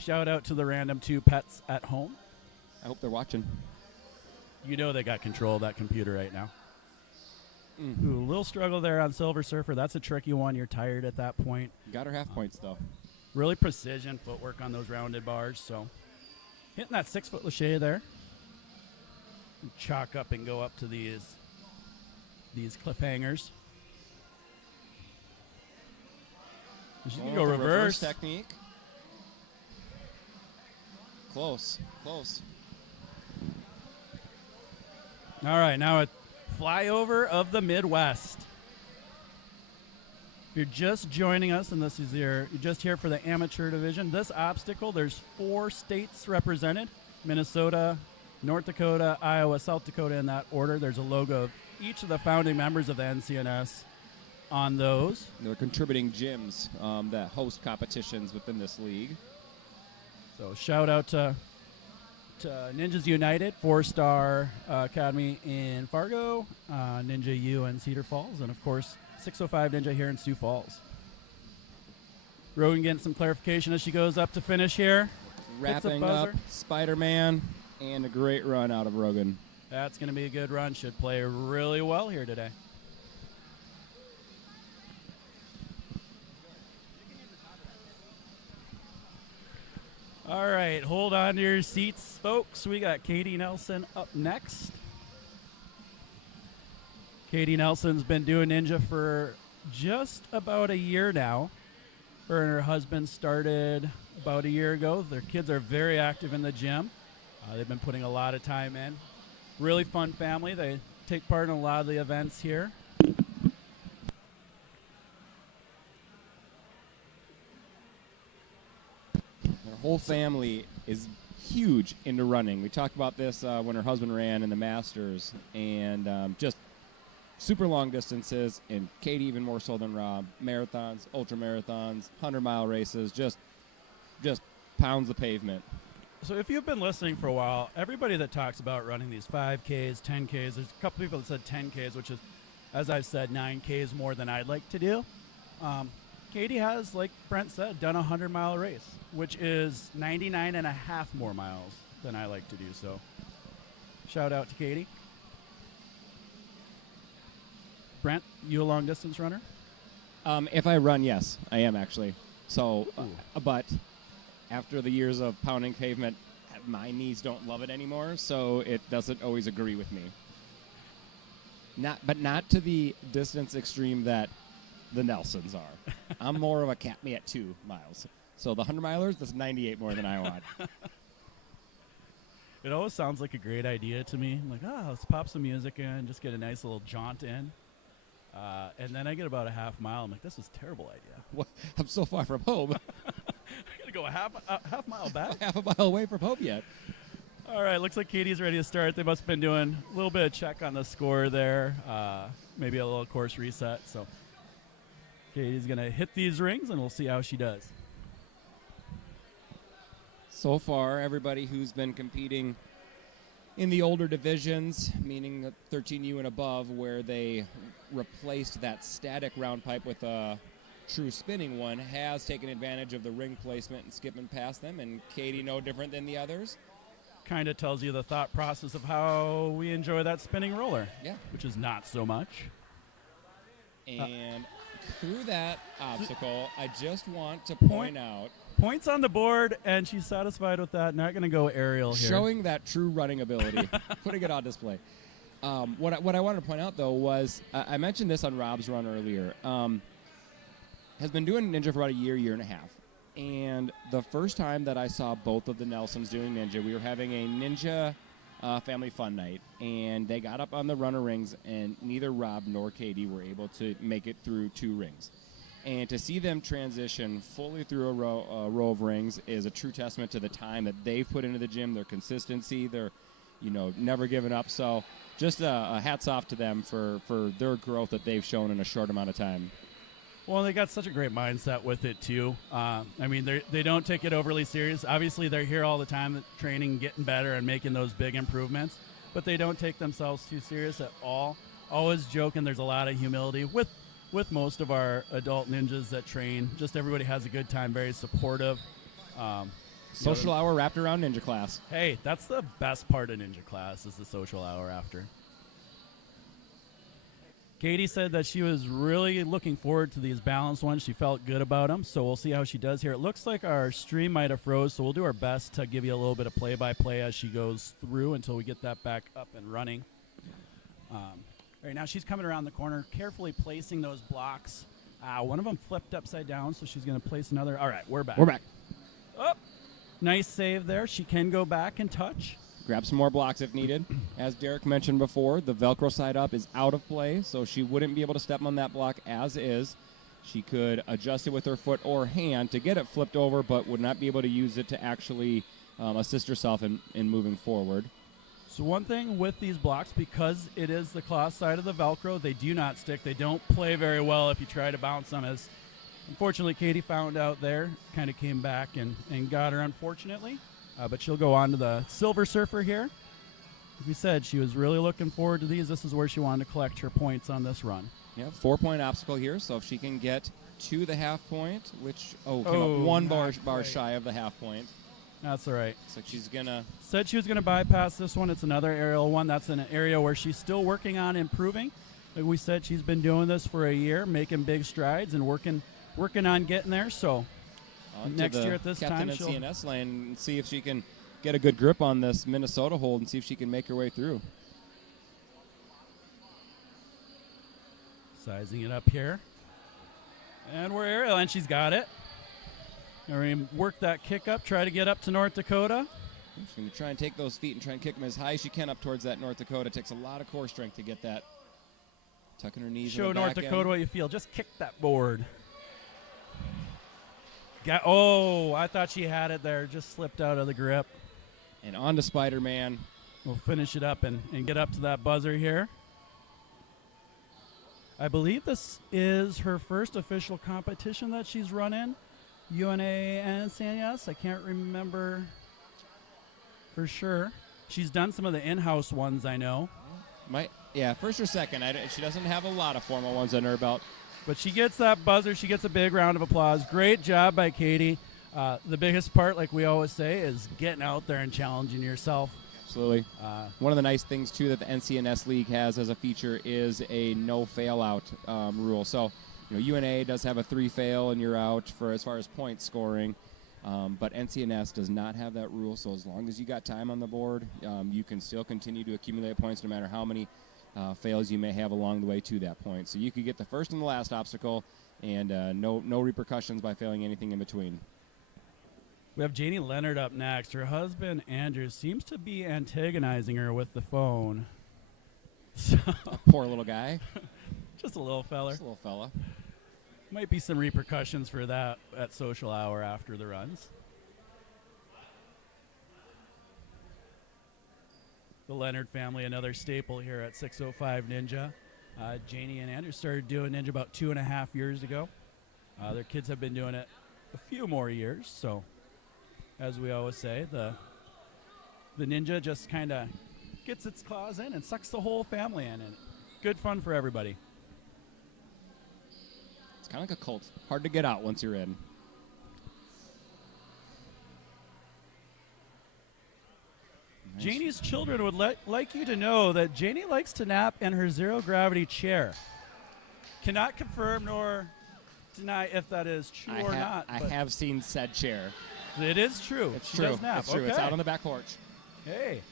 Shout out to the random 2 pets at home. I hope they're watching. You know they got control of that computer right now. Ooh, a little struggle there on Silver Surfer. That's a tricky one. You're tired at that point. Got her half points, though. Really precision footwork on those rounded bars. So hitting that 6-foot lache there. Chalk up and go up to these cliffhangers. She's going to go reverse. Technique. Close. All right, now a flyover of the Midwest. If you're just joining us and this is you're just here for the amateur division, this obstacle, there's 4 states represented: Minnesota, North Dakota, Iowa, South Dakota, in that order. There's a logo of each of the founding members of the NCNS on those. They're contributing gyms that host competitions within this league. So shout out to Ninjas United, 4-Star Academy in Fargo, Ninja U in Cedar Falls, and of course 605 Ninja here in Sioux Falls. Rogan getting some clarification as she goes up to finish here. Wrapping up Spider-Man, and a great run out of Rogan. That's going to be a good run. Should play really well here today. All right, hold on to your seats, folks. We got Katie Nelson up next. Katie Nelson's been doing ninja for just about a year now. Her and her husband started about a year ago. Their kids are very active in the gym. They've been putting a lot of time in. Really fun family. They take part in a lot of the events here. Their whole family is huge into running. We talked about this when her husband ran in the Masters, and just super long distances, and Katie even more so than Rob. Marathons, ultra marathons, 100-mile races, just pounds the pavement. So if you've been listening for a while, everybody that talks about running these 5Ks, 10Ks, there's a couple people that said 10Ks, which is, as I've said, 9Ks more than I'd like to do. Katie has, like Brent said, done a 100-mile race, which is 99 and a half more miles than I like to do. So shout out to Katie. Brent, you a long distance runner? If I run, yes, I am actually. So, but after the years of pounding pavement, my knees don't love it anymore, so it doesn't always agree with me. Not to the distance extreme that the Nelsons are. I'm more of a cap me at 2 miles. So the 100-milers, that's 98 more than I want. It always sounds like a great idea to me. I'm like, let's pop some music in, just get a nice little jaunt in. And then I get about a half mile. I'm like, this is a terrible idea. What? I'm so far from home. I got to go a half mile back. Half a mile away from home yet. All right, looks like Katie's ready to start. They must have been doing a little bit of check on the score there, maybe a little course reset. So Katie's going to hit these rings, and we'll see how she does. So far, everybody who's been competing in the older divisions, meaning the 13U and above, where they replaced that static round pipe with a true spinning one, has taken advantage of the ring placement and skipping past them, and Katie no different than the others. Kind of tells you the thought process of how we enjoy that spinning roller, yeah, which is not so much. And through that obstacle, I just want to point out points on the board, and she's satisfied with that. Not going to go aerial here. Showing that true running ability, putting it on display. What I wanted to point out, though, was I mentioned this on Rob's run earlier. Has been doing ninja for about a year and a half. And the first time that I saw both of the Nelsons doing ninja, we were having a ninja family fun night, and they got up on the runner rings, and neither Rob nor Katie were able to make it through 2 rings. And to see them transition fully through a row of rings is a true testament to the time that they've put into the gym, their consistency, their, never giving up. So just a hats off to them for their growth that they've shown in a short amount of time. Well, they got such a great mindset with it, too. I mean, they don't take it overly serious. Obviously, they're here all the time, training, getting better, and making those big improvements. But they don't take themselves too serious at all. Always joking. There's a lot of humility with most of our adult ninjas that train. Just everybody has a good time, very supportive. Social hour wrapped around ninja class. Hey, that's the best part of ninja class is the social hour after. Katie said that she was really looking forward to these balanced ones. She felt good about them, so we'll see how she does here. It looks like our stream might have froze, so we'll do our best to give you a little bit of play-by-play as she goes through until we get that back up and running. Right now she's coming around the corner, carefully placing those blocks. One of them flipped upside down, so she's going to place another. All right, we're back. We're back. Oh, nice save there. She can go back and touch. Grab some more blocks if needed. As Derek mentioned before, the Velcro side up is out of play, so she wouldn't be able to step on that block as is. She could adjust it with her foot or hand to get it flipped over, but would not be able to use it to actually assist herself in moving forward. So one thing with these blocks, because it is the cloth side of the Velcro, they do not stick. They don't play very well if you try to bounce them, as unfortunately Katie found out there. Kind of came back and got her, unfortunately. But she'll go on to the Silver Surfer here. Like we said, she was really looking forward to these. This is where she wanted to collect her points on this run. Yeah, 4-point obstacle here, so if she can get to the half point, which, came up one bar shy of the half point. That's all right. So she's going to... Said she was going to bypass this one. It's another aerial one. That's an area where she's still working on improving. Like we said, she's been doing this for a year, making big strides and working on getting there. So On Next to the year at this Captain time, she'll NCNS lane and see if she can get a good grip on this Minnesota hold and see if she can make her way through. sizing it up here. And we're aerial, and she's got it. And we're going to work that kick up, try to get up to North Dakota. She's going to try and take those feet and try and kick them as high as she can up towards that North Dakota. It takes a lot of core strength to get that. Tucking her knees in Show the North back Dakota end. what you feel. Just kick that board. Oh, I thought she had it there. Just slipped out of the grip. And on to Spider-Man. We'll finish it up and get up to that buzzer here. I believe this is her first official competition that she's run in. UNA and NCNS. I can't remember for sure. She's done some of the in-house ones, I know. Yeah, first or second. She doesn't have a lot of formal ones under her belt. But she gets that buzzer. She gets a big round of applause. Great job by Katie. The biggest part, like we always say, is getting out there and challenging yourself. Absolutely. One of the nice things, too, that the NCNS League has as a feature is a no-fail-out rule. So, UNA does have a 3-fail and you're out for as far as point scoring. But NCNS does not have that rule. So as long as you got time on the board, you can still continue to accumulate points no matter how many fails you may have along the way to that point. So you could get the first and the last obstacle and no repercussions by failing anything in between. We have Janie Leonard up next. Her husband, Andrew, seems to be antagonizing her with the phone. So Poor little guy. Just a little feller. Just a little fella. Might be some repercussions for that at social hour after the runs. The Leonard family, another staple here at 605 Ninja. Janie and Andrew started doing Ninja about 2.5 years ago. Their kids have been doing it a few more years, so as we always say, the Ninja just kind of gets its claws in and sucks the whole family in, and good fun for everybody. It's kind of like a cult. Hard to get out once you're in. Nice. Janie's children would like you to know that Janie likes to nap in her zero-gravity chair. Cannot confirm nor deny if that is true or not. I have seen said chair. It is true. It's she true. Does nap. It's true. Okay. It's out on the back porch. Hey.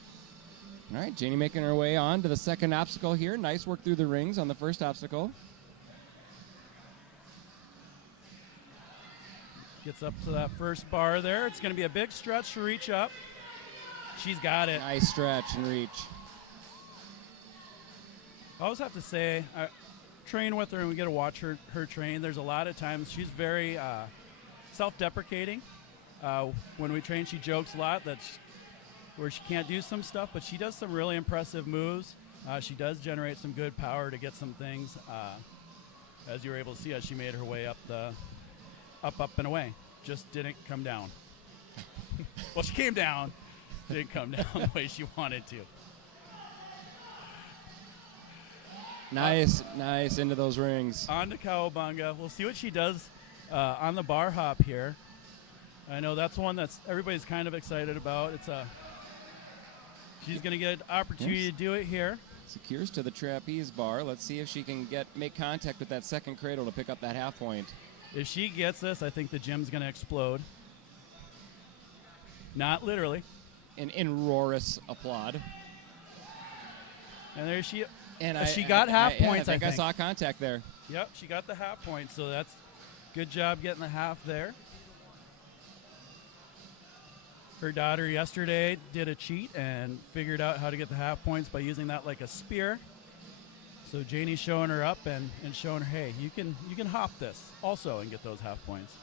All right, Janie making her way on to the second obstacle here. Nice work through the rings on the first obstacle. Gets up to that first bar there. It's going to be a big stretch to reach up. She's got it. Nice stretch and reach. I always have to say, I train with her and we get to watch her train. There's a lot of times she's very self-deprecating. When we train, she jokes a lot where she can't do some stuff, but she does some really impressive moves. She does generate some good power to get some things. As you were able to see, as she made her way up and away. Just didn't come down. Well, she came down. Didn't come down the way she wanted to. Nice into those rings. On to Cowabunga. We'll see what she does on the bar hop here. I know that's one that's everybody's kind of excited about. She's going to get an opportunity to do it here. Secures to the trapeze bar. Let's see if she can make contact with that second cradle to pick up that half point. If she gets this, I think the gym's going to explode. Not literally. In roarous applaud. And there she she got half points, I think I saw contact there. Yep, she got the half point, so that's good job getting the half there. Her daughter yesterday did a cheat and figured out how to get the half points by using that like a spear. So Janie's showing her up and showing her, hey, you can hop this also and get those half points.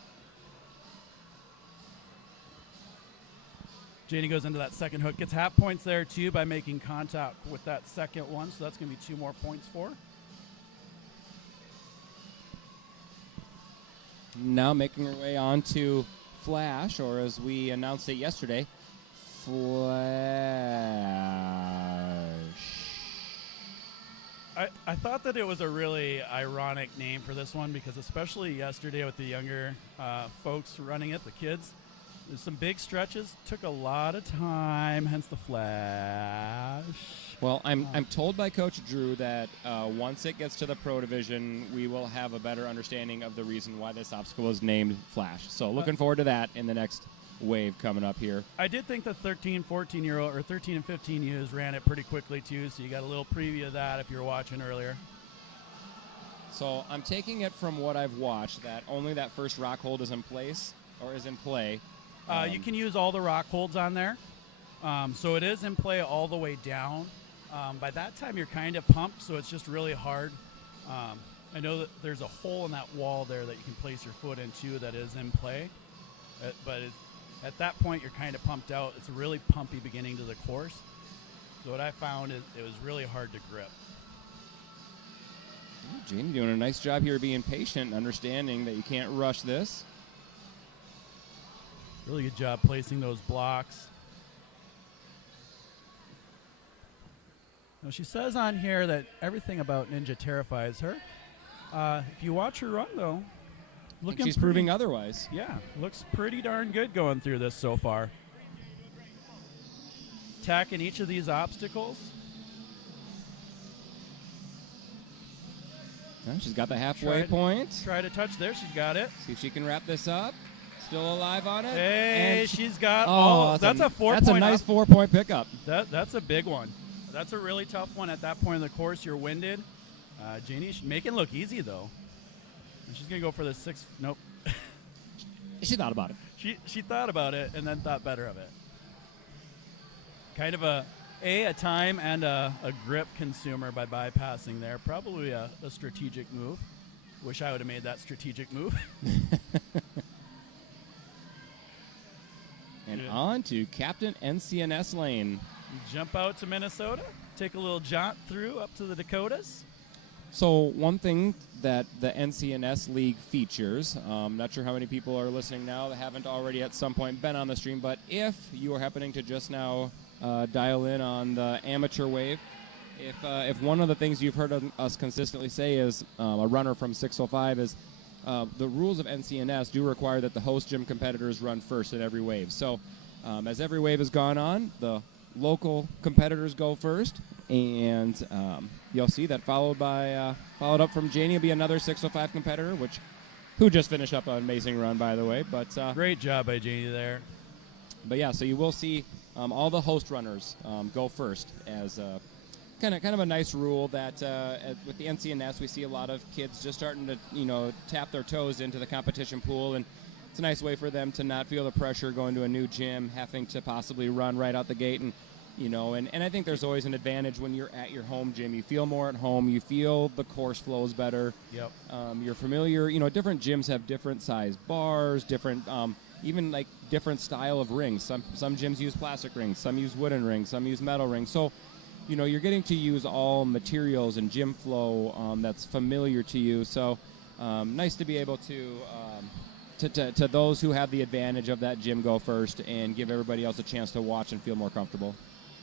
Janie goes into that second hook, gets half points there too by making contact with that second one, so that's going to be 2 more points for her. Now making her way on to Flash, or as we announced it yesterday, Flash. I thought that it was a really ironic name for this one because especially yesterday with the younger folks running it, the kids, There's some big stretches. Took a lot of time, hence the flash. Well, I'm told by Coach Drew that once it gets to the pro division, we will have a better understanding of the reason why this obstacle is named Flash. So looking forward to that in the next wave coming up here. I did think the 13, 14-year-old or 13 and 15 years ran it pretty quickly too, so you got a little preview of that if you were watching earlier. So I'm taking it from what I've watched that only that first rock hold is in place or is in play. You can use all the rock holds on there. So it is in play all the way down. By that time, you're kind of pumped, so it's just really hard. I know that there's a hole in that wall there that you can place your foot into that is in play. But at that point, you're kind of pumped out. It's a really pumpy beginning to the course. So what I found is it was really hard to grip. Janie doing a nice job here being patient and understanding that you can't rush this. Really good job placing those blocks. Now she says on here that everything about Ninja terrifies her. If you watch her run, though, looking she's pretty, proving otherwise. Yeah, looks pretty darn good going through this so far. Attacking each of these obstacles. She's got the halfway point. Try to touch there. She's got it. See if she can wrap this up. Still alive on it. Hey, and she's got. That's a 4 point. That's a nice 4-point pickup. That's a big one. That's a really tough one at that point in the course. You're winded. Janie's making it look easy though. And she's gonna go for the 6. Nope. She thought about it. She thought about it and then thought better of it. Kind of a time and a grip consumer by bypassing there. Probably a strategic move. Wish I would have made that strategic move. And on to Captain NCNS lane. Jump out to Minnesota. Take a little jaunt through up to the Dakotas. So one thing that the NCNS League features, not sure how many people are listening now that haven't already at some point been on the stream, but if you are happening to just now dial in on the amateur wave, if one of the things you've heard us consistently say is a runner from 605 is the rules of NCNS do require that the host gym competitors run first at every wave. So as every wave has gone on, the local competitors go first, and you'll see that followed up from Janie will be another 605 competitor, who just finished up an amazing run, by the way. But great job by Janie there. But yeah, so you will see all the host runners go first as kind of a nice rule that with the NCNS we see a lot of kids just starting to tap their toes into the competition pool, and it's a nice way for them to not feel the pressure going to a new gym, having to possibly run right out the gate, and I think there's always an advantage when you're at your home gym. You feel more at home. You feel the course flows better. Yep. You're familiar. Different gyms have different size bars, different even like different style of rings. Some gyms use plastic rings, some use wooden rings, some use metal rings. So you're getting to use all materials and gym flow that's familiar to you. So nice to be able to those who have the advantage of that gym go first and give everybody else a chance to watch and feel more comfortable.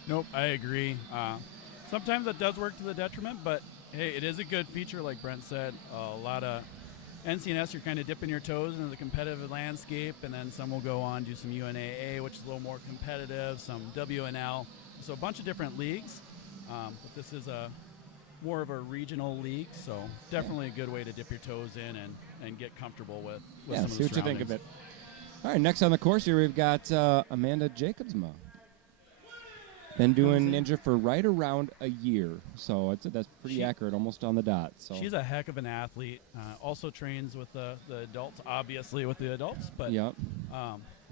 Nope, I agree. Sometimes that does work to the detriment, but hey, it is a good feature, like Brent said. A lot of NCNS, you're kind of dipping your toes into the competitive landscape, and then some will go on do some UNAA, which is a little more competitive, some WNL. So a bunch of different leagues, but this is more of a regional league, so definitely a good way to dip your toes in and get comfortable with some of the see what you think of surroundings. it. All right, next on the course here we've got Amanda Jacobsma. Been doing Ninja for right around a year, so that's pretty accurate, almost on the dot. So she's a heck of an athlete. Also trains with the adults, obviously with the adults, but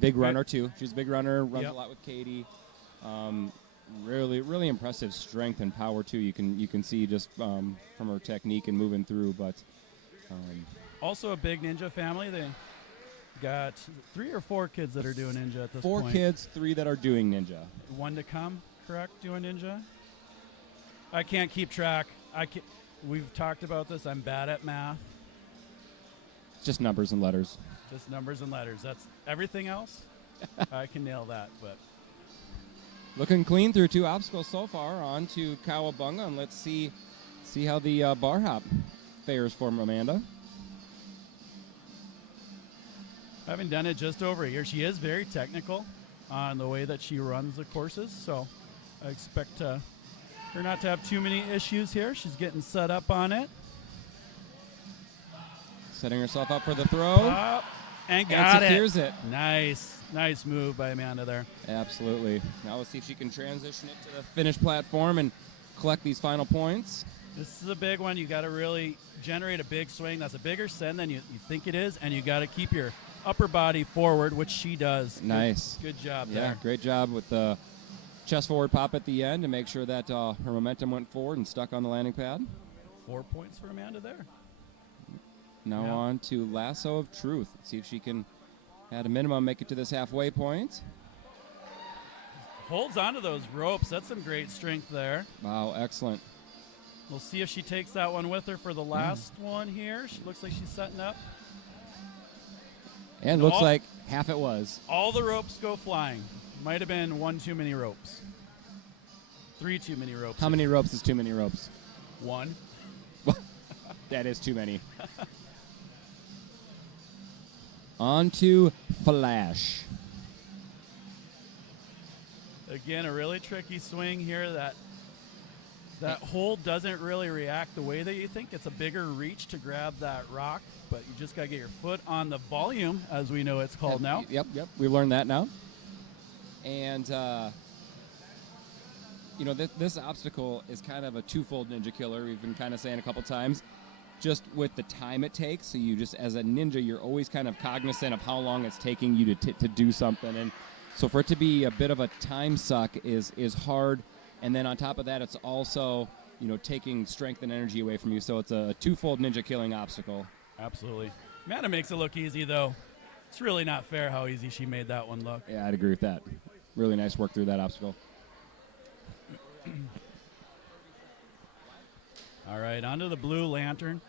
big runner too. She's a big runner. Runs Yep. a lot with Katie. Really impressive strength and power too. You can see just from her technique and moving through. But also a big Ninja family. They got 3 or 4 kids that are doing Ninja at this 4 point. kids, 3 that are doing Ninja. 1 to come, correct? Doing Ninja. I can't keep track. We've talked about this. I'm bad at math. Just numbers and letters. Just numbers and letters. That's everything else. I can nail that, but. Looking clean through 2 obstacles so far. On to Cowabunga, and let's see how the bar hop fares for Amanda. Having done it just over a year, she is very technical on the way that she runs the courses, so I expect her not to have too many issues here. She's getting set up on it. Setting herself up for the throw. And got secures it. Nice move by Amanda there. Absolutely. Now let's see if she can transition it to the finish platform and collect these final points. This is a big one. You got to really generate a big swing. That's a bigger send than you think it is, and you got to keep your upper body forward, which she does. Nice. Good job Yeah, there. great job with the chest forward pop at the end to make sure that her momentum went forward and stuck on the landing pad. 4 points for Amanda there. Now Yeah. on to Lasso of Truth. Let's see if she can, at a minimum, make it to this halfway point. Holds onto those ropes. That's some great strength there. Wow, excellent. We'll see if she takes that one with her for the last one here. She looks like she's setting up. And looks like half it was. All the ropes go flying. Might have been 1 too many ropes. 3 too many ropes. How many ropes is too many ropes? 1. That is too many. On to Flash. Again, a really tricky swing here. That hold doesn't really react the way that you think. It's a bigger reach to grab that rock, but you just got to get your foot on the volume, as we know it's called now. Yep. We learned that now. And, this obstacle is kind of a twofold ninja killer. We've been kind of saying a couple times. Just with the time it takes, so you just, as a ninja, you're always kind of cognizant of how long it's taking you to do something. And so for it to be a bit of a time suck is hard. And then on top of that, it's also, taking strength and energy away from you. So it's a twofold ninja killing obstacle. Absolutely. Amanda makes it look easy, though. It's really not fair how easy she made that one look. Yeah, I'd agree with that. Really nice work through that obstacle. All right, onto the blue lantern.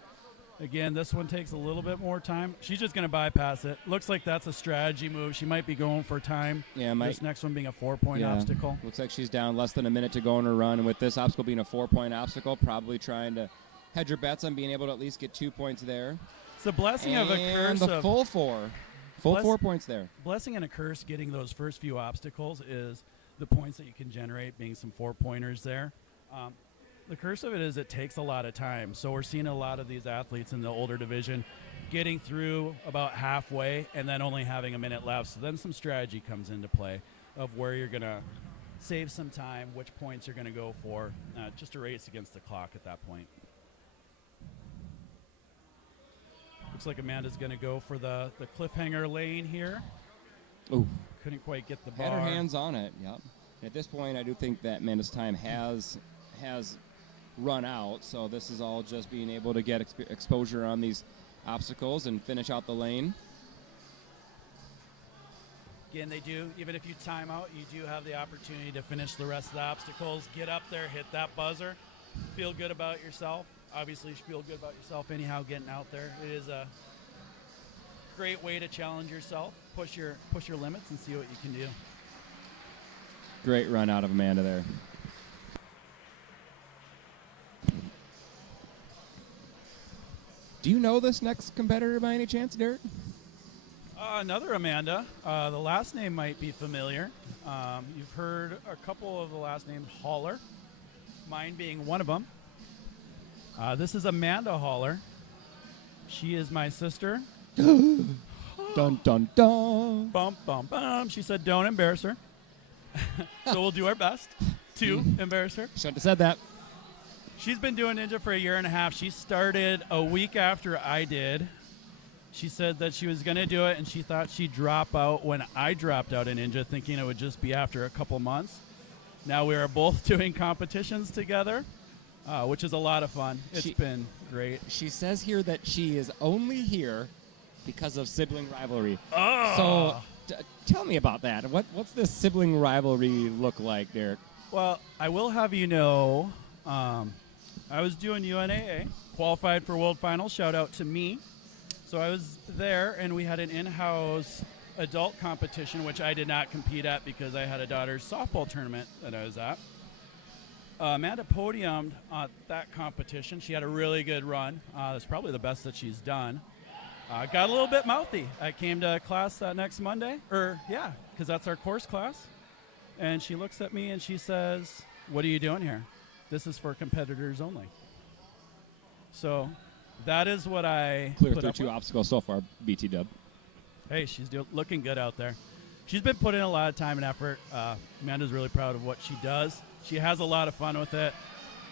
Again, this one takes a little bit more time. She's just going to bypass it. Looks like that's a strategy move. She might be going for time. Yeah, this next one being a 4-point obstacle. Looks like she's down less than a minute to go in her run. And with this obstacle being a 4-point obstacle, probably trying to hedge her bets on being able to at least get 2 points there. It's a blessing of a curse. And the full 4. Full 4 points there. Blessing and a curse getting those first few obstacles is the points that you can generate, being some 4-pointers there. The curse of it is it takes a lot of time. So we're seeing a lot of these athletes in the older division getting through about halfway and then only having a minute left. So then some strategy comes into play of where you're going to save some time, which points you're going to go for, just a race against the clock at that point. Looks like Amanda's going to go for the cliffhanger lane here. Ooh. Couldn't quite get the bar. Had her hands on it, yep. At this point, I do think that Amanda's time has run out, so this is all just being able to get exposure on these obstacles and finish out the lane. Again, they do, even if you time out, you do have the opportunity to finish the rest of the obstacles, get up there, hit that buzzer, feel good about yourself. Obviously, you should feel good about yourself anyhow getting out there. It is a great way to challenge yourself, push your limits, and see what you can do. Great run out of Amanda there. Do you know this next competitor by any chance, Derek? Another Amanda. The last name might be familiar. You've heard a couple of the last names, Haller, mine being one of them. This is Amanda Haller. She is my sister. Dun, dun, dun. Bum, bum, bum. She said don't embarrass her. So we'll do our best to embarrass her. Shouldn't have said that. She's been doing ninja for 1.5 years. She started a week after I did. She said that she was going to do it, and she thought she'd drop out when I dropped out of ninja, thinking it would just be after a couple months. Now we are both doing competitions together, which is a lot of fun. It's been great. She says here that she is only here because of sibling rivalry. Oh. So tell me about that. What's this sibling rivalry look like, Derek? Well, I will have you know, I was doing UNAA, qualified for World Finals. Shout out to me. So I was there, and we had an in-house adult competition, which I did not compete at because I had a daughter's softball tournament that I was at. Amanda podiumed at that competition. She had a really good run. That's probably the best that she's done. Got a little bit mouthy. I came to class next Monday, because that's our course class. And she looks at me and she says, "What are you doing here? This is for competitors only." So that is what I Clear put through up 2 with. obstacles so far, BT Dub. Hey, she's looking good out there. She's been putting in a lot of time and effort. Amanda's really proud of what she does. She has a lot of fun with it.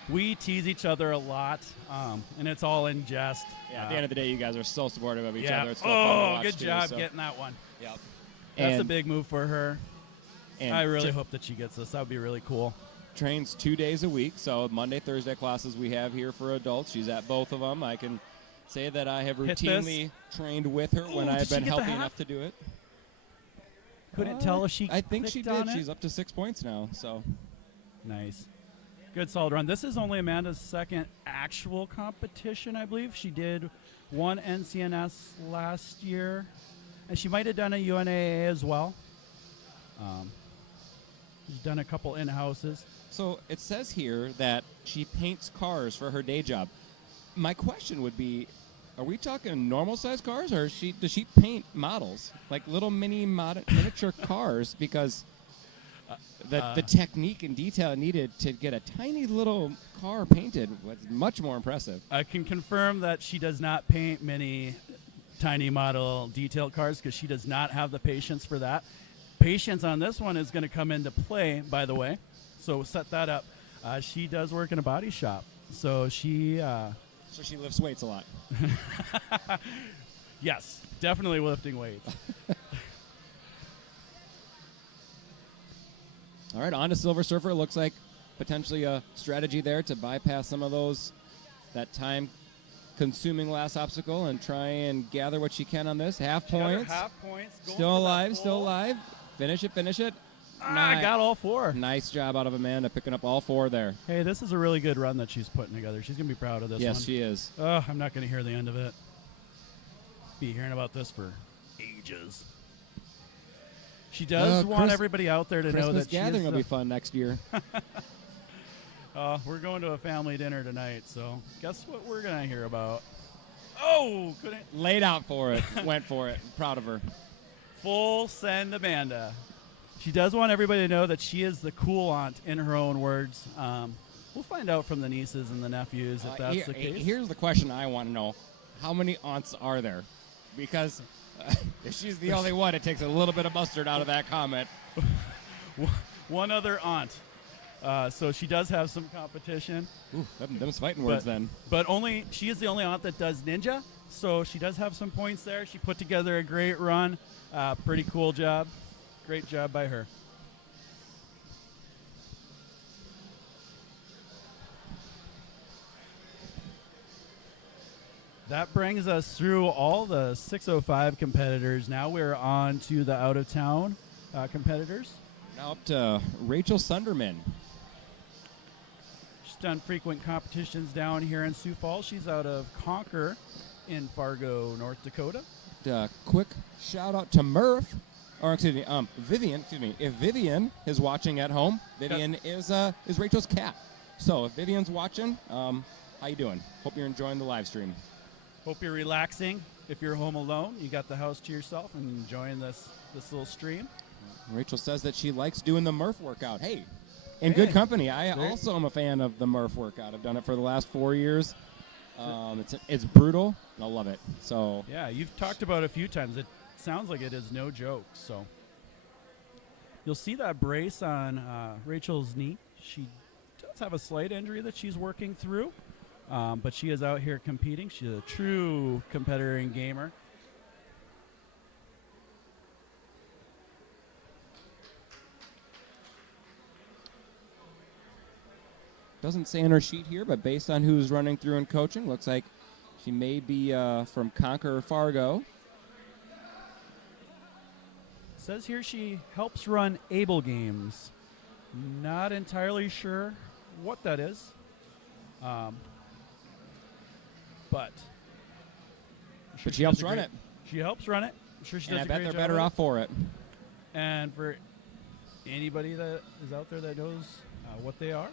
We tease each other a lot, and it's all in jest. Yeah, at the end of the day, you guys are so supportive of each yeah. other. It's so fun to watch Good too, job so. getting that one. Yep. That's a And- big move for her. and I really hope that she gets this. That would be really cool. Trains 2 days a week, so Monday, Thursday classes we have here for adults. She's at both of them. I can say that I have Hit routinely trained with her when Ooh, I've did she been get the healthy half? enough to do it. Couldn't tell if she I think she clicked did. on it. She's up to 6 points now, so. Nice. Good solid run. This is only Amanda's second actual competition, I believe. She did one NCNS last year, and she might have done a UNAA as well. She's done a couple in-houses. So it says here that she paints cars for her day job. My question would be, are we talking normal-sized cars, or does she paint models, like little miniature cars? Because the technique and detail needed to get a tiny little car painted was much more impressive. I can confirm that she does not paint many tiny model detailed cars because she does not have the patience for that. Patience on this one is going to come into play, by the way. So set that up. She does work in a body shop, so she. So she lifts weights a lot. Yes, definitely lifting weights. All right, on to Silver Surfer. Looks like potentially a strategy there to bypass some of that time-consuming last obstacle and try and gather what she can on this. Half She got her points. half points. Going Still for that alive, still goal. alive. Finish it. I got all 4. Nice job out of Amanda picking up all 4 there. Hey, this is a really good run that she's putting together. She's going to be proud of this one. Yes, she is. I'm not going to hear the end of it. Be hearing about this for ages. She does want everybody out there to know Christmas that gathering she is will be fun next year. we're going to a family dinner tonight, so guess what we're going to hear about? Oh, couldn't. Laid out for it. Went for it. Proud of her. Full send Amanda. She does want everybody to know that she is the cool aunt, in her own words. We'll find out from the nieces and the nephews if that's the case. Here's the question I want to know. How many aunts are there? Because if she's the only one, it takes a little bit of mustard out of that comment. One other aunt. So she does have some competition. Ooh, them's fighting words then. But she is the only aunt that does ninja, so she does have some points there. She put together a great run. Pretty cool job. Great job by her. That brings us through all the 605 competitors. Now we're on to the out-of-town competitors. Now up to Rachel Sunderman. She's done frequent competitions down here in Sioux Falls. She's out of Concord in Fargo, North Dakota. Quick shout out to Murph. Or excuse me, Vivian. Excuse me. If Vivian is watching at home, Vivian is Rachel's cat. So if Vivian's watching, how you doing? Hope you're enjoying the live stream. Hope you're relaxing. If you're home alone, you got the house to yourself and enjoying this little stream. Rachel says that she likes doing the Murph workout. Hey, in good company. I also am a fan of the Murph workout. I've done it for the last 4 years. It's brutal, and I love it. So yeah, you've talked about it a few times. It sounds like it is no joke. So you'll see that brace on Rachel's knee. She does have a slight injury that she's working through, but she is out here competing. She's a true competitor and gamer. doesn't say on her sheet here, but based on who's running through and coaching, looks like she may be from Concord or Fargo. Says here she helps run Able Games. Not entirely sure what that is. But she helps run it. She helps run it. I'm sure she And does I bet a great they're job better with off for it. And for anybody that is out there that knows what they are,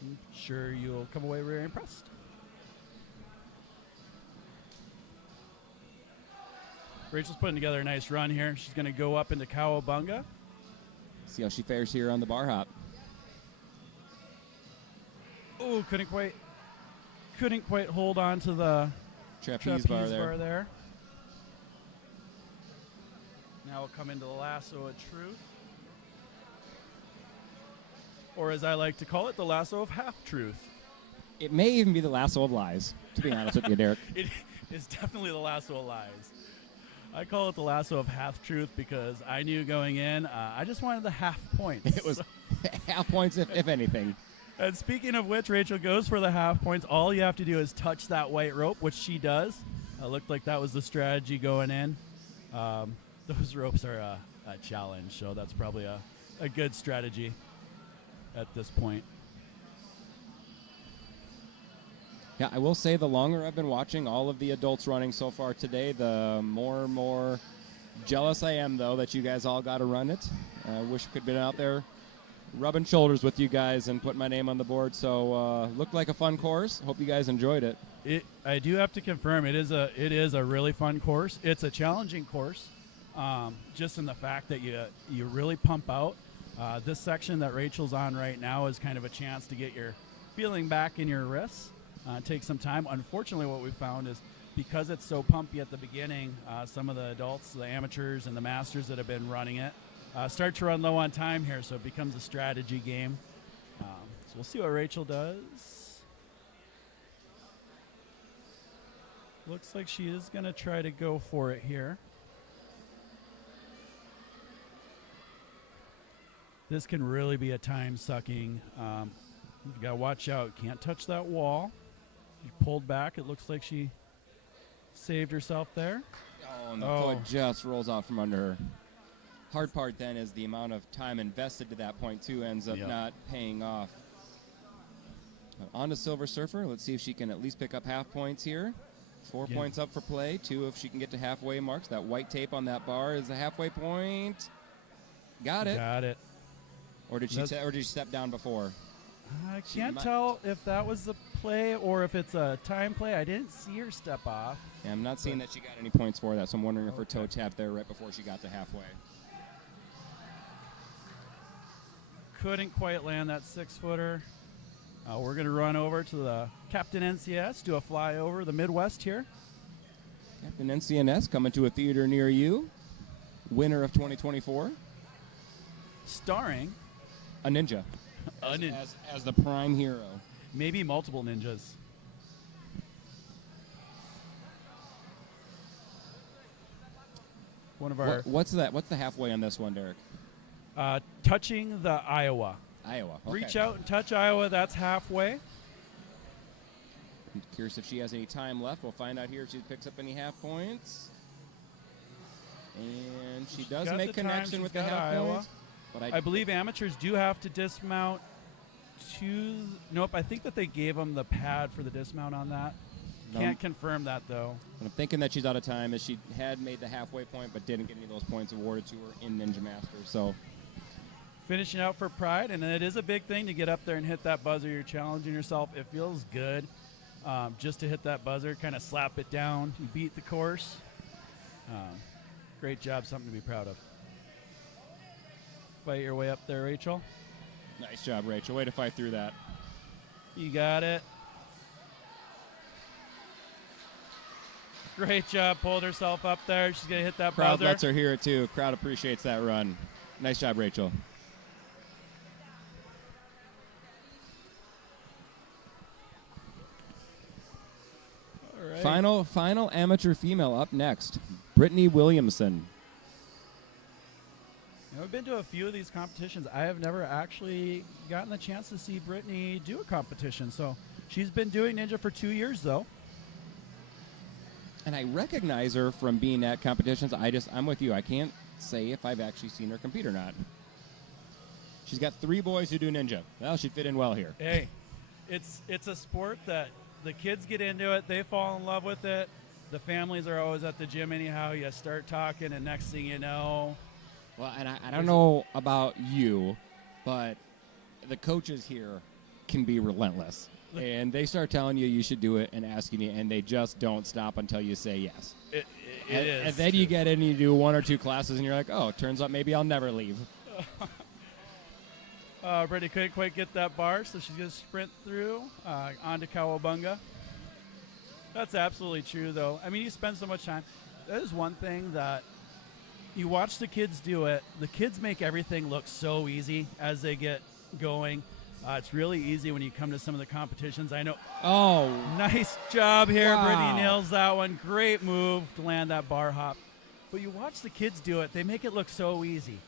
I'm sure you'll come away very impressed. Rachel's putting together a nice run here. She's going to go up into Cowabunga. See how she fares here on the bar hop. Oh, couldn't quite hold on to the Trapeze bar there. Now we'll come into the lasso of truth. Or as I like to call it, the lasso of half-truth. It may even be the lasso of lies, to be honest with you, Derek. It is definitely the lasso of lies. I call it the lasso of half-truth because I knew going in, I just wanted the half points. It was half points, if anything. And speaking of which, Rachel goes for the half points. All you have to do is touch that white rope, which she does. It looked like that was the strategy going in. Those ropes are a challenge, so that's probably a good strategy at this point. Yeah, I will say the longer I've been watching all of the adults running so far today, the more and more jealous I am, though, that you guys all got to run it. I wish I could have been out there rubbing shoulders with you guys and put my name on the board. So looked like a fun course. Hope you guys enjoyed it. I do have to confirm it is a really fun course. It's a challenging course, just in the fact that you really pump out. This section that Rachel's on right now is kind of a chance to get your feeling back in your wrists. Take some time. Unfortunately, what we found is because it's so pumpy at the beginning, some of the adults, the amateurs, and the masters that have been running it start to run low on time here, so it becomes a strategy game. So we'll see what Rachel does. Looks like she is going to try to go for it here. This can really be a time-sucking. You've got to watch out. Can't touch that wall. She pulled back. It looks like she saved herself there. Oh, and the foot just rolls out from under her. Hard part then is the amount of time invested to that point, too, ends up not paying off. On to Silver Surfer. Let's see if she can at least pick up half points here. 4 points up for play. 2 if she can get to halfway marks. That white tape on that bar is the halfway point. Got it. Got it. Or did she step down before? I can't tell if that was the play or if it's a time play. I didn't see her step off. Yeah, I'm not seeing that she got any points for that, so I'm wondering if her toe tapped there right before she got to halfway. Couldn't quite land that 6-footer. We're going to run over to the Captain NCNS, do a flyover the Midwest here. Captain NCNS coming to a theater near you. Winner of 2024. Starring a ninja. As the prime hero. Maybe multiple ninjas. One of our. What's that? What's the halfway on this one, Derek? Touching the Iowa. Iowa. Okay. Reach out and touch Iowa. That's halfway. I'm curious if she has any time left. We'll find out here if she picks up any half points. And she does make connection with the half points. But I believe amateurs do have to dismount to. Nope, I think that they gave them the pad for the dismount on that. Can't confirm that, though. I'm thinking that she's out of time, as she had made the halfway point but didn't get any of those points awarded to her in Ninja Masters. So, finishing out for pride, and it is a big thing to get up there and hit that buzzer. You're challenging yourself. It feels good just to hit that buzzer, kind of slap it down. You beat the course. Great job, something to be proud of. Fight your way up there, Rachel. Nice job, Rachel. Way to fight through that. You got it. Great job. Pulled herself up there. She's going to hit that Crowd buzzer. lets her hear it, too. Crowd appreciates that run. Nice job, Rachel. All right. Final amateur female up next. Brittany Williamson. I've been to a few of these competitions. I have never actually gotten the chance to see Brittany do a competition. So she's been doing Ninja for 2 years, though. And I recognize her from being at competitions. I'm with you. I can't say if I've actually seen her compete or not. She's got 3 boys who do Ninja. Well, she'd fit in well here. Hey, it's a sport that the kids get into it. They fall in love with it. The families are always at the gym anyhow. You start talking, and next thing you know. Well, and I don't know about you, but the coaches here can be relentless. and they start telling you should do it and asking you, and they just don't stop until you say yes. It And is then true. you get in and you do 1 or 2 classes, and you're like, oh, turns out maybe I'll never leave. Brittany couldn't quite get that bar, so she's going to sprint through onto Cowabunga. That's absolutely true, though. I mean, you spend so much time. That is one thing that you watch the kids do it. The kids make everything look so easy as they get going. It's really easy when you come to some of the competitions. I know. Oh. Nice job here. Wow. Brittany nails that one. Great move to land that bar hop. But you watch the kids do it. They make it look so easy.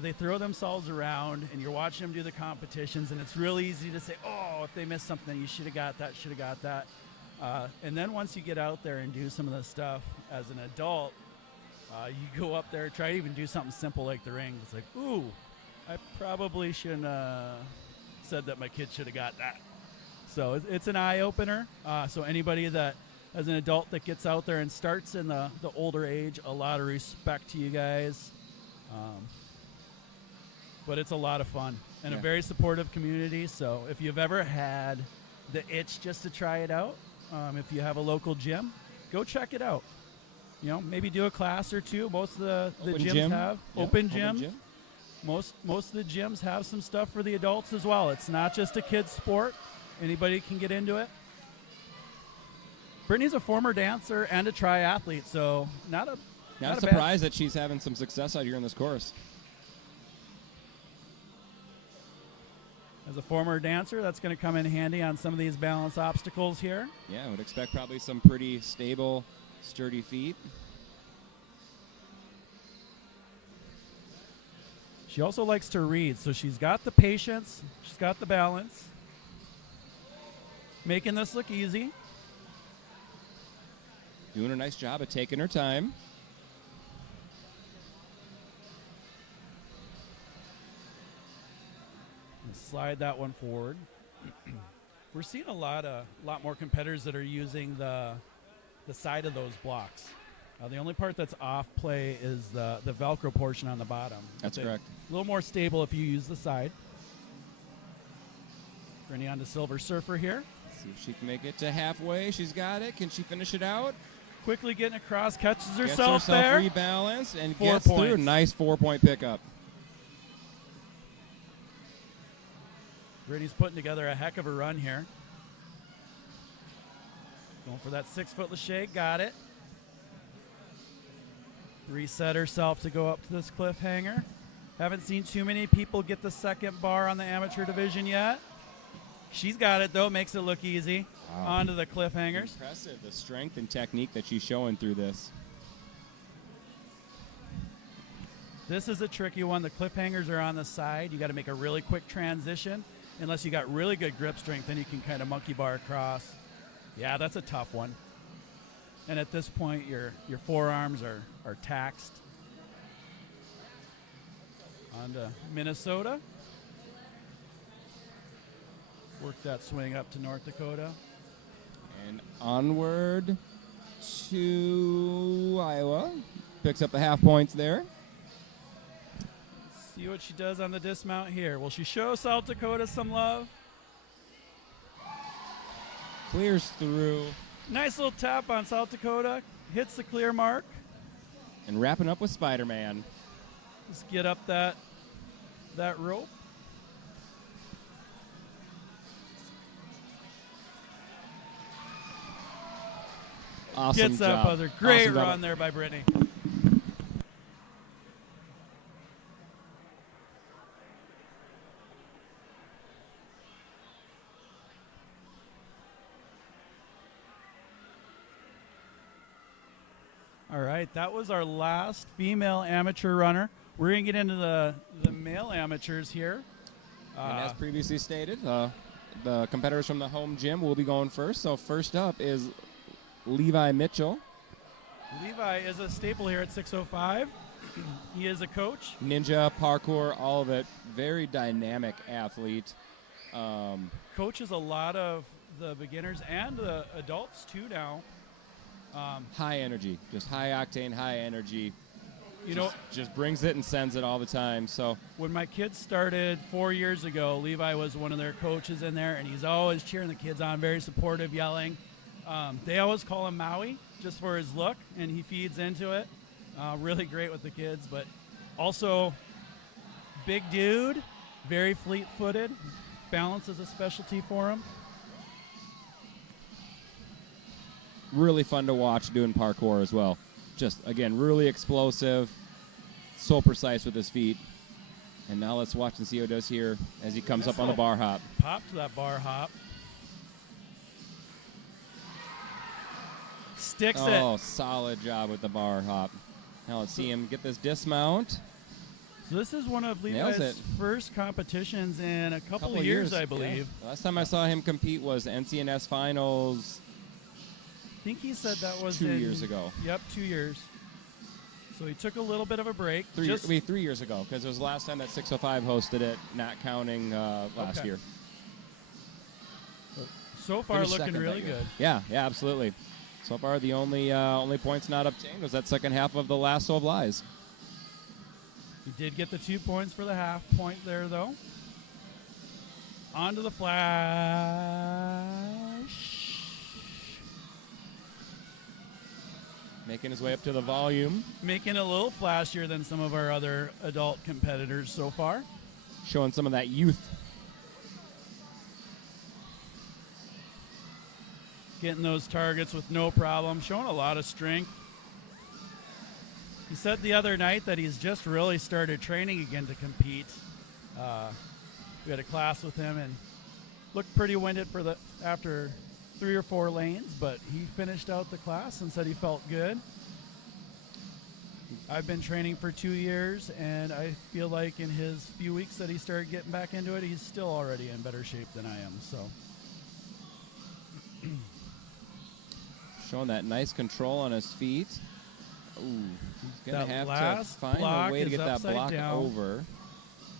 They throw themselves around, and you're watching them do the competitions, and it's really easy to say, oh, if they missed something, you should have got that, should have got that. And then once you get out there and do some of the stuff as an adult, you go up there, try to even do something simple like the ring. It's like, ooh, I probably shouldn't said that my kid should have got that. So it's an eye-opener. So anybody that, as an adult, that gets out there and starts in the older age, a lot of respect to you guys. But it's a lot of fun and a Yeah. very supportive community. So if you've ever had the itch just to try it out, if you have a local gym, go check it out. You know, maybe do a class or two. Most of the Open gyms gym. have Yeah, open open gyms. gym. Most of the gyms have some stuff for the adults as well. It's not just a kids sport. Anybody can get into it. Brittany's a former dancer and a triathlete, so not a Not a surprised that she's having some success out here in this course. As a former dancer, that's going to come in handy on some of these balance obstacles here. Yeah, I would expect probably some pretty stable, sturdy feet. She also likes to read, so she's got the patience, she's got the balance, making this look easy. Doing a nice job of taking her time. Slide that one forward. We're seeing a lot more competitors that are using the side of those blocks. The only part that's off play is the Velcro portion on the bottom. That's It's correct. A little more stable if you use the side. Brittany on to Silver Surfer here. See if she can make it to halfway. She's got it. Can she finish it out? Quickly getting across, catches Gets herself herself there. rebalanced and 4 gets through. points. A nice 4-point pickup. Brittany's putting together a heck of a run here. Going for that 6-foot lachey, got it. Reset herself to go up to this cliffhanger. Haven't seen too many people get the second bar on the amateur division yet. She's got it though, makes it look easy. Wow. Onto the cliffhangers. Impressive, the strength and technique that she's showing through this. This is a tricky one. The cliffhangers are on the side. You got to make a really quick transition. Unless you got really good grip strength, then you can kind of monkey bar across. Yeah, that's a tough one. And at this point, your forearms are taxed. On to Minnesota. Work that swing up to North Dakota. And onward to Iowa. Picks up the half points there. See what she does on the dismount here. Will she show South Dakota some love? Clears through. Nice little tap on South Dakota. Hits the clear mark. And wrapping up with Spider-Man. Just get up that rope. Awesome Gets that job. buzzer. Great Awesome job. run there by Brittany. All right, that was our last female amateur runner. We're going to get into the male amateurs here. And as previously stated, the competitors from the home gym will be going first. So first up is Levi Mitchell. Levi is a staple here at 605. He is a coach. Ninja, parkour, all of it. Very dynamic athlete. Coaches a lot of the beginners and the adults too now. High energy, just high octane, high energy. You know, just brings it and sends it all the time. So when my kids started 4 years ago, Levi was one of their coaches in there, and he's always cheering the kids on, very supportive, yelling. They always call him Maui just for his look, and he feeds into it. Really great with the kids, but also big dude, very fleet-footed. Balance is a specialty for him. really fun to watch doing parkour as well. Just, again, really explosive, so precise with his feet. And now let's watch and see how he does here as he comes up on the bar hop. Pop to that bar hop. Sticks it. Oh, solid job with the bar hop. Now let's see him get this dismount. So this is one of Nails Levi's it. first competitions in a couple of years, I believe. Yeah. Last time I saw him compete was NCNS finals. I think he said that was 2 years ago. Yep, 2 years. So he took a little bit of a break. 3 years ago, because it was the last time that 605 hosted it, not counting last year. So far, Finished looking second really that year. good. Yeah, absolutely. So far, the only points not obtained was that second half of the Lasso of Lies. He did get the 2 points for the half point there, though. Onto the flash. Making his way up to the volume. Making it a little flashier than some of our other adult competitors so far. Showing some of that youth. Getting those targets with no problem. Showing a lot of strength. He said the other night that he's just really started training again to compete. We had a class with him and looked pretty winded after 3 or 4 lanes, but he finished out the class and said he felt good. I've been training for 2 years, and I feel like in his few weeks that he started getting back into it, he's still already in better shape than I am. So, showing that nice control on his feet. Ooh, he's going to have to find a way to get that block over.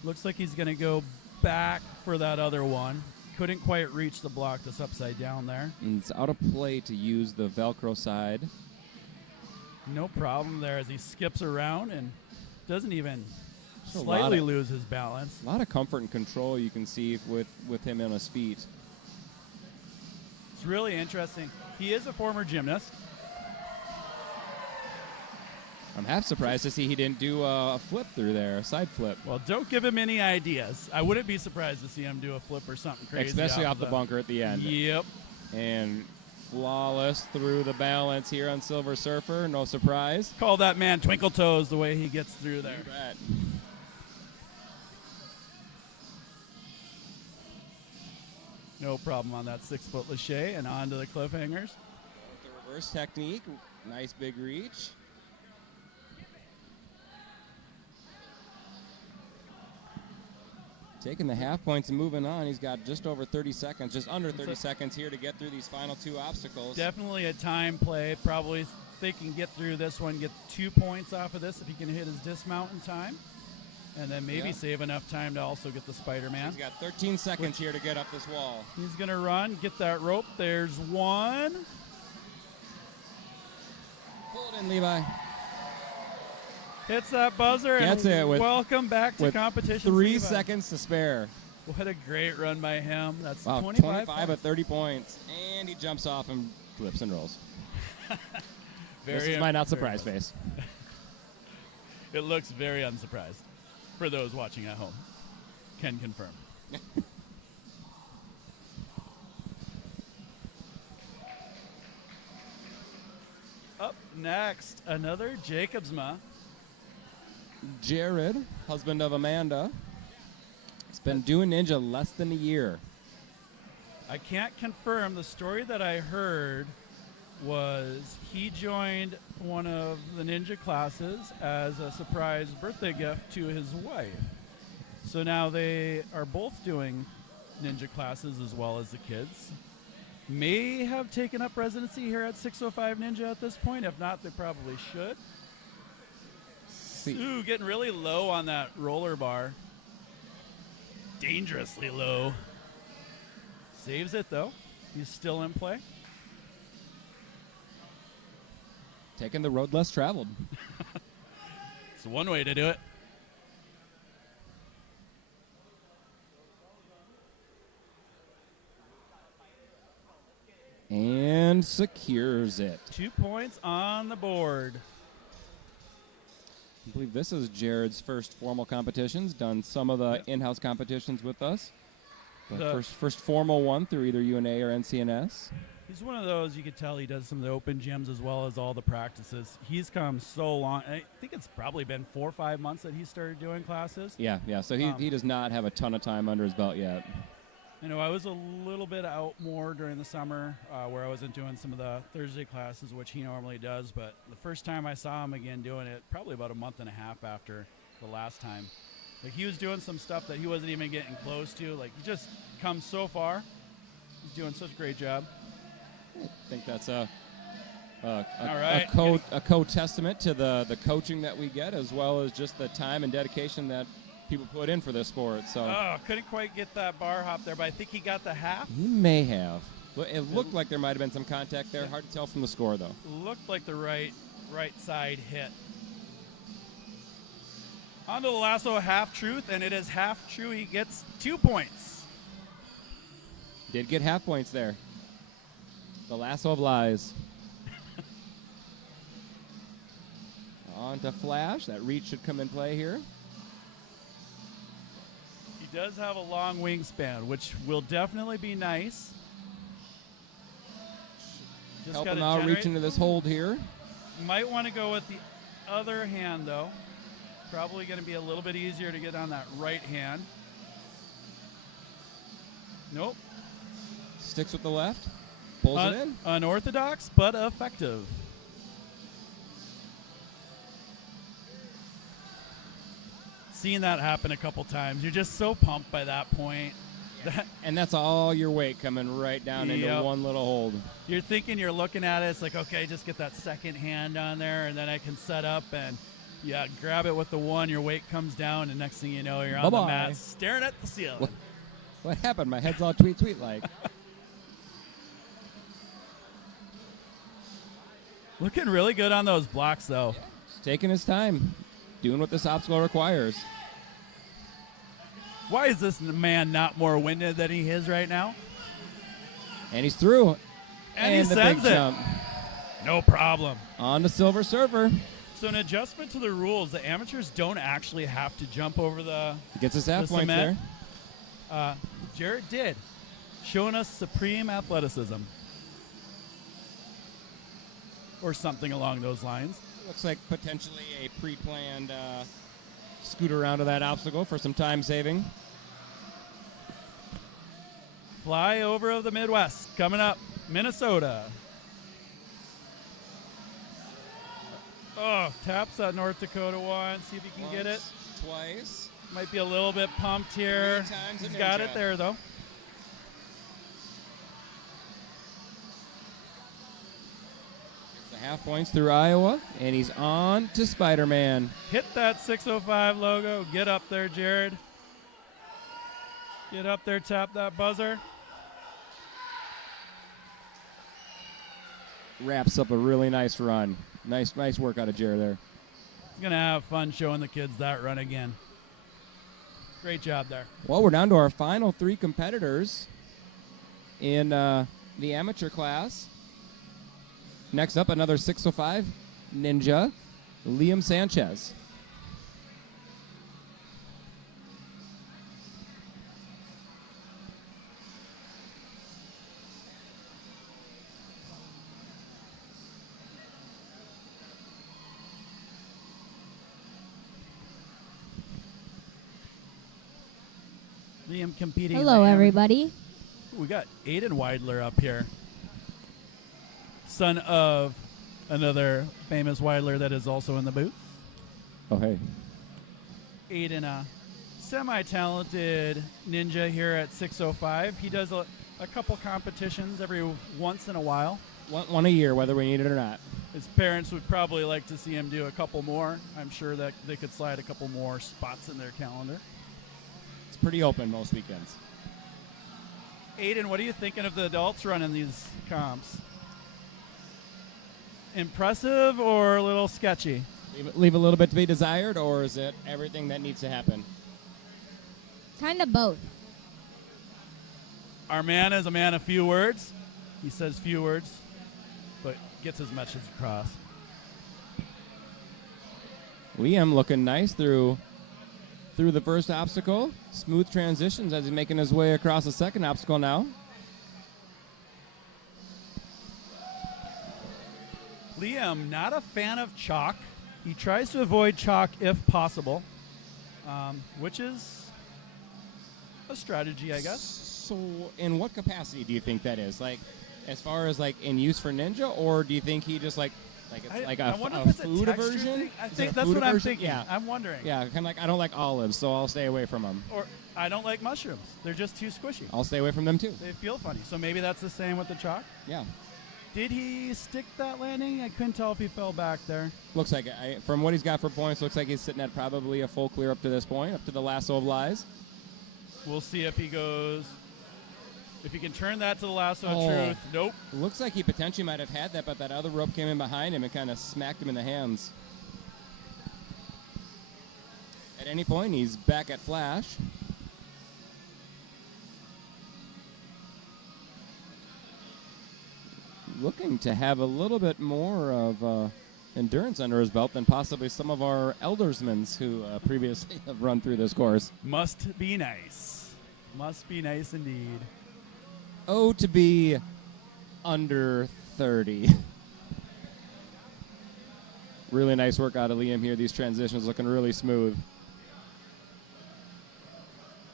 Looks like he's going to go back for that other one. Couldn't quite reach the block that's upside down there. And it's out of play to use the Velcro side. No problem there as he skips around and doesn't even slightly lose his balance. A lot of comfort and control you can see with him on his feet. It's really interesting. He is a former gymnast. I'm half surprised to see he didn't do a flip through there, a side flip. Well, don't give him any ideas. I wouldn't be surprised to see him do a flip or something crazy. Especially off the bunker at the end. Yep. And flawless through the balance here on Silver Surfer. No surprise. Call that man Twinkle Toes the way he gets through there. You bet. No problem on that 6-foot lache and onto the cliffhangers. The reverse technique. Nice big reach. Taking the half points and moving on. He's got just over 30 seconds, just under 30 seconds here to get through these final 2 obstacles. Definitely a time play. Probably if they can get through this one, get 2 points off of this if he can hit his dismount in time. And then maybe save enough time to also get the Spider-Man. He's got 13 seconds here to get up this wall. He's going to run, get that rope. There's one. Pull it in, Levi. Hits that buzzer Gets and it with, welcome back to competition. 3 Levi. seconds to spare. What a great run by him. That's Wow, 25 at 30 points. And he jumps off and flips and rolls. This is my not surprised face. It looks very unsurprised for those watching at home. Can confirm. Up next, another Jacobsma. Jared, husband of Amanda, has been doing ninja less than a year. I can't confirm. The story that I heard was he joined one of the ninja classes as a surprise birthday gift to his wife. So now they are both doing ninja classes as well as the kids. May have taken up residency here at 605 Ninja at this point. If not, they probably should. Ooh, getting really low on that roller bar. Dangerously low. Saves it, though. He's still in play. Taking the road less traveled. It's It's one way to do it. And secures it. 2 points on the board. I believe this is Jared's first formal competitions. Done some of the in-house competitions with us. But first formal one through either UNA or NCNS. He's one of those, you could tell he does some of the open gyms as well as all the practices. He's come so long. I think it's probably been 4 or 5 months that he started doing classes. Yeah. So he does not have a ton of time under his belt yet. I know I was a little bit out more during the summer where I wasn't doing some of the Thursday classes, which he normally does. But the first time I saw him again doing it, probably about a month and a half after the last time. Like, he was doing some stuff that he wasn't even getting close to. Like, he just comes so far. He's doing such a great job. I think that's All right. a co-testament to the coaching that we get, as well as just the time and dedication that people put in for this sport. So couldn't quite get that bar hop there, but I think he got the half. he may have. It looked like there might have been some contact there. Hard to tell from the score, though. Looked like the right side hit. On to the lasso, half truth, and it is half true. He gets 2 points. Did get half points there. The lasso of lies. On to Flash. That reach should come in play here. He does have a long wingspan, which will definitely be nice. Just Help gotta him out generate. reach into this hold here. Might want to go with the other hand, though. Probably going to be a little bit easier to get on that right hand. Nope. Sticks with the left. Pulls it in. Unorthodox, but effective. Seeing that happen a couple times, you're just so pumped by that point. And that's all your weight coming right down into one little hold. You're thinking, you're looking at it, it's like, okay, just get that second hand on there, and then I can set up and grab it with the one, your weight comes down, and next thing you know, you're on the mat staring at the ceiling. What happened? My head's all tweet like. Looking really good on those blocks, though. He's taking his time, doing what this obstacle requires. Why is this man not more winded than he is right now? And he's through. And he the sends big it. jump. No problem. On to Silver Surfer. So an adjustment to the rules, the amateurs don't actually have to jump over the Gets his half points cement. there. Jarrett did, showing us supreme athleticism. Or something along those lines. Looks like potentially a pre-planned scoot around to that obstacle for some time saving. Flyover of the Midwest coming up, Minnesota. Oh, taps that North Dakota one. See if he can get it. Twice. Might be a little bit pumped here. 3 times He's a got ninja. it there, though. The half points through Iowa, and he's on to Spider-Man. Hit that 605 logo. Get up there, Jared. Get up there, tap that buzzer. Wraps up a really nice run. Nice work out of Jared there. He's going to have fun showing the kids that run again. Great job there. Well, we're down to our final 3 competitors in the amateur class. Next up, another 605 ninja, Liam Sanchez. Liam competing. Hello, everybody. We got Aiden Weidler up here. Son of another famous Weidler that is also in the booth. Oh, hey. Aiden, a semi-talented ninja here at 605. He does a couple competitions every once in a while. One a year, whether we need it or not. His parents would probably like to see him do a couple more. I'm sure that they could slide a couple more spots in their calendar. It's pretty open most weekends. Aiden, what are you thinking of the adults running these comps? Impressive or a little sketchy? Leave a little bit to be desired, or is it everything that needs to happen? Kind of both. Our man is a man of few words. He says few words, but gets his message across. Liam looking nice through the first obstacle. Smooth transitions as he's making his way across the second obstacle now. Liam, not a fan of chalk. He tries to avoid chalk if possible, which is a strategy, I guess. So in what capacity do you think that is? Like, as far as like in use for Ninja, or do you think he just like it's like a food aversion? I think that's what I'm thinking. Yeah. I'm wondering. Yeah, kind of like I don't like olives, so I'll stay away from them. Or I don't like mushrooms. They're just too squishy. I'll stay away from them too. They feel funny. So maybe that's the same with the chalk? Yeah. Did he stick that landing? I couldn't tell if he fell back there. Looks like from what he's got for points, looks like he's sitting at probably a full clear up to this point, up to the lasso of lies. We'll see if he goes. If he can turn that to the lasso of truth. Nope. Looks like he potentially might have had that, but that other rope came in behind him and kind of smacked him in the hands. At any point, he's back at Flash. Looking to have a little bit more of endurance under his belt than possibly some of our eldersmen who previously have run through this course. Must be nice. Must be nice indeed. Oh, to be under 30. Really nice work out of Liam here. These transitions looking really smooth.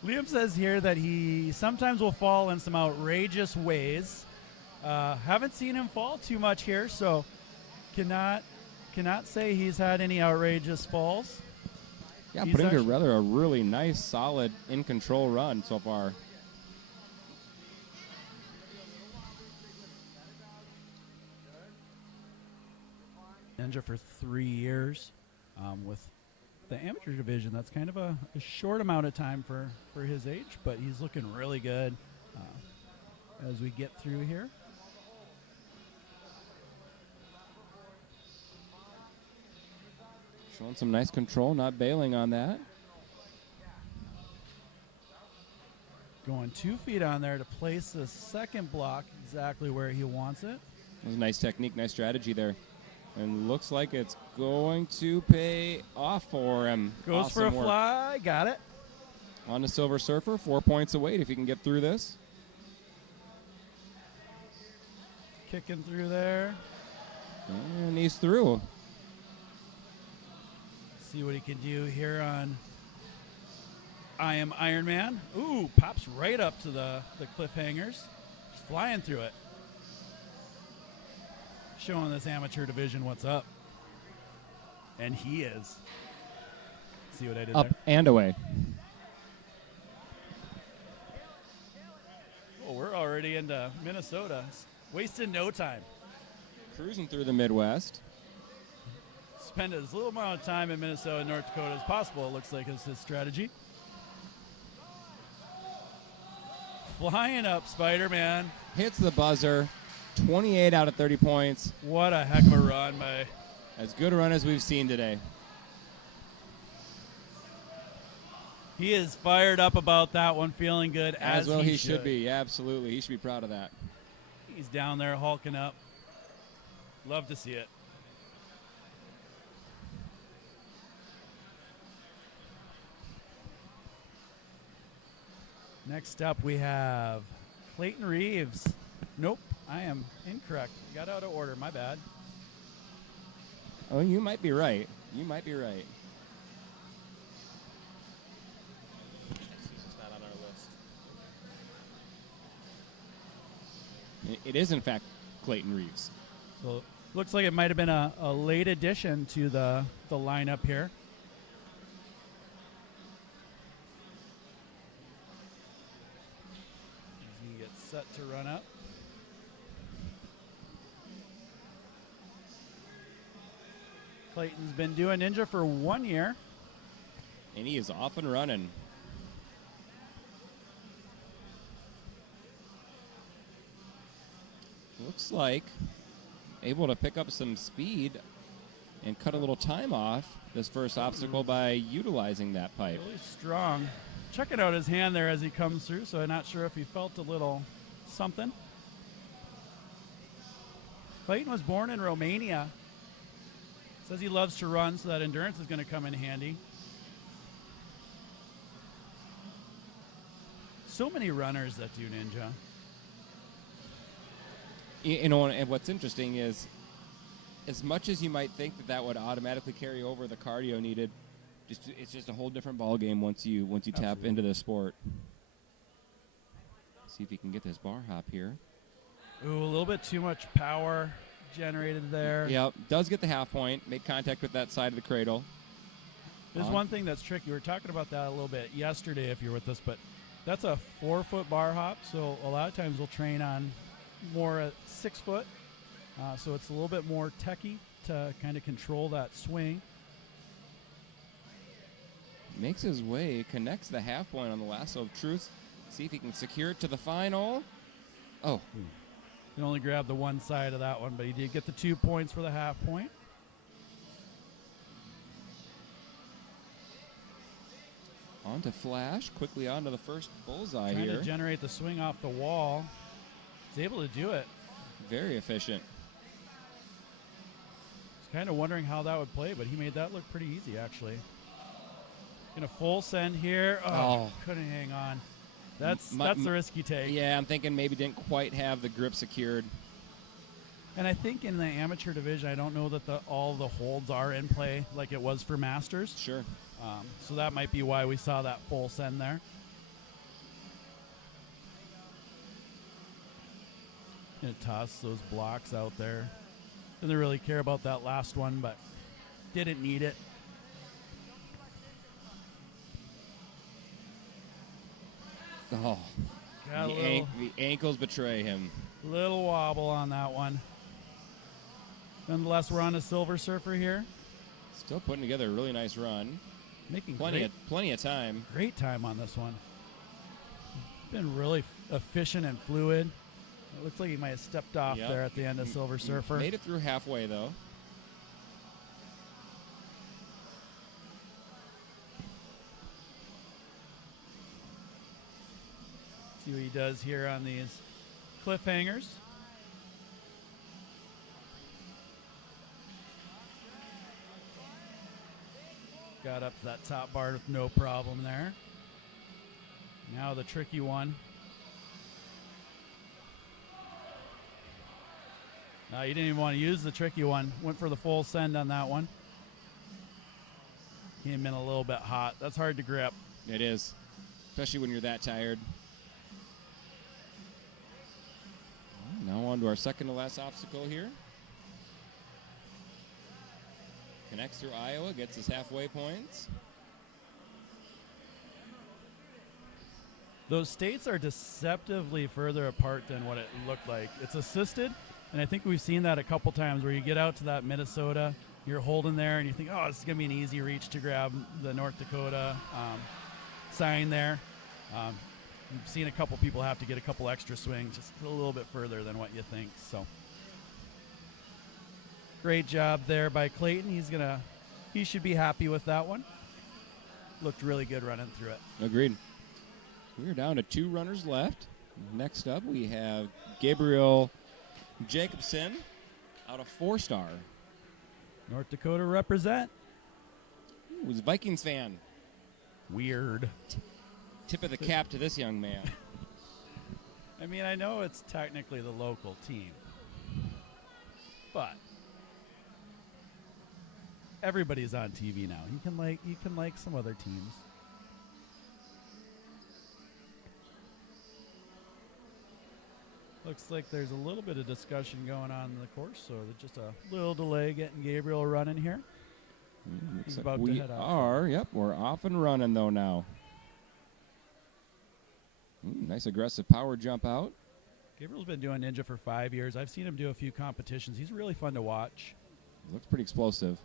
Liam says here that he sometimes will fall in some outrageous ways. Haven't seen him fall too much here, so cannot say he's had any outrageous falls. Yeah, He's putting actually- together a really nice, solid, in-control run so far. Ninja for 3 years with the amateur division. That's kind of a short amount of time for his age, but he's looking really good as we get through here. Showing some nice control, not bailing on that. Going 2 feet on there to place the second block exactly where he wants it. That was a nice technique, nice strategy there. And looks like it's going to pay off for him. Goes Awesome for a work. fly, got it. On to Silver Surfer, 4 points away if he can get through this. Kicking through there. And he's through. See what he can do here on I Am Iron Man. Ooh, pops right up to the cliffhangers. Just flying through it. Showing this amateur division what's up. And he is. See what I did Up there? and away. Oh, we're already into Minnesota. Wasting no time. Cruising through the Midwest. Spend as little amount of time in Minnesota and North Dakota as possible, it looks like is his strategy. Flying up, Spider-Man. Hits the buzzer. 28 out of 30 points. What a heck of a run by... As good a run as we've seen today. He is fired up about that one, feeling good As well he should be. Absolutely. He should be proud of that. He's down there hulking up. Love to see it. Next up, we have Clayton Reeves. Nope, I am incorrect. Got out of order. My bad. Oh, you might be right. You might be right. It's not on our list. It is, in fact, Clayton Reeves. So looks like it might have been a late addition to the lineup here. He's going to get set to run up. Clayton's been doing Ninja for 1 year. And he is off and running. Looks like able to pick up some speed and cut a little time off this first obstacle by utilizing that pipe. Really strong. Checking out his hand there as he comes through, so I'm not sure if he felt a little something. Clayton was born in Romania. Says he loves to run, so that endurance is going to come in handy. So many runners that do ninja. You know, and what's interesting is, as much as you might think that would automatically carry over the cardio needed, it's just a whole different ball game once you tap into the sport. See if he can get this bar hop here. Ooh, a little bit too much power generated there. Yep, does get the half point. Made contact with that side of the cradle. There's one thing that's tricky. We were talking about that a little bit yesterday if you were with us, but that's a 4-foot bar hop, so a lot of times we'll train on more at 6 foot. So it's a little bit more techy to kind of control that swing. Makes his way, connects the half point on the lasso of truth. See if he can secure it to the final. Oh. He only grabbed the one side of that one, but he did get the 2 points for the half point. On to Flash, quickly onto the first bullseye Trying here. to generate the swing off the wall. He's able to do it. Very efficient. Kind of wondering how that would play, but he made that look pretty easy, actually. In a full send here. Oh, couldn't hang on. That's the risky take. Yeah, I'm thinking maybe didn't quite have the grip secured. And I think in the amateur division, I don't know that all the holds are in play like it was for Masters. Sure. So that might be why we saw that full send there. Gonna toss those blocks out there. Doesn't really care about that last one, but didn't need it. Oh, the ankles betray him. Little wobble on that one. Nonetheless, we're on a Silver Surfer here. Still putting together a really nice run. Making plenty of time. Great time on this one. Been really efficient and fluid. It looks like he might have stepped off there at the end of Silver Surfer. Made it through halfway, though. See what he does here on these cliffhangers. Got up to that top bar with no problem there. Now the tricky one. No, you didn't even want to use the tricky one. Went for the full send on that one. Came in a little bit hot. That's hard to grip. It is, especially when you're that tired. Now on to our second to last obstacle here. Connects through Iowa, gets his halfway points. Those states are deceptively further apart than what it looked like. It's assisted, and I think we've seen that a couple times where you get out to that Minnesota, you're holding there, and you think, oh, this is going to be an easy reach to grab the North Dakota sign there. We've seen a couple people have to get a couple extra swings, just a little bit further than what you think. So, great job there by Clayton. He should be happy with that one. Looked really good running through it. Agreed. We're down to 2 runners left. Next up, we have Gabriel Jacobson out of 4-star. North Dakota represent. Was a Vikings fan. Weird. Tip of the cap to this young man. I mean, I know it's technically the local team, but everybody's on TV now. You can like some other teams. Looks like there's a little bit of discussion going on in the course, so there's just a little delay getting Gabriel running here. He's about to head off. We're off and running though now. Nice aggressive power jump out. Gabriel's been doing ninja for 5 years. I've seen him do a few competitions. He's really fun to watch. Looks pretty explosive.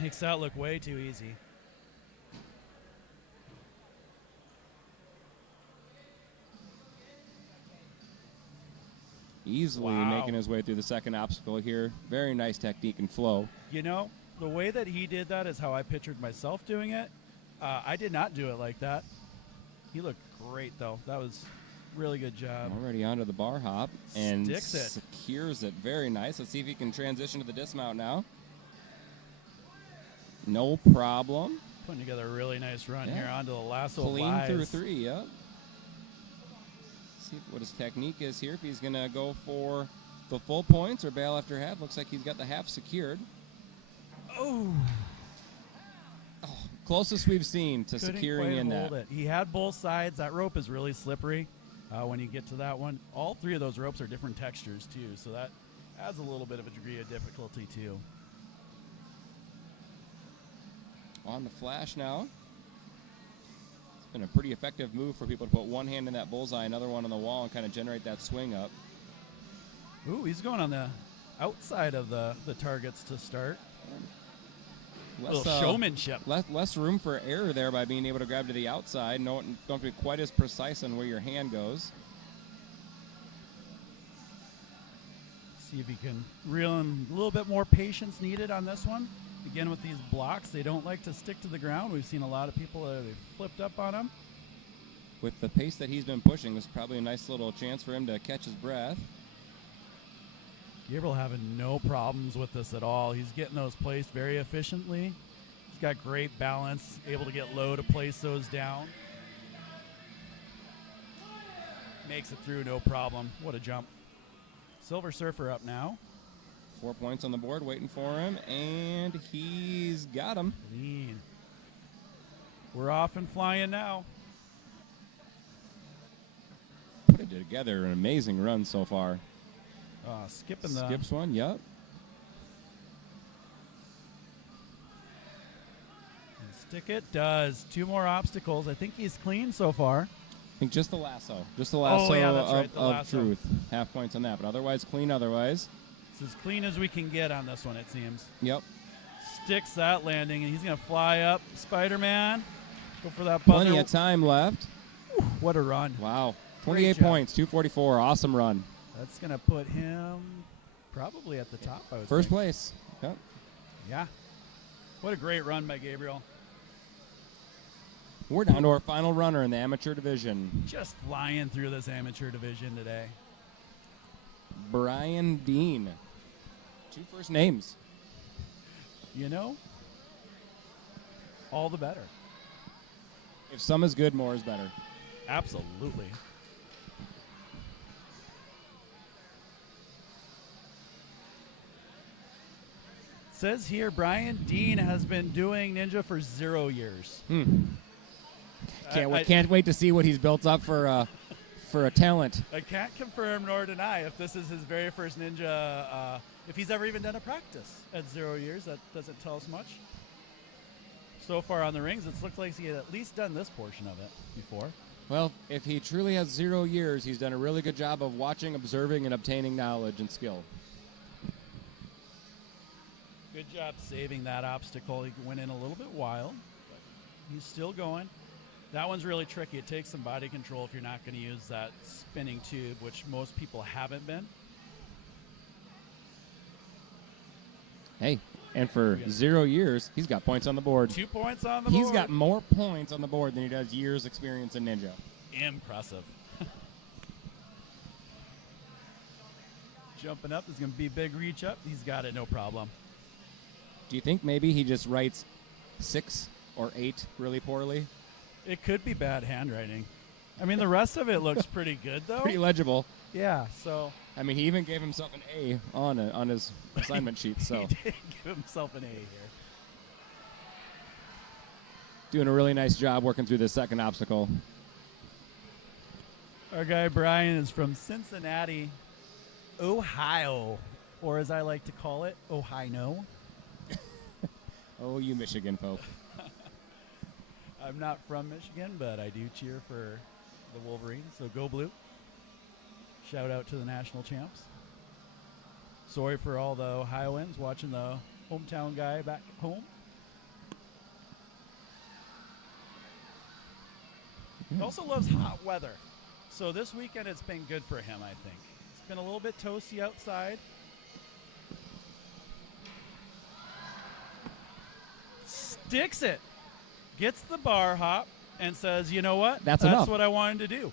Makes that look way too easy. Easily making his way through the second obstacle here. Very nice technique and flow. You know, the way that he did that is how I pictured myself doing it. I did not do it like that. He looked great, though. That was really good job. Already onto the bar hop and Sticks it. secures it. Very nice. Let's see if he can transition to the dismount now. No problem. Putting together a really nice run Yeah. here onto the lasso. Clean through 3, yep. See what his technique is here. If he's going to go for the full points or bail after half. Looks like he's got the half secured. Oh. Closest we've seen to Couldn't securing quite in hold that. it. He had both sides. That rope is really slippery when you get to that one. All 3 of those ropes are different textures, too, so that adds a little bit of a degree of difficulty, too. On the flash now. It's been a pretty effective move for people to put one hand in that bullseye, another one on the wall, and kind of generate that swing up. Ooh, he's going on the outside of the targets to start. Little showmanship. Less room for error there by being able to grab to the outside. No, don't be quite as precise on where your hand goes. See if he can reel in a little bit more patience needed on this one. Again, with these blocks, they don't like to stick to the ground. We've seen a lot of people that have flipped up on them. With the pace that he's been pushing, this is probably a nice little chance for him to catch his breath. Gabriel having no problems with this at all. He's getting those placed very efficiently. He's got great balance, able to get low to place those down. Makes it through no problem. What a jump. Silver Surfer up now. 4 points on the board waiting for him, and he's got him. Clean. We're off and flying now. Put it together, an amazing run so far. Skipping Skips one, yep. Stick it does. 2 more obstacles. I think he's clean so far. I think just the lasso. Just the lasso that's right, the of lasso. truth. Half points on that, but otherwise clean otherwise. It's as clean as we can get on this one, it seems. Yep. Sticks that landing, and he's going to fly up. Spider-Man. Go for that buzzer. Plenty of time left. What a run. Wow. Great 28 job. points, 244. Awesome run. That's going to put him probably at the top, I would First think. place. Yep. Yeah. What a great run by Gabriel. We're down to our final runner in the amateur division. Just flying through this amateur division today. Brian Dean. 2 first names. You know, all the better. If some is good, more is better. Absolutely. Says here, Brian Dean has been doing ninja for 0 years. Can't wait to see what he's built up for a talent. I can't confirm nor deny if this is his very first ninja, if he's ever even done a practice at 0 years. That doesn't tell us much. So far on the rings, it looks like he had at least done this portion of it before. Well, if he truly has 0 years, he's done a really good job of watching, observing, and obtaining knowledge and skill. Good job saving that obstacle. He went in a little bit wild, but he's still going. That one's really tricky. It takes some body control if you're not going to use that spinning tube, which most people haven't been. Hey, and for 0 years, he's got points on the board. 2 points on the board. He's got more points on the board than he does years experience in ninja. Impressive. Jumping up is going to be a big reach up. He's got it, no problem. Do you think maybe he just writes 6 or 8 really poorly? It could be bad handwriting. I mean, the rest of it looks pretty good, though. Pretty legible. Yeah, so. I mean, he even gave himself an A on his assignment sheet. So He did give himself an A here. doing a really nice job working through this second obstacle. Our guy Brian is from Cincinnati, Ohio, or as I like to call it, Ohio. Oh, you Michigan folk. I'm not from Michigan, but I do cheer for the Wolverines, so go blue. Shout out to the national champs. Sorry for all the Ohioans watching the hometown guy back home. He also loves hot weather. So this weekend it's been good for him, I think. It's been a little bit toasty outside. Sticks it. Gets the bar hop and says, you know what? That's enough. What I wanted to do.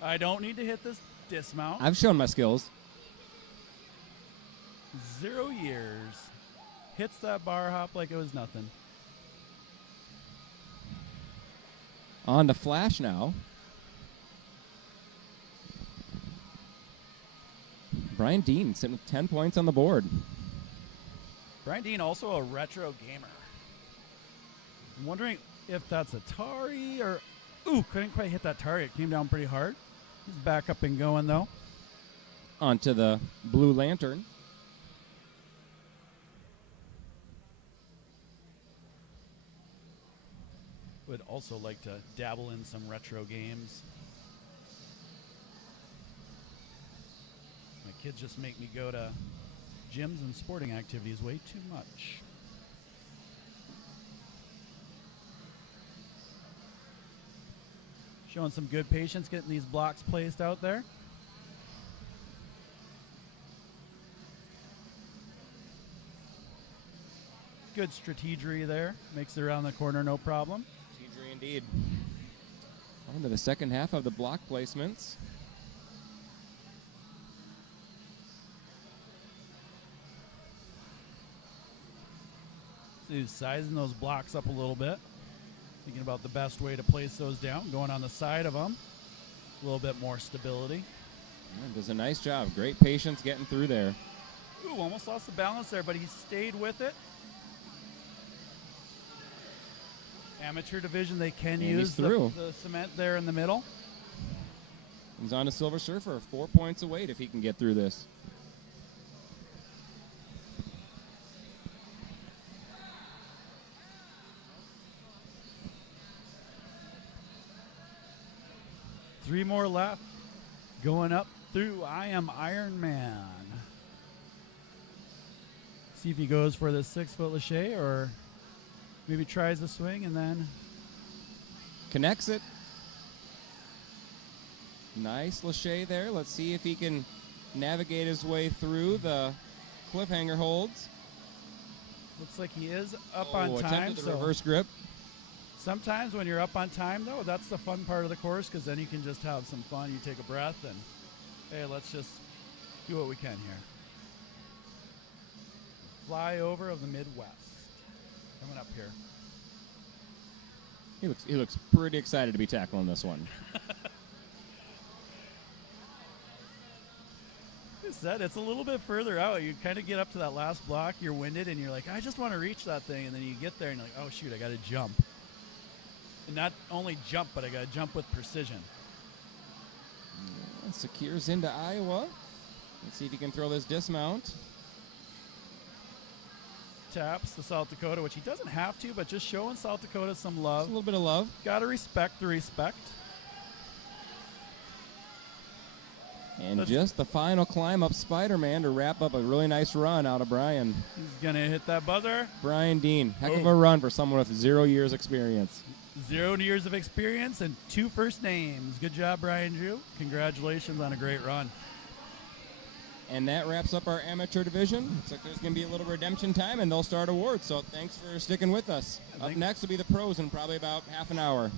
I don't need to hit this dismount. I've shown my skills. 0 years. Hits that bar hop like it was nothing. On to Flash now. Brian Dean sitting with 10 points on the board. Brian Dean, also a retro gamer. I'm wondering if that's Atari or... Ooh, couldn't quite hit that target. Came down pretty hard. He's back up and going, though. Onto the Blue Lantern. Would also like to dabble in some retro games. My kids just make me go to gyms and sporting activities way too much. Showing some good patience getting these blocks placed out there. Good strategery there. Makes it around the corner no problem. Strategery indeed. On to the second half of the block placements. So he's sizing those blocks up a little bit. Thinking about the best way to place those down. Going on the side of them. A little bit more stability. Yeah, does a nice job. Great patience getting through there. Ooh, almost lost the balance there, but he stayed with it. Amateur division, they can use the cement there in the middle. He's on to Silver Surfer. 4 points away if he can get through this. Three more left. Going up through I Am Iron Man. See if he goes for the 6-foot lache or maybe tries the swing and then connects it. Nice lache there. Let's see if he can navigate his way through the cliffhanger holds. Looks like he is up on time. Attempted the reverse grip. Sometimes when you're up on time, though, that's the fun part of the course because then you can just have some fun. You take a breath and, hey, let's just do what we can here. Flyover of the Midwest. Coming up here. He looks pretty excited to be tackling this one. It's a little bit further out. You kind of get up to that last block, you're winded, and you're like, I just want to reach that thing. And then you get there and you're like, oh, shoot, I got to jump. And not only jump, but I got to jump with precision. Yeah, secures into Iowa. Let's see if he can throw this dismount. Taps the South Dakota, which he doesn't have to, but just showing South Dakota some love. Just a little bit of love. Got to respect the respect. And just the final climb up Spider-Man to wrap up a really nice run out of Brian. He's going to hit that buzzer. Brian Dean. Heck of a run for someone with 0 years experience. 0 years of experience and 2 first names. Good job, Brian Drew. Congratulations on a great run. And that wraps up our amateur division. Looks like there's going to be a little redemption time, and they'll start awards. So thanks for sticking with us. Up next will be the pros in probably about half an hour.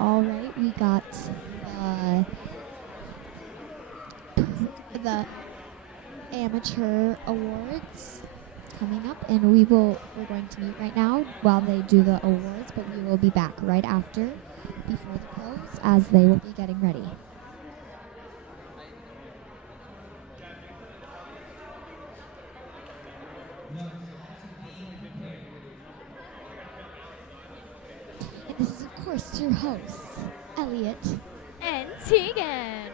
All right, we got the amateur awards coming up, and we're going to meet right now while they do the awards, but we will be back right after, before the pros, as they will be getting ready. And this is, of course, your hosts, Elliot and Tegan.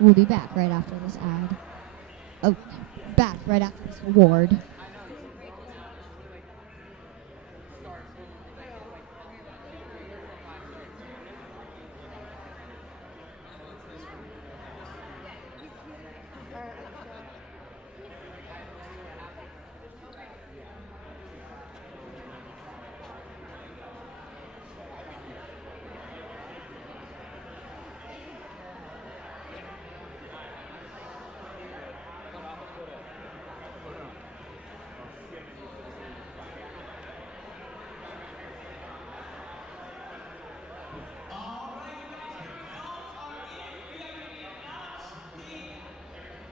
We'll be back right after this ad. Oh, back right after this award.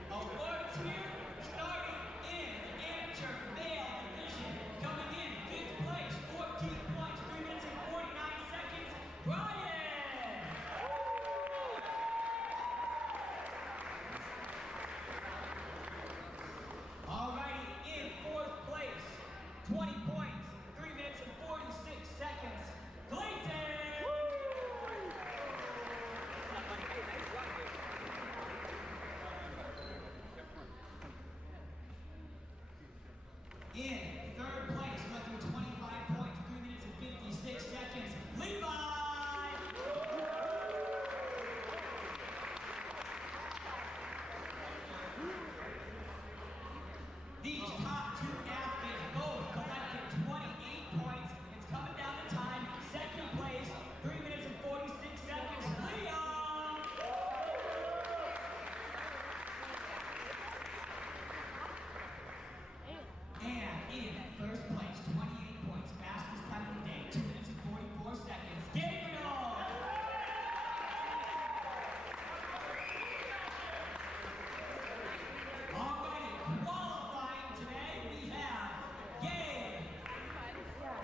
Awards here, starting in the amateur male division. Coming in 5th place, 14 points, 3 minutes and 49 seconds, Brian! Alrighty, in 4th place, 20 points, 3 minutes and 46 seconds, Clayton! In 3rd place, went through 25 points, 3 minutes and 56 seconds, Levi! These top two athletes both collected 28 points. It's coming down to time. 2nd place, 3 minutes and 46 seconds, Leon! And in 1st place, 28 points, fastest time of the day, 2 minutes and 44 seconds, Gabriel! Alrighty, qualifying today, we have Gabe,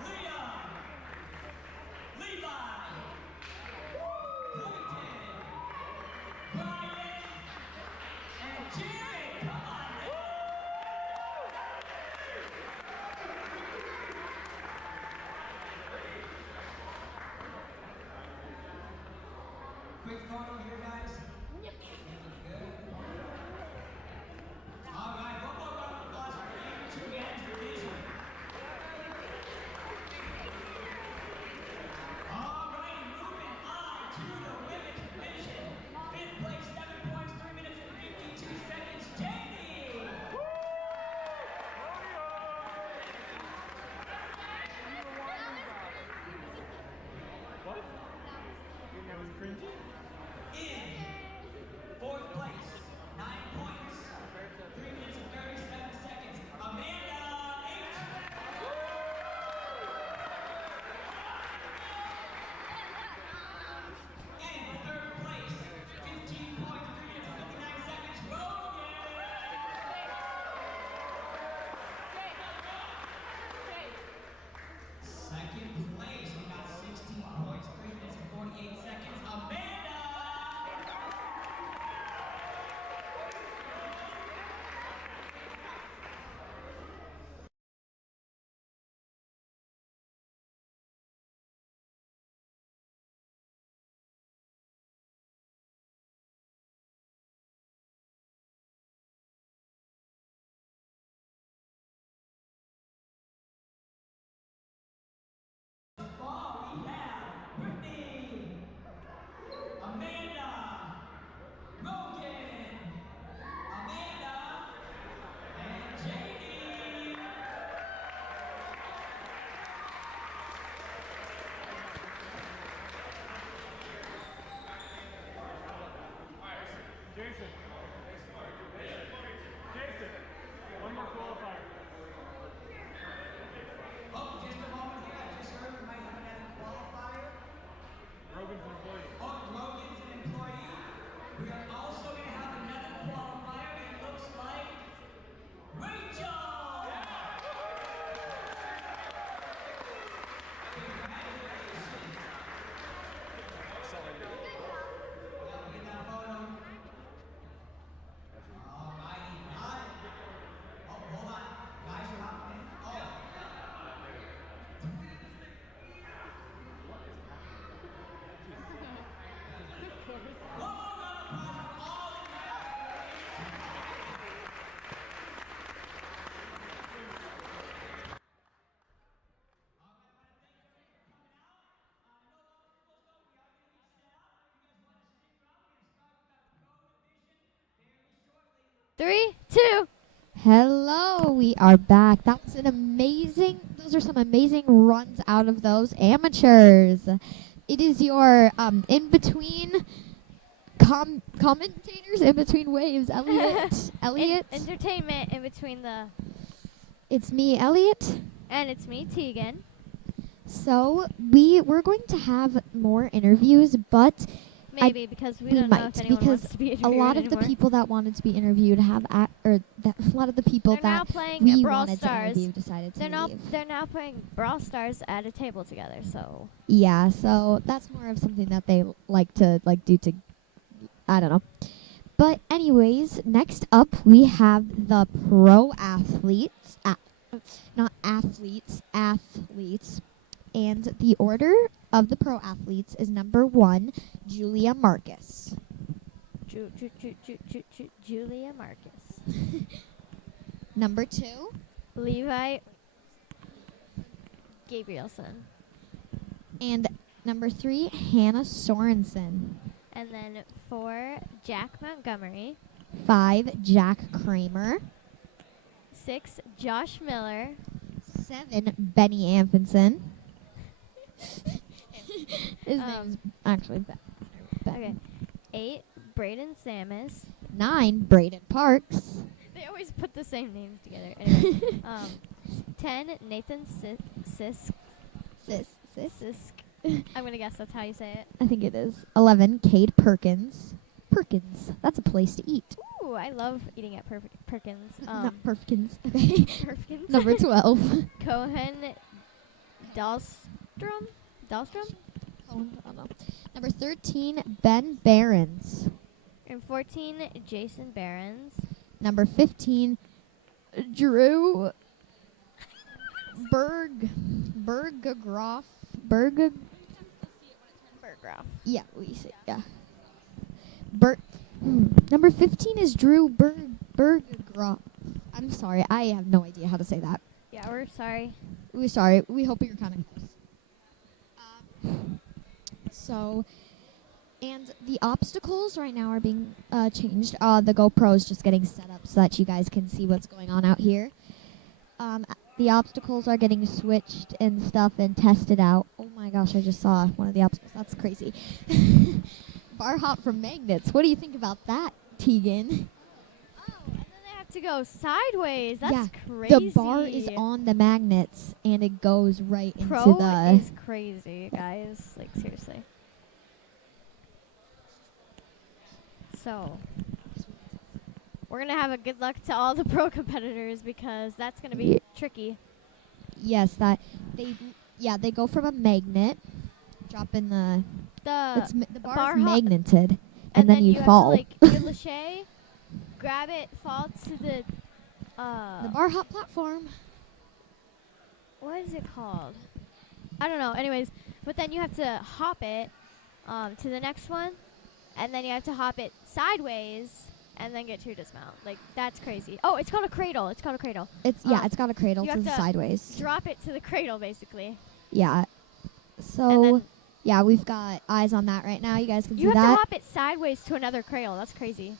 Leah, Levi, Clayton, Brian, and Jared. Come on, quick photo here, guys. Good. All right, one more round of applause for the amateur men's division. All right, moving on to the women's division. 5th place, 7 points, 3 minutes and 52 seconds, Jamie. What? That was cringy? In 3, 2. Hello, we are back. That was those are some amazing runs out of those amateurs. It is your in-between commentators, in-between waves. Elliot. Entertainment in between the... It's me, Elliot. And it's me, Tegan. So we're going to have more interviews, but Maybe because we don't know if anyone wants to be interviewed a lot of anymore. the people that wanted to be interviewed a lot of the people They're now that playing we Brawl wanted Stars. to interview decided to leave. They're now playing Brawl Stars at a table together. So Yeah, so that's more of something that they like to do to, I don't know. But anyways, next up we have the pro athletes, not athletes, athletes. And the order of the pro athletes is number 1, Julia Marcus. Julia Marcus. Number 2, Levi Gabrielson. And number 3, Hannah Sorensen. And then 4, Jack Montgomery. 5, Jack Kramer. 6, Josh Miller. 7, Benny Amfinson. His name's actually Ben. Okay. 8, Braden Samus. 9, Braden Parks. They always put the same names together. Anyway, 10, Nathan Sisk. I'm gonna guess that's how you say it. I think it is. 11, Cade Perkins. Perkins. That's a place to eat. Ooh, I love eating at Perkins. Not Perkins. Okay. Perkins. Number 12. Cohen Dahlstrom? Oh, I don't know. Number 13, Ben Behrens. And 14, Jason Behrens. Number 15, Drew Berggroff. Berggroff. Yeah, we say, yeah. Number 15 is Drew Berggroff. I'm sorry, I have no idea how to say that. Yeah, we're sorry. We're sorry. We hope you're kind of close. And the obstacles right now are being changed. The GoPro is just getting set up so that you guys can see what's going on out here. The obstacles are getting switched and stuff and tested out. Oh my gosh, I just saw one of the obstacles. That's crazy. Bar hop from magnets. What do you think about that, Tegan? And then they have to go sideways. That's Yeah, crazy. the bar is on the magnets and it goes right Pro into the... is crazy, guys. Like, seriously. So, we're going to have a good luck to all the pro competitors because that's going to be tricky. Yes, they go from a magnet, drop in the bar is magneted, and then you fall. Have to, you lâcher, grab it, fall to the bar hop platform. What is it called? I don't know. Anyways, but then you have to hop it to the next one, and then you have to hop it sideways. And then get to your dismount. Like, that's crazy. Oh, it's called a cradle. It's got a cradle. It's got a cradle. It's sideways. Drop it to the cradle, basically. Yeah. So, yeah, we've got eyes on that right now. You guys can see that. You have to hop it sideways to another cradle. That's crazy.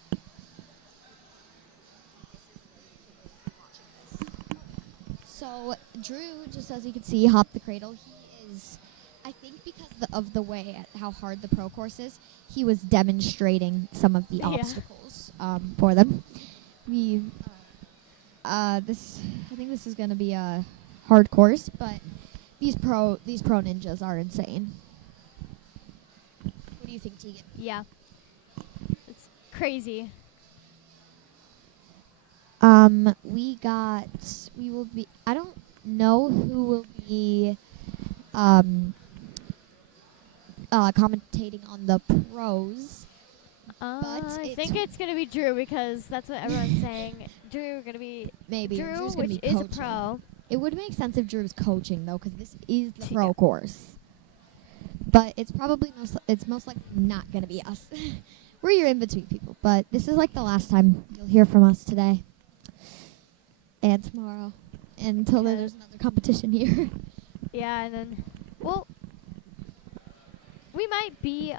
So, Drew, just as you can see, hopped the cradle. He is, I think because of the way how hard the pro course is, he was demonstrating some of the obstacles for them. I think this is going to be a hard course, but these pro ninjas are insane. What do you think, Tegan? Yeah. It's crazy. I don't know who will be commentating on the pros. I think it's going to be Drew because that's what everyone's saying. Drew going to be Drew, which is a pro. It would make sense if Drew's coaching though, because this is the pro course. But it's probably most likely not going to be us. We're your in between people, but this is like the last time you'll hear from us today and tomorrow until there's another competition here. Yeah, and then we might be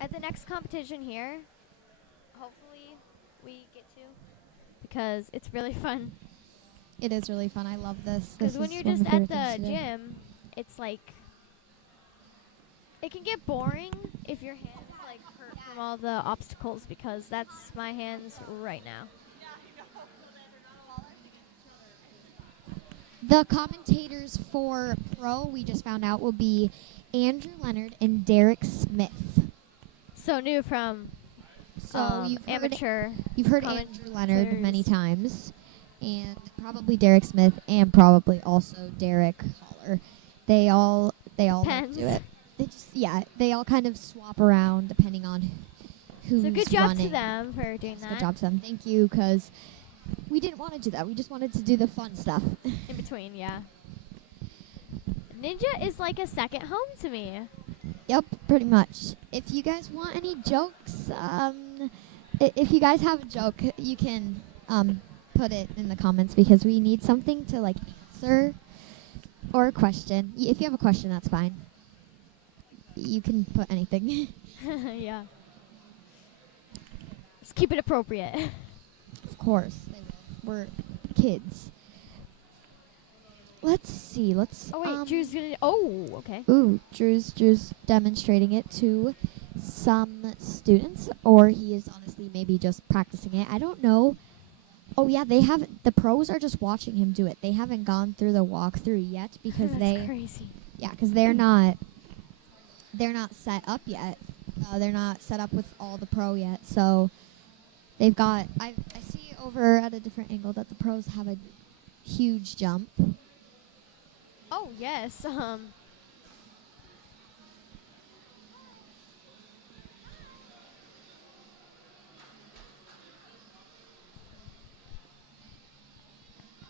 at the next competition here. Hopefully, we get to because it's really fun. It is really fun. I love this. Because This when is you're one of just my at favorite things the to do. gym, it's like it can get boring if your hands like hurt from all the obstacles because that's my hands right now. The commentators for Pro, we just found out, will be Andrew Leonard and Derek Smith. So new from amateur. You've heard Andrew Leonard many times, and probably Derek Smith, and probably also Derek Holler. They all Pens. do it. They all kind of swap around depending on who's So good job running. to them for doing that. Good job to them. Thank you, because we didn't want to do that. We just wanted to do the fun stuff. In between, yeah. Ninja is like a second home to me. Yep, pretty much. If you guys want any jokes, if you guys have a joke, you can put it in the comments because we need something to like answer or a question. If you have a question, that's fine. You can put anything. Yeah. Just keep it appropriate. Of course, they will. We're kids. Let's see. Oh wait, Drew's gonna. Oh, okay. Ooh, Drew's demonstrating it to some students, or he is honestly maybe just practicing it. I don't know. Oh yeah, the pros are just watching him do it. They haven't gone through the walkthrough yet because That's crazy. Yeah, because they're not set up yet. They're not set up with all the pro yet. So they've got. I see over at a different angle that the pros have a huge jump. Oh yes.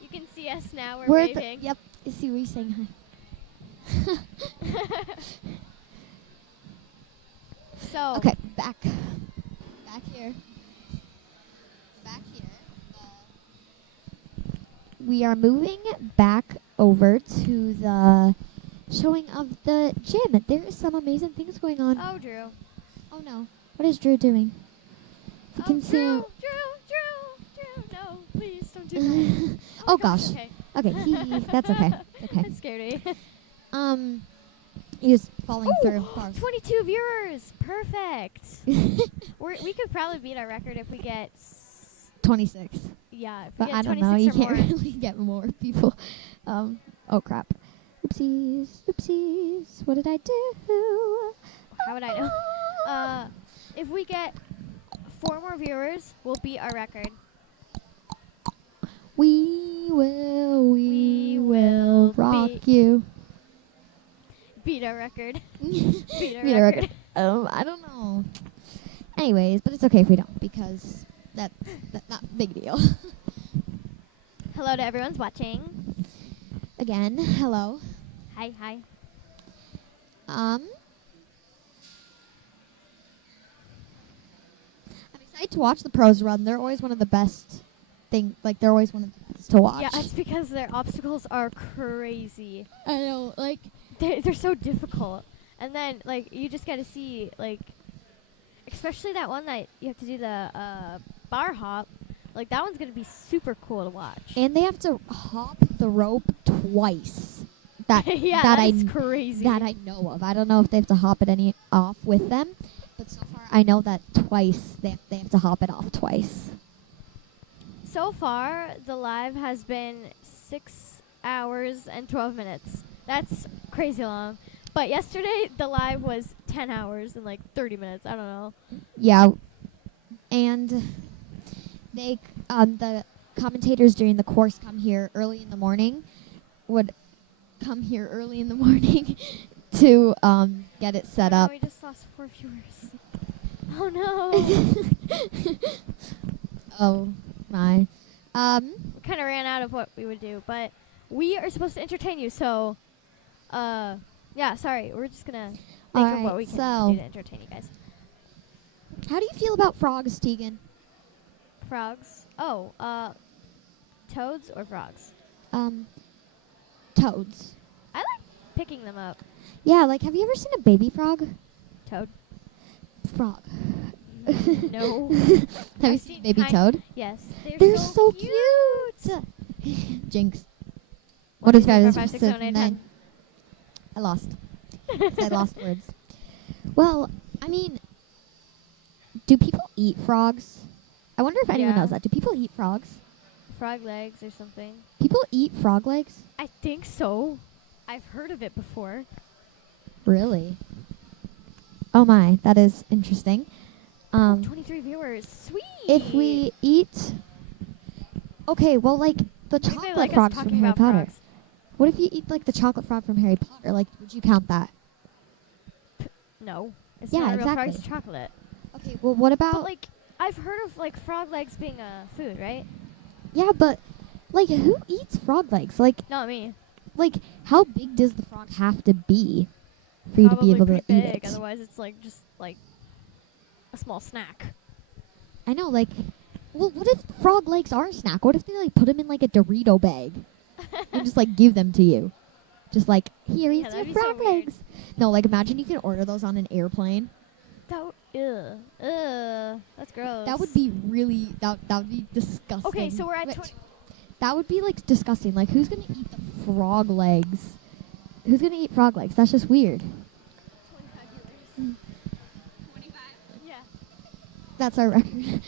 You can see us now. We're waving. Yep. I see where you're saying hi. So. Okay, back here. We are moving back over to the showing of the gym. There is some amazing things going on. Oh, Drew. Oh no. What is Drew doing? If you can see him. Drew, no, please don't do that. Oh my gosh. Okay. Okay, that's okay. Okay. That scared me. He was falling Ooh, through bars. 22 viewers. Perfect. We could probably beat our record if we get 26. Yeah, if we But get I don't 26 know. You or can't more. really get more people. Oh crap. Oopsies. What did I do? How would I know? If we get 4 more viewers, we'll beat our record. We will rock you. Beat our record. Beat our record. I don't know. Anyways, but it's okay if we don't because that's not a big deal. Hello to everyone's watching. Again, hello. Hi. I'm excited to watch the pros run. They're always one of the best they're always one of the best to watch. Yeah, it's because their obstacles are crazy. I know, like they're so difficult. And then like you just got to see like especially that one that you have to do the bar hop. Like that one's going to be super cool to watch. And they have to hop the rope twice. Yeah, that's crazy. That I know of. I don't know if they have to hop it off with them, but so far I know that twice they have to hop it off twice. So far, the live has been 6 hours and 12 minutes. That's crazy long. But yesterday, the live was 10 hours and like 30 minutes. I don't know. Yeah, and they the commentators during the course come here early in the morning. Would come here early in the morning to get it set up. We just lost 4 viewers. Oh no. Oh my. We kind of ran out of what we would do, but we are supposed to entertain you. So, yeah. Sorry, we're just gonna think of what we can do to entertain you guys. How do you feel about frogs, Tegan? Frogs? Oh, toads or frogs? Toads. I like picking them up. Yeah, like have you ever seen a baby frog? Toad. Frog. No. Have you I've seen Baby kind- Toad? Yes. They're so cute. Jinx. What is 1, 2, 3, 4, 5, 5, 6, 6, 7, 8, 9? I lost. I lost words. Well, I mean, do people eat frogs? I wonder if anyone Yeah. knows that. Do people eat frogs? Frog legs or something. People eat frog legs? I think so. I've heard of it before. Really? Oh my, that is interesting. 23 viewers. Sweet. If we eat, okay, well, like the Maybe they chocolate like us frogs from talking Harry about Potter. frogs. What if you eat like the chocolate frog from Harry Potter? Like, would you count that? No. It's Yeah, not a real frog, exactly. it's chocolate. Okay, well, what about? But like, I've heard of like frog legs being a food, right? Yeah, but like, who eats frog legs? Like, Not me. like, how big does the frog have to be for you to be Probably able to pretty eat big, it? otherwise it's like just like a small snack. I know, like, well, what if frog legs are a snack? What if they like put them in like a Dorito bag and just like give them to you? Just like, here, eat that'd your be so frog weird. legs. No, like, imagine you can order those on an airplane. That's gross. That would be really, that would be disgusting. Okay, so we're at Which- 20. That would be like disgusting. Like, who's gonna eat the frog legs? Who's gonna eat frog legs? That's just weird. Yeah. That's our record.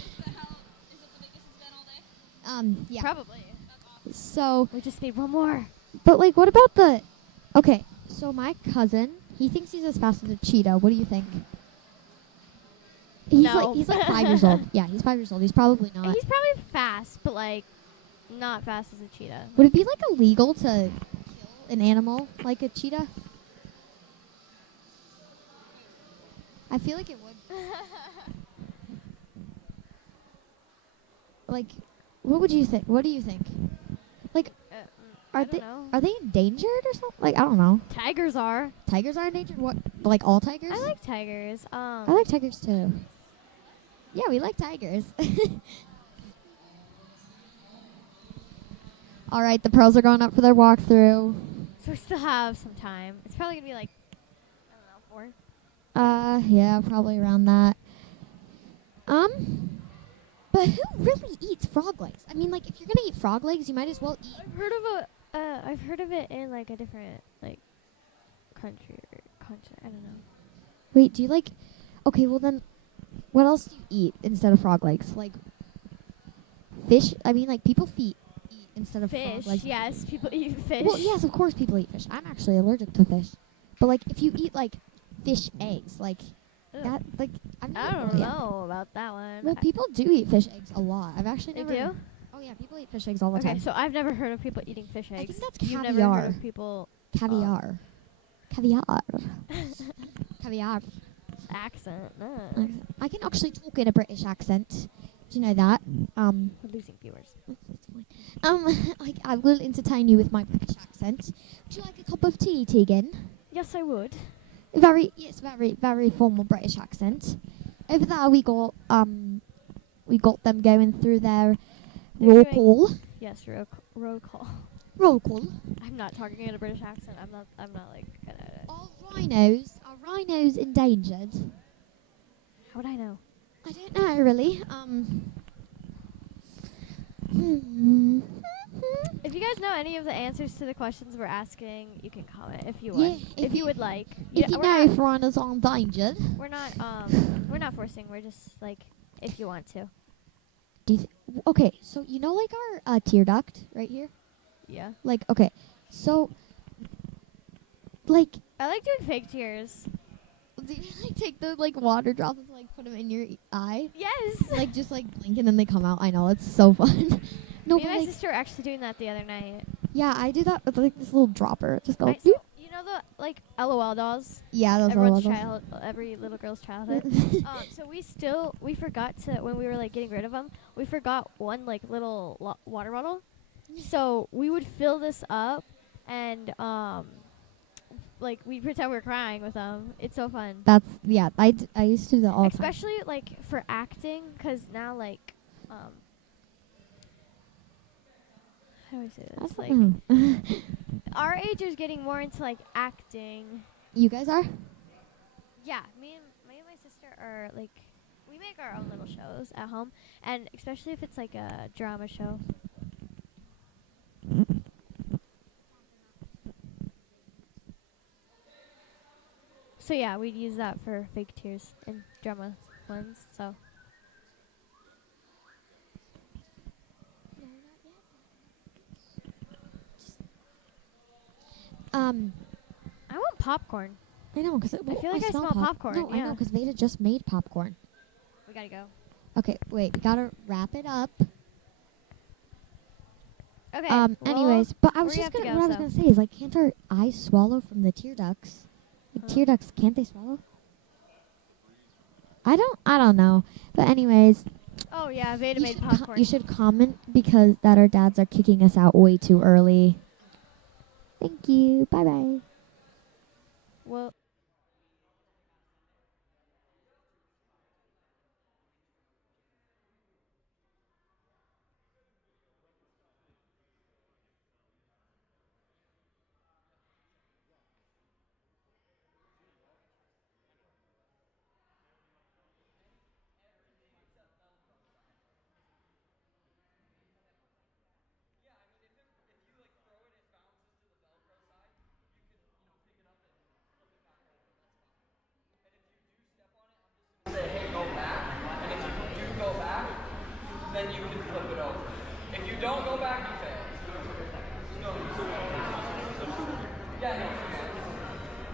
Yeah. Probably. So we just need one more. But like, what about the? Okay, so my cousin, he thinks he's as fast as a cheetah. What do you think? He's like 5 years old. Yeah, he's 5 years old. He's probably not. He's probably fast, but like not fast as a cheetah. Would it be like illegal to kill an animal like a cheetah? I feel like it would. Like, what would you think? What do you think? Like, I don't know. are they endangered or something? Like, I don't know. Tigers are. Tigers are endangered? What? Like all tigers? I like tigers. I like tigers too. Yeah, we like tigers. All right, the pros are going up for their walkthrough. So we still have some time. It's probably gonna be like, I don't know, 4. Yeah, probably around that. But who really eats frog legs? I mean, like, if you're gonna eat frog legs, you might as well eat. I've heard of it in like a different like country or continent. I don't know. Wait, do you like? Okay, well then, what else do you eat instead of frog legs? Like fish? I mean, like people eat instead of frog Fish. legs. Yes, people eat fish. Well, yes, of course people eat fish. I'm actually allergic to fish. But like, if you eat like fish eggs, like that, like I don't know about that one. Well, people do eat fish eggs a lot. I've actually They never. do? Oh yeah, people eat fish eggs all the Okay, time. so I've never heard of people eating fish eggs. I think that's You've caviar. never heard of people Caviar. Caviar. Caviar. accent. I can actually talk in a British accent. Do you know that? We're losing viewers. That's fine. I will entertain you with my British accent. Would you like a cup of tea, Tegan? Yes, I would. Very very formal British accent. Over there we got them going through their They're roll doing- call. Yes, roll call. Roll call. I'm not talking in a British accent. I'm not like good at it. Are rhinos endangered? How would I know? I don't know really. If you guys know any of the answers to the questions we're asking, you can comment if you Yeah, want. if If you you- would like. If you know if rhinos are endangered. We're not forcing. We're just like if you want to. Do you okay, so you know like our tear duct right here? Yeah. Like okay, so like I like doing fake tears. do you like take the like water drops and like put them in your eye? Yes. Like just like blink and then they come out. I know it's so fun. No, Me but and my like, sister were actually doing that the other night. yeah, I do that with like this little dropper. It just goes. So, you know the like LOL dolls? Yeah, those Everyone's LOL dolls. every little girl's childhood. So we forgot to when we were like getting rid of them. We forgot one like little water bottle. So we would fill this up and like we pretend we're crying with them. It's so fun. That's I used to do that all the time. Especially like for acting, because now like how do I say this? Like our age is getting more into like acting. You guys are? Yeah, me and my sister are like we make our own little shows at home, and especially if it's like a drama show. So yeah, we'd use that for fake tears and drama ones. So. I want popcorn. I know, because I feel like I smell popcorn. No, I know, because Veda just made popcorn. We gotta go. Okay, wait, we gotta wrap it up. Okay. Anyways, but I was we just have to gonna. go, What I was so. gonna say is, like, can't our eyes swallow from the tear ducts? Like, tear ducts, can't they swallow? I don't know. But anyways, Oh yeah, Veda you made should popcorn. you should comment because that our dads are kicking us out way too early. Thank you. Bye bye. Well. Say, hey, go back. And if you do go back, then you can flip it over. If you don't go back, you fail. Yeah, no.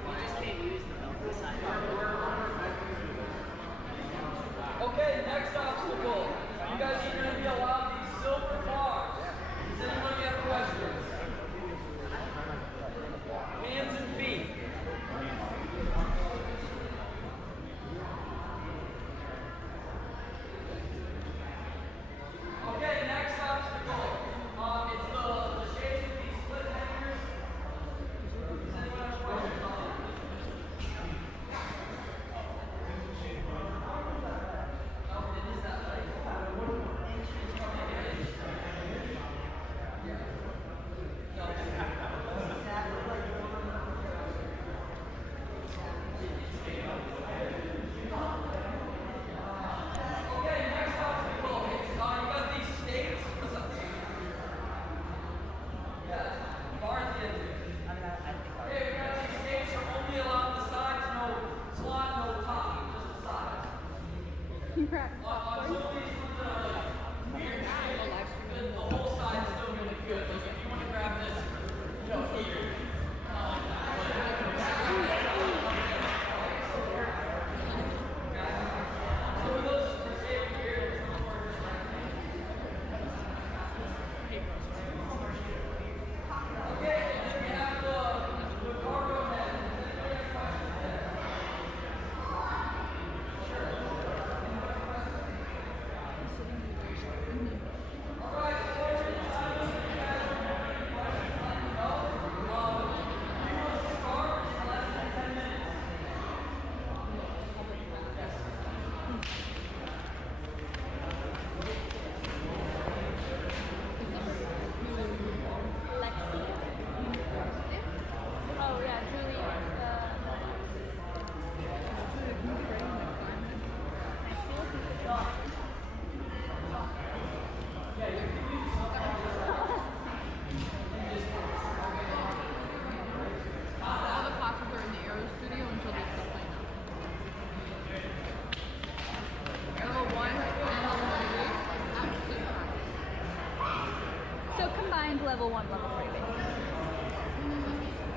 You just can't use the Velcro side. Okay, next obstacle. You guys are going to be allowed these silver bars. Does anybody have questions? Hands and feet. Okay, next obstacle. It's the shapes of these split hangers. Does anyone have questions on that? Okay, next obstacle. You got these stakes. What's up? Yeah, bar at the end. Okay, we got these stakes. You're only allowed the sides, no slot, no top, just the sides. On some of these ones that are like weird shaped, the whole side's still gonna be good. Like if you want to grab this, here. Some of those are shaped weird, some of them are just like okay, and then we have the cargo net. Does anybody have questions there? All right, Oh yeah, Julie. All the classes are in the Aero Studio until they start playing up. Level 1 and level 3 is absolute practice. So combined level 1, level 3 basically.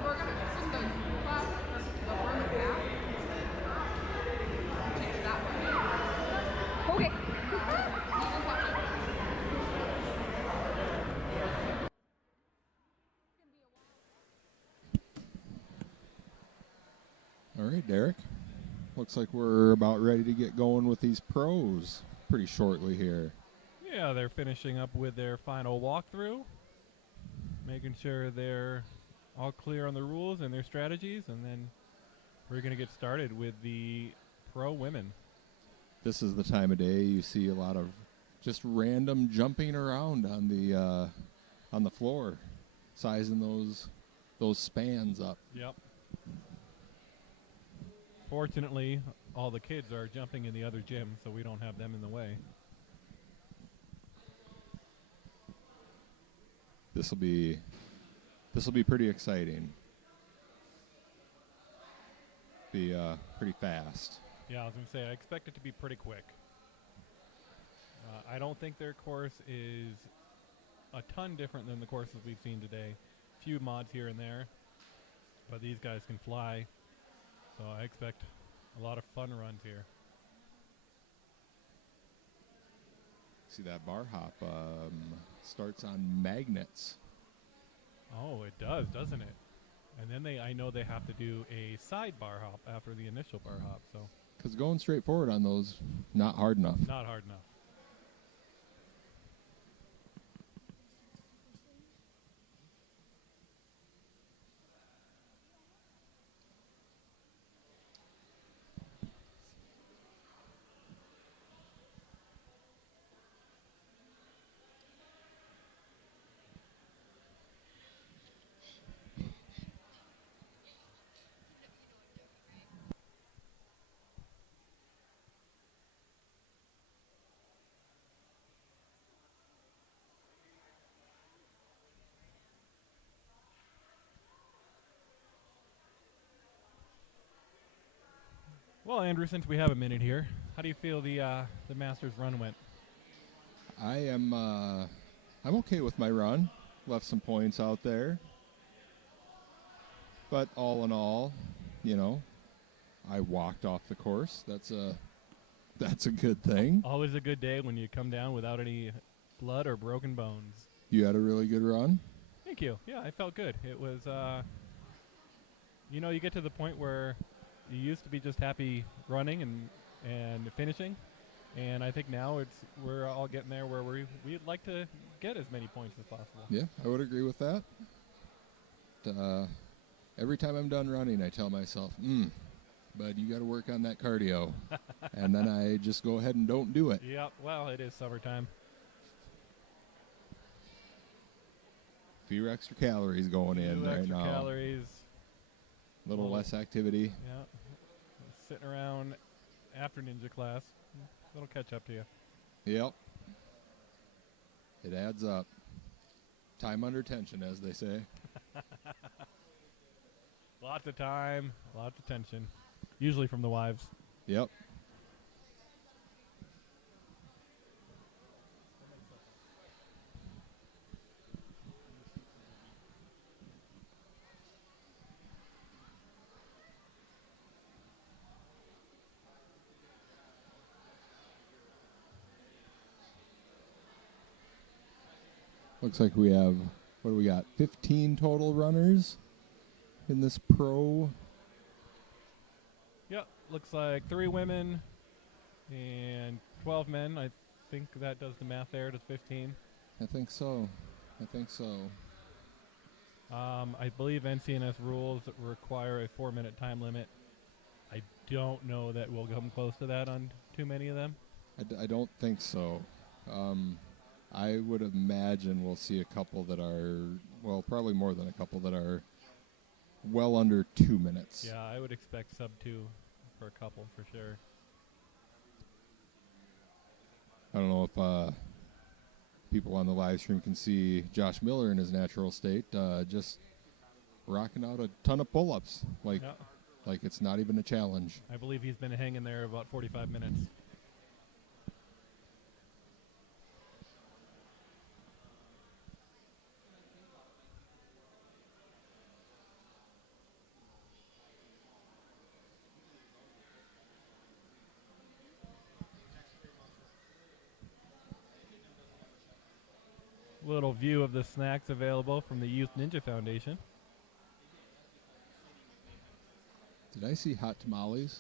We're going to send the class the one in the back. Change that one. Okay. All right, Derek. Looks like we're about ready to get going with these pros pretty shortly here. Yeah, they're finishing up with their final walkthrough, making sure they're all clear on the rules and their strategies, and then we're going to get started with the pro women. This is the time of day you see a lot of just random jumping around on the floor, sizing those spans up. Yep. Fortunately, all the kids are jumping in the other gym, so we don't have them in the way. This will be pretty exciting. Be pretty fast. Yeah, I was going to say, I expect it to be pretty quick. I don't think their course is a ton different than the courses we've seen today. Few mods here and there, but these guys can fly, so I expect a lot of fun runs here. See that bar hop starts on magnets. Oh, it does, doesn't it? And then I know they have to do a side bar hop after the initial bar hop, so. Because going straight forward on those, not hard enough. Not hard enough. Well, Andrew, since we have a minute here, how do you feel the Masters run went? I'm okay with my run. Left some points out there. But all in all, you know, I walked off the course. That's a good thing. Always a good day when you come down without any blood or broken bones. You had a really good run? Thank you. Yeah, I felt good. It was, you know, you get to the point where you used to be just happy running and finishing, and I think now we're all getting there where we'd like to get as many points as possible. Yeah, I would agree with that. Every time I'm done running, I tell myself, but you got to work on that cardio. And then I just go ahead and don't do it. Yep, well, it is summertime. Few extra calories going in right now. Calories. A little less activity. Yeah. Sitting around after ninja class. That'll catch up to you. Yep. It adds up. Time under tension, as they say. Lots of time, lots of tension. Usually from the wives. Yep. Looks like we have, what do we got, 15 total runners in this pro? Yep, looks like 3 women and 12 men. I think that does the math there to 15. I think so. I believe NCNS rules require a 4-minute time limit. I don't know that we'll come close to that on too many of them. I don't think so. I would imagine we'll see a couple that are, well, probably more than a couple that are well under 2 minutes. Yeah, I would expect sub 2 for a couple for sure. I don't know if people on the live stream can see Josh Miller in his natural state, just rocking out a ton of pull-ups, like it's not even a challenge. I believe he's been hanging there about 45 minutes. Little view of the snacks available from the Youth Ninja Foundation. Did I see hot tamales?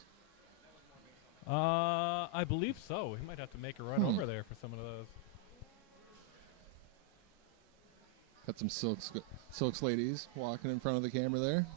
I believe so. We might have to make a run over there for some of those. Got some silks ladies walking in front of the camera there.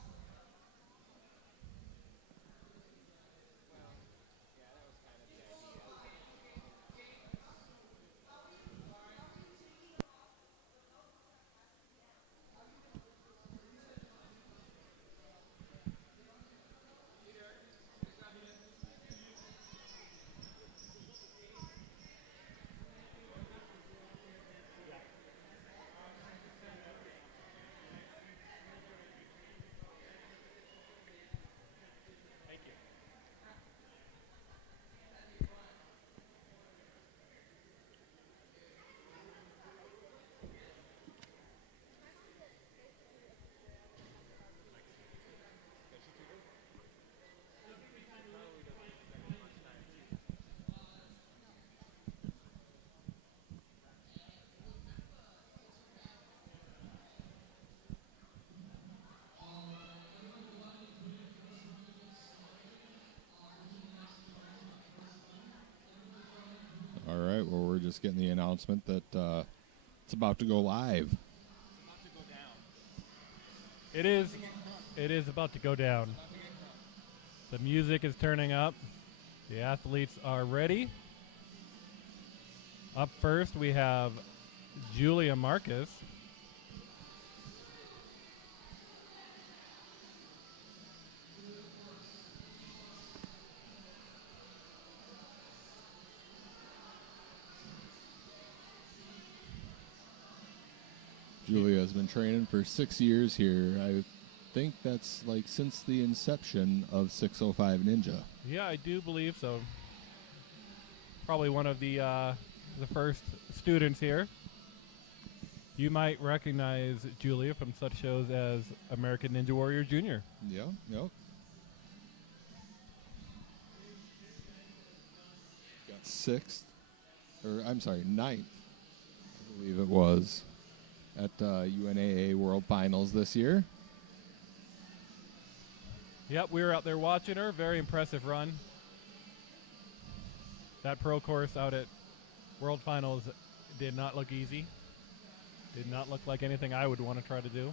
just getting the announcement that it's about to go live. It is about to go down. The music is turning up. The athletes are ready. Up first, we have Julia Marcus. Julia has been training for 6 years here. I think that's like since the inception of 605 Ninja. Yeah, I do believe so. Probably one of the first students here. You might recognize Julia from such shows as American Ninja Warrior Jr. Yeah, yep. Got 6th, or I'm sorry, 9th, I believe it was, at UNAA World Finals this year. Yep, we were out there watching her. Very impressive run. That pro course out at World Finals did not look easy. Did not look like anything I would want to try to do.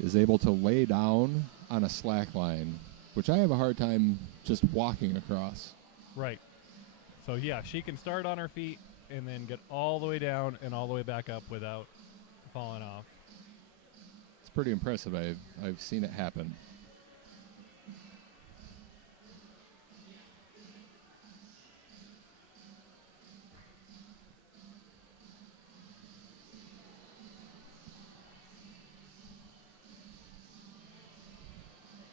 Is able to lay down on a slack line, which I have a hard time just walking across. Right. So yeah, she can start on her feet and then get all the way down and all the way back up without falling off. It's pretty impressive. I've seen it happen.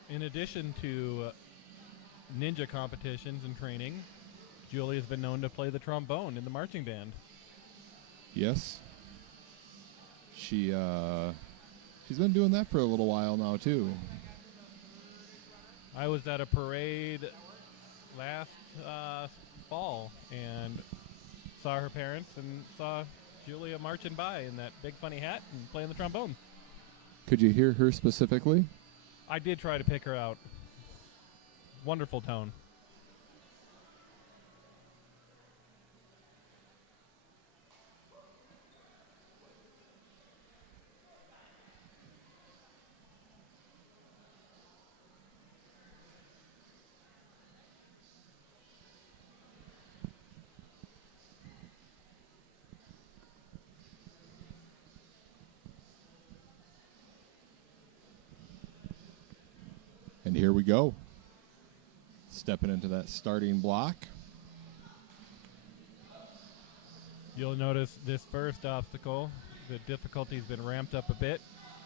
In addition to ninja competitions and training, Julie has been known to play the trombone in the marching band. Yes. She's been doing that for a little while now too. I was at a parade last fall and saw her parents and saw Julia marching by in that big funny hat and playing the trombone. Could you hear her specifically? I did try to pick her out. Wonderful tone. And here we go. Stepping into that starting block. You'll notice this first obstacle, the difficulty's been ramped up a bit.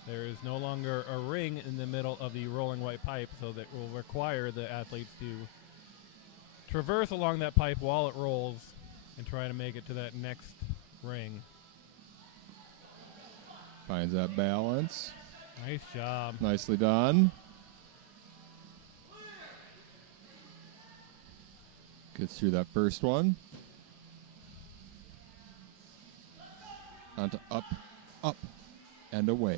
There is no longer a ring in the middle of the rolling white pipe, so that will require the athletes to traverse along that pipe while it rolls and try to make it to that next ring. Finds that balance. Nice job. Nicely done. Gets through that first one. Onto up, up, and away.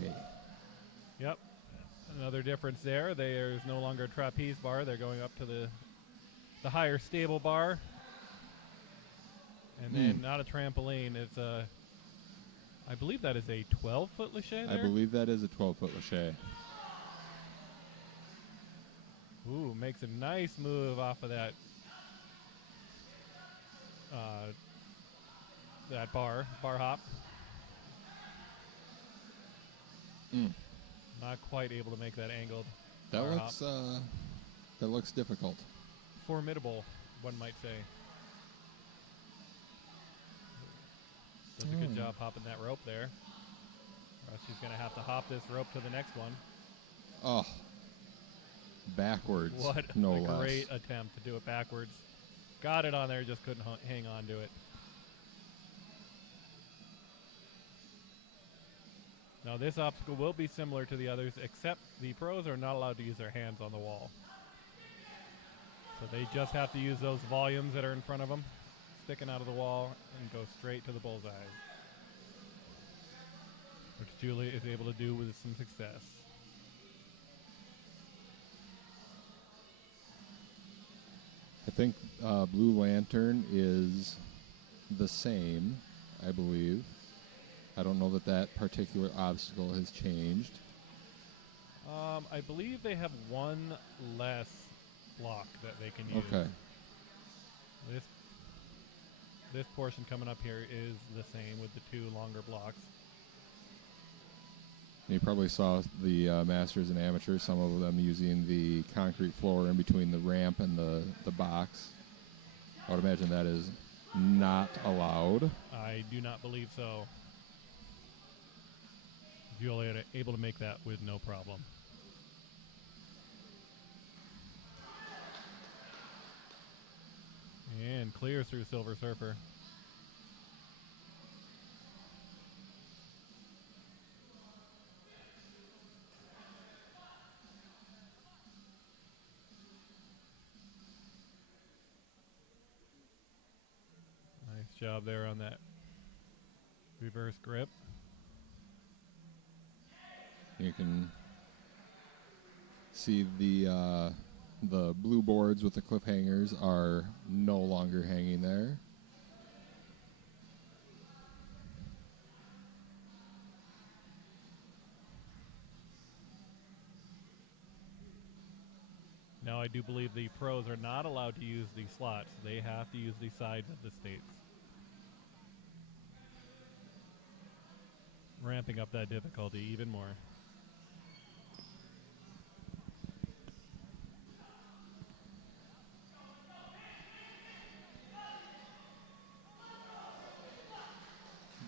Yep. Another difference there. There's no longer a trapeze bar. They're going up to the higher stable bar. And then not a trampoline. It's a, I believe that is a 12-foot lache there? I believe that is a 12-foot lache. Ooh, makes a nice move off of that that bar hop. Not quite able to make that angled. That looks difficult. Formidable, one might say. Does a good job hopping that rope there. Or else she's going to have to hop this rope to the next one. Oh, backwards. What no a less. great attempt to do it backwards. Got it on there, just couldn't hang on to it. Now this obstacle will be similar to the others, except the pros are not allowed to use their hands on the wall. So they just have to use those volumes that are in front of them, sticking out of the wall, and go straight to the bullseye. Which Julie is able to do with some success. I think Blue Lantern is the same, I believe. I don't know that that particular obstacle has changed. I believe they have one less block that they can use. Okay. This portion coming up here is the same with the 2 longer blocks. You probably saw the masters and amateurs, some of them using the concrete floor in between the ramp and the box. I would imagine that is not allowed. I do not believe so. You'll be able to make that with no problem. And clear through Silver Surfer. Nice job there on that reverse grip. You can see the blue boards with the cliffhangers are no longer hanging there. Now, I do believe the pros are not allowed to use the slots. They have to use the sides of the states. Ramping up that difficulty even more.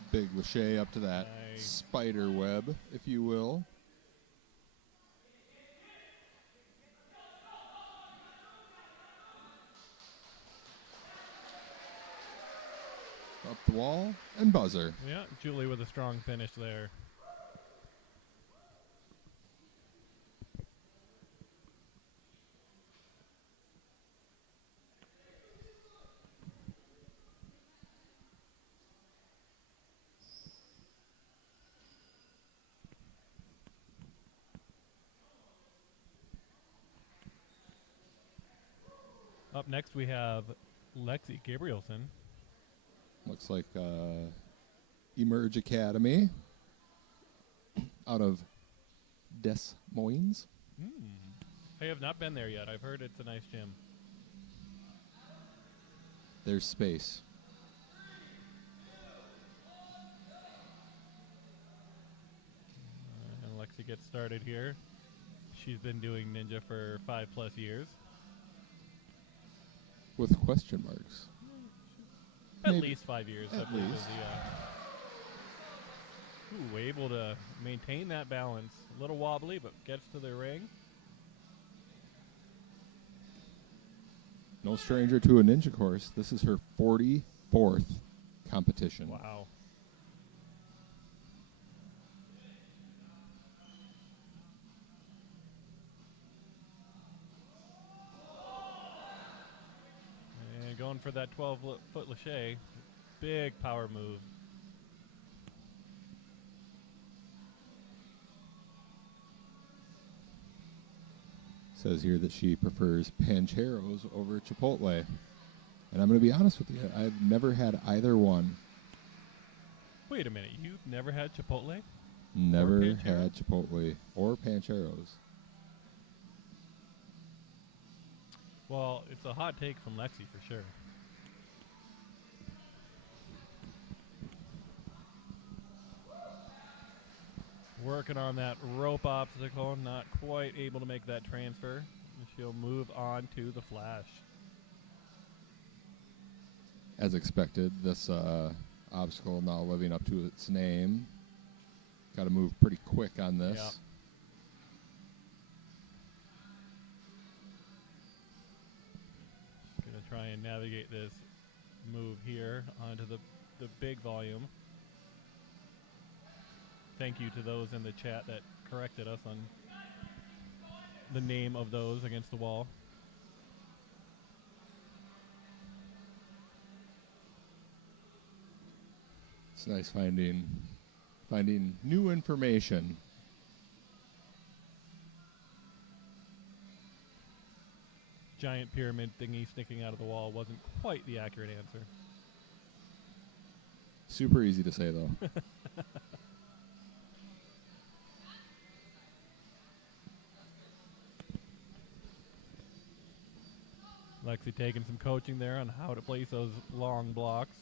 Big Lachey up to that spider web, if you will. Up the wall and buzzer. Yeah, Julie with a strong finish there. Up next we have Lexi Gabrielson. Looks like Emerge Academy out of Des Moines. I have not been there yet. I've heard it's a nice gym. There's space. And Lexi gets started here. She's been doing ninja for 5+ years. With question marks. At Maybe. least 5 years. At least. Able to maintain that balance. A little wobbly, but gets to the ring. No stranger to a ninja course. This is her 44th competition. Wow. And going for that 12-foot Lachey. Big power move. Says here that she prefers Pancheros over Chipotle. And I'm going to be honest with you, I've never had either one. Wait a minute, you've never had Chipotle? Never had Chipotle or Pancheros. Well, it's a hot take from Lexi for sure. Working on that rope obstacle, not quite able to make that transfer. She'll move on to the flash. As expected, this obstacle now living up to its name. Got to move pretty quick on this. Yeah. Gonna try and navigate this move here onto the big volume. Thank you to those in the chat that corrected us on the name of those against the wall. It's nice finding new information. giant pyramid thingy sticking out of the wall wasn't quite the accurate answer. Super easy to say, though. Lexi taking some coaching there on how to place those long blocks.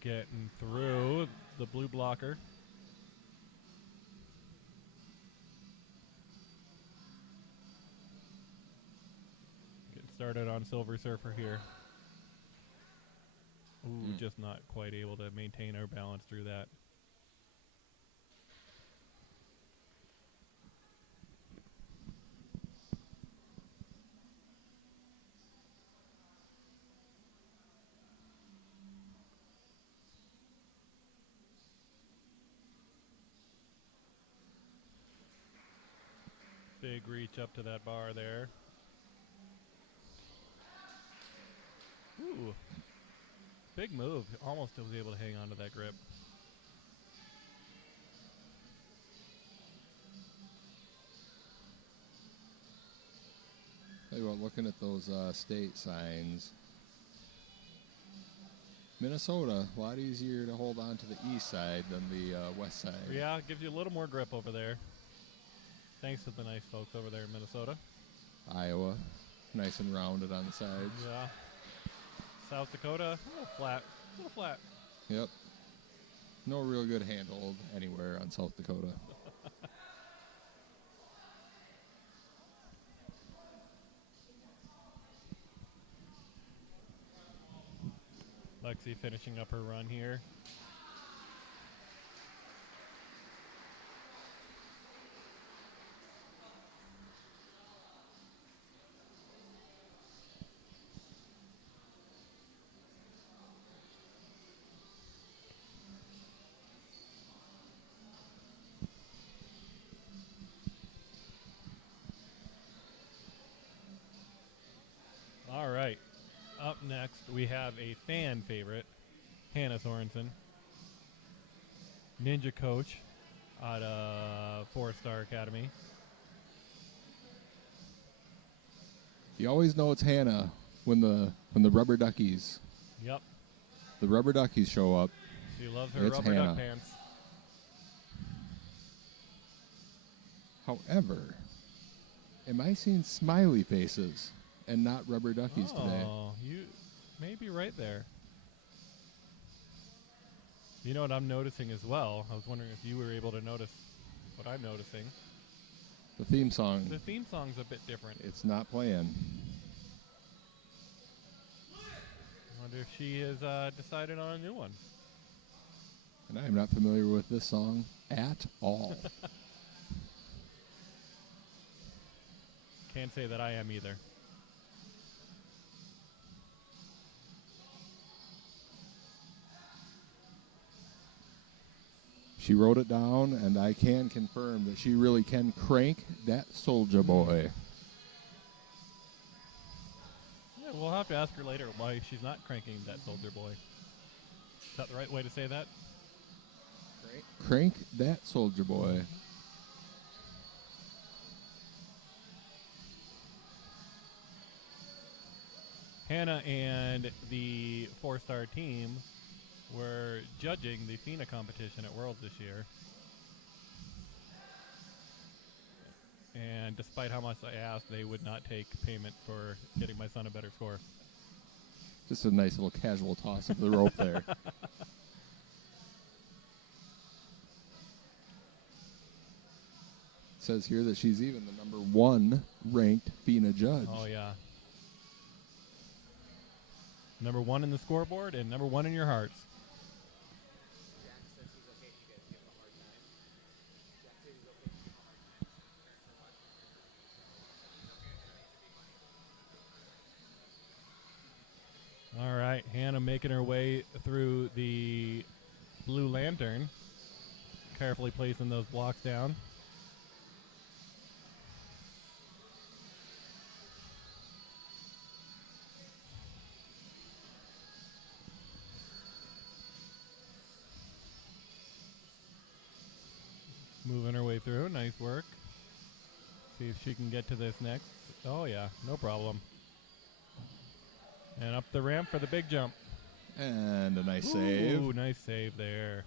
Getting through the blue blocker. Getting started on Silver Surfer here. Ooh, just not quite able to maintain our balance through that. Big reach up to that bar there. Ooh. Big move. Almost was able to hang on to that grip. Tell you what, looking at those state signs, Minnesota, a lot easier to hold on to the east side than the west side. Yeah, it gives you a little more grip over there. Thanks to the nice folks over there in Minnesota. Iowa, nice and rounded on the sides. Yeah. South Dakota, a little flat. A little flat. Yep. No real good handhold anywhere on South Dakota. Lexi finishing up her run here. All right. Up next, we have a fan favorite, Hannah Sorensen, ninja coach at 4-Star Academy. You always know it's Hannah when the rubber duckies. Yep. The rubber duckies show up. She loves her It's rubber Hannah. duck pants. However, am I seeing smiley faces and not rubber duckies today? Oh, you may be right there. You know what I'm noticing as well? I was wondering if you were able to notice what I'm noticing. The theme song. The theme song's a bit different. It's not playing. I wonder if she has decided on a new one. And I am not familiar with this song at all. Can't say that I am either. She wrote it down, and I can confirm that she really can crank that soldier boy. Yeah, we'll have to ask her later why she's not cranking that soldier boy. Is that the right way to say that? Crank that soldier boy. Hannah and the 4-Star team were judging the FINA competition at Worlds this year. And despite how much I asked, they would not take payment for getting my son a better score. Just a nice little casual toss of the rope there. It says here that she's even the number 1 ranked FINA judge. Oh, yeah. Number 1 in the scoreboard and number 1 in your hearts. All right, Hannah making her way through the blue lantern, carefully placing those blocks down. Nice work. See if she can get to this next. Oh, yeah. No problem. And up the ramp for the big jump. And a nice Ooh, save. Nice save there.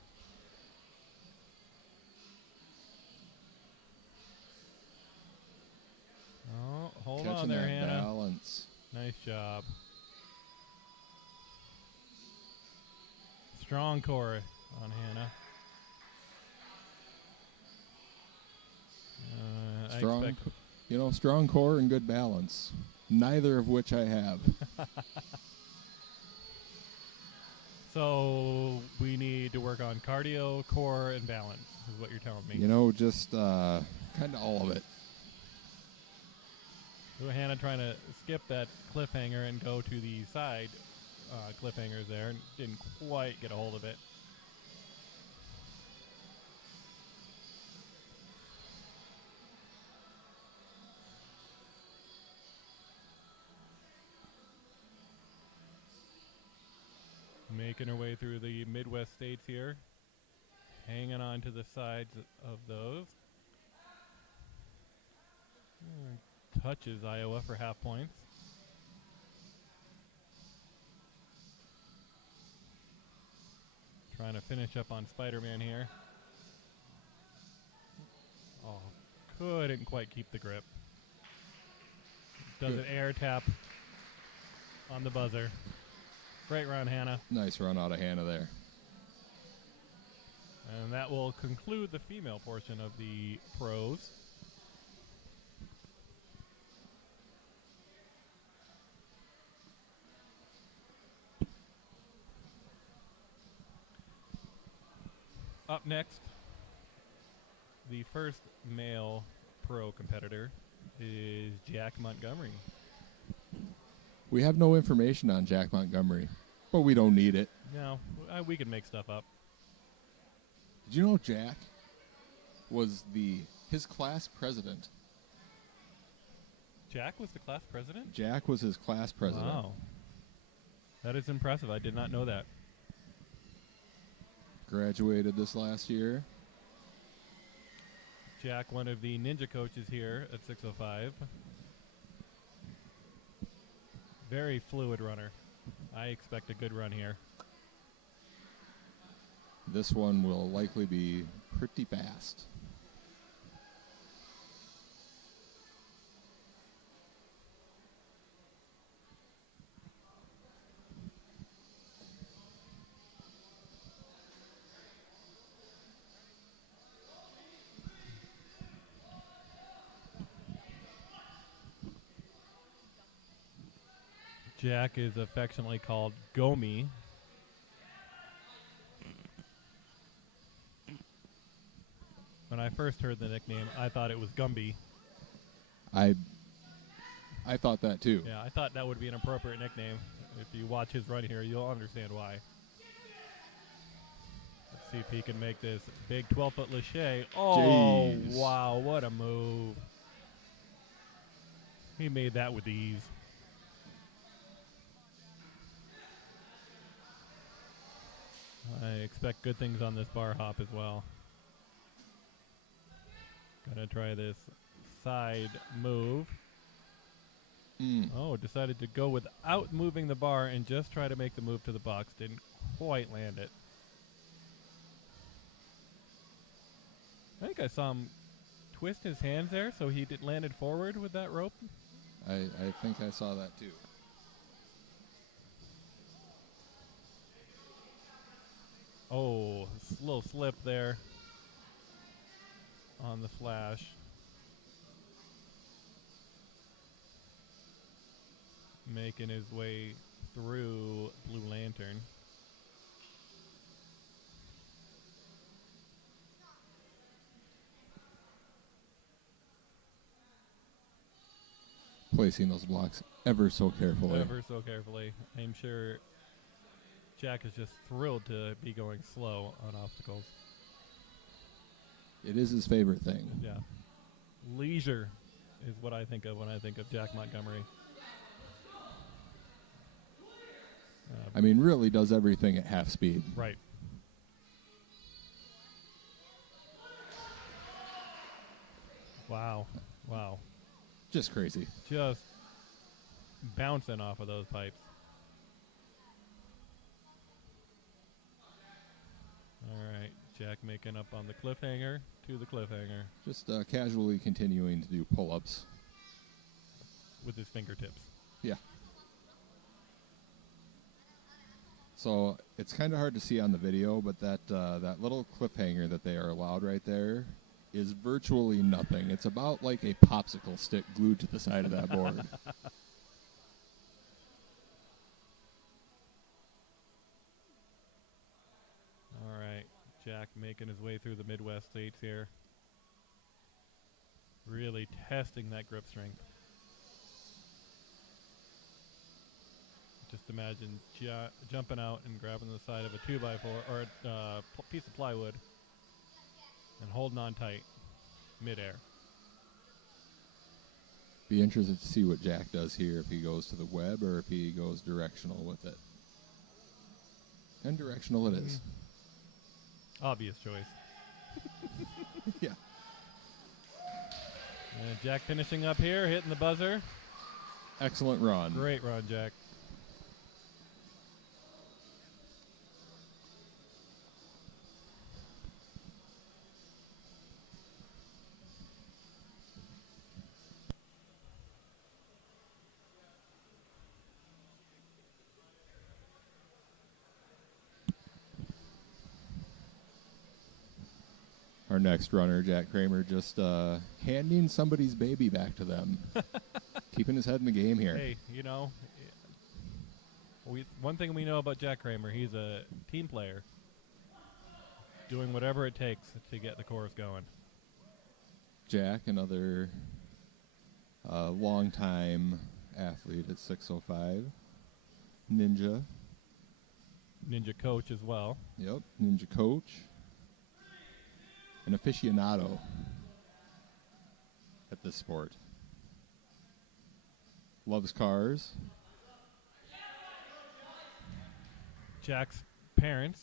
Oh, hold on Catching there, that Hannah. balance. Nice job. Strong core on Hannah. I Strong, expect strong core and good balance. Neither of which I have. So we need to work on cardio, core, and balance, is what you're telling me. Just kind of all of it. So Hannah trying to skip that cliffhanger and go to the side cliffhangers there, and didn't quite get a hold of it. Making her way through the Midwest states here. Hanging on to the sides of those. Touches Iowa for half points. Trying to finish up on Spider-Man here. Oh, couldn't quite keep the grip. Does an air tap on the buzzer. Great run, Hannah. Nice run out of Hannah there. And that will conclude the female portion of the pros. Up next, the first male pro competitor is Jack Montgomery. We have no information on Jack Montgomery, but we don't need it. No, we can make stuff up. Did you know Jack was his class president? Jack was the class president? Jack was his class president. Wow. That is impressive. I did not know that. Graduated this last year. Jack, one of the ninja coaches here at 605. Very fluid runner. I expect a good run here. This one will likely be pretty fast. Jack is affectionately called Gomi. When I first heard the nickname, I thought it was Gumby. I thought that too. Yeah, I thought that would be an appropriate nickname. If you watch his run here, you'll understand why. Let's see if he can make this big 12-foot lache. Oh, Jeez. Wow, what a move. He made that with ease. I expect good things on this bar hop as well. Gonna try this side move. Oh, decided to go without moving the bar and just try to make the move to the box. Didn't quite land it. I think I saw him twist his hands there, so he landed forward with that rope. I think I saw that too. Oh, little slip there on the flash. Making his way through Blue Lantern. Placing those blocks ever so carefully. Ever so carefully. I'm sure Jack is just thrilled to be going slow on obstacles. It is his favorite thing. Yeah. Leisure is what I think of when I think of Jack Montgomery. I mean, really does everything at half speed. Right. Wow. Wow. Just crazy. Just bouncing off of those pipes. All right. Jack making up on the cliffhanger to the cliffhanger. Just casually continuing to do pull-ups. With his fingertips. Yeah. So it's kind of hard to see on the video, but that little cliffhanger that they are allowed right there is virtually nothing. It's about like a popsicle stick glued to the side of that board. All right. Jack making his way through the Midwest states here. Really testing that grip strength. Just imagine jumping out and grabbing the side of a 2x4 or a piece of plywood and holding on tight midair. Be interested to see what Jack does here, if he goes to the web or if he goes directional with it. And directional it is. Obvious choice. Yeah. And Jack finishing up here, hitting the buzzer. Excellent run. Great run, Jack. Our next runner, Jack Kramer, just handing somebody's baby back to them. Keeping his head in the game here. Hey, you know, one thing we know about Jack Kramer, he's a team player. Doing whatever it takes to get the course going. Jack, another longtime athlete at 605. Ninja. Ninja coach as well. Yep, ninja coach. An aficionado at this sport. Loves cars. Jack's parents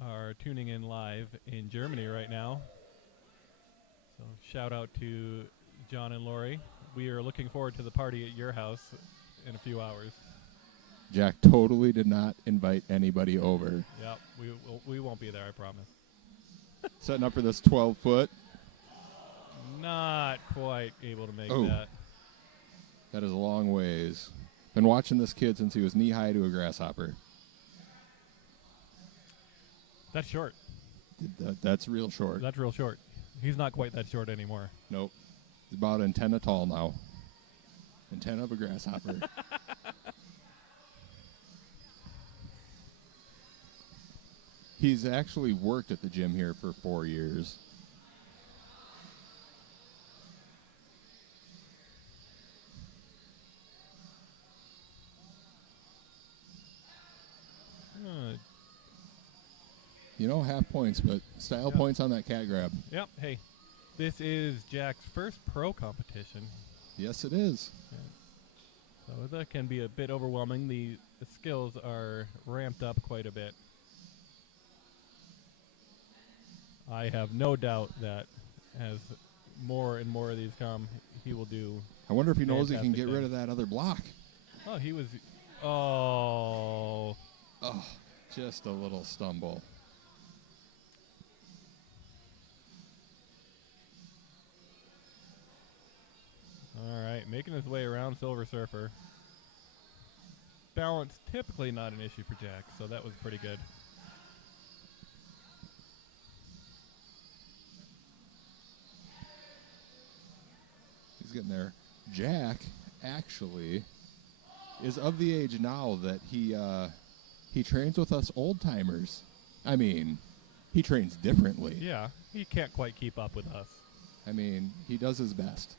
are tuning in live in Germany right now. So shout out to John and Lori. We are looking forward to the party at your house in a few hours. Jack totally did not invite anybody over. Yep, we won't be there, I promise. Setting up for this 12-foot. Not quite able to make Oh. that. That is a long ways. Been watching this kid since he was knee-high to a grasshopper. That's short. That's real short. That's real short. He's not quite that short anymore. Nope. He's about antenna tall now. Antenna of a grasshopper. He's actually worked at the gym here for 4 years. You know, half points, but style points on that cat grab. Yep. Hey, this is Jack's first pro competition. Yes, it is. So that can be a bit overwhelming. The skills are ramped up quite a bit. I have no doubt that as more and more of these come, he will do. I wonder if he knows he can fantastic get rid things. of that other block. Oh, he was. Oh. Oh, just a little stumble. All right, making his way around Silver Surfer. Balance typically not an issue for Jack, so that was pretty good. He's getting there. Jack actually is of the age now that he trains with us old timers. I mean, he trains differently. Yeah, he can't quite keep up with us. I mean, he does his best.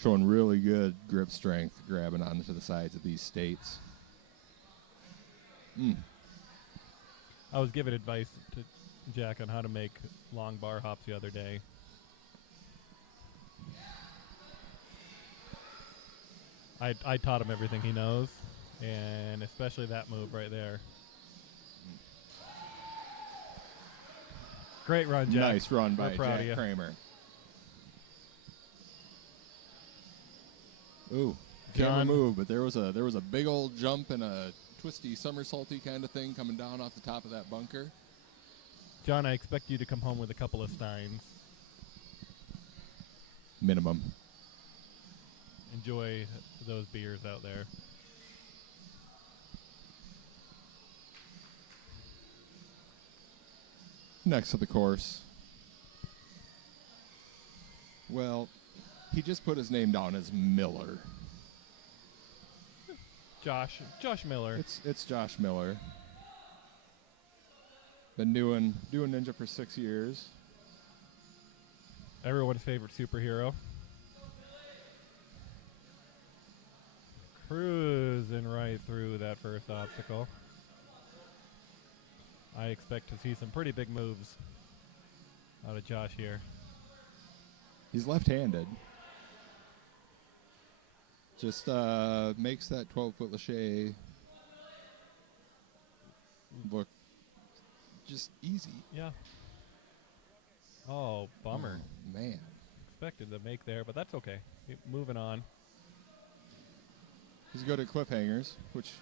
Showing really good grip strength, grabbing onto the sides of these states. I was giving advice to Jack on how to make long bar hops the other day. I taught him everything he knows, and especially that move right there. Great run, Jack. Nice run We're by proud of Jack you. Kramer. Ooh, John. camera move, but there was a big old jump and a twisty somersaulty kind of thing coming down off the top of that bunker. John, I expect you to come home with a couple of steins. Minimum. Enjoy those beers out there. Next to the course. Well, he just put his name down as Miller. Josh Miller. It's Josh Miller. Been doing Ninja for 6 years. Everyone's favorite superhero. Cruising right through that first obstacle. I expect to see some pretty big moves out of Josh here. He's left-handed. Just makes that 12-foot lache look just easy. Yeah. Oh, bummer. Oh, man. Expected to make there, but that's okay. Moving on. He's good at cliffhangers, which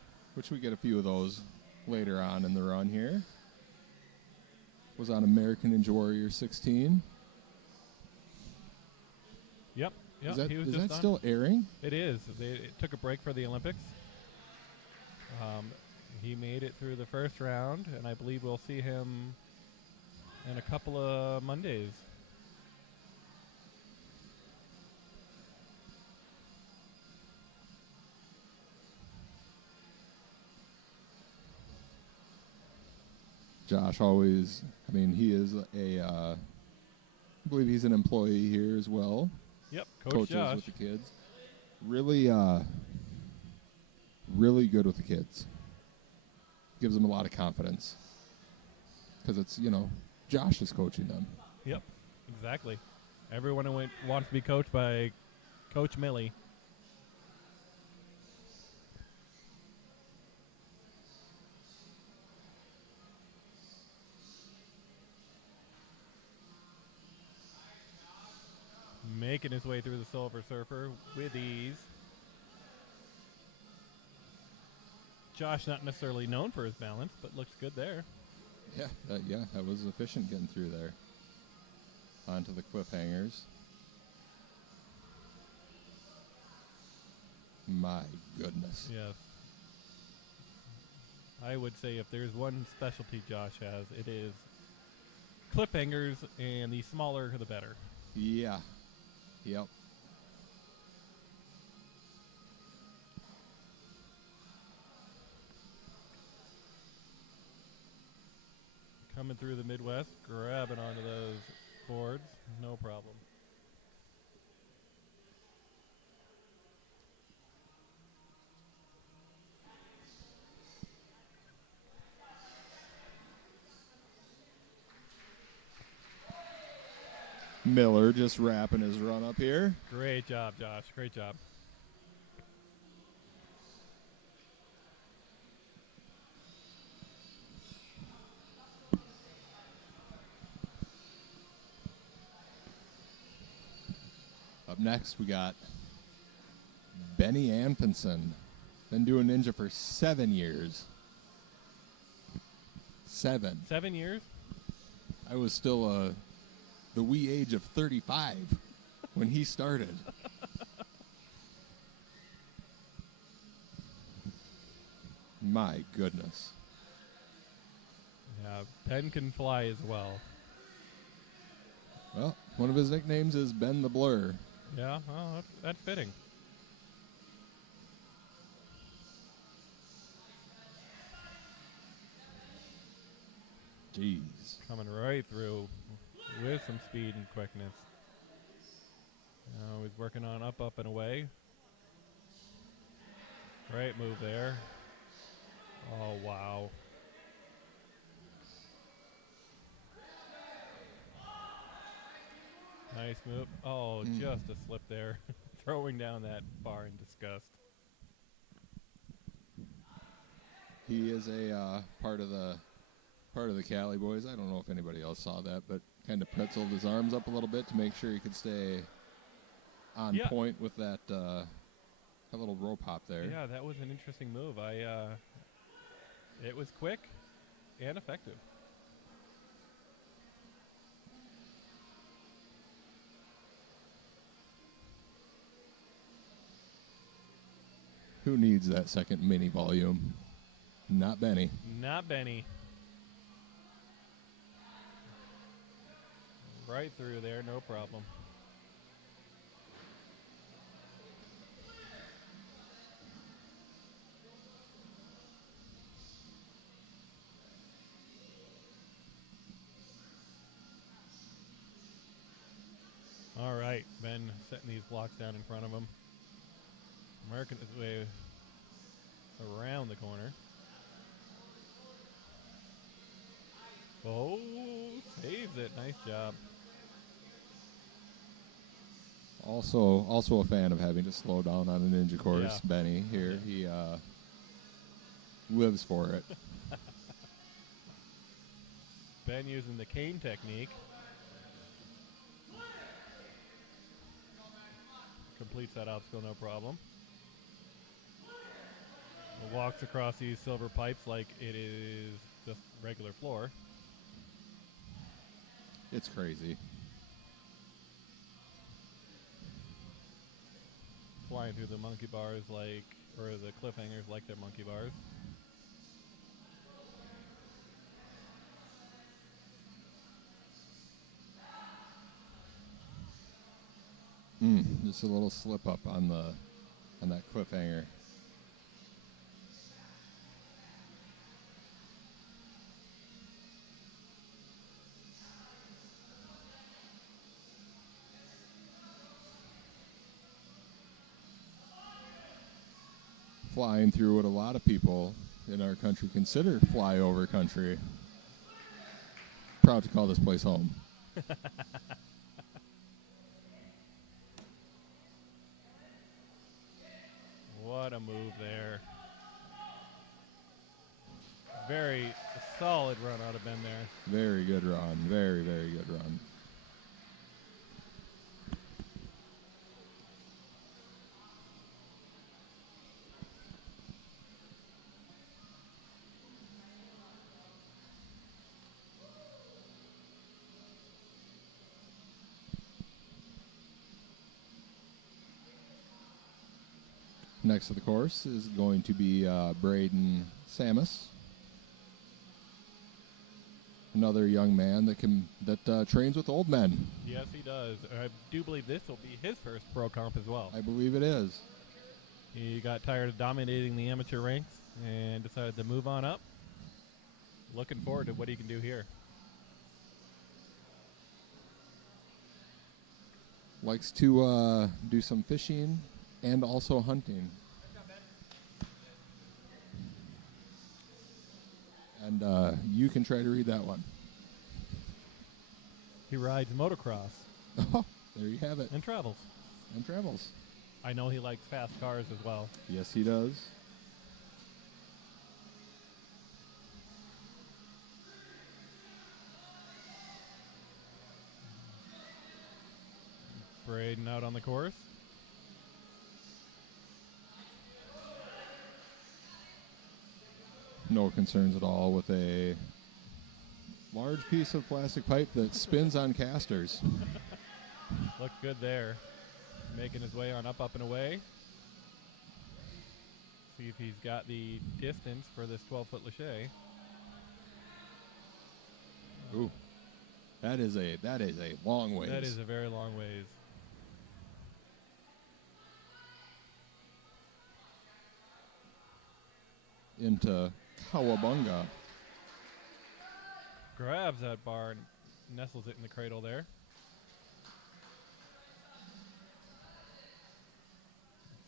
we get a few of those later on in the run here. Was on American Ninja Warrior 16. Yep. Is that, he was is just that on. still airing? It is. It took a break for the Olympics. He made it through the first round, and I believe we'll see him in a couple of Mondays. Josh always, he is I believe he's an employee here as well. Yep, Coach Coaches Josh. with the kids. Really good with the kids. Gives them a lot of confidence. Because it's, Josh is coaching them. Yep, exactly. Everyone who wants to be coached by Coach Millie. Making his way through the Silver Surfer with ease. Josh not necessarily known for his balance, but looks good there. Yeah, that was efficient getting through there. Onto the cliffhangers. My goodness. Yes. I would say if there's one specialty Josh has, it is cliffhangers, and the smaller the better. Yeah. Yep. Coming through the Midwest, grabbing onto those boards, no problem. Miller just wrapping his run up here. Great job, Josh. Great job. Up next, we got Benny Anfinson. Been doing Ninja for 7 years. 7. 7 years? I was still the wee age of 35 when he started. My goodness. Yeah, Ben can fly as well. Well, one of his nicknames is Ben the Blur. Yeah, oh, that's fitting. Jeez. Coming right through with some speed and quickness. He's working on up, and away. Great move there. Oh, wow. Nice move. Oh, just a slip there. Throwing down that bar in disgust. He is a part of the part of the Cali boys. I don't know if anybody else saw that, but kind of pretzeled his arms up a little bit to make sure he could stay on point with that little rope hop there. Yeah, that was an interesting move. It was quick and effective. Who needs that second mini volume? Not Benny. Not Benny. Right through there, no problem. All right, Ben setting these blocks down in front of him. American his way around the corner. Oh, saves it. Nice job. Also a fan of having to slow down on a ninja course. Yeah. Benny here, he lives for it. Ben using the cane technique. Completes that obstacle, no problem. Walks across these silver pipes like it is just regular floor. It's crazy. Flying through the monkey bars or the cliffhangers like they're monkey bars. Just a little slip up on that cliffhanger. Flying through what a lot of people in our country consider flyover country. Proud to call this place home. What a move there. Very solid run out of Ben there. Very good run. Very, very good run. Next to the course is going to be Braden Samus, another young man that trains with old men. Yes, he does. I do believe this will be his first pro comp as well. I believe it is. He got tired of dominating the amateur ranks and decided to move on up. Looking forward to what he can do here. Likes to do some fishing and also hunting. And you can try to read that one. He rides motocross. Oh, there you have it. And travels. And travels. I know he likes fast cars as well. Yes, he does. Braden out on the course. No concerns at all with a large piece of plastic pipe that spins on casters. Looked good there. Making his way on up, and away. See if he's got the distance for this 12-foot lache. Ooh, that is a long ways. That is a very long ways. Into Cowabunga. Grabs that bar and nestles it in the cradle there.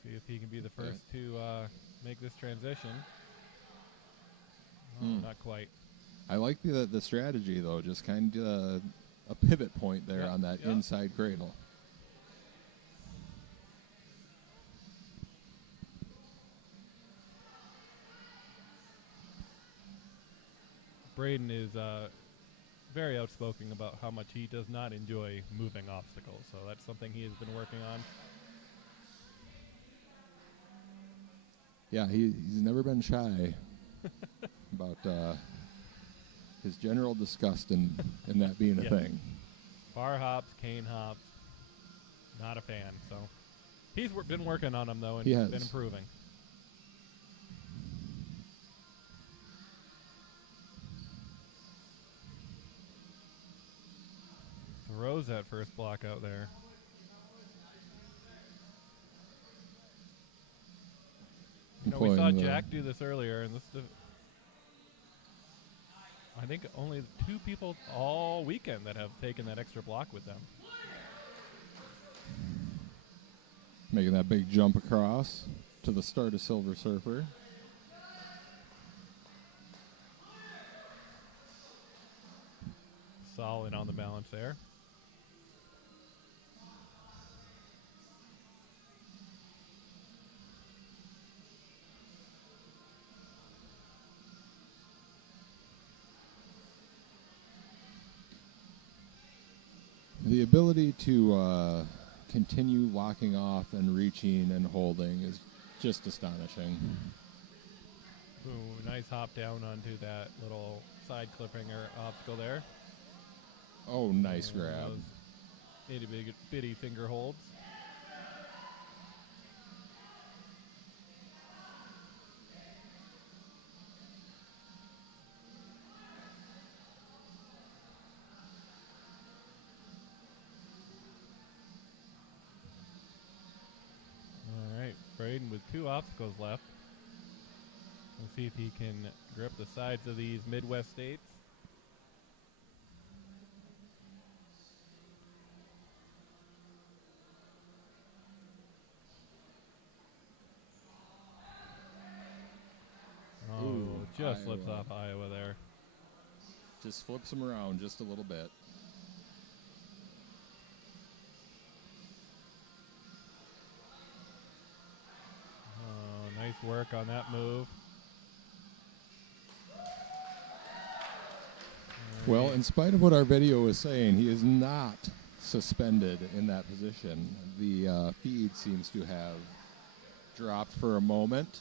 See if he can be the first to make this transition. Oh, not quite. I like the strategy, though. Just kind of a pivot point there on that inside cradle. Braden is very outspoken about how much he does not enjoy moving obstacles, so that's something he has been working on. Yeah, he's never been shy about his general disgust in that being a thing. Bar hops, cane hops, not a fan. So he's been working on them, though, and He has. been improving. Throws that first block out there. You know, we saw Jack do this earlier, and I think only 2 people all weekend that have taken that extra block with them. Making that big jump across to the start of Silver Surfer. Solid on the balance there. The ability to continue locking off and reaching and holding is just astonishing. Ooh, nice hop down onto that little side cliffhanger obstacle there. Oh, nice grab. Itty bitty finger holds. All right, Braden with 2 obstacles left. Let's see if he can grip the sides of these Midwest states. Oh, Ooh, just slips Iowa. off Iowa there. Just flips him around just a little bit. Oh, nice work on that move. Well, in spite of what our video was saying, he is not suspended in that position. The feed seems to have dropped for a moment.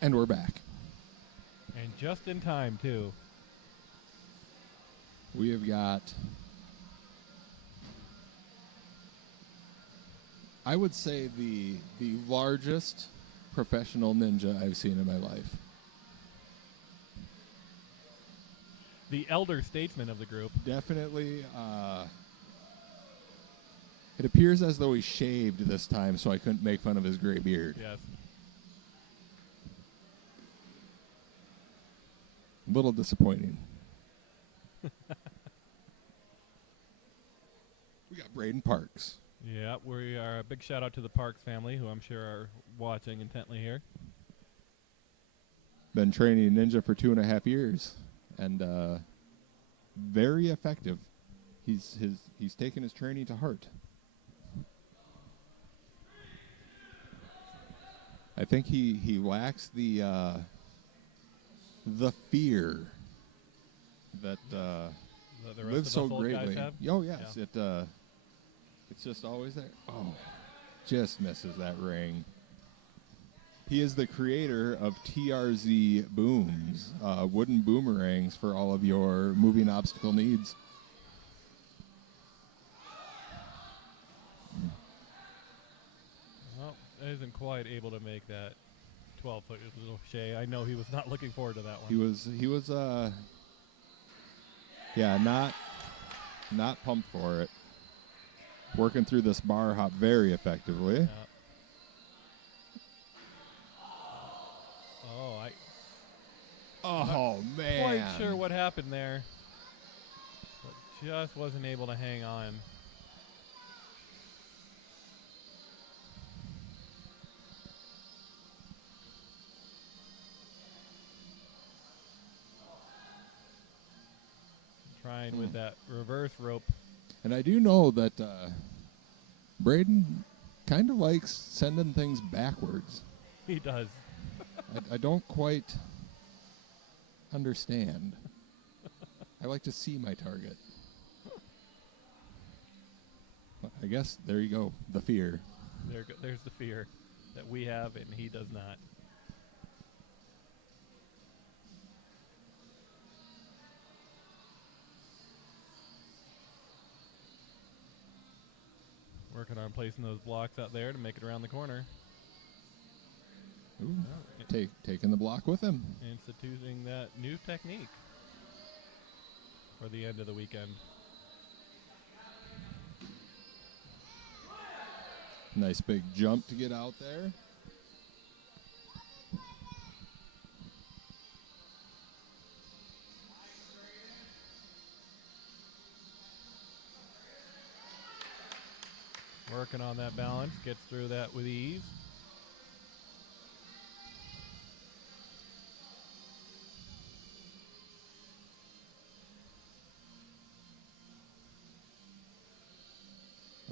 And we're back. And just in time, too. We have got, I would say, the largest professional ninja I've seen in my life. The elder statesman of the group. Definitely. It appears as though he shaved this time, so I couldn't make fun of his gray beard. Yes. A little disappointing. We got Braden Parks. Yeah, we are a big shout out to the Parks family, who I'm sure are watching intently here. Been training ninja for 2.5 years, and very effective. He's taken his training to heart. I think he lacks the fear that the rest lives of so us old guys greatly. have? Oh yes, Yeah. It's just always there. Oh, just misses that ring. He is the creator of TRZ booms, wooden boomerangs for all of your moving obstacle needs. Well, isn't quite able to make that 12-foot little Shay. I know he was not looking forward to that one. He was not pumped for it. Working through this bar hop very effectively. Yeah. Oh, man. Quite sure what happened there, but just wasn't able to hang on. Trying with that reverse rope. And I do know that Braden kind of likes sending things backwards. He does. I don't quite understand. I like to see my target. I guess there you go. The fear. There's the fear that we have and he does not. Working on placing those blocks out there to make it around the corner. Ooh, taking the block with him. Instituting that new technique for the end of the weekend. Nice big jump to get out there. Working on that balance, gets through that with ease.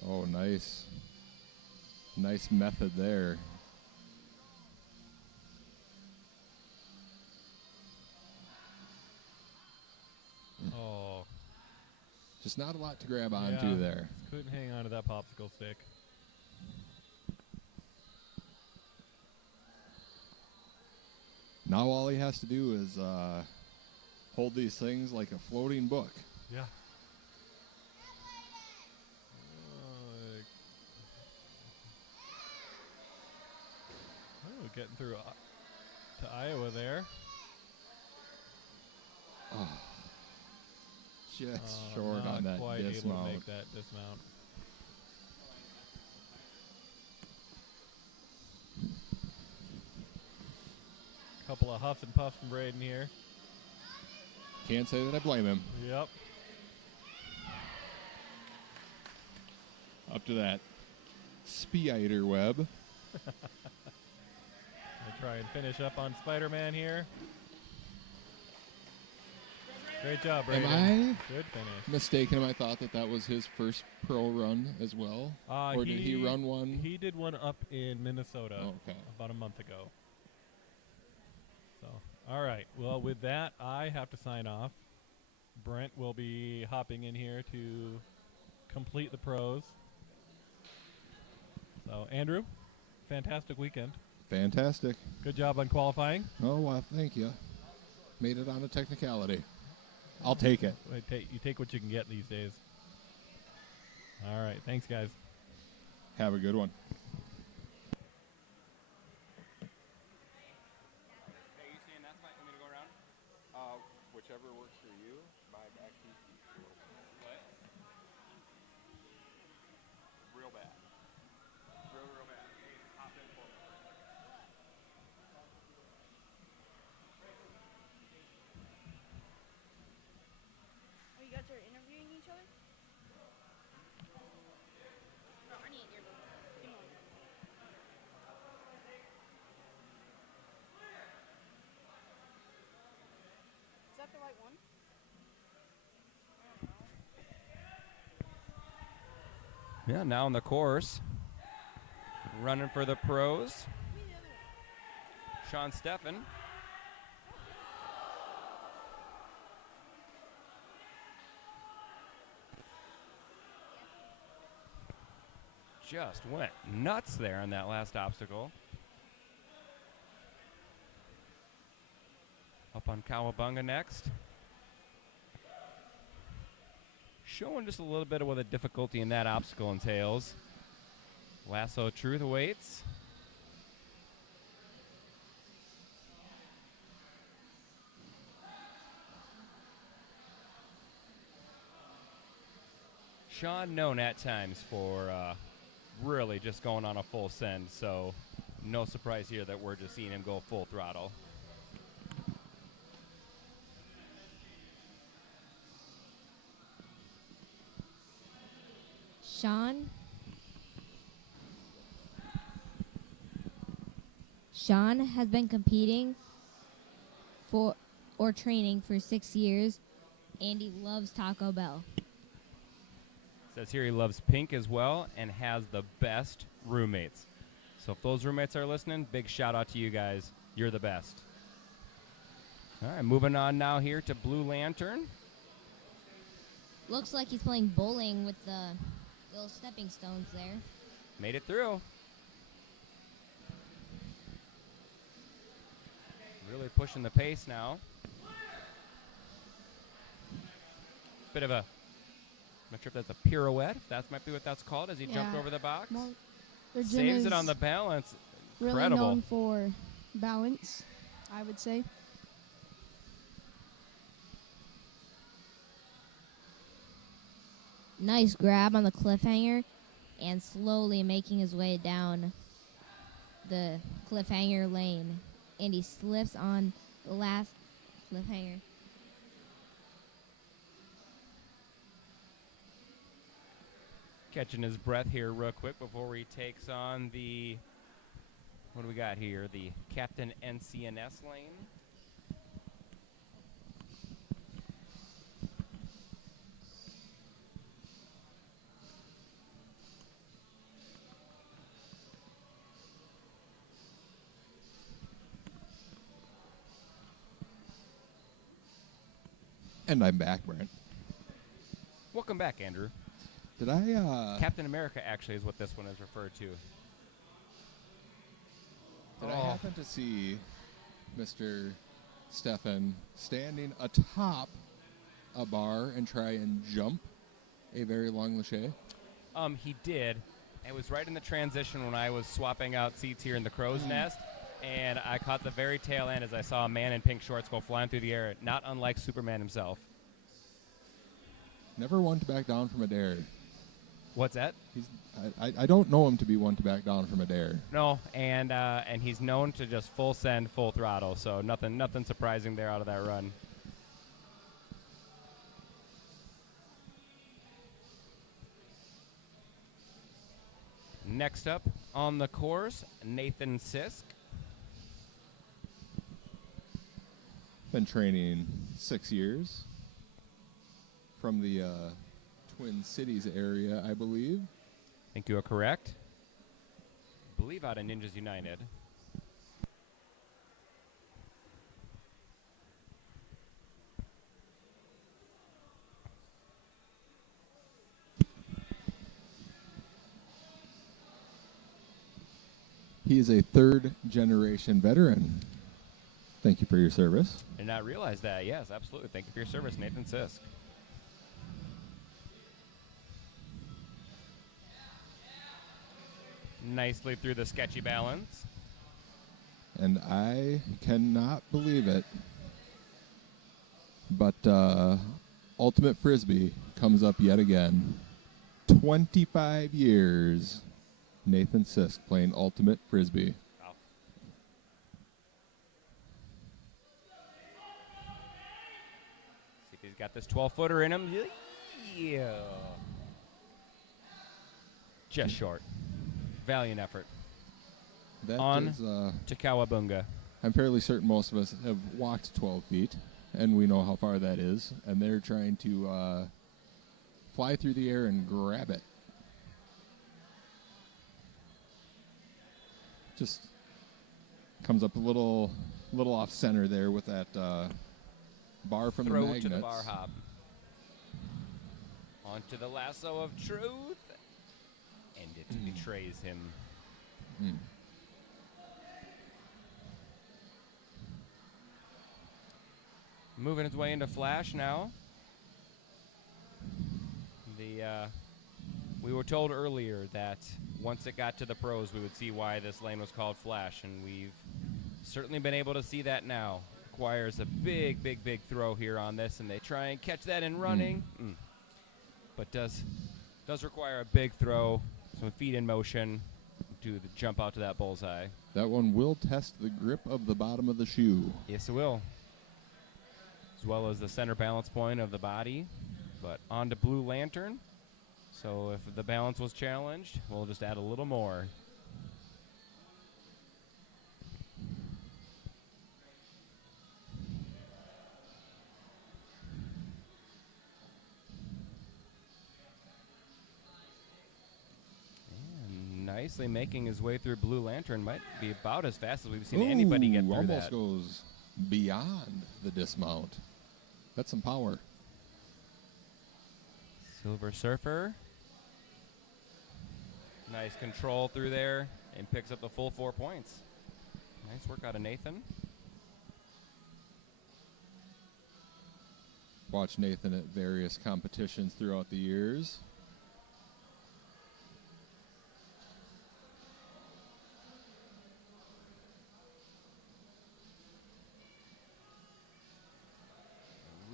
Oh, nice. Nice method there. Oh. Just not a lot to grab onto there. Couldn't hang on to that popsicle stick. Now all he has to do is hold these things like a floating book. Yeah. Getting through to Iowa there. Oh. Just short not on that quite dismount. able to make that dismount. Couple of huffs and puffs from Braden here. Can't say that I blame him. Yep. Up to that spider web. Try and finish up on Spider-Man here. Great job, Braden. Am I Good finish. mistaken? I thought that was his first pro run as well. Or did he run one? He did one up in Minnesota about a month ago. So, all right. Well, with that, I have to sign off. Brent will be hopping in here to complete the pros. So, Andrew, fantastic weekend. Fantastic. Good job on qualifying. Oh, well, thank you. Made it on a technicality. I'll take it. You take what you can get these days. All right. Thanks, guys. Have a good one. Hey, you saying that's fine? Want me to go around? Whichever works for you. My back piece. What? Real bad. Real bad. Hey, hop in for me. Oh, you guys are interviewing each other? No, I need your book. Come on. Is that the right one? Yeah, now on the course, running for the pros, Sean Steffen. Just went nuts there on that last obstacle. Up on Cowabunga next. Showing just a little bit of what the difficulty in that obstacle entails. Lasso of Truth awaits. Sean known at times for really just going on a full send, so no surprise here that we're just seeing him go full throttle. Sean has been competing or training for 6 years, and he loves Taco Bell. Says here he loves pink as well and has the best roommates. So if those roommates are listening, big shout out to you guys. You're the best. All right, moving on now here to Blue Lantern. Looks like he's playing bowling with the little stepping stones there. Made it through. Really pushing the pace now. Bit of a, I'm not sure if that's a pirouette, if that might be what that's called, as he jumped over the box. Well, their gym Saves it is on the balance. really Incredible. known for balance, I would say. Nice grab on the cliffhanger and slowly making his way down the cliffhanger lane. And he slips on the last cliffhanger. Catching his breath here real quick before he takes on the, what do we got here? The Captain NCNS lane. And I'm back, Brent. Welcome back, Andrew. Did I, Captain America actually is what this one is referred to. Did I happen to see Mr. Stefan standing atop a bar and try and jump a very long lache? He did. It was right in the transition when I was swapping out seats here in the crow's nest, and I caught the very tail end as I saw a man in pink shorts go flying through the air, not unlike Superman himself. Never one to back down from a dare. What's that? I don't know him to be one to back down from a dare. No, and he's known to just full send, full throttle, so nothing surprising there out of that run. Next up on the course, Nathan Sisk. Been training 6 years from the Twin Cities area, I believe. I think you are correct. I believe out of Ninjas United. He is a third-generation veteran. Thank you for your service. Did not realize that. Yes, absolutely. Thank you for your service, Nathan Sisk. Nicely through the sketchy balance. And I cannot believe it, but Ultimate Frisbee comes up yet again. 25 years, Nathan Sisk playing Ultimate Frisbee. Wow. See if he's got this 12-footer in him. Yeah. Just short. Valiant effort. That on is, to Kawabunga. I'm fairly certain most of us have walked 12 feet, and we know how far that is. And they're trying to fly through the air and grab it. Just comes up a little off center there with that bar from Throw the magnets. to the bar hop. Onto the lasso of truth. And it betrays him. Moving its way into Flash now. We were told earlier that once it got to the pros, we would see why this lane was called Flash, and we've certainly been able to see that now. Requires a big, big, big throw here on this, and they try and catch that in running. But does require a big throw, some feet in motion to jump out to that bullseye. That one will test the grip of the bottom of the shoe. Yes, it will. As well as the center balance point of the body. But on to Blue Lantern. So if the balance was challenged, we'll just add a little more. nicely making his way through Blue Lantern. Might be about as fast as we've seen anybody get through almost that. Goes beyond the dismount. That's some power. Silver Surfer. Nice control through there and picks up the full 4 points. Nice work out of Nathan. Watch Nathan at various competitions throughout the years.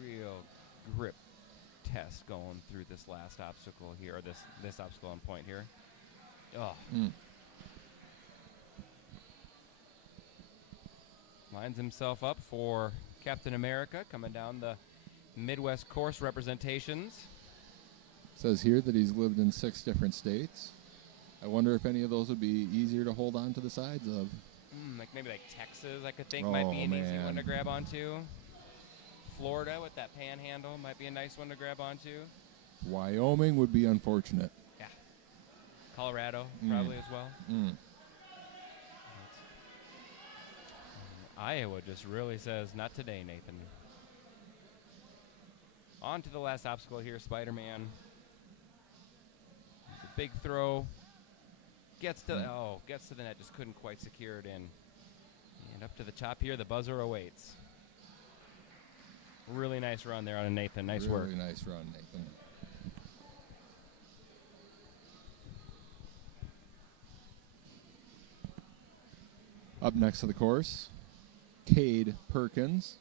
Real grip test going through this last obstacle here, or this obstacle on point here. Oh. Lines himself up for Captain America coming down the Midwest course representations. Says here that he's lived in 6 different states. I wonder if any of those would be easier to hold on to the sides of. Like maybe like Texas, I could think might be an easy one to grab onto. Florida with that panhandle might be a nice one to grab onto. Wyoming would be unfortunate. Yeah. Colorado probably as well. Iowa just really says, not today, Nathan. On to the last obstacle here, Spider-Man. It's a big throw. Gets to the net, just couldn't quite secure it in. And up to the top here, the buzzer awaits. Really nice run there on Nathan. Nice work. Really nice run, Nathan. Up next to the course, Cade Perkins,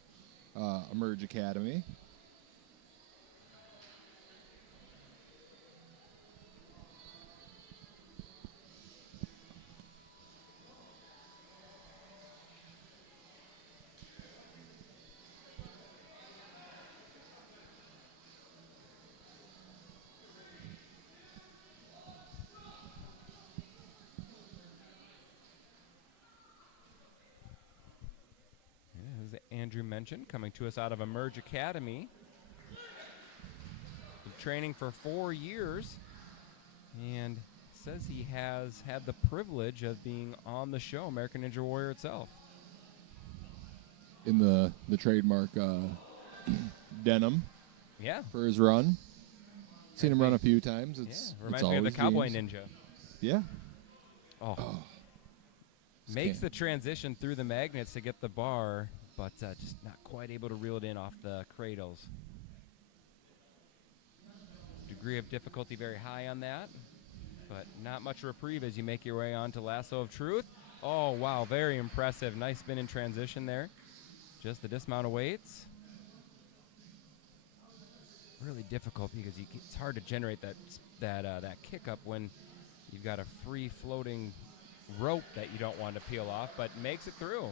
Emerge Academy. As Andrew mentioned, coming to us out of Emerge Academy. Been training for 4 years, and says he has had the privilege of being on the show, American Ninja Warrior itself. In the trademark denim. Yeah. For his run. Seen him run a few times. Reminds me of the Cowboy games. Ninja. Yeah. Oh. Makes the transition through the magnets to get the bar, but just not quite able to reel it in off the cradles. Degree of difficulty very high on that, but not much reprieve as you make your way on to Lasso of Truth. Oh, wow, very impressive. Nice spin in transition there. Just the dismount awaits. Really difficult because it's hard to generate that kick up when you've got a free floating rope that you don't want to peel off, but makes it through.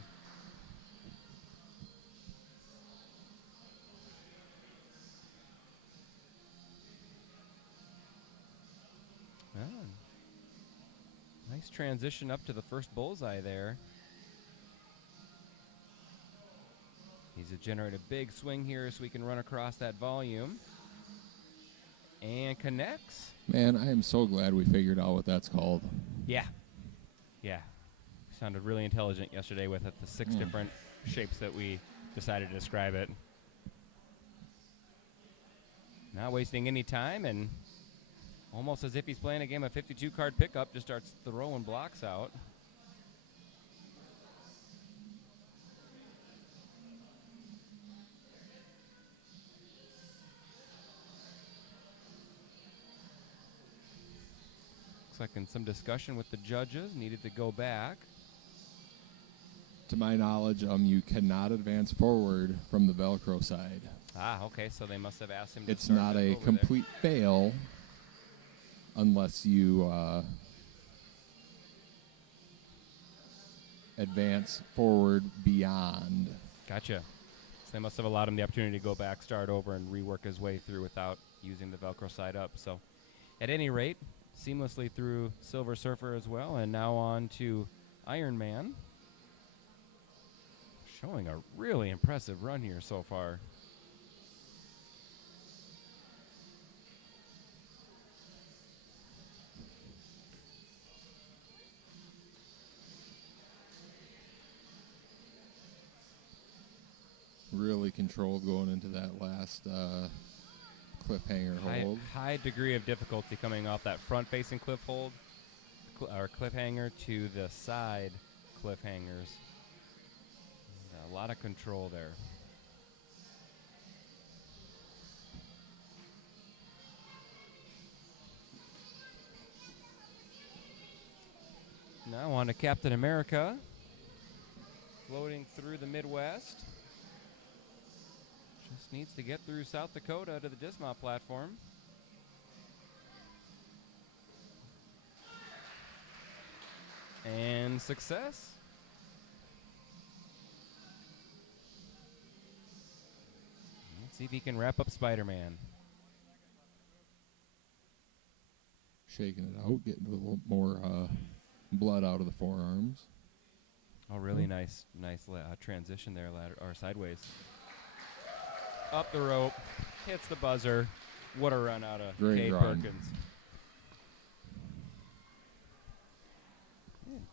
Nice transition up to the first bullseye there. He's to generate a big swing here so we can run across that volume. And connects. Man, I am so glad we figured out what that's called. Yeah. Yeah. Sounded really intelligent yesterday with it, the 6 different shapes that we decided to describe it. Not wasting any time, and almost as if he's playing a game of 52-card pickup, just starts throwing blocks out. Looks like in some discussion with the judges, needed to go back. To my knowledge, you cannot advance forward from the Velcro side. Ah, okay, so they must have asked him to It's start not back a over complete fail unless you advance forward beyond. Gotcha. So they must have allowed him the opportunity to go back, start over, and rework his way through without using the Velcro side up. So at any rate, seamlessly through Silver Surfer as well, and now on to Iron Man. Showing a really impressive run here so far. controlled going into that last cliffhanger hold. High degree of difficulty coming off that front-facing cliff hold or cliffhanger to the side cliffhangers. A lot of control there. Now on to Captain America, floating through the Midwest. Just needs to get through South Dakota to the dismount platform. And success. Let's see if he can wrap up Spider-Man. Shaking it out, getting a little more blood out of the forearms. Oh, really nice transition there, or sideways. Up the rope, hits the buzzer. What a run out of Cade Perkins.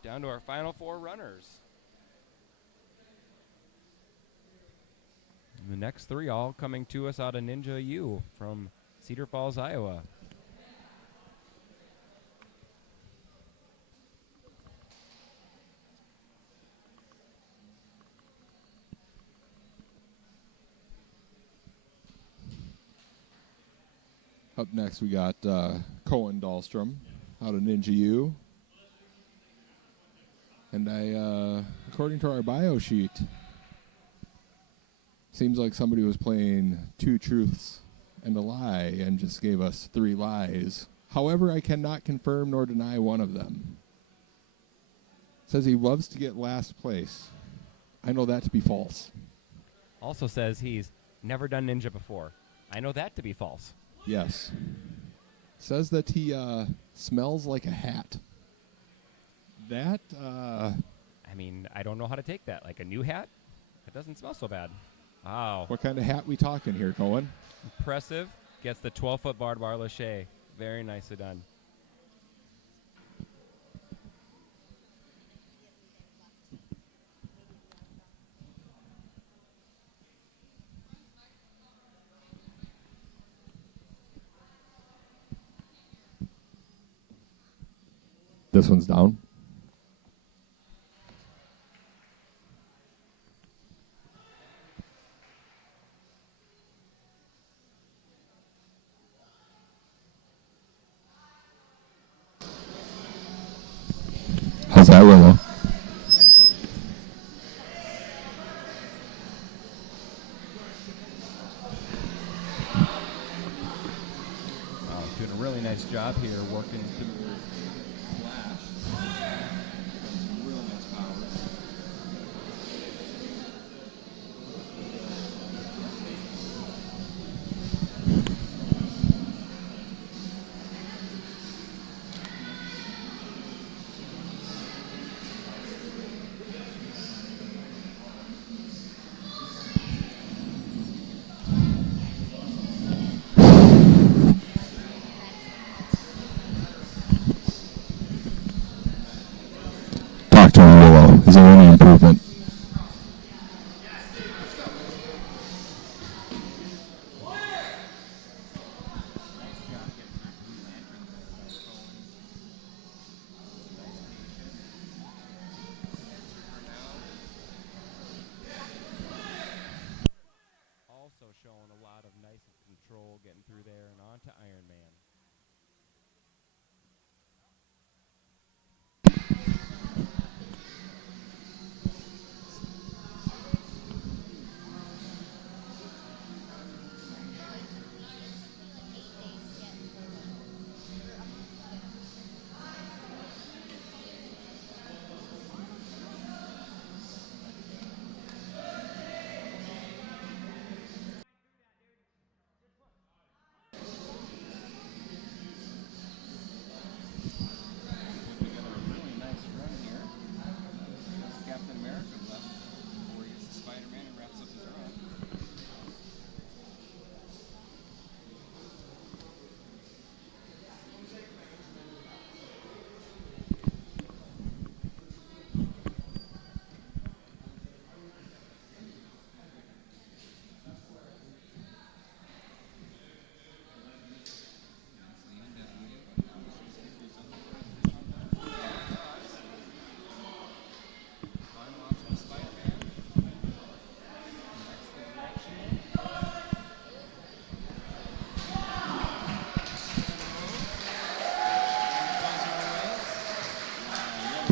Down to our final 4 runners. And the next 3 all coming to us out of Ninja U from Cedar Falls, Iowa. Up next, we got Cohen Dahlstrom out of Ninja U. And according to our bio sheet, seems like somebody was playing 2 truths and a lie and just gave us 3 lies. However, I cannot confirm nor deny one of them. Says he loves to get last place. I know that to be false. Also says he's never done ninja before. I know that to be false. Yes. Says that he smells like a hat. That, I mean, I don't know how to take that. Like a new hat? It doesn't smell so bad. Wow. What kind of hat we talking here, Cohen? Impressive. Gets the 12-foot barred bar lache. Very nicely done. This one's down. How's that, Willow? Doing a really nice job here working through Real nice power.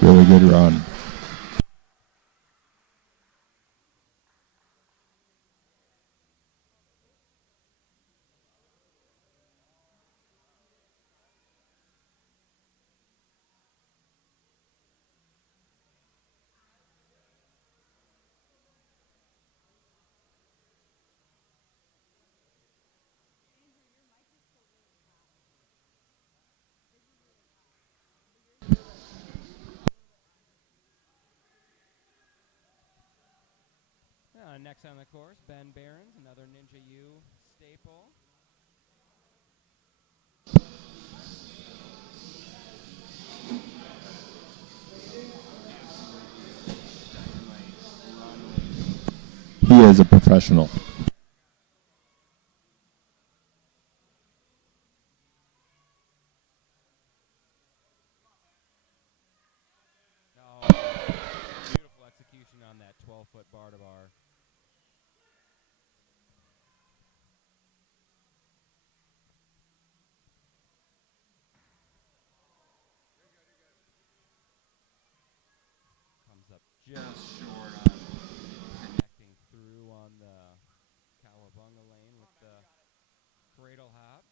Really good run. Next on the course, Ben Behrens, another Ninja U staple. He is a professional. Oh, beautiful execution on that 12-foot bar to bar. Comes up just short on connecting through on the Cowabunga lane with the cradle hop.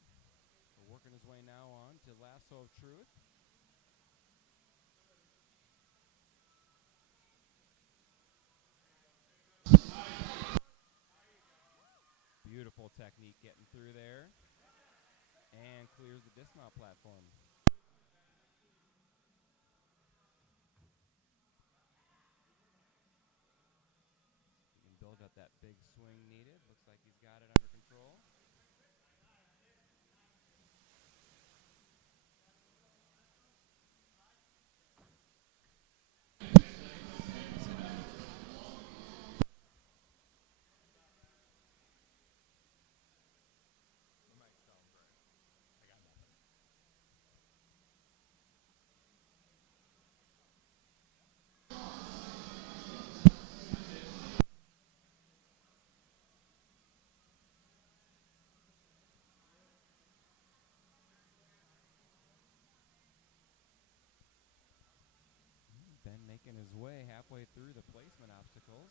Working his way now on to Lasso of Truth. Beautiful technique getting through there. And clears the dismount platform. He can build up that big swing needed. Looks like he's got it under control. Ben making his way halfway through the placement obstacles.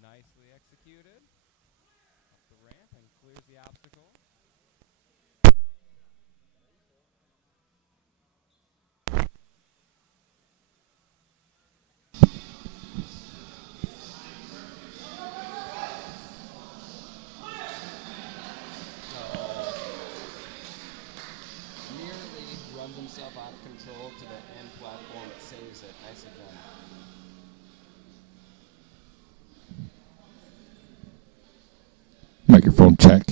Nicely executed. Up the ramp and clears the obstacle. Nearly runs himself out of control to the end platform, but saves it. Nicely done. Microphone check.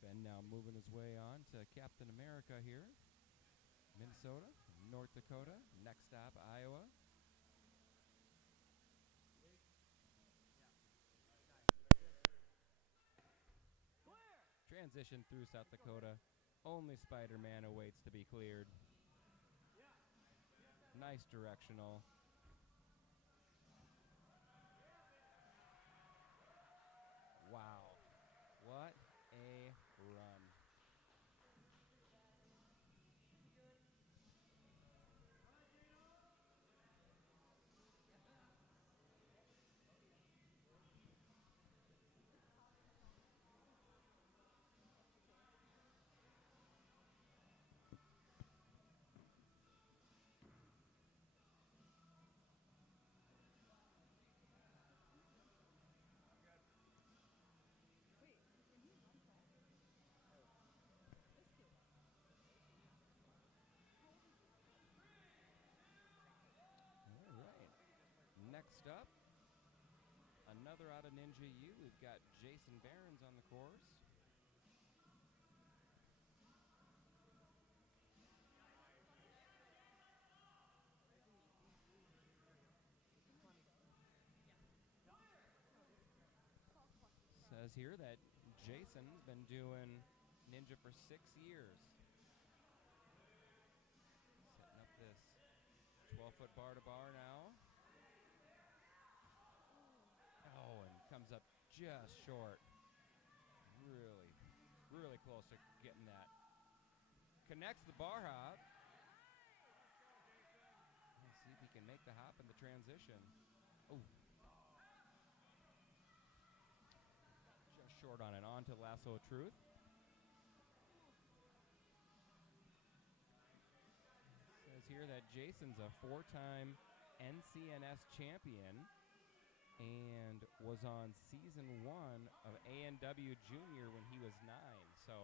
Ben now moving his way on to Captain America here. Minnesota, North Dakota, next stop Iowa. Transition through South Dakota. Only Spider-Man awaits to be cleared. Nice directional. Wow. What a run. Next up, another out of Ninja U. We've got Jason Behrens on the course. Says here that Jason's been doing Ninja for 6 years. Setting up this 12-foot bar to bar now. Oh, and comes up just short. Really, really close to getting that. Connects the bar hop. Let's see if he can make the hop in the transition. Oh. Just short on it. On to Lasso of Truth. It says here that Jason's a 4-time NCNS champion and was on season 1 of A&W Junior when he was 9. So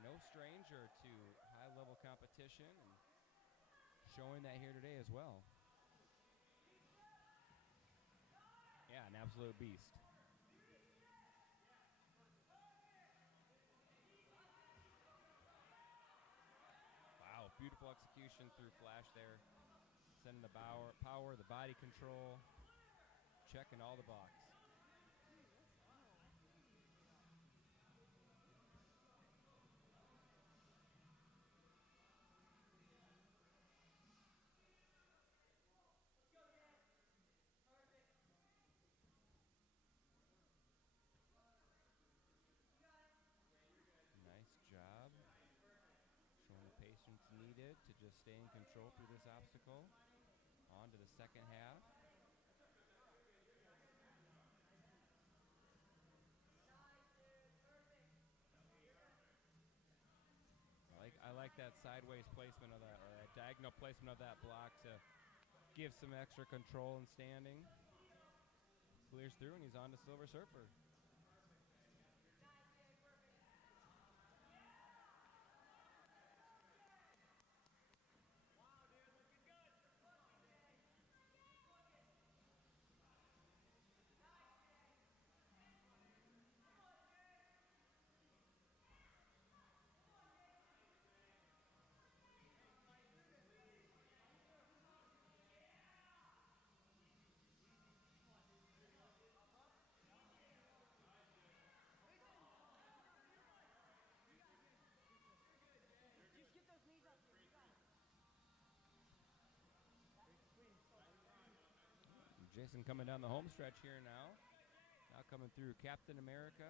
no stranger to high-level competition, and showing that here today as well. Yeah, an absolute beast. Wow, beautiful execution through flash there. Sending the power, the body control, checking all the boxes. Nice job. Showing the patience needed to just stay in control through this obstacle. On to the second half. I like that sideways placement of that, or that diagonal placement of that block to give some extra control and standing. Clears through, and he's on to Silver Surfer. Jason coming down the home stretch here now. Now coming through Captain America.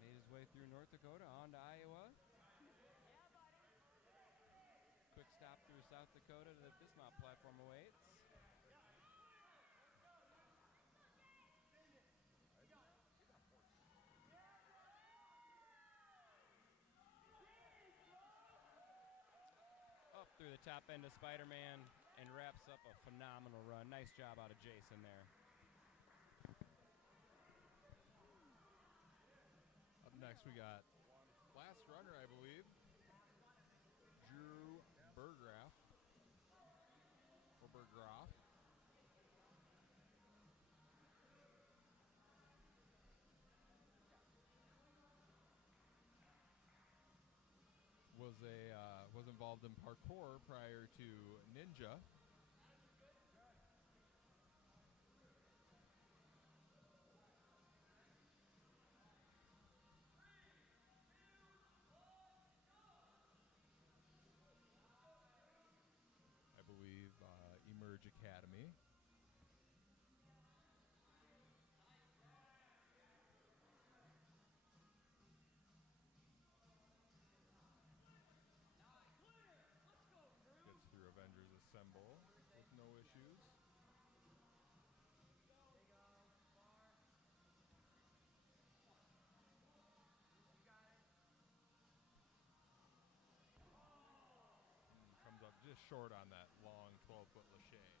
Made his way through North Dakota, on to Iowa. Quick stop through South Dakota. The dismount platform awaits. Up through the top end of Spider-Man and wraps up a phenomenal run. Nice job out of Jason there. Up next we got last runner, I believe, Drew Berggraf. Or Berggraf. Was involved in parkour prior to Ninja. I believe Emerge Academy. Gets through Avengers Assemble with no issues. Comes up just short on that long 12-foot lache.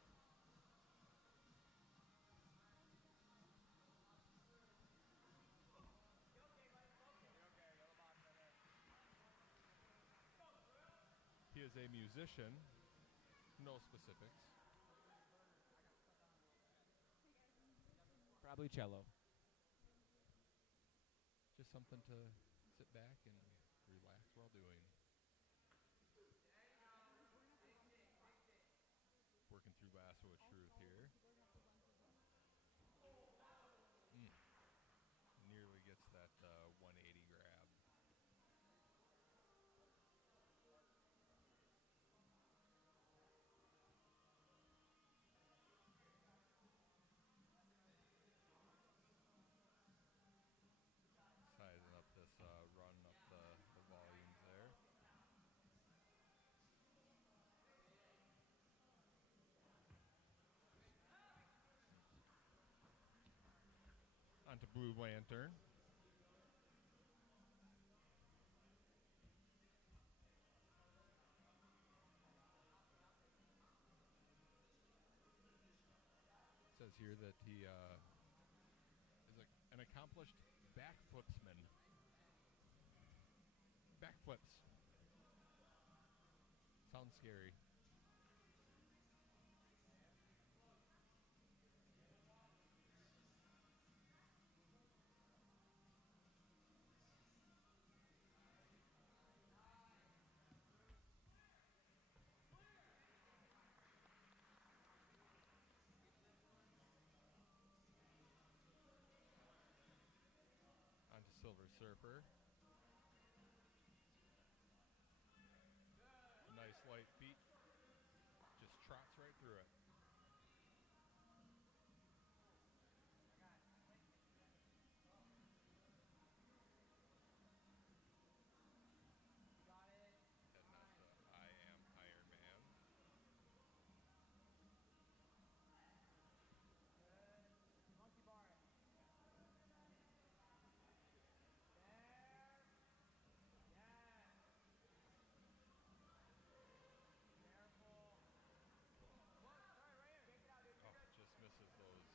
He is a musician. No specifics. Probably cello. Just something to sit back and relax while doing. Working through Lasso of Truth here. Nearly gets that 180 grab. onto Blue Lantern. It says here that he is an accomplished backflipsman. Backflips. Sounds scary. Onto Silver Surfer. Nice light feet. Just trots right through it. Heading on to I Am Iron Man. Monkey bar it. There. Yes. Careful. Look, right here. Take it out, dude. Oh, just misses those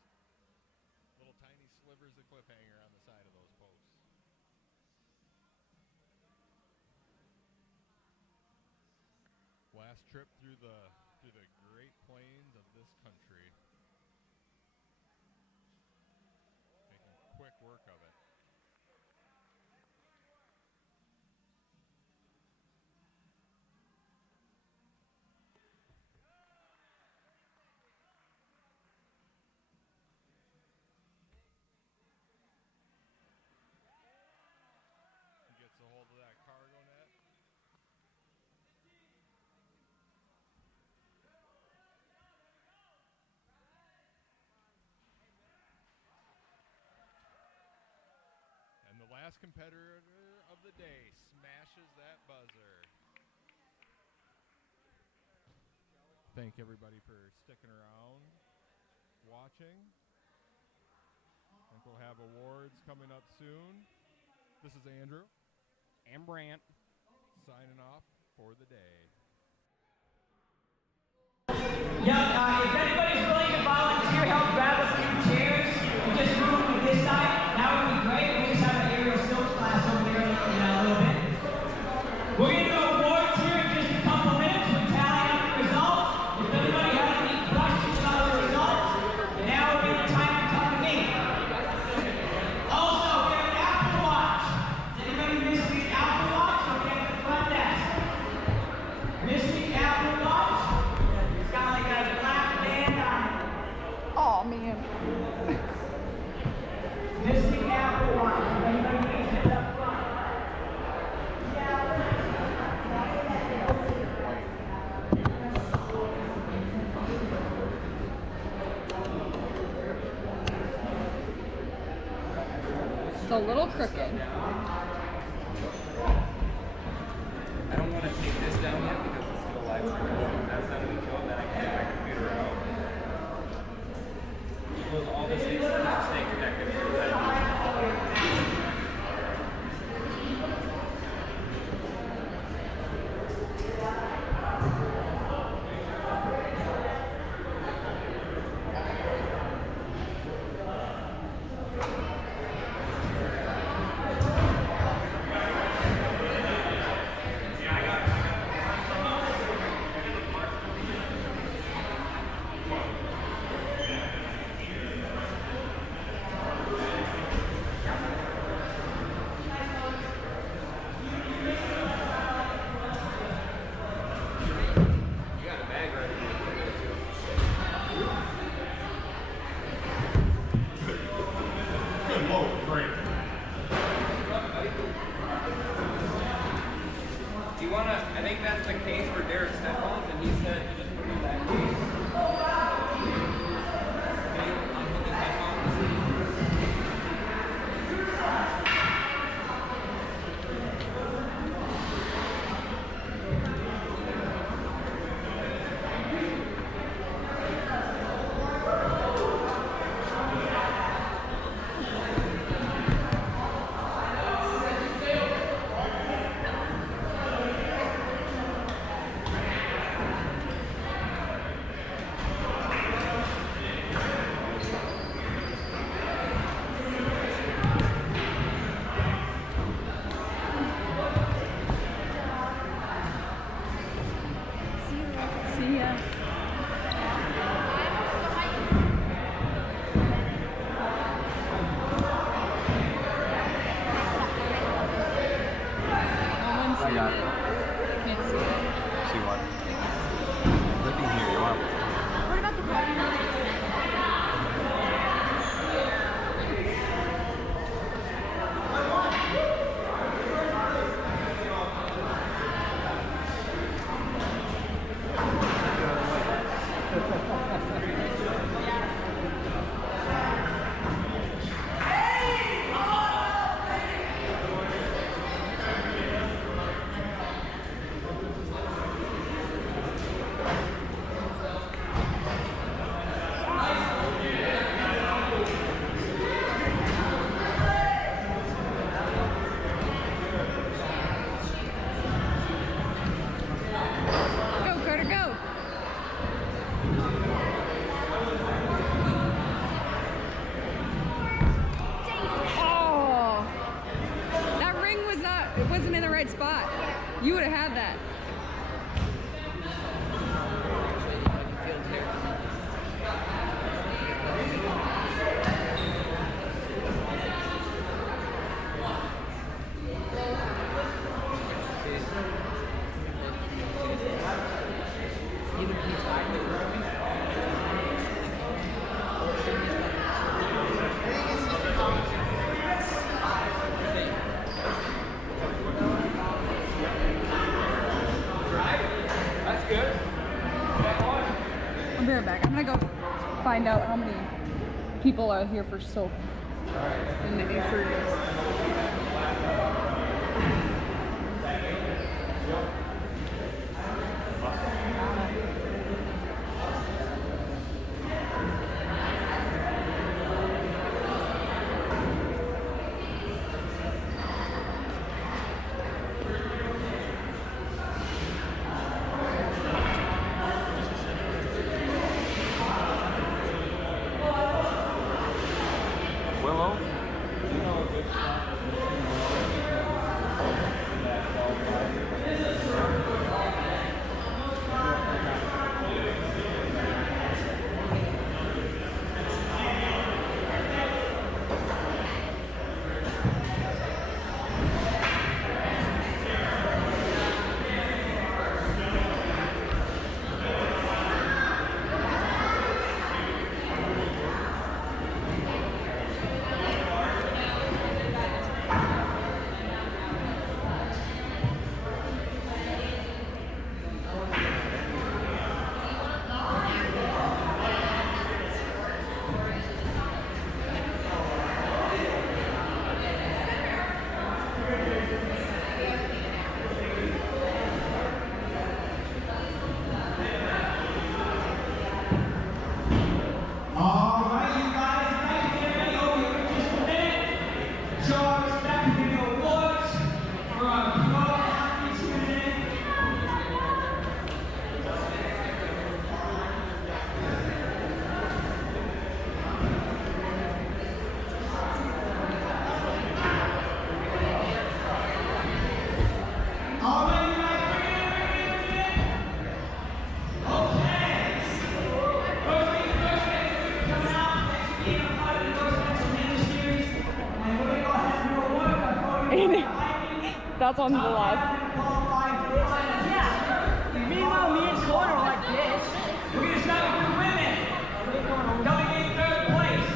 little tiny slivers of cliffhanger on the side of those posts. Last trip through the Great Plains of this country. Making quick work of it. He gets a hold of that cargo net. And the last competitor of the day smashes that buzzer. Thank everybody for sticking around, watching. I think we'll have awards coming up soon. This is Andrew. And Brant. Signing off for the day. Yeah, if anybody's willing to volunteer, help grab a few chairs and just move them to this side, that would be great. We just have an aerial silk class over there in a little bit. We're going to do awards here in just a couple minutes. We'll tally up the results. If anybody has any questions about the results, now would be the time to come to me. Also, we have an Apple Watch. Is anybody missing an Apple Watch? We'll be at the front desk. Missing Apple Watch? It's got like a black band on it. Oh man. Missing Apple Watch. If anybody needs it up front. It's a little crooked. I don't want to take this down yet because it's still live streaming. That's not we go, then I can get my computer out. Close all this in, just stay connected for the time. Do you want to, I think that's the case for Derek's headphones, and he said to just put it in that case. Okay, unhook his headphones. It wasn't in the right spot. You would have had that. I'll be right back. I'm gonna go find out how many people are here for soap. And maybe for that's on the left. Meanwhile, me and Sean are like this. We're going to start with the women. Coming in third place,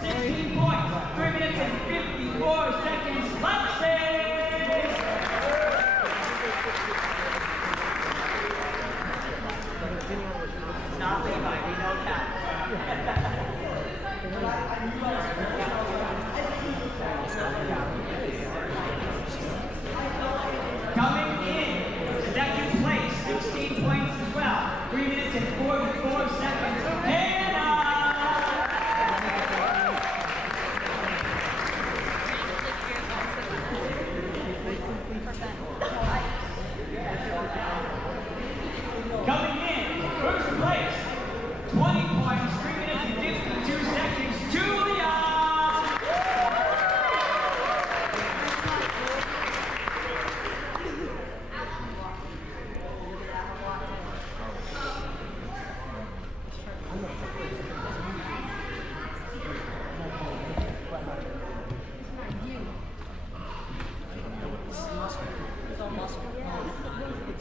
16 points, 3 minutes and 54 seconds. Lexus! It's not Levi, we know that. Coming in, second place, 16 points as well. 3 minutes and 44 seconds. Hannah! Coming in, first place, 20 points, 3 minutes and 52 seconds. Julia!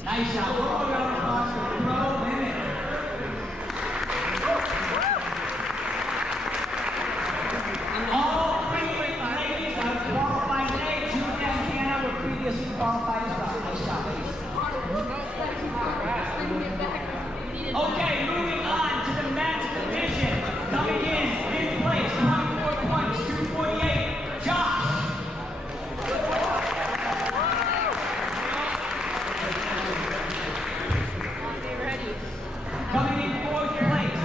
Nice shot. We're going to applause for the pro women. All three ladies are qualified today. Julia and Hannah were previously qualified as well. Nice shot, ladies. Okay, moving on to the men's division. Coming in, fifth place, 24 points, 248. Josh. Coming in fourth place,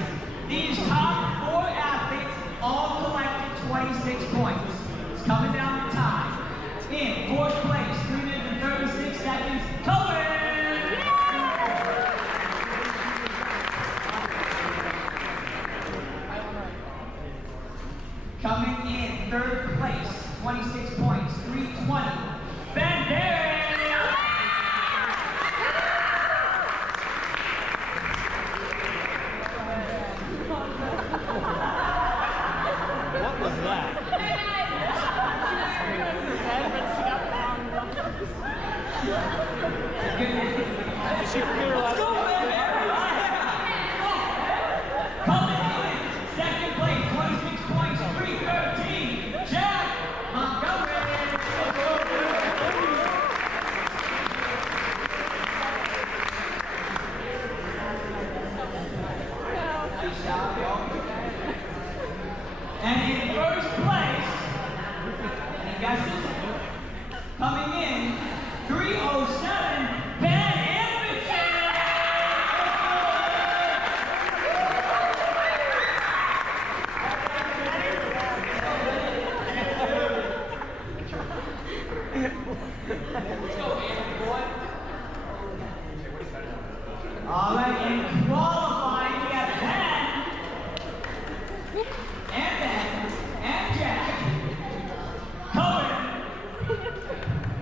these top 4 athletes all collected 26 points. It's coming down to time. In fourth place, 3 minutes and 36 seconds, Cohen! Coming in third place, 26 points, 320. Ben Bear! guesses? Coming in, 307, Ben Ambition! All right, and qualifying, we have Ben, and Jack, Cohen,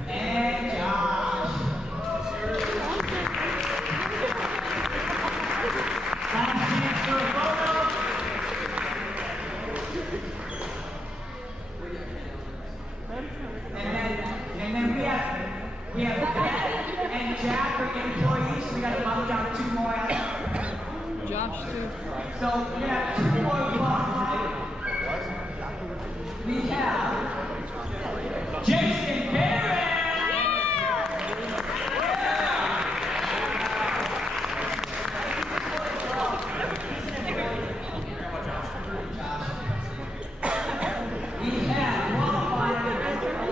and Josh. Last chance for a photo. And then we have Ben and Jack are employees, so we got to bump down 2 more out. Josh, too. So we have 2 more qualified. We have Jason Barrett. We have qualified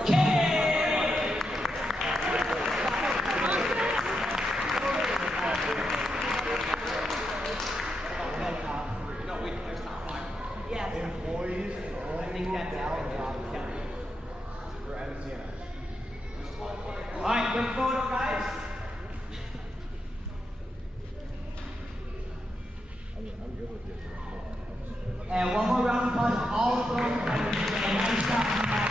Kay. Yes. Employees. I think that's Al and Rob Kelly. For NCNS. All right, quick photo, guys. I'm good with this. And one more round of applause for all of them. And nice job.